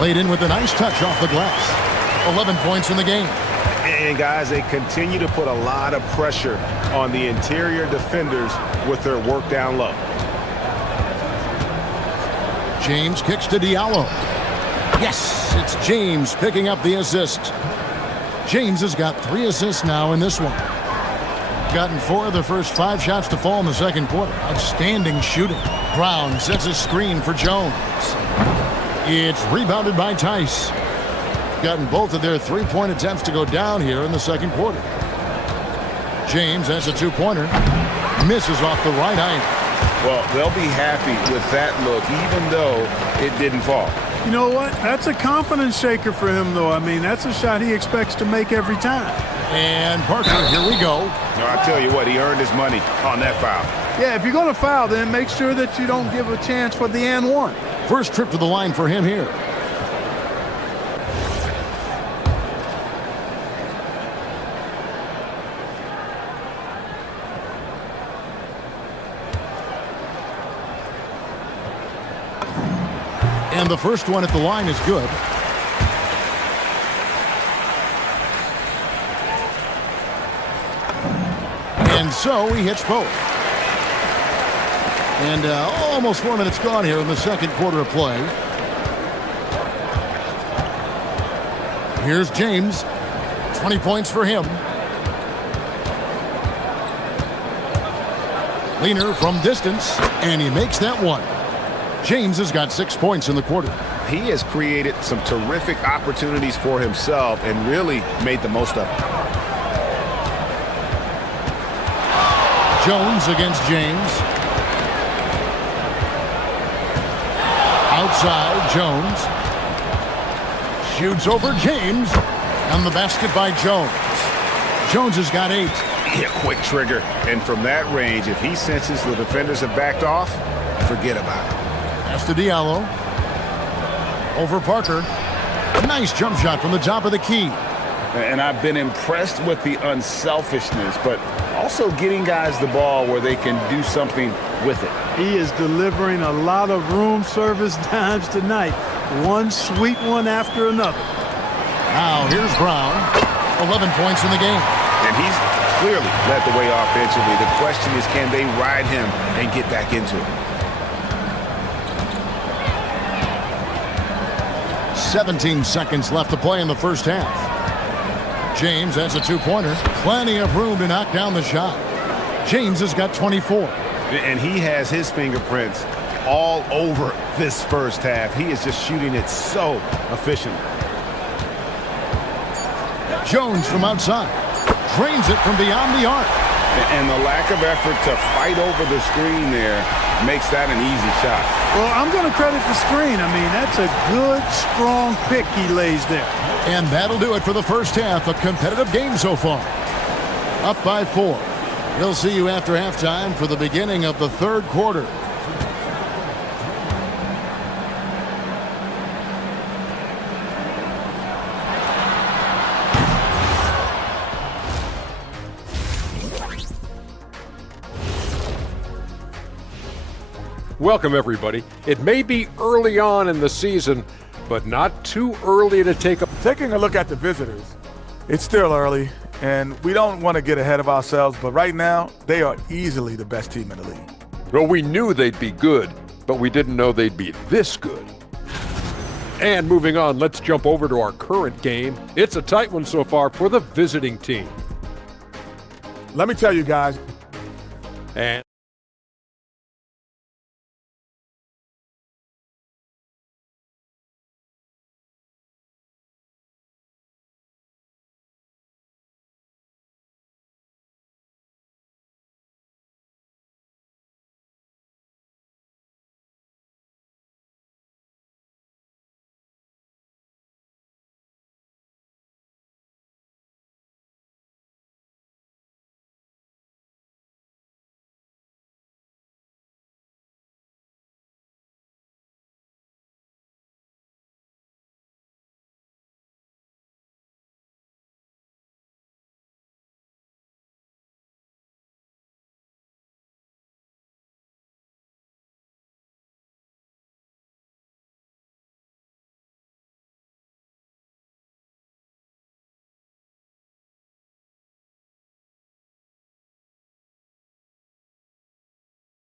Laid in with a nice touch off the glass. 11 points in the game. And guys, they continue to put a lot of pressure on the interior defenders with their work down low. James kicks to Diallo. Yes, it's James picking up the assist. James has got 3 assists now in this one. Gotten 4 of the first 5 shots to fall in the second quarter. Outstanding shooting. Brown sets a screen for Jones. It's rebounded by Tice. Gotten both of their 3-point attempts to go down here in the second quarter. James has a 2-pointer. Misses off the right eye. Well, they'll be happy with that look, even though it didn't fall. You know what? That's a confidence shaker for him, though. I mean, that's a shot he expects to make every time. And Parker, here we go. No, I tell you what, he earned his money on that foul. Yeah, if you're going to foul, then make sure that you don't give a chance for the and one. First trip to the line for him here. And the first one at the line is good. And so he hits both. And almost 4 minutes gone here in the second quarter of play. Here's James. 20 points for him. Leaner from distance, and he makes that one. James has got 6 points in the quarter. He has created some terrific opportunities for himself and really made the most of it. Jones against James. Outside, Jones. Shoots over James. And the basket by Jones. Jones has got 8. Yeah, quick trigger. And from that range, if he senses the defenders have backed off, forget about it. Pass to Diallo. Over Parker. A nice jump shot from the top of the key. And I've been impressed with the unselfishness, but also getting guys the ball where they can do something with it. He is delivering a lot of room service dimes tonight. One sweet one after another. Now here's Brown. 11 points in the game. And he's clearly led the way offensively. The question is, can they ride him and get back into it? 17 seconds left to play in the first half. James has a 2-pointer. Plenty of room to knock down the shot. James has got 24. And he has his fingerprints all over this first half. He is just shooting it so efficiently. Jones from outside. Drains it from beyond the arc. And the lack of effort to fight over the screen there makes that an easy shot. Well, I'm going to credit the screen. I mean, that's a good, strong pick he lays there. And that'll do it for the first half. A competitive game so far. Up by 4. We'll see you after halftime for the beginning of the third quarter. Welcome, everybody. It may be early on in the season, but not too early to take a... Taking a look at the visitors, it's still early, and we don't want to get ahead of ourselves, but right now, they are easily the best team in the league. Well, we knew they'd be good, but we didn't know they'd be this good. And moving on, let's jump over to our current game. It's a tight one so far for the visiting team. Let me tell you guys. And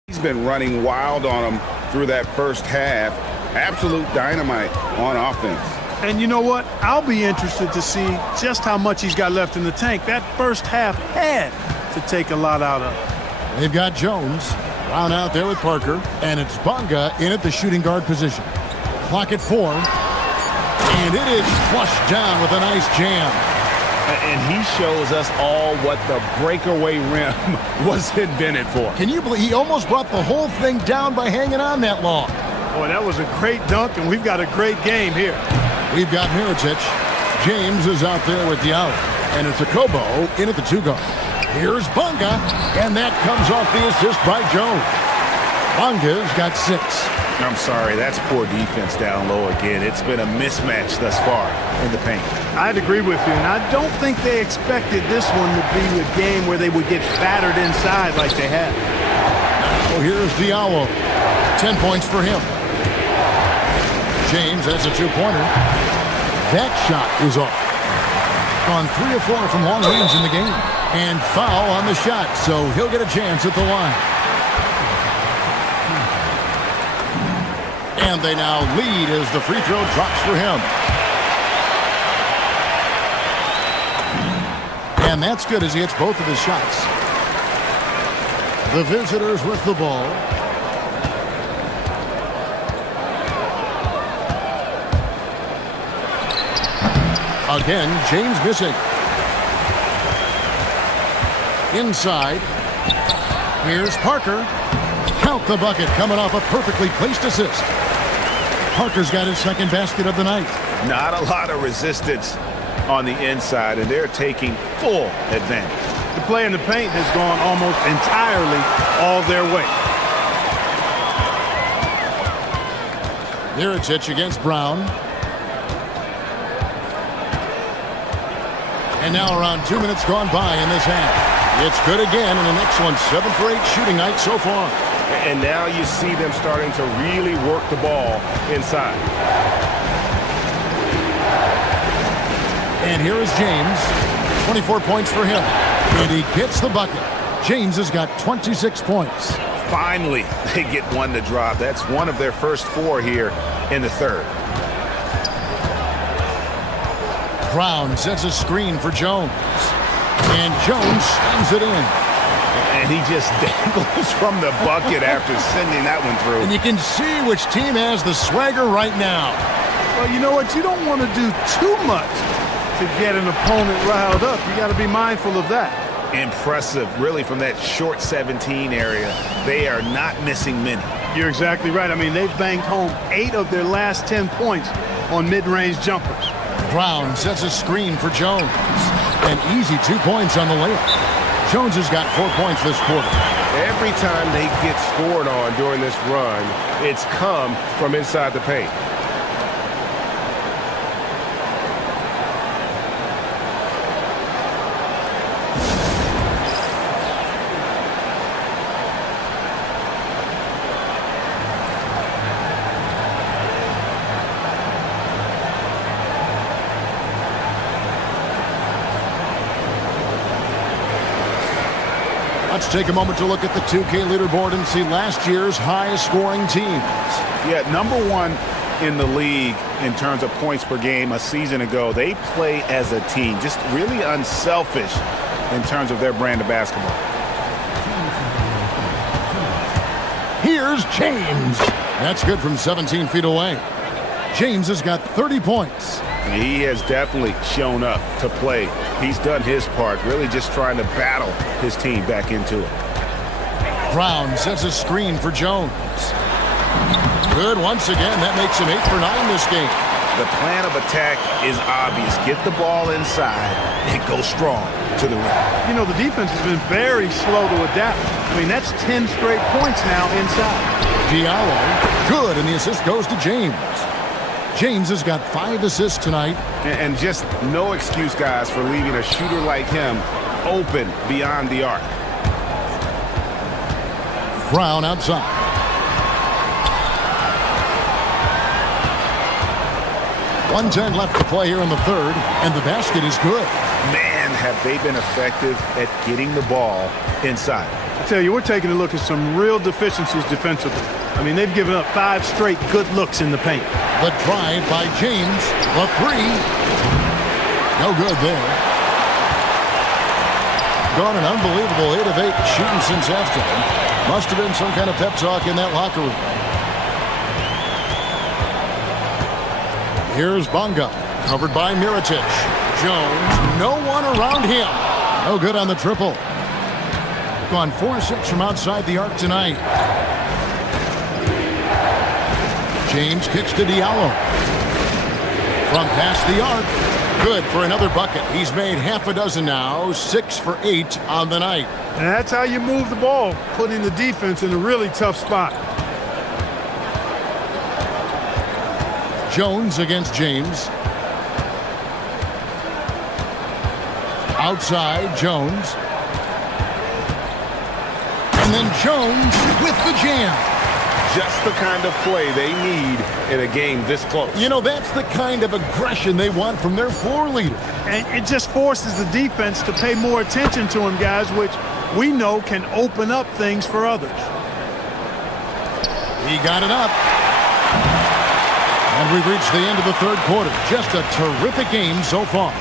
He's been running wild on him through that first half. Absolute dynamite on offense. And you know what? I'll be interested to see just how much he's got left in the tank. That first half had to take a lot out of it. They've got Jones. Brown out there with Parker. And it's Bonga in at the shooting guard position. Clock at 4. And it is flushed down with a nice jam. And he shows us all what the breakaway rim was invented for. Can you believe he almost brought the whole thing down by hanging on that long? Boy, that was a great dunk, and we've got a great game here. We've got Mirotic. James is out there with the out. And it's a Kobo in at the 2-guard. Here's Bonga, and that comes off the assist by Jones. Bonga's got 6. I'm sorry, that's poor defense down low again. It's been a mismatch thus far in the paint. I'd agree with you, and I don't think they expected this one to be a game where they would get battered inside like they had. Oh, here's Diallo. 10 points for him. James has a 2-pointer. That shot is off. On 3 of 4 from long range in the game. And foul on the shot, so he'll get a chance at the line. And they now lead as the free throw drops for him. And that's good as he hits both of his shots. The visitors with the ball. Again, James missing. Inside. Here's Parker. Count the bucket coming off a perfectly placed assist. Parker's got his second basket of the night. Not a lot of resistance on the inside, and they're taking full advantage. The play in the paint has gone almost entirely all their way. Mirotic against Brown. And now around 2 minutes gone by in this half. It's good again and an excellent 7 for 8 shooting night so far. And now you see them starting to really work the ball inside. And here is James. 24 points for him. And he gets the bucket. James has got 26 points. Finally, they get one to drop. That's one of their first 4 here in the third. Brown sets a screen for Jones. And Jones slams it in. And he just dangles from the bucket after sending that one through. And you can see which team has the swagger right now. Well, you know what? You don't want to do too much to get an opponent riled up. You got to be mindful of that. Impressive, really, from that short 17 area. They are not missing many. You're exactly right. I mean, they've banged home 8 of their last 10 points on mid-range jumpers. Brown sets a screen for Jones. An easy 2 points on the layup. Jones has got 4 points this quarter. Every time they get scored on during this run, it's come from inside the paint. Let's take a moment to look at the 2K leaderboard and see last year's highest scoring teams. Yeah, number 1 in the league in terms of points per game a season ago. They play as a team, just really unselfish in terms of their brand of basketball. Here's James. That's good from 17 feet away. James has got 30 points. He has definitely shown up to play. He's done his part, really just trying to battle his team back into it. Brown sets a screen for Jones. Good once again. That makes him 8 for 9 this game. The plan of attack is obvious. Get the ball inside and go strong to the rim. You know, the defense has been very slow to adapt. I mean, that's 10 straight points now inside. Diallo, good, and the assist goes to James. James has got 5 assists tonight. And just no excuse, guys, for leaving a shooter like him open beyond the arc. Brown outside. 1:10 left to play here in the third, and the basket is good. Man, have they been effective at getting the ball inside. I tell you, we're taking a look at some real deficiencies defensively. I mean, they've given up 5 straight good looks in the paint. The drive by James. The three. No good there. Gone an unbelievable 8 of 8 shooting since halftime. Must have been some kind of pep talk in that locker room. Here's Bonga, covered by Mirotic. Jones, no one around him. No good on the triple. Gone 4-6 from outside the arc tonight. James kicks to Diallo. From past the arc. Good for another bucket. He's made half a dozen now. 6 for 8 on the night. And that's how you move the ball, putting the defense in a really tough spot. Jones against James. Outside, Jones. And then Jones with the jam. Just the kind of play they need in a game this close. You know, that's the kind of aggression they want from their floor leader. And it just forces the defense to pay more attention to him, guys, which we know can open up things for others. He got it up. And we've reached the end of the third quarter. Just a terrific game so far.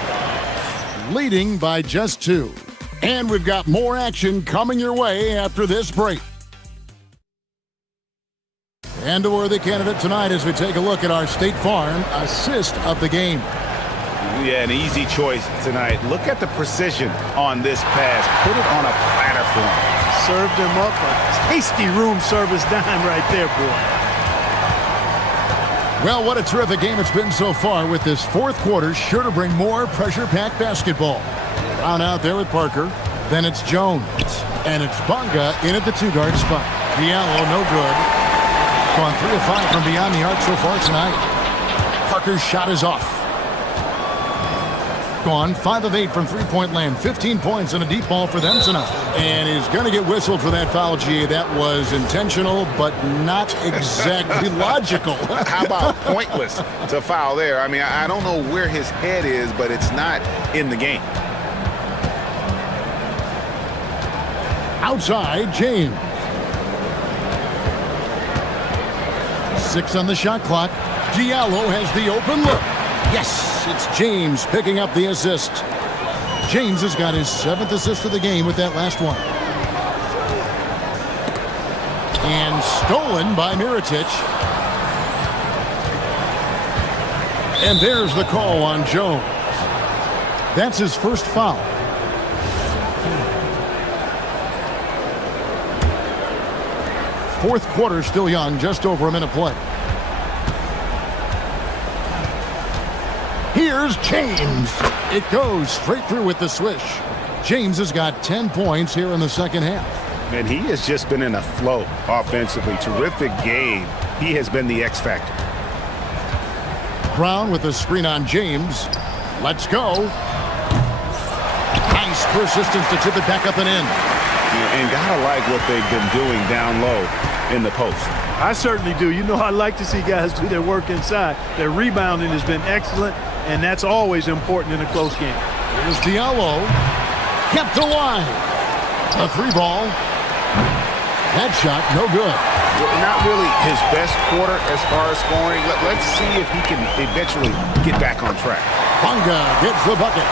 Leading by just 2. And we've got more action coming your way after this break. And a worthy candidate tonight as we take a look at our State Farm assist of the game. Yeah, an easy choice tonight. Look at the precision on this pass. Put it on a platter for him. Served him up a tasty room service dime right there, boy. Well, what a terrific game it's been so far, with this fourth quarter sure to bring more pressure-packed basketball. Brown out there with Parker. Then it's Jones. And it's Bonga in at the 2-guard spot. Diallo, no good. Gone 3 of 5 from beyond the arc so far tonight. Parker's shot is off. Gone 5 of 8 from three-point land. 15 points and a deep ball for them tonight. And he's going to get whistled for that foul, G. That was intentional, but not exactly logical. How about pointless to foul there? I mean, I don't know where his head is, but it's not in the game. Outside, James. 6 on the shot clock. Diallo has the open look. Yes, it's James picking up the assist. James has got his 7th assist of the game with that last one. And stolen by Mirotic. And there's the call on Jones. That's his first foul. Fourth quarter still young, just over a minute play. Here's James. It goes straight through with the swish. James has got 10 points here in the second half. And he has just been in a flow offensively. Terrific game. He has been the X factor. Brown with the screen on James. Let's go. Nice persistence to tip it back up and in. And gotta like what they've been doing down low in the post. I certainly do. You know, I like to see guys do their work inside. Their rebounding has been excellent, and that's always important in a close game. Here's Diallo. Kept alive. A 3-ball. That shot, no good. Not really his best quarter as far as scoring. Let's see if he can eventually get back on track. Bonga gets the bucket.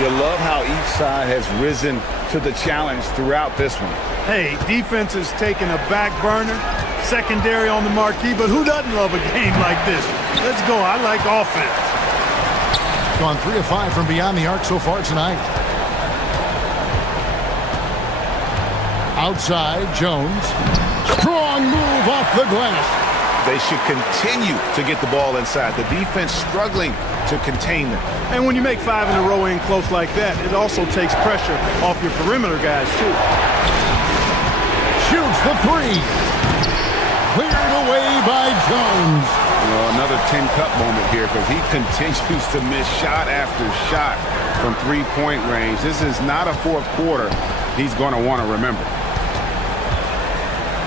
You love how each side has risen to the challenge throughout this one. Hey, defense is taking a back burner, secondary on the marquee, but who doesn't love a game like this? Let's go. I like offense. Gone 3 of 5 from beyond the arc so far tonight. Outside, Jones. Strong move off the glass. They should continue to get the ball inside. The defense struggling to contain them. And when you make 5 in a row in close like that, it also takes pressure off your perimeter guys, too. Shoots the 3. Cleared away by Jones. Well, another 10-cup moment here because he continues to miss shot after shot from three-point range. This is not a fourth quarter he's going to want to remember.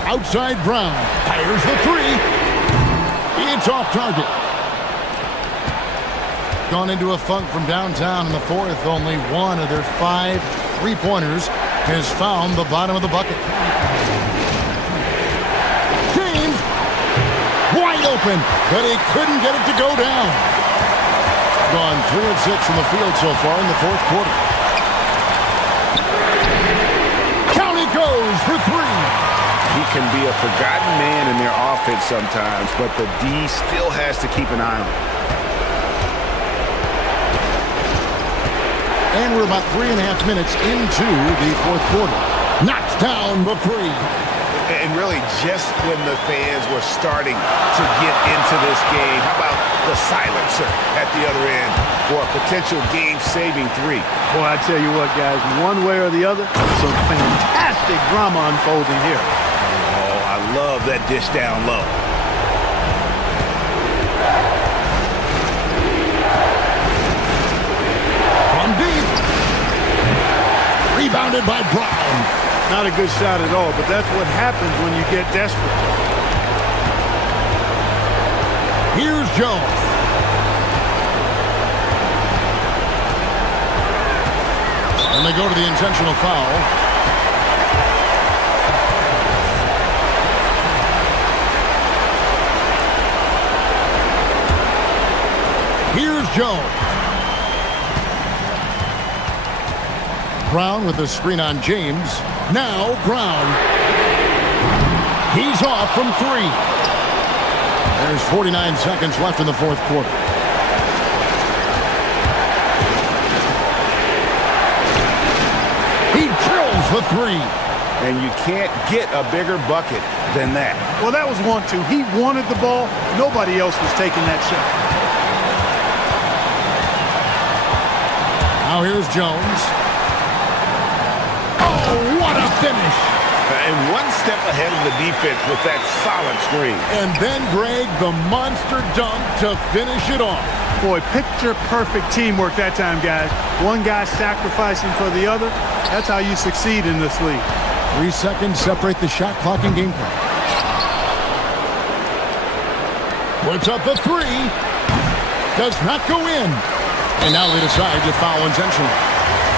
Outside Brown. Fires the 3. It's off target. Gone into a funk from downtown in the fourth. Only one of their 5 3-pointers has found the bottom of the bucket. James, wide open, but he couldn't get it to go down. Gone 3 of 6 from the field so far in the fourth quarter. Count it goes for 3. He can be a forgotten man in their offense sometimes, but the D still has to keep an eye on him. And we're about 3.5 minutes into the fourth quarter. Knocks down the 3. And really, just when the fans were starting to get into this game, how about the silencer at the other end for a potential game-saving 3? Boy, I tell you what, guys, one way or the other, some fantastic drama unfolding here. Oh, I love that dish down low. From deep. Rebounded by Brown. Not a good shot at all, but that's what happens when you get desperate. Here's Jones. And they go to the intentional foul. Here's Jones. Brown with the screen on James. Now Brown. He's off from 3. There's 49 seconds left in the fourth quarter. He drills the 3. And you can't get a bigger bucket than that. Well, that was 1-2. He wanted the ball. Nobody else was taking that shot. Now here's Jones. Oh, what a finish. And one step ahead of the defense with that solid screen. And then Greg, the monster dunk to finish it off. Boy, picture-perfect teamwork that time, guys. One guy sacrificing for the other. That's how you succeed in this league. 3 seconds separate the shot clock and game clock. Puts up the 3. Does not go in. And now they decide to foul intentionally.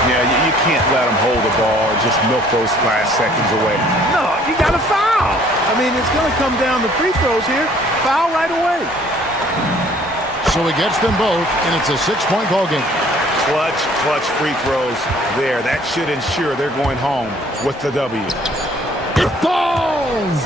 Yeah, you can't let them hold the ball and just milk those last seconds away. No, you got to foul. I mean, it's going to come down to free throws here. Foul right away. So he gets them both, and it's a 6-point ball game. Clutch free throws there. That should ensure they're going home with the W. It falls!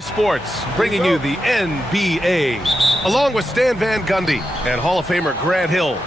Sports, bringing you the NBA, along with Stan Van Gundy and Hall of Famer Grant Hill.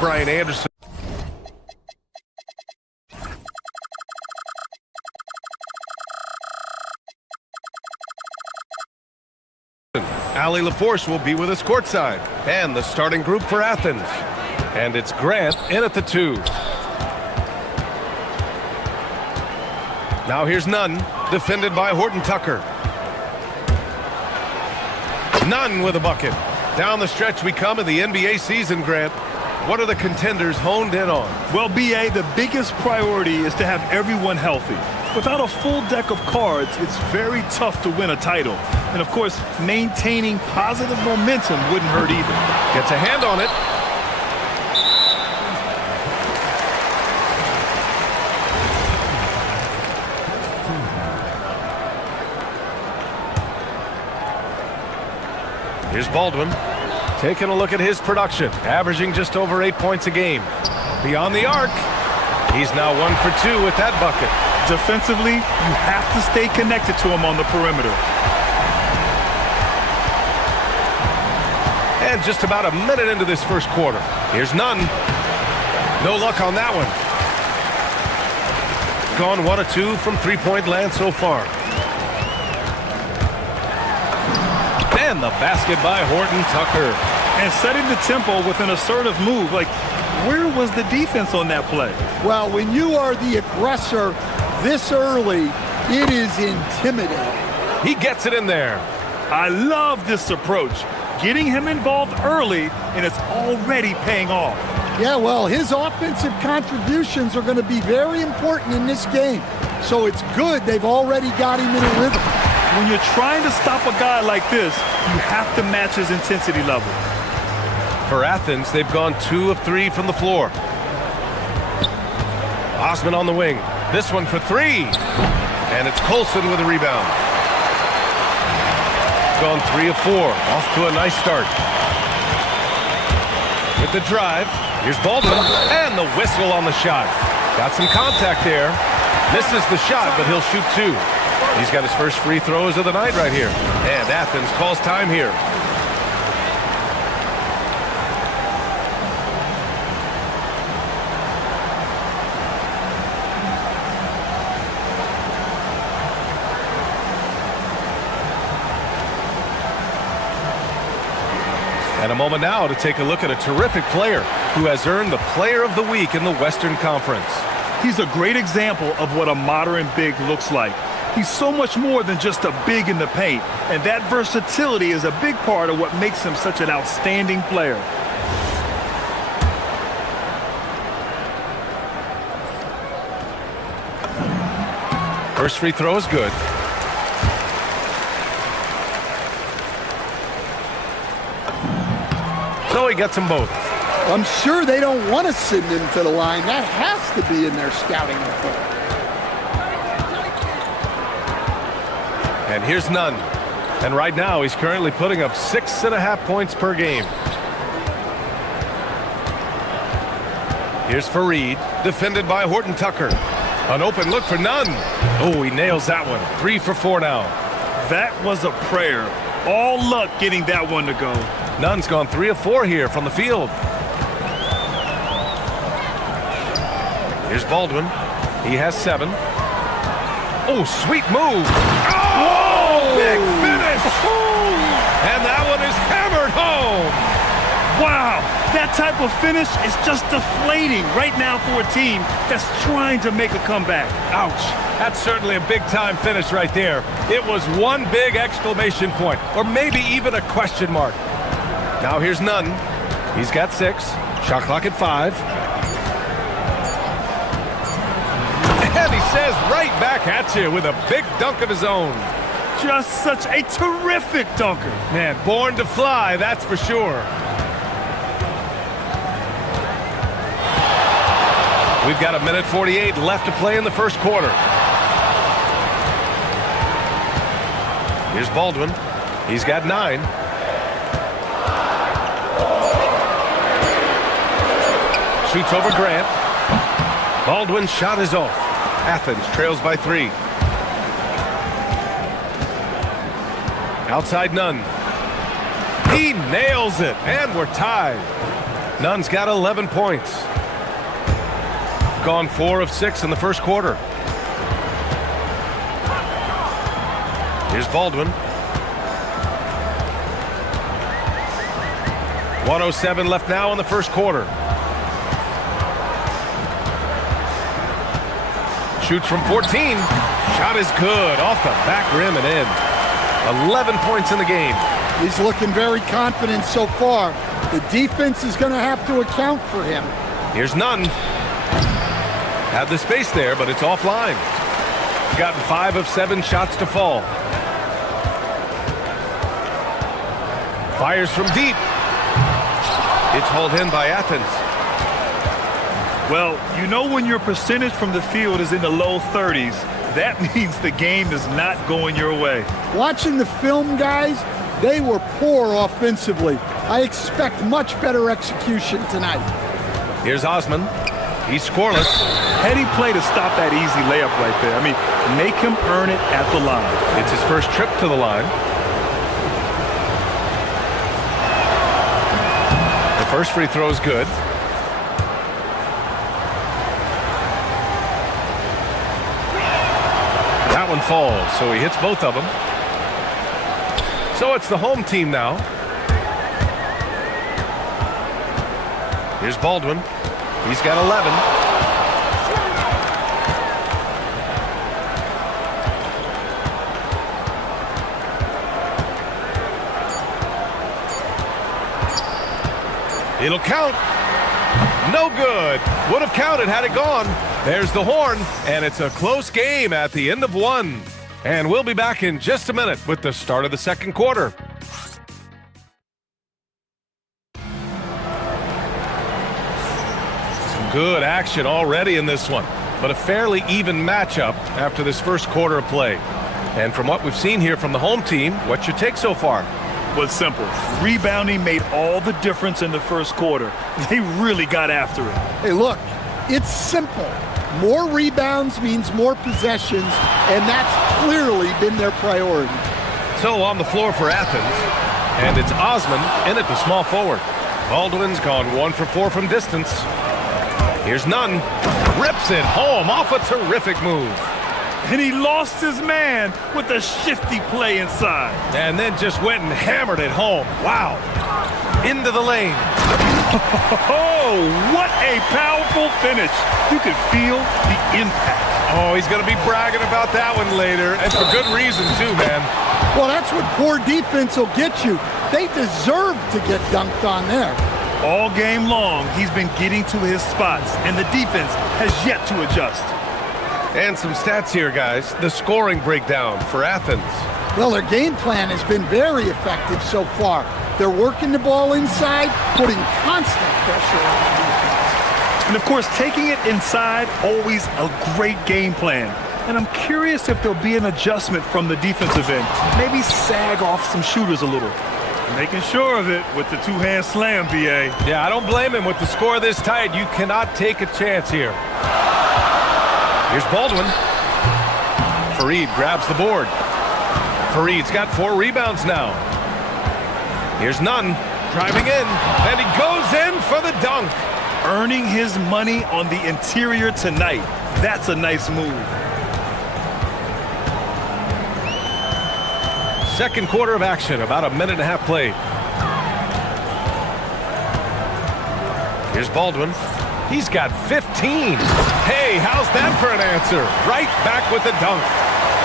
Brian Anderson. Ali LaForce will be with us courtside. And the starting group for Athens. And it's Grant in at the 2. Now here's Nunn, defended by Horton Tucker. Nunn with a bucket. Down the stretch we come in the NBA season, Grant. What are the contenders honed in on? Well, BA, the biggest priority is to have everyone healthy. Without a full deck of cards, it's very tough to win a title. And of course, maintaining positive momentum wouldn't hurt either. Gets a hand on it. Here's Baldwin. Taking a look at his production, averaging just over 8 points a game. Beyond the arc, he's now 1 for 2 with that bucket. Defensively, you have to stay connected to him on the perimeter. And just about a minute into this first quarter. Here's Nunn. No luck on that one. Gone 1 of 2 from three-point land so far. And the basket by Horton Tucker. And setting the tempo with an assertive move. Like, where was the defense on that play? Well, when you are the aggressor this early, it is intimidating. He gets it in there. I love this approach. Getting him involved early, and it's already paying off. Yeah, well, his offensive contributions are going to be very important in this game. So it's good they've already got him in a rhythm. When you're trying to stop a guy like this, you have to match his intensity level. For Athens, they've gone 2 of 3 from the floor. Osman on the wing. This one for 3. And it's Colson with a rebound. Gone 3 of 4. Off to a nice start. With the drive, here's Baldwin. And the whistle on the shot. Got some contact there. This is the shot, but he'll shoot 2. He's got his first free throws of the night right here. And Athens calls time here. And a moment now to take a look at a terrific player who has earned the Player of the Week in the Western Conference. He's a great example of what a modern big looks like. He's so much more than just a big in the paint, and that versatility is a big part of what makes him such an outstanding player. First free throw is good. So he gets them both. I'm sure they don't want to send him to the line. That has to be in their scouting report. And here's Nunn. And right now, he's currently putting up 6.5 points per game. Here's Fareed, defended by Horton Tucker. An open look for Nunn. Oh, he nails that one. 3 for 4 now. That was a prayer. All luck getting that one to go. Nunn's gone 3 of 4 here from the field. Here's Baldwin. He has 7. Oh, sweet move. Oh, big finish. And that one is hammered home. Wow, that type of finish is just deflating right now for a team that's trying to make a comeback. Ouch. That's certainly a big-time finish right there. It was one big exclamation point, or maybe even a question mark. Now here's Nunn. He's got 6. Shot clock at 5. And he says right back at you with a big dunk of his own. Just such a terrific dunker. Man, born to fly, that's for sure. We've got 1:48 left to play in the first quarter. Here's Baldwin. He's got 9. Shoots over Grant. Baldwin's shot is off. Athens trails by 3. Outside Nunn. He nails it, and we're tied. Nunn's got 11 points. Gone 4 of 6 in the first quarter. Here's Baldwin. 1:07 left now in the first quarter. Shoots from 14. Shot is good. Off the back rim and in. 11 points in the game. He's looking very confident so far. The defense is going to have to account for him. Here's Nunn. Had the space there, but it's offline. Gotten 5 of 7 shots to fall. Fires from deep. It's hauled in by Athens. Well, you know when your percentage from the field is in the low 30s, that means the game is not going your way. Watching the film, guys, they were poor offensively. I expect much better execution tonight. Here's Osman. He's scoreless. Heady play to stop that easy layup right there. I mean, make him earn it at the line. It's his first trip to the line. The first free throw is good. That one falls, so he hits both of them. So it's the home team now. Here's Baldwin. He's got 11. It'll count. No good. Would have counted had it gone. There's the horn, and it's a close game at the end of 1. And we'll be back in just a minute with the start of the second quarter. Some good action already in this one, but a fairly even matchup after this first quarter of play. And from what we've seen here from the home team, what's your take so far? Was simple. Rebounding made all the difference in the first quarter. They really got after it. Hey, look, it's simple. More rebounds means more possessions, and that's clearly been their priority. So on the floor for Athens, and it's Osman in at the small forward. Baldwin's gone 1 for 4 from distance. Here's Nunn. Rips it home off a terrific move. And he lost his man with a shifty play inside. And then just went and hammered it home. Wow. Into the lane. Oh, what a powerful finish. You could feel the impact. Oh, he's going to be bragging about that one later, and for good reason too, man. Well, that's what poor defense will get you. They deserve to get dunked on there. All game long, he's been getting to his spots, and the defense has yet to adjust. And some stats here, guys. The scoring breakdown for Athens. Well, their game plan has been very effective so far. They're working the ball inside, putting constant pressure on the defense. And, of course, taking it inside, always a great game plan. And I'm curious if there'll be an adjustment from the defensive end. Maybe sag off some shooters a little. Making sure of it with the two-hand slam, B.A. Yeah, I don't blame him. With the score this tight, you cannot take a chance here. Here's Baldwin. Fareed grabs the board. Fareed's got 4 rebounds now. Here's Nunn driving in, and he goes in for the dunk. Earning his money on the interior tonight. That's a nice move. Second quarter of action, about a minute and a half played. Here's Baldwin. He's got 15. Hey, how's that for an answer? Right back with the dunk.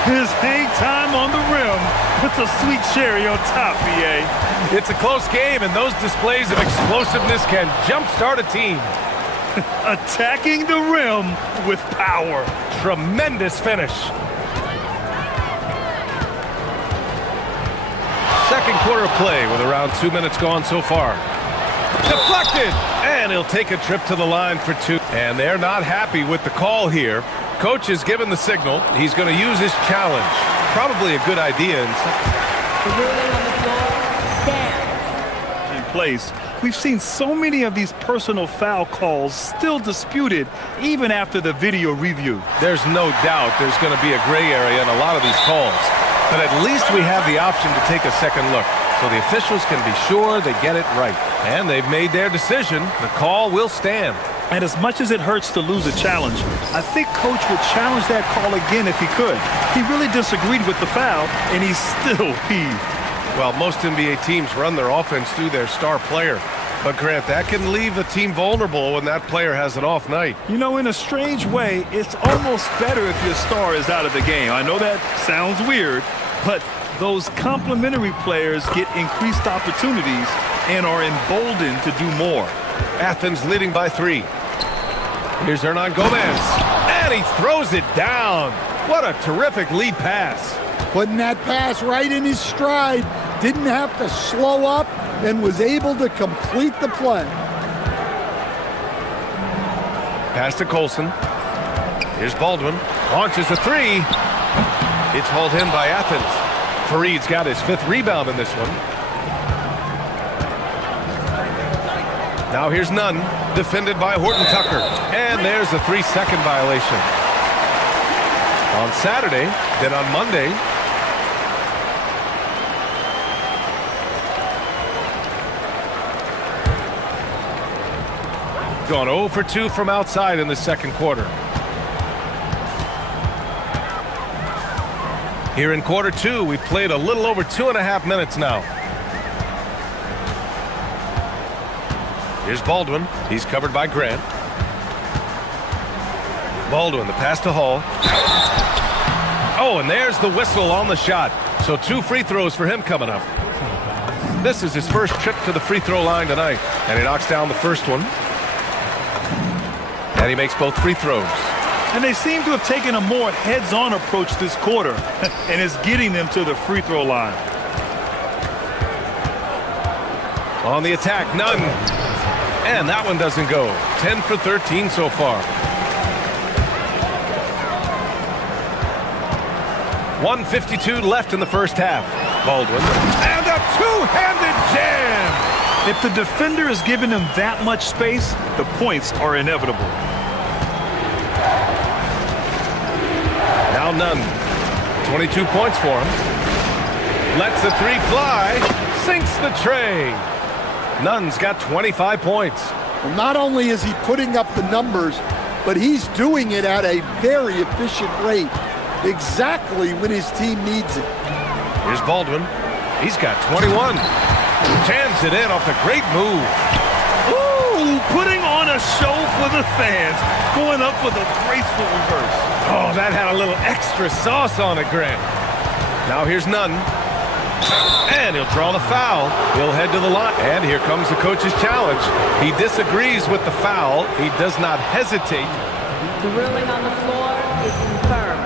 His hang time on the rim puts a sweet cherry on top, B.A. It's a close game, and those displays of explosiveness can jumpstart a team. Attacking the rim with power. Tremendous finish. Second quarter of play with around 2 minutes gone so far. Deflected, and he'll take a trip to the line for 2. And they're not happy with the call here. Coach has given the signal. He's going to use his challenge. Probably a good idea. The ruling on the floor stands. In place. We've seen so many of these personal foul calls still disputed even after the video review. There's no doubt there's going to be a gray area in a lot of these calls. But at least we have the option to take a second look, so the officials can be sure they get it right. And they've made their decision. The call will stand. And as much as it hurts to lose a challenge, I think Coach would challenge that call again if he could. He really disagreed with the foul, and he's still peeved. Well, most NBA teams run their offense through their star player. But, Grant, that can leave a team vulnerable when that player has an off night. You know, in a strange way, it's almost better if your star is out of the game. I know that sounds weird, but those complementary players get increased opportunities and are emboldened to do more. Athens leading by 3. Here's Hernan Gomez, and he throws it down. What a terrific lead pass. Putting that pass right in his stride, didn't have to slow up, and was able to complete the play. Pass to Colson. Here's Baldwin, launches a 3. It's hauled in by Athens. Fareed's got his 5th rebound in this one. Now here's Nunn, defended by Horton Tucker. And there's a 3-second violation. On Saturday, then on Monday. Gone 0 for 2 from outside in the second quarter. Here in quarter 2, we've played a little over 2.5 minutes now. Here's Baldwin. He's covered by Grant. Baldwin, the pass to Hall. Oh, and there's the whistle on the shot. So 2 free throws for him coming up. This is his first trip to the free throw line tonight. And he knocks down the first one. And he makes both free throws. And they seem to have taken a more heads-on approach this quarter, and it's getting them to the free throw line. On the attack, Nunn. And that one doesn't go. 10 for 13 so far. 1:52 left in the first half. Baldwin. And a two-handed jam! If the defender is giving him that much space, the points are inevitable. Now Nunn. 22 points for him. Lets the 3 fly. Sinks the tray. Nunn's got 25 points. Well, not only is he putting up the numbers, but he's doing it at a very efficient rate. Exactly when his team needs it. Here's Baldwin. He's got 21. Jams it in off a great move. Ooh, putting on a show for the fans. Going up with a graceful reverse. Oh, that had a little extra sauce on it, Grant. Now here's Nunn. And he'll draw the foul. He'll head to the line. And here comes the coach's challenge. He disagrees with the foul. He does not hesitate. The ruling on the floor is confirmed.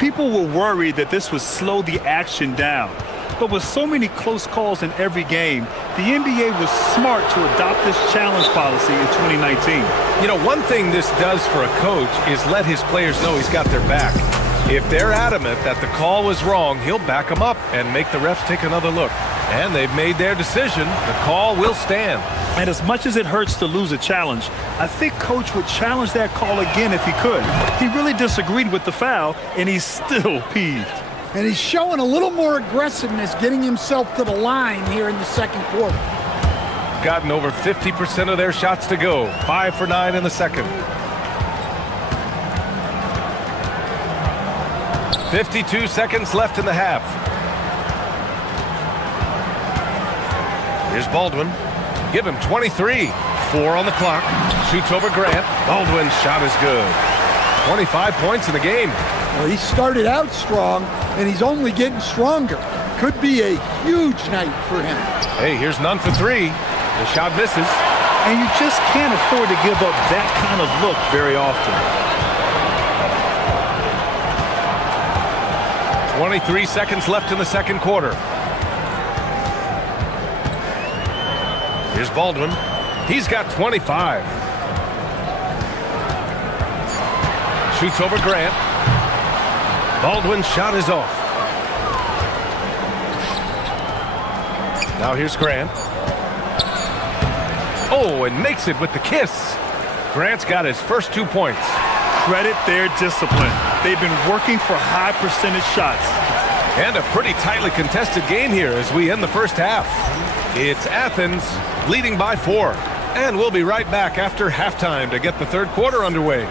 People were worried that this would slow the action down. But with so many close calls in every game, the NBA was smart to adopt this challenge policy in 2019. You know, one thing this does for a coach is let his players know he's got their back. If they're adamant that the call was wrong, he'll back them up and make the refs take another look. And they've made their decision. The call will stand. And as much as it hurts to lose a challenge, I think Coach would challenge that call again if he could. He really disagreed with the foul, and he's still peeved. And he's showing a little more aggressiveness, getting himself to the line here in the second quarter. Gotten over 50% of their shots to go. 5 for 9 in the second. 52 seconds left in the half. Here's Baldwin. Give him 23. 4 on the clock. Shoots over Grant. Baldwin's shot is good. 25 points in the game. Well, he started out strong, and he's only getting stronger. Could be a huge night for him. Hey, here's none for 3. The shot misses. And you just can't afford to give up that kind of look very often. 23 seconds left in the second quarter. Here's Baldwin. He's got 25. Shoots over Grant. Baldwin's shot is off. Now here's Grant. Oh, and makes it with the kiss. Grant's got his first 2 points. Credit their discipline. They've been working for high percentage shots. And a pretty tightly contested game here as we end the first half. It's Athens leading by 4. And we'll be right back after halftime to get the third quarter underway.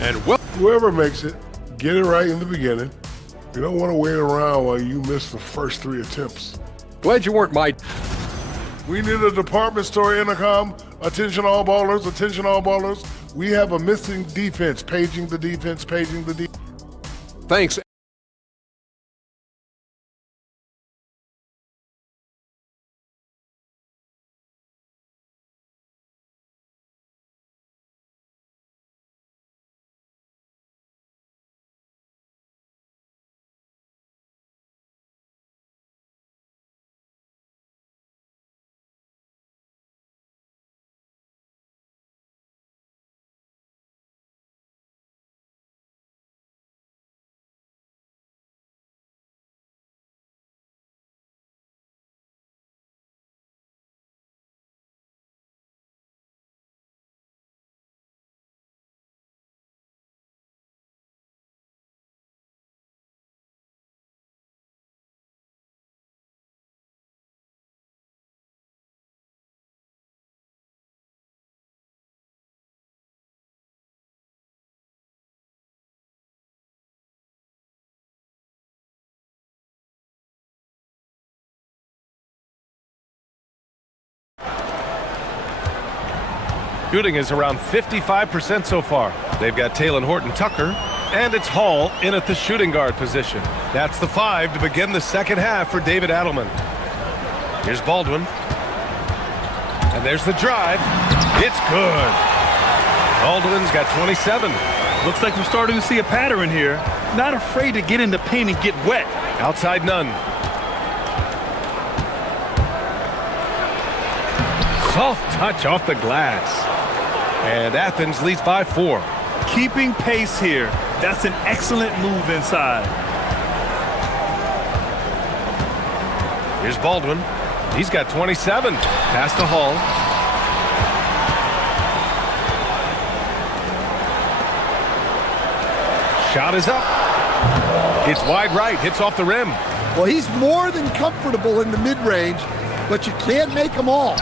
And well, whoever makes it, get it right in the beginning. You don't want to wait around while you miss the first 3 attempts. Glad you weren't my... We need a department store intercom. Attention all ballers, attention all ballers. We have a missing defense. Paging the defense, paging the defense. Thanks. Shooting is around 55% so far. They've got Taylor Horton-Tucker, and it's Hall in at the shooting guard position. That's the 5 to begin the second half for David Adelman. Here's Baldwin. And there's the drive. It's good. Baldwin's got 27. Looks like we're starting to see a pattern here. Not afraid to get in the paint and get wet. Outside none. Soft touch off the glass. And Athens leads by 4. Keeping pace here. That's an excellent move inside. Here's Baldwin. He's got 27. Pass to Hall. Shot is up. It's wide right. Hits off the rim. Well, he's more than comfortable in the mid-range, but you can't make them all.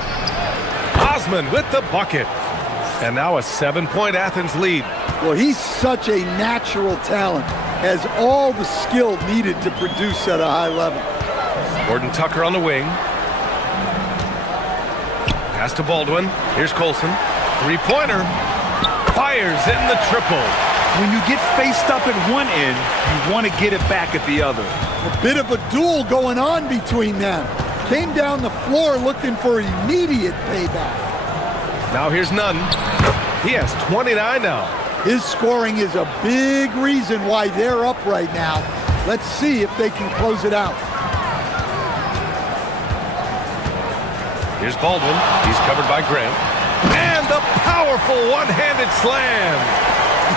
Osman with the bucket. And now a 7-point Athens lead. Well, he's such a natural talent. Has all the skill needed to produce at a high level. Horton-Tucker on the wing. Pass to Baldwin. Here's Colson. 3-pointer. Fires in the triple. When you get faced up at one end, you want to get it back at the other. A bit of a duel going on between them. Came down the floor looking for immediate payback. Now here's Nunn. He has 29 now. His scoring is a big reason why they're up right now. Let's see if they can close it out. Here's Baldwin. He's covered by Grant. And the powerful one-handed slam.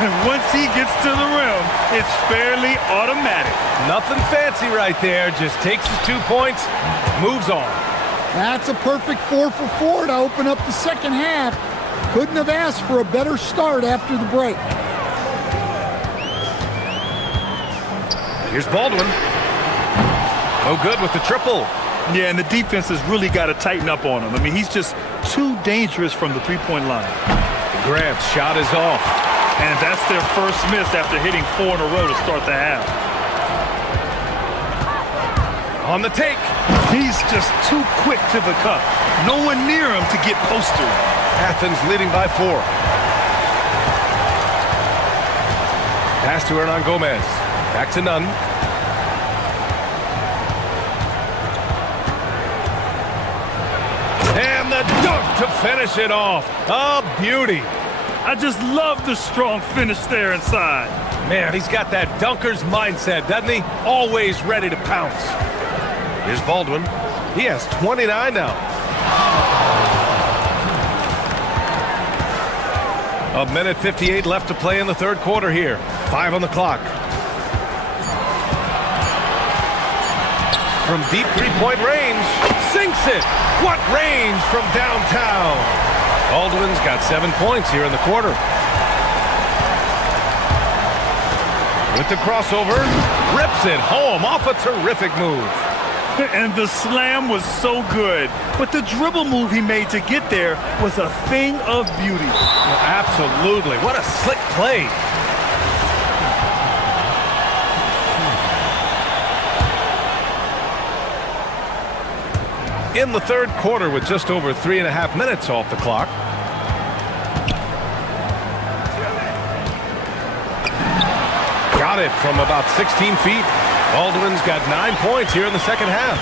And once he gets to the rim, it's fairly automatic. Nothing fancy right there. Just takes his 2 points, moves on. That's a perfect 4 for 4 to open up the second half. Couldn't have asked for a better start after the break. Here's Baldwin. No good with the triple. Yeah, and the defense has really got to tighten up on him. I mean, he's just too dangerous from the three-point line. Grant's shot is off. And that's their first miss after hitting 4 in a row to start the half. On the take. He's just too quick to the cup. No one near him to get posted. Athens leading by 4. Pass to Hernan Gomez. Back to Nunn. And the dunk to finish it off. A beauty. I just love the strong finish there inside. Man, he's got that dunker's mindset, doesn't he? Always ready to pounce. Here's Baldwin. He has 29 now. A minute 58 left to play in the third quarter here. 5 on the clock. From deep three-point range, sinks it. What range from downtown. Baldwin's got 7 points here in the quarter. With the crossover, rips it home off a terrific move. And the slam was so good. But the dribble move he made to get there was a thing of beauty. Well, absolutely. What a slick play. In the third quarter with just over 3.5 minutes off the clock. Got it from about 16 feet. Baldwin's got 9 points here in the second half.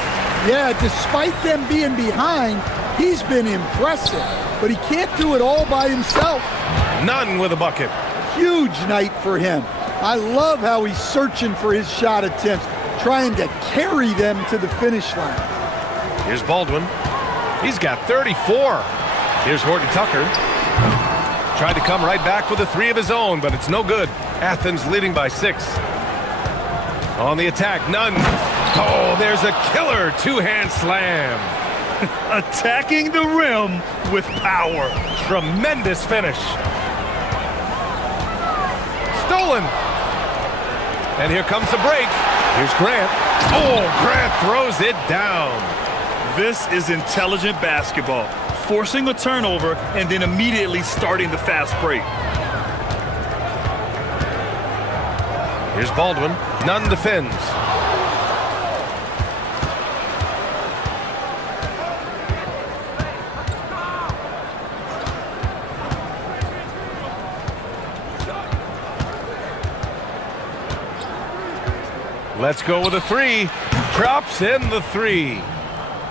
Yeah, despite them being behind, he's been impressive. But he can't do it all by himself. Nunn with a bucket. Huge night for him. I love how he's searching for his shot attempts, trying to carry them to the finish line. Here's Baldwin. He's got 34. Here's Horton Tucker. Tried to come right back with a 3 of his own, but it's no good. Athens leading by 6. On the attack, Nunn. Oh, there's a killer 2-hand slam. Attacking the rim with power. Tremendous finish. Stolen. And here comes the break. Here's Grant. Oh, Grant throws it down. This is intelligent basketball. Forcing a turnover and then immediately starting the fast break. Here's Baldwin. Nunn defends. Let's go with a 3. Drops in the 3.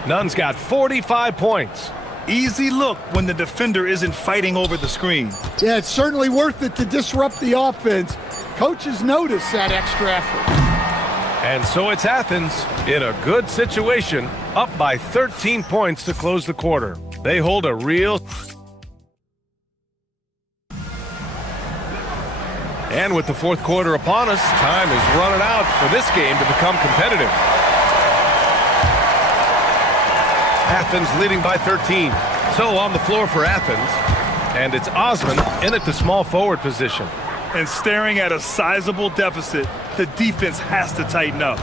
Nunn's got 45 points. Easy look when the defender isn't fighting over the screen. Yeah, it's certainly worth it to disrupt the offense. Coaches notice that extra effort. And so it's Athens in a good situation, up by 13 points to close the quarter. They hold a real... And with the fourth quarter upon us, time is running out for this game to become competitive. Athens leading by 13. So on the floor for Athens, and it's Osman in at the small forward position. And staring at a sizable deficit, the defense has to tighten up.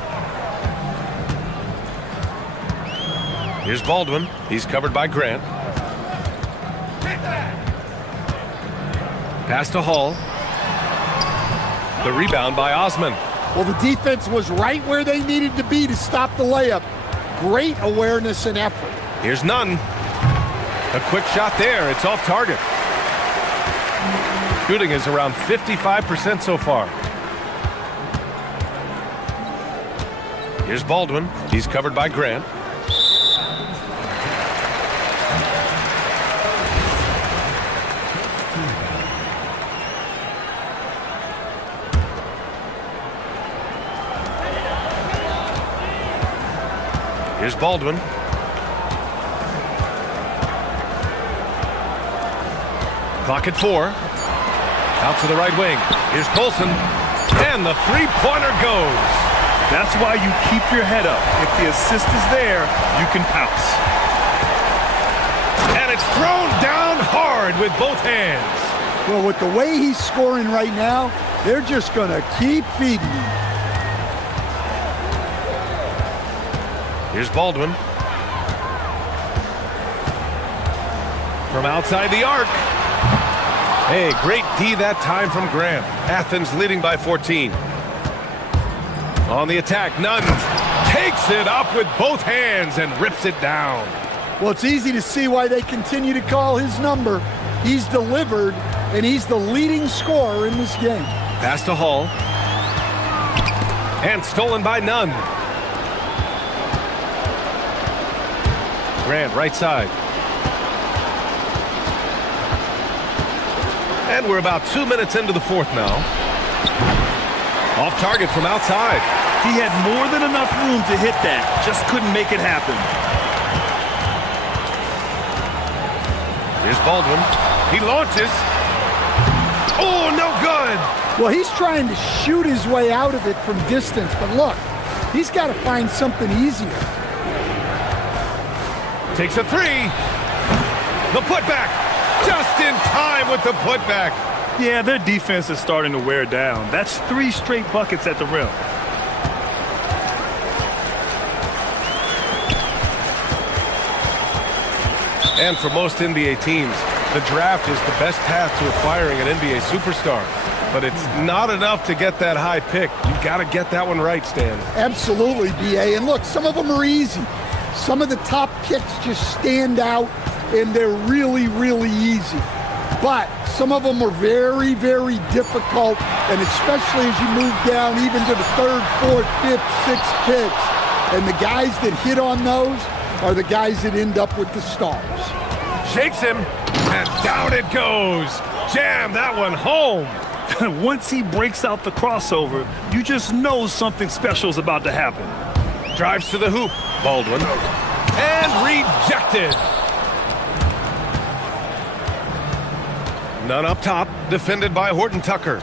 Here's Baldwin. He's covered by Grant. Pass to Hall. The rebound by Osman. Well, the defense was right where they needed to be to stop the layup. Great awareness and effort. Here's Nunn. A quick shot there. It's off target. Shooting is around 55% so far. Here's Baldwin. He's covered by Grant. Here's Baldwin. Clock at 4. Out to the right wing. Here's Colson. And the three-pointer goes. That's why you keep your head up. If the assist is there, you can pounce. And it's thrown down hard with both hands. Well, with the way he's scoring right now, they're just going to keep feeding him. Here's Baldwin. From outside the arc. Hey, great D that time from Graham. Athens leading by 14. On the attack, Nunn takes it up with both hands and rips it down. Well, it's easy to see why they continue to call his number. He's delivered, and he's the leading scorer in this game. Pass to Hall. And stolen by Nunn. Grant, right side. And we're about 2 minutes into the fourth now. Off target from outside. He had more than enough room to hit that, just couldn't make it happen. Here's Baldwin. He launches. Oh, no good. Well, he's trying to shoot his way out of it from distance, but look, he's got to find something easier. Takes a three. The putback. Just in time with the putback. Yeah, their defense is starting to wear down. That's 3 straight buckets at the rim. And for most NBA teams, the draft is the best path to acquiring an NBA superstar. But it's not enough to get that high pick. You've got to get that one right, Stan. Absolutely, B.A. And look, some of them are easy. Some of the top picks just stand out, and they're really, really easy. But some of them are very, very difficult, and especially as you move down even to the 3rd, 4th, 5th, 6th picks. And the guys that hit on those are the guys that end up with the stars. Shakes him, and down it goes. Jam that one home. Once he breaks out the crossover, you just know something special is about to happen. Drives to the hoop. Baldwin. And rejected. None up top. Defended by Horton Tucker.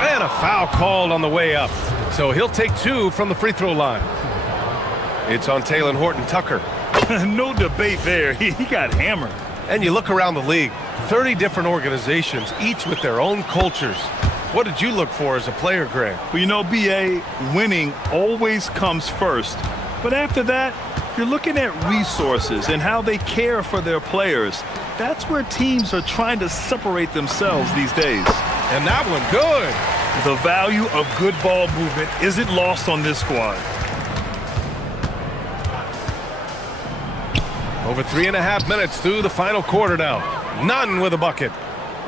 And a foul called on the way up. So he'll take 2 from the free throw line. It's on Taylor Horton Tucker. No debate there. He got hammered. And you look around the league, 30 different organizations, each with their own cultures. What did you look for as a player, Grant? Well, you know, B.A., winning always comes first. But after that, you're looking at resources and how they care for their players. That's where teams are trying to separate themselves these days. And that one, good. The value of good ball movement isn't lost on this squad. Over 3.5 minutes through the final quarter now. Nunn with a bucket.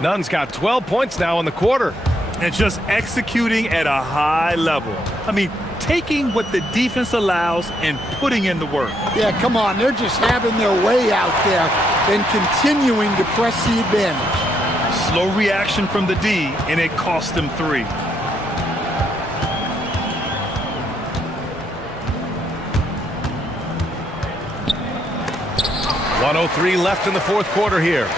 Nunn's got 12 points now in the quarter. And just executing at a high level. I mean, taking what the defense allows and putting in the work. Yeah, come on. They're just having their way out there and continuing to press the advantage. Slow reaction from the D, and it cost them 3. .103 left in the fourth quarter here.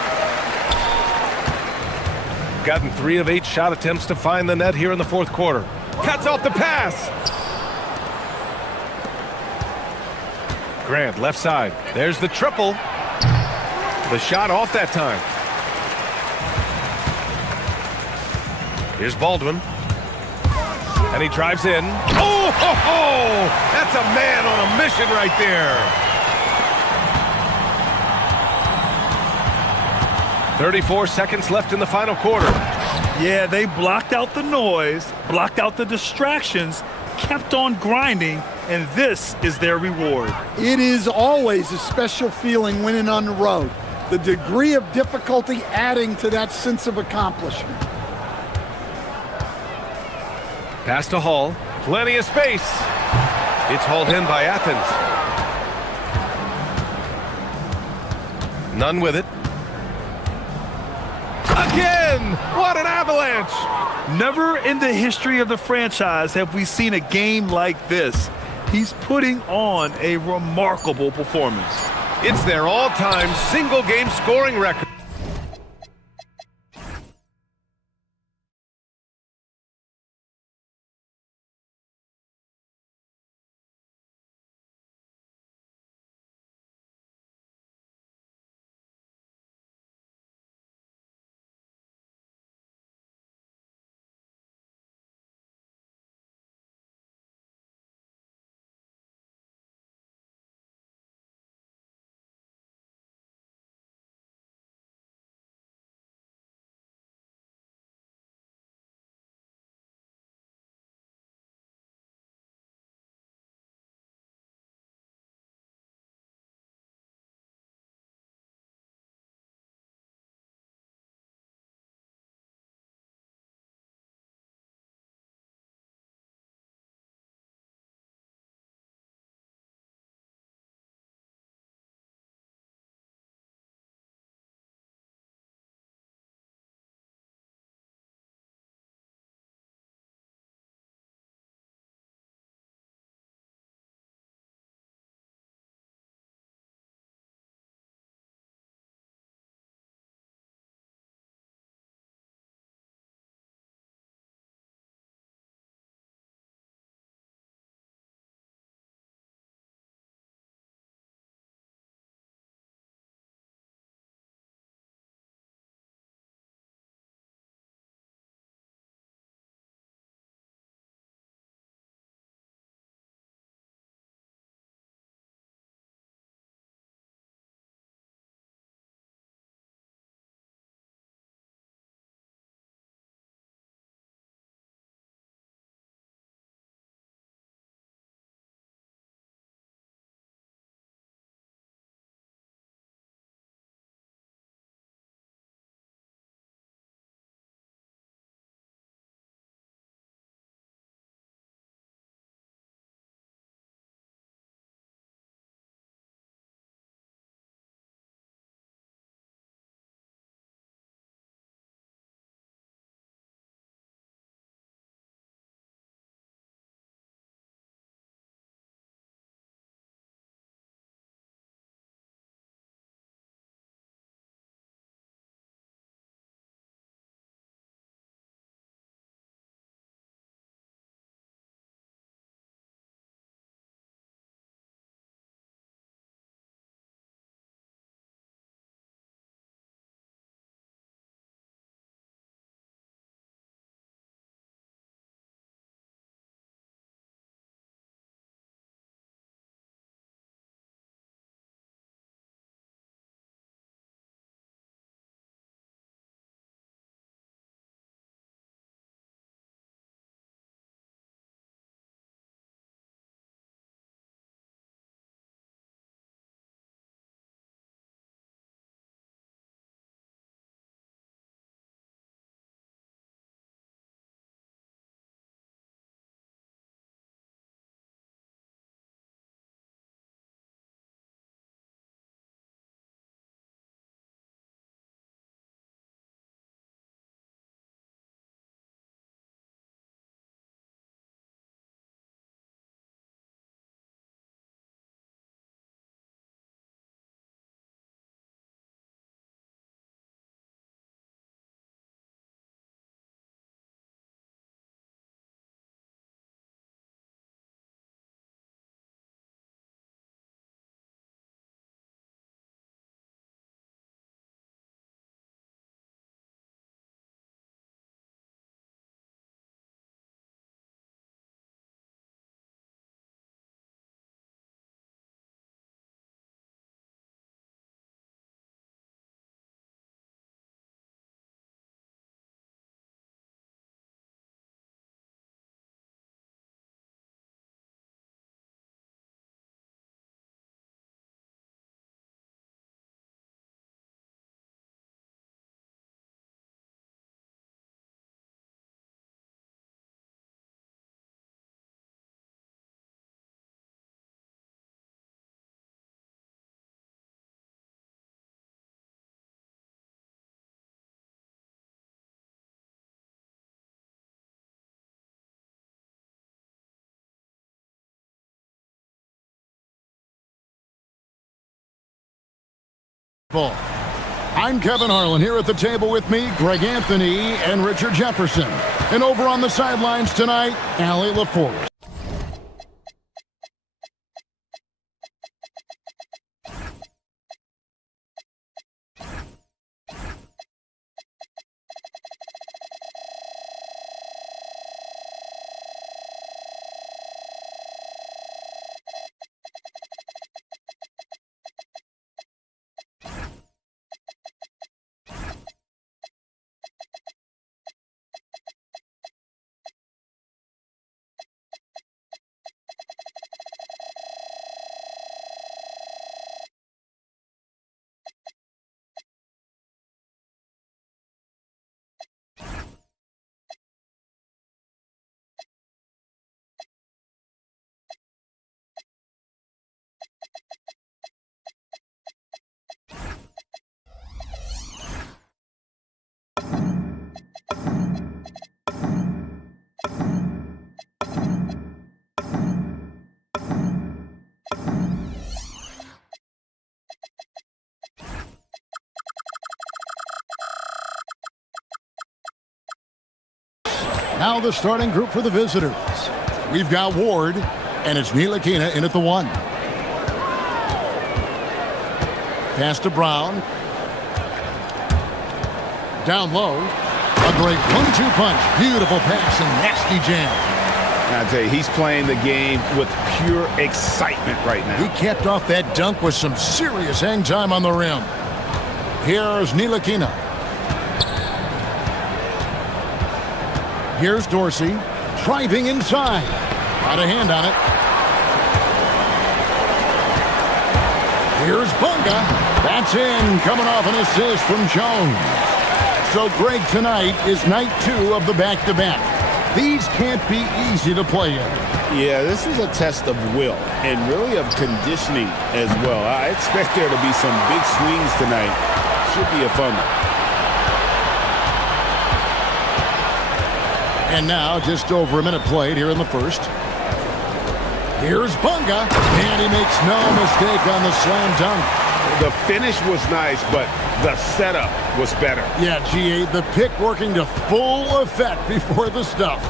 Gotten 3 of 8 shot attempts to find the net here in the fourth quarter. Cuts off the pass. Grant, left side. There's the triple. The shot off that time. Here's Baldwin. And he drives in. Oh, ho, ho! That's a man on a mission right there. 34 seconds left in the final quarter. Yeah, they blocked out the noise, blocked out the distractions, kept on grinding, and this is their reward. It is always a special feeling winning on the road. the degree of difficulty adding to that sense of accomplishment. Pass to Hall. Plenty of space. It's hauled in by Athens. None with it. Again! What an avalanche! Never in the history of the franchise have we seen a game like this. He's putting on a remarkable performance. It's their all-time single-game scoring record. Ball. I'm Kevin Harlan. Here at the table with me, Greg Anthony and Richard Jefferson. And over on the sidelines tonight, Allie LaForce. Now the starting group for the visitors. We've got Ward, and it's Ntilikina in at the 1. Pass to Brown. Down low. A great 1-2 punch. Beautiful pass and nasty jam. I tell you, he's playing the game with pure excitement right now. He capped off that dunk with some serious hang time on the rim. Here's Ntilikina. Here's Dorsey, driving inside. Got a hand on it. Here's Bunga. That's in, coming off an assist from Jones. So Greg, tonight is night 2 of the back-to-back. These can't be easy to play in. Yeah, this is a test of will and really of conditioning as well. I expect there to be some big swings tonight. Should be a fun one. And now, just over a minute played here in the first. Here's Bunga, and he makes no mistake on the slam dunk. The finish was nice, but the setup was better. Yeah, G.A., the pick working to full effect before the stuff.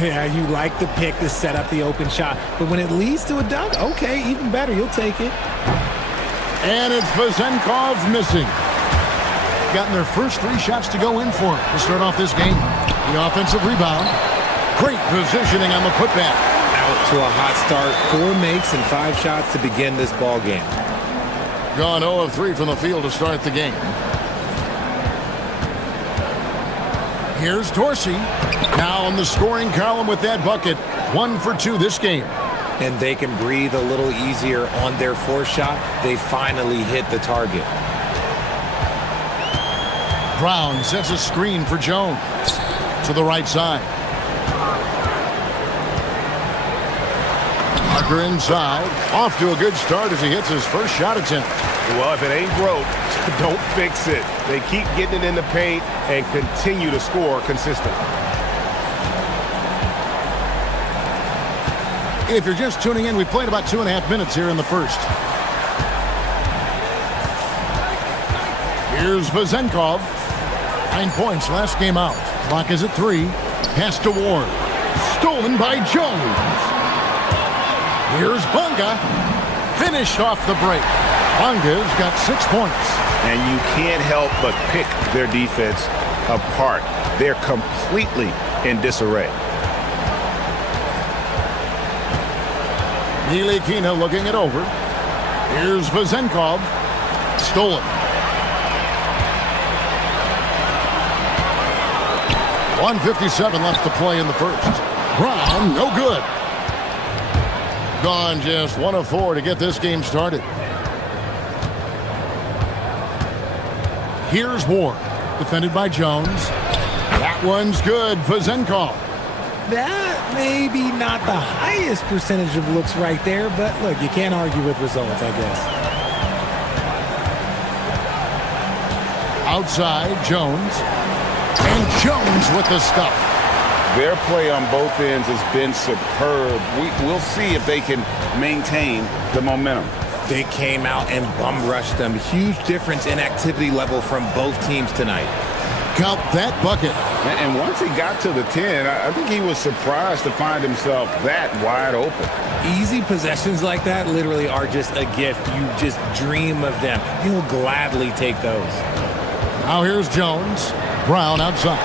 Yeah, you like the pick to set up the open shot, but when it leads to a dunk, okay, even better, you'll take it. And it's Vazenkov missing. Gotten their first 3 shots to go in for it to start off this game. The offensive rebound. Great positioning on the putback. Out to a hot start. 4 makes and 5 shots to begin this ball game. Gone 0 of 3 from the field to start the game. Here's Dorsey. Now in the scoring column with that bucket. 1 for 2 this game. And they can breathe a little easier on their 4th shot. They finally hit the target. Brown sets a screen for Jones. To the right side. Parker inside. Off to a good start as he hits his first shot attempt. Well, if it ain't broke, don't fix it. They keep getting it in the paint and continue to score consistently. If you're just tuning in, we played about 2.5 minutes here in the first. Here's Vazenkov. 9 points last game out. Clock is at 3. Pass to Ward. Stolen by Jones. Here's Bunga. Finished off the break. Bunga's got 6 points. And you can't help but pick their defense apart. They're completely in disarray. Ntilikina looking it over. Here's Vazenkov. Stolen. 1:57 left to play in the first. Brown, no good. Gone just 1 of 4 to get this game started. Here's Ward, defended by Jones. That one's good. Vazenkov. That may be not the highest percentage of looks right there, but look, you can't argue with results, I guess. Outside, Jones. And Jones with the stuff. Their play on both ends has been superb. We'll see if they can maintain the momentum. They came out and bum rushed them. Huge difference in activity level from both teams tonight. Count that bucket. And once he got to the 10, I think he was surprised to find himself that wide open. Easy possessions like that literally are just a gift. You just dream of them. He'll gladly take those. Now here's Jones. Brown outside.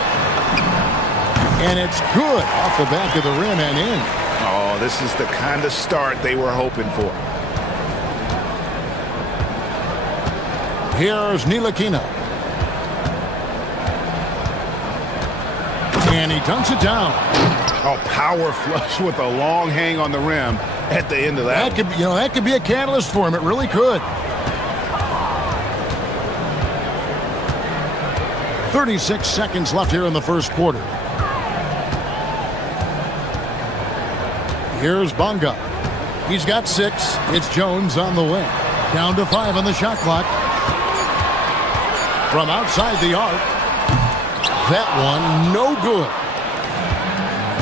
And it's good off the back of the rim and in. Oh, this is the kind of start they were hoping for. Here's Ntilikina. And he dunks it down. Oh, power flush with a long hang on the rim at the end of that. That could be a catalyst for him. It really could. 36 seconds left here in the first quarter. Here's Bonga. He's got 6. It's Jones on the wing. Down to 5 on the shot clock. From outside the arc. That one, no good.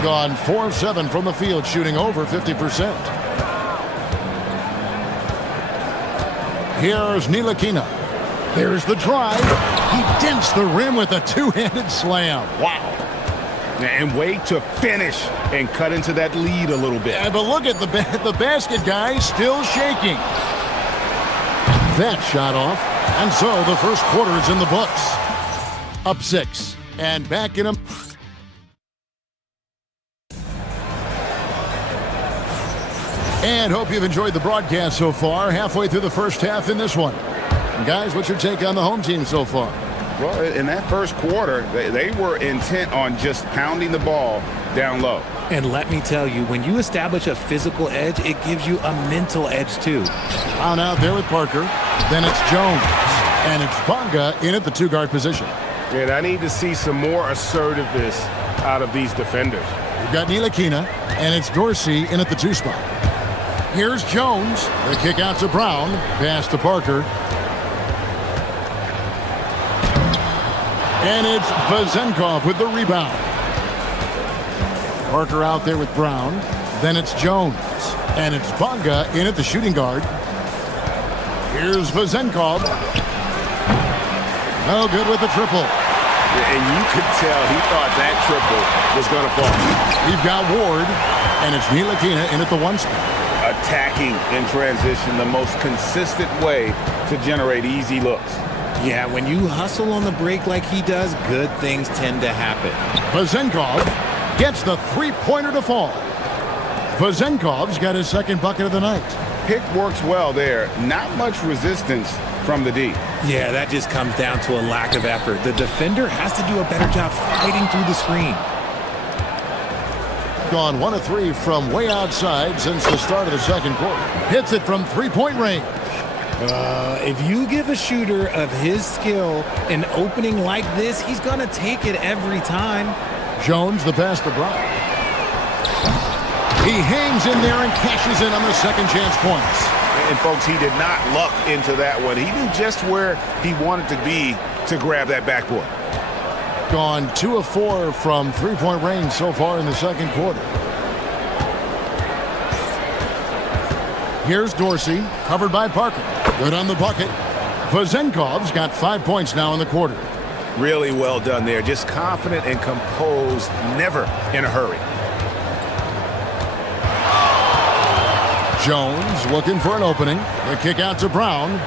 Gone 4 of 7 from the field, shooting over 50%. Here's Ntilikina. There's the drive. He dents the rim with a two-handed slam. Wow. And wait to finish and cut into that lead a little bit. Yeah, but look at the basket guy still shaking. That shot off. And so the first quarter is in the books. Up 6. And back in them. And hope you've enjoyed the broadcast so far. Halfway through the first half in this one. And guys, what's your take on the home team so far? Well, in that first quarter, they were intent on just pounding the ball down low. And let me tell you, when you establish a physical edge, it gives you a mental edge too. On out there with Parker. Then it's Jones. And it's Bonga in at the 2-guard position. And I need to see some more assertiveness out of these defenders. We've got Ntilikina, and it's Dorsey in at the 2 spot. Here's Jones. The kick out to Brown. Pass to Parker. And it's Vezenkov with the rebound. Parker out there with Brown. Then it's Jones. And it's Bonga in at the shooting guard. Here's Vezenkov. No good with the triple. And you could tell he thought that triple was going to fall. We've got Ward, and it's Ntilikina in at the 1 spot. Attacking in transition, the most consistent way to generate easy looks. Yeah, when you hustle on the break like he does, good things tend to happen. Vezenkov gets the 3-pointer to fall. Vezenkov's got his 2nd bucket of the night. Pick works well there. Not much resistance from the D. Yeah, that just comes down to a lack of effort. The defender has to do a better job fighting through the screen. Gone 1 of 3 from way outside since the start of the second quarter. Hits it from 3-point range. If you give a shooter of his skill an opening like this, he's going to take it every time. Jones, the pass to Brown. He hangs in there and cashes in on the second chance points. And folks, he did not luck into that one. He knew just where he wanted to be to grab that backboard. Gone 2 of 4 from 3-point range so far in the second quarter. Here's Dorsey, covered by Parker. Good on the bucket. Vezenkov's got 5 points now in the quarter. Really well done there. Just confident and composed, never in a hurry. Jones looking for an opening. The kick out to Brown.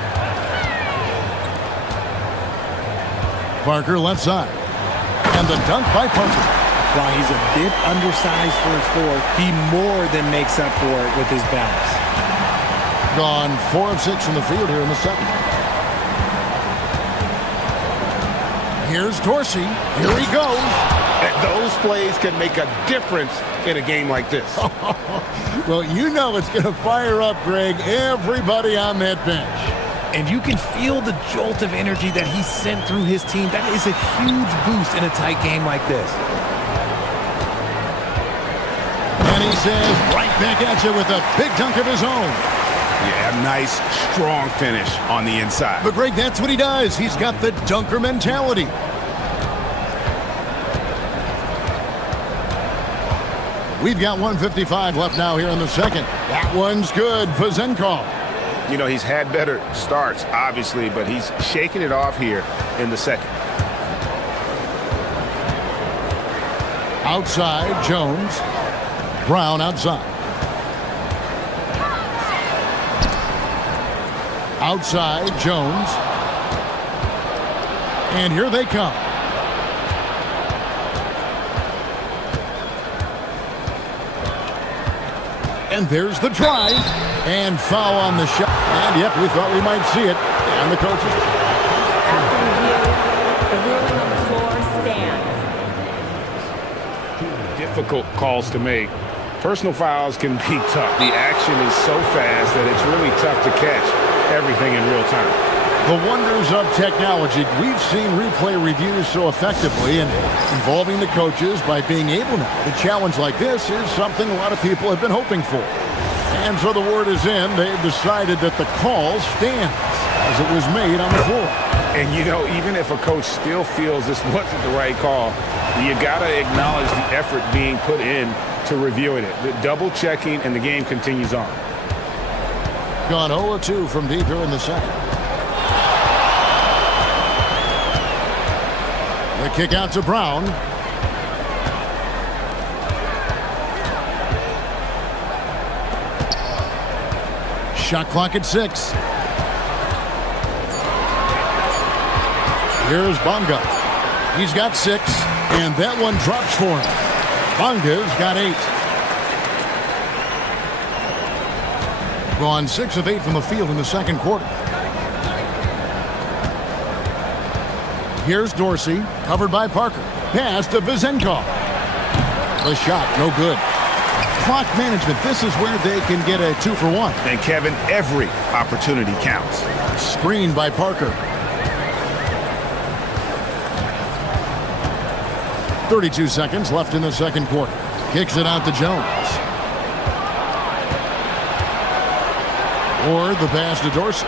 Parker left side. And the dunk by Parker. While he's a bit undersized for a 4, he more than makes up for it with his bounce. Gone 4 of 6 from the field here in the second. Here's Dorsey. Here he goes. And those plays can make a difference in a game like this. Well, you know it's going to fire up, Greg, everybody on that bench. And you can feel the jolt of energy that he sent through his team. That is a huge boost in a tight game like this. And he says right back at you with a big dunk of his own. Yeah, nice, strong finish on the inside. But Greg, that's what he does. He's got the dunker mentality. We've got 1:55 left now here in the second. That one's good. Vezenkov. You know, he's had better starts, obviously, but he's shaking it off here in the second. Outside, Jones. Brown outside. Outside, Jones. And here they come. And there's the drive. And foul on the shot. And yep, we thought we might see it. And the coaches. After review, the ruling on the floor stands. Difficult calls to make. Personal fouls can be tough. The action is so fast that it's really tough to catch everything in real time. The wonders of technology. We've seen replay reviews so effectively and involving the coaches by being able now to challenge like this is something a lot of people have been hoping for. And so the word is in. They've decided that the call stands as it was made on the floor. And, you know, even if a coach still feels this wasn't the right call, you got to acknowledge the effort being put in to reviewing it. The double checking, and the game continues on. Gone 0-2 from deep here in the second. The kick out to Brown. Shot clock at 6. Here's Bonga. He's got 6, and that one drops for him. Bonga's got 8. Gone 6 of 8 from the field in the second quarter. Here's Dorsey, covered by Parker. Pass to Vizenkov. The shot, no good. Clock management, this is where they can get a 2-for-1. And Kevin, every opportunity counts. Screened by Parker. 32 seconds left in the second quarter. Kicks it out to Jones. Or the pass to Dorsey.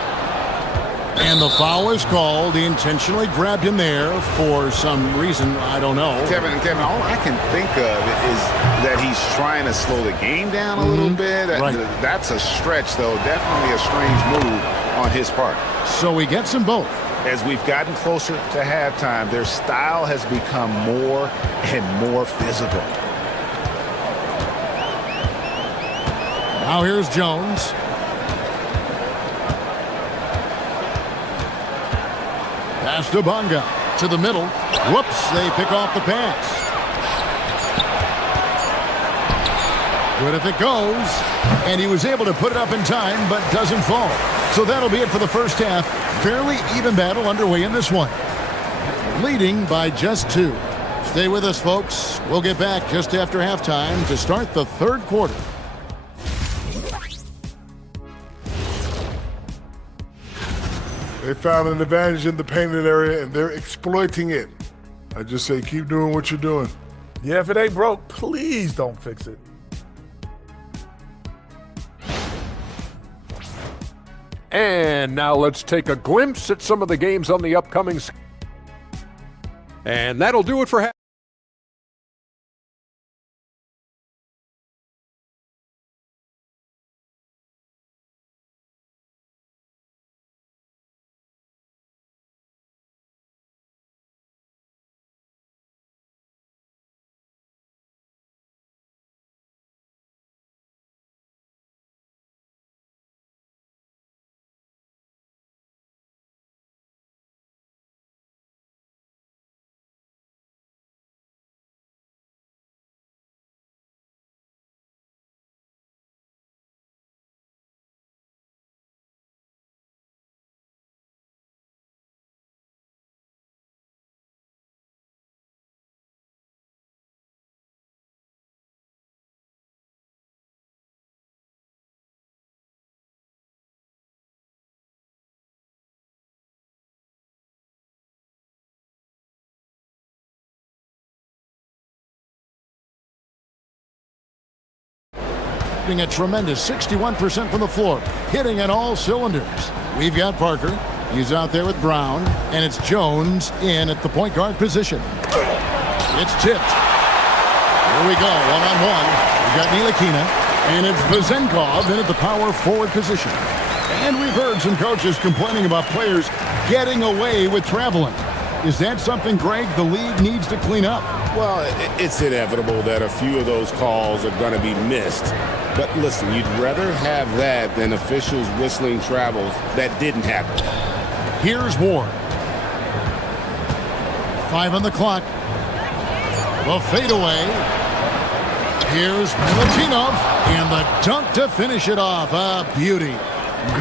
And the foul is called. He intentionally grabbed him there for some reason. I don't know. Kevin, all I can think of is that he's trying to slow the game down a little bit. Right. That's a stretch, though. Definitely a strange move on his part. So he gets them both. As we've gotten closer to halftime, their style has become more and more physical. Now here's Jones. Pass to Bonga. To the middle. Whoops, they pick off the pass. Good if it goes. And he was able to put it up in time, but doesn't fall. So that'll be it for the first half. Fairly even battle underway in this one. Leading by just 2. Stay with us, folks. We'll get back just after halftime to start the third quarter. They found an advantage in the painted area, and they're exploiting it. I just say keep doing what you're doing. Yeah, if it ain't broke, please don't fix it. And now let's take a glimpse at some of the games on the upcoming. And that'll do it for a tremendous 61% from the floor, hitting on all cylinders. We've got Parker. He's out there with Brown, and it's Jones in at the point guard position. It's tipped. Here we go, one-on-one. We've got Ntilikina, and it's Vizenkov in at the power forward position. And we've heard some coaches complaining about players getting away with traveling. Is that something, Greg, the league needs to clean up? Well, it's inevitable that a few of those calls are going to be missed. But listen, you'd rather have that than officials whistling travels that didn't happen. Here's Ward. 5 on the clock. The fadeaway. Here's Milutinov, and the dunk to finish it off. A beauty.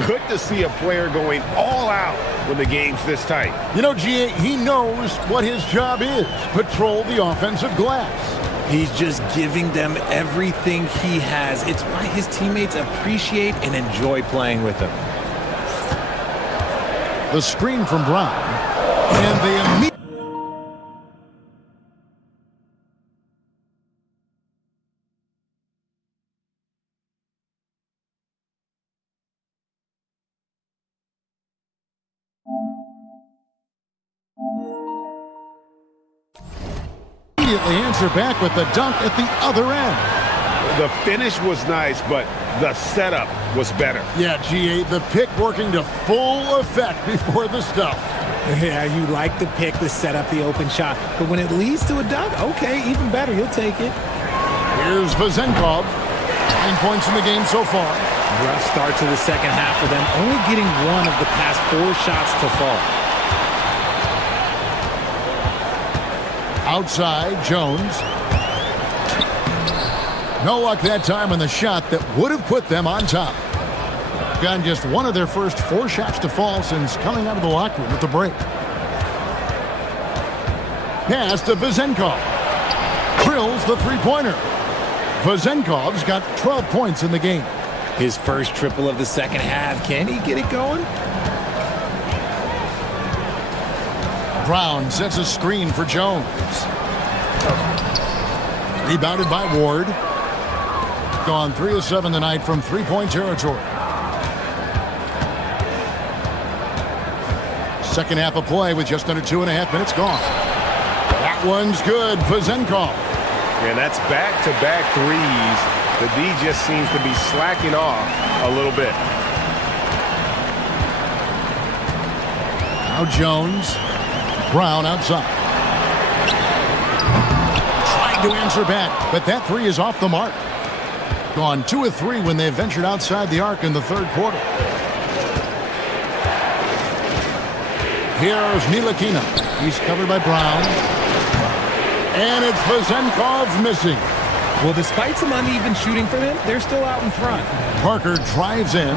Good to see a player going all out when the game's this tight. You know, G.A., he knows what his job is. Patrol the offensive glass. He's just giving them everything he has. It's why his teammates appreciate and enjoy playing with him. The screen from Brown. And they immediately... answer back with the dunk at the other end. The finish was nice, but the setup was better. Yeah, G.A., the pick working to full effect before the stuff. Yeah, you like the pick to set up the open shot, but when it leads to a dunk, okay, even better, you'll take it. Here's Vezenkov. 9 points in the game so far. Rough start to the second half for them, only getting one of the past 4 shots to fall. Outside, Jones. No luck that time on the shot that would have put them on top. Gotten just one of their first 4 shots to fall since coming out of the locker room at the break. Pass to Vezenkov. Drills the three-pointer. Vezenkov's got 12 points in the game. His first triple of the second half. Can he get it going? Brown sets a screen for Jones. Rebounded by Ward. Gone 3 of 7 tonight from three-point territory. Second half of play with just under 2.5 minutes gone. That one's good for Vezenkov. And that's back-to-back threes. The D just seems to be slacking off a little bit. Now Jones. Brown outside. Trying to answer back, but that three is off the mark. Gone 2 of 3 when they ventured outside the arc in the third quarter. Here's Ntilikina. He's covered by Brown. And it's Vezenkov missing. Well, despite some uneven shooting from him, they're still out in front. Parker drives in,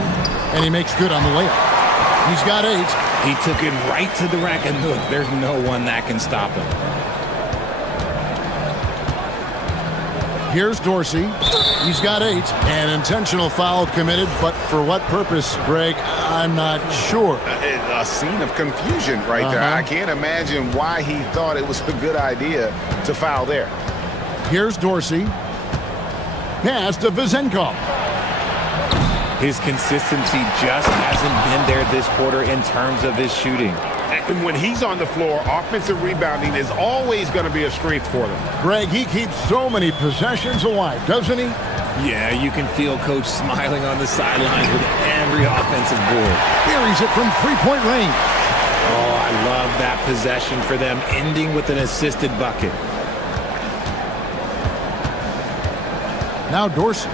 and he makes good on the layup. He's got 8. He took it right to the rack, and look, there's no one that can stop him. Here's Dorsey. He's got 8. An intentional foul committed, but for what purpose, Greg? I'm not sure. A scene of confusion right there. I can't imagine why he thought it was a good idea to foul there. Here's Dorsey. Pass to Vezenkov. His consistency just hasn't been there this quarter in terms of his shooting. And when he's on the floor, offensive rebounding is always going to be a strength for them. Greg, he keeps so many possessions alive, doesn't he? Yeah, you can feel Coach smiling on the sidelines with every offensive board. Buries it from three-point range. Oh, I love that possession for them, ending with an assisted bucket. Now Dorsey.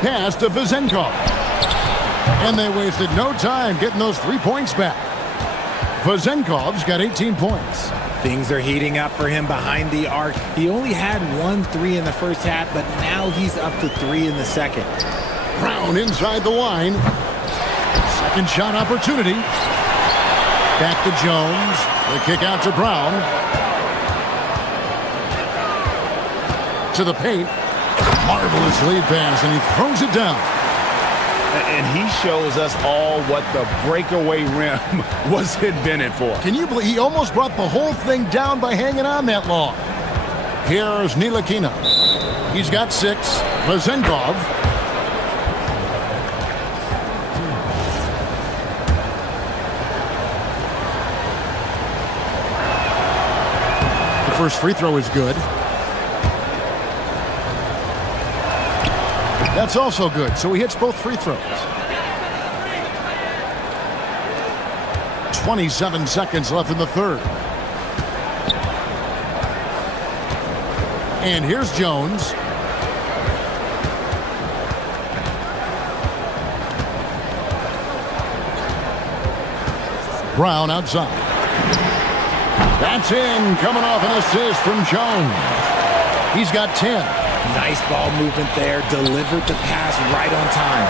Pass to Vezenkov. And they wasted no time getting those 3 points back. Vezenkov's got 18 points. Things are heating up for him behind the arc. He only had 1 3 in the first half, but now he's up to 3 in the second. Brown inside the line. Second shot opportunity. Back to Jones. The kick out to Brown. To the paint. Marvelous lead pass, and he throws it down. And he shows us all what the breakaway rim was invented for. Can you believe he almost brought the whole thing down by hanging on that long? Here's Ntilikina. He's got 6. Vezenkov. The first free throw is good. That's also good, so he hits both free throws. 27 seconds left in the third. And here's Jones. Brown outside. That's in, coming off an assist from Jones. He's got 10. Nice ball movement there. Delivered the pass right on time.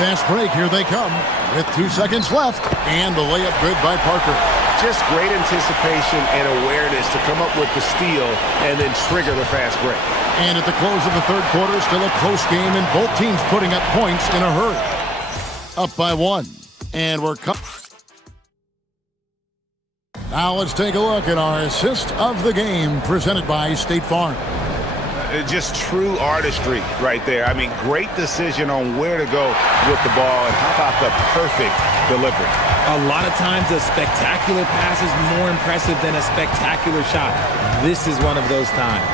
Fast break, here they come. With 2 seconds left. And the layup good by Parker. Just great anticipation and awareness to come up with the steal and then trigger the fast break. And at the close of the third quarter, still a close game, and both teams putting up points in a hurry. Up by 1. And we're now let's take a look at our assist of the game presented by State Farm. Just true artistry right there. I mean, great decision on where to go with the ball, and how about the perfect delivery. A lot of times a spectacular pass is more impressive than a spectacular shot. This is one of those times.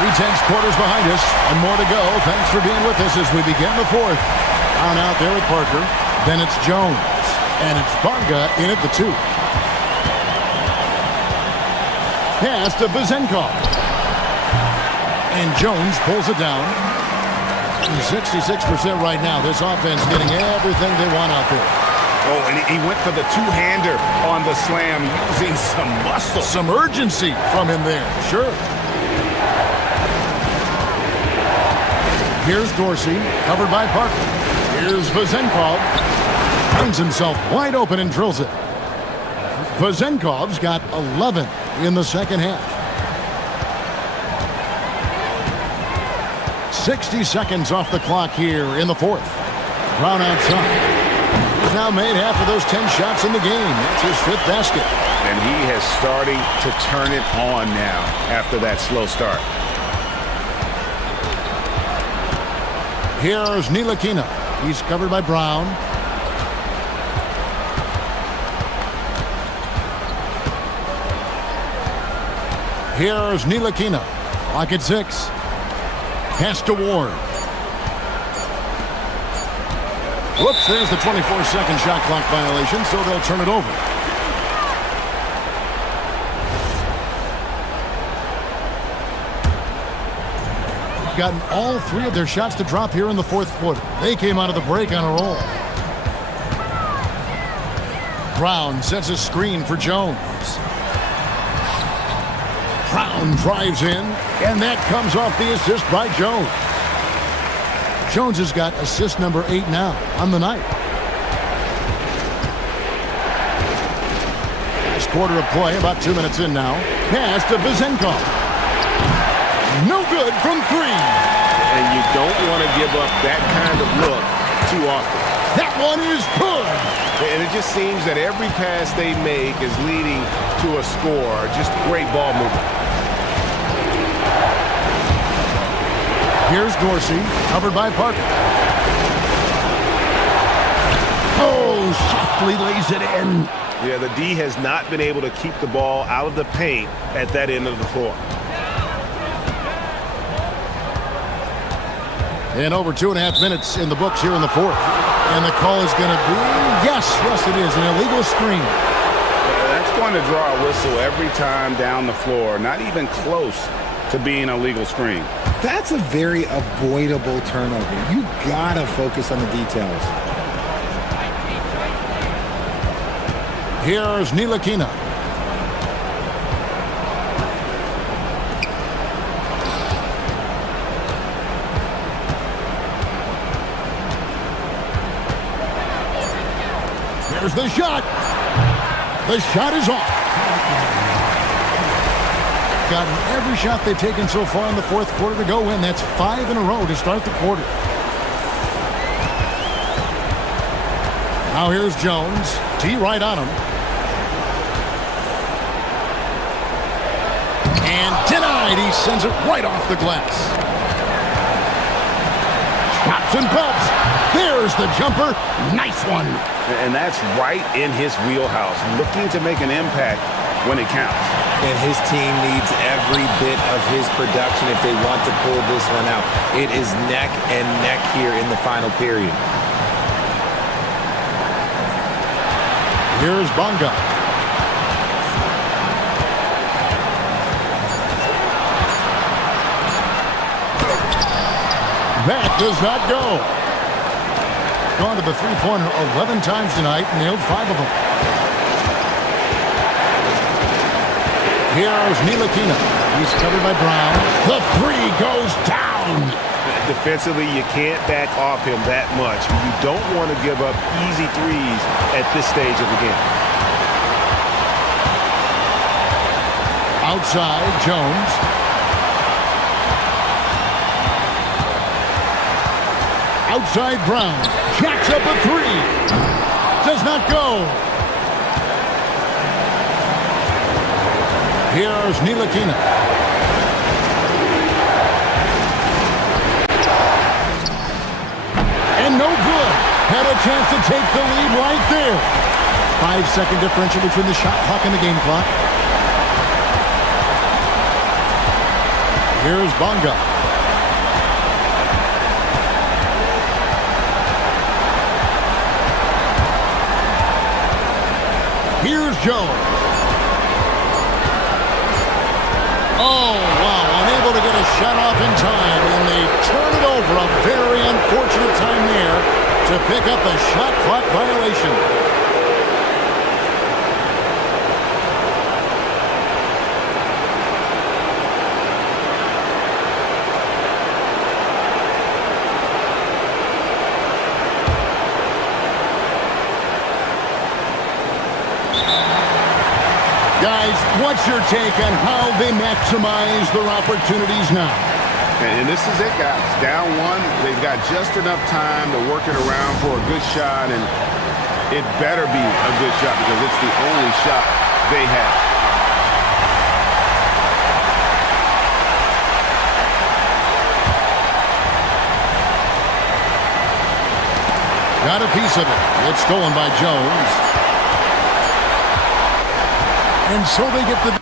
3/10 quarters behind us, and more to go. Thanks for being with us as we begin the fourth. Down out there with Parker. Then it's Jones. And it's Barga in at the 2. Pass to Vezenkov. And Jones pulls it down. 66% right now. This offense getting everything they want out there. Oh, and he went for the two-hander on the slam, using some muscle. Some urgency from him there. Sure. Here's Dorsey, covered by Parker. Here's Vezenkov. Finds himself wide open and drills it. Vezenkov's got 11 in the second half. 60 seconds off the clock here in the fourth. Brown outside. He's now made half of those 10 shots in the game. That's his 5th basket. And he has starting to turn it on now after that slow start. Here's Ntilikina. He's covered by Brown. Here's Ntilikina. Clock at 6. Pass to Ward. Whoops, there's the 24-second shot clock violation, so they'll turn it over. Gotten all 3 of their shots to drop here in the fourth quarter. They came out of the break on a roll. Brown sets a screen for Jones. Brown drives in, and that comes off the assist by Jones. Jones has got assist number 8 now on the night. Last quarter of play, about 2 minutes in now. Pass to Vezenkov. No good from 3. And you don't want to give up that kind of look too often. That one is good. And it just seems that every pass they make is leading to a score. Just great ball movement. Here's Dorsey, covered by Parker. Oh, softly lays it in. Yeah, the D has not been able to keep the ball out of the paint at that end of the floor. And over 2.5 minutes in the books here in the fourth. And the call is going to be, yes, it is, an illegal screen. That's going to draw a whistle every time down the floor. Not even close to being a legal screen. That's a very avoidable turnover. You gotta focus on the details. Here's Ntilikina. There's the shot. The shot is off. Gotten every shot they've taken so far in the fourth quarter to go in. That's 5 in a row to start the quarter. Now here's Jones. T right on him. And denied. He sends it right off the glass. Stops and pumps. There's the jumper. Nice one. And that's right in his wheelhouse. Looking to make an impact when it counts. And his team needs every bit of his production if they want to pull this one out. It is neck and neck here in the final period. Here's Bonga. That does not go. Gone to the three-pointer 11 times tonight, nailed 5 of them. Here's Ntilikina. He's covered by Brown. The three goes down. Defensively, you can't back off him that much. You don't want to give up easy threes at this stage of the game. Outside, Jones. Outside, Brown. Jacks up a three. Does not go. Here's Ntilikina. And no good. Had a chance to take the lead right there. 5-second differential between the shot clock and the game clock. Here's Bonga. Here's Jones. Oh, wow. Unable to get a shot off in time, and they turn it over. A very unfortunate time there to pick up a shot clock violation. Guys, what's your take on how they maximize their opportunities now? And this is it, guys. Down one, they've got just enough time to work it around for a good shot, and it better be a good shot because it's the only shot they have. Got a piece of it. It's stolen by Jones. And so they get the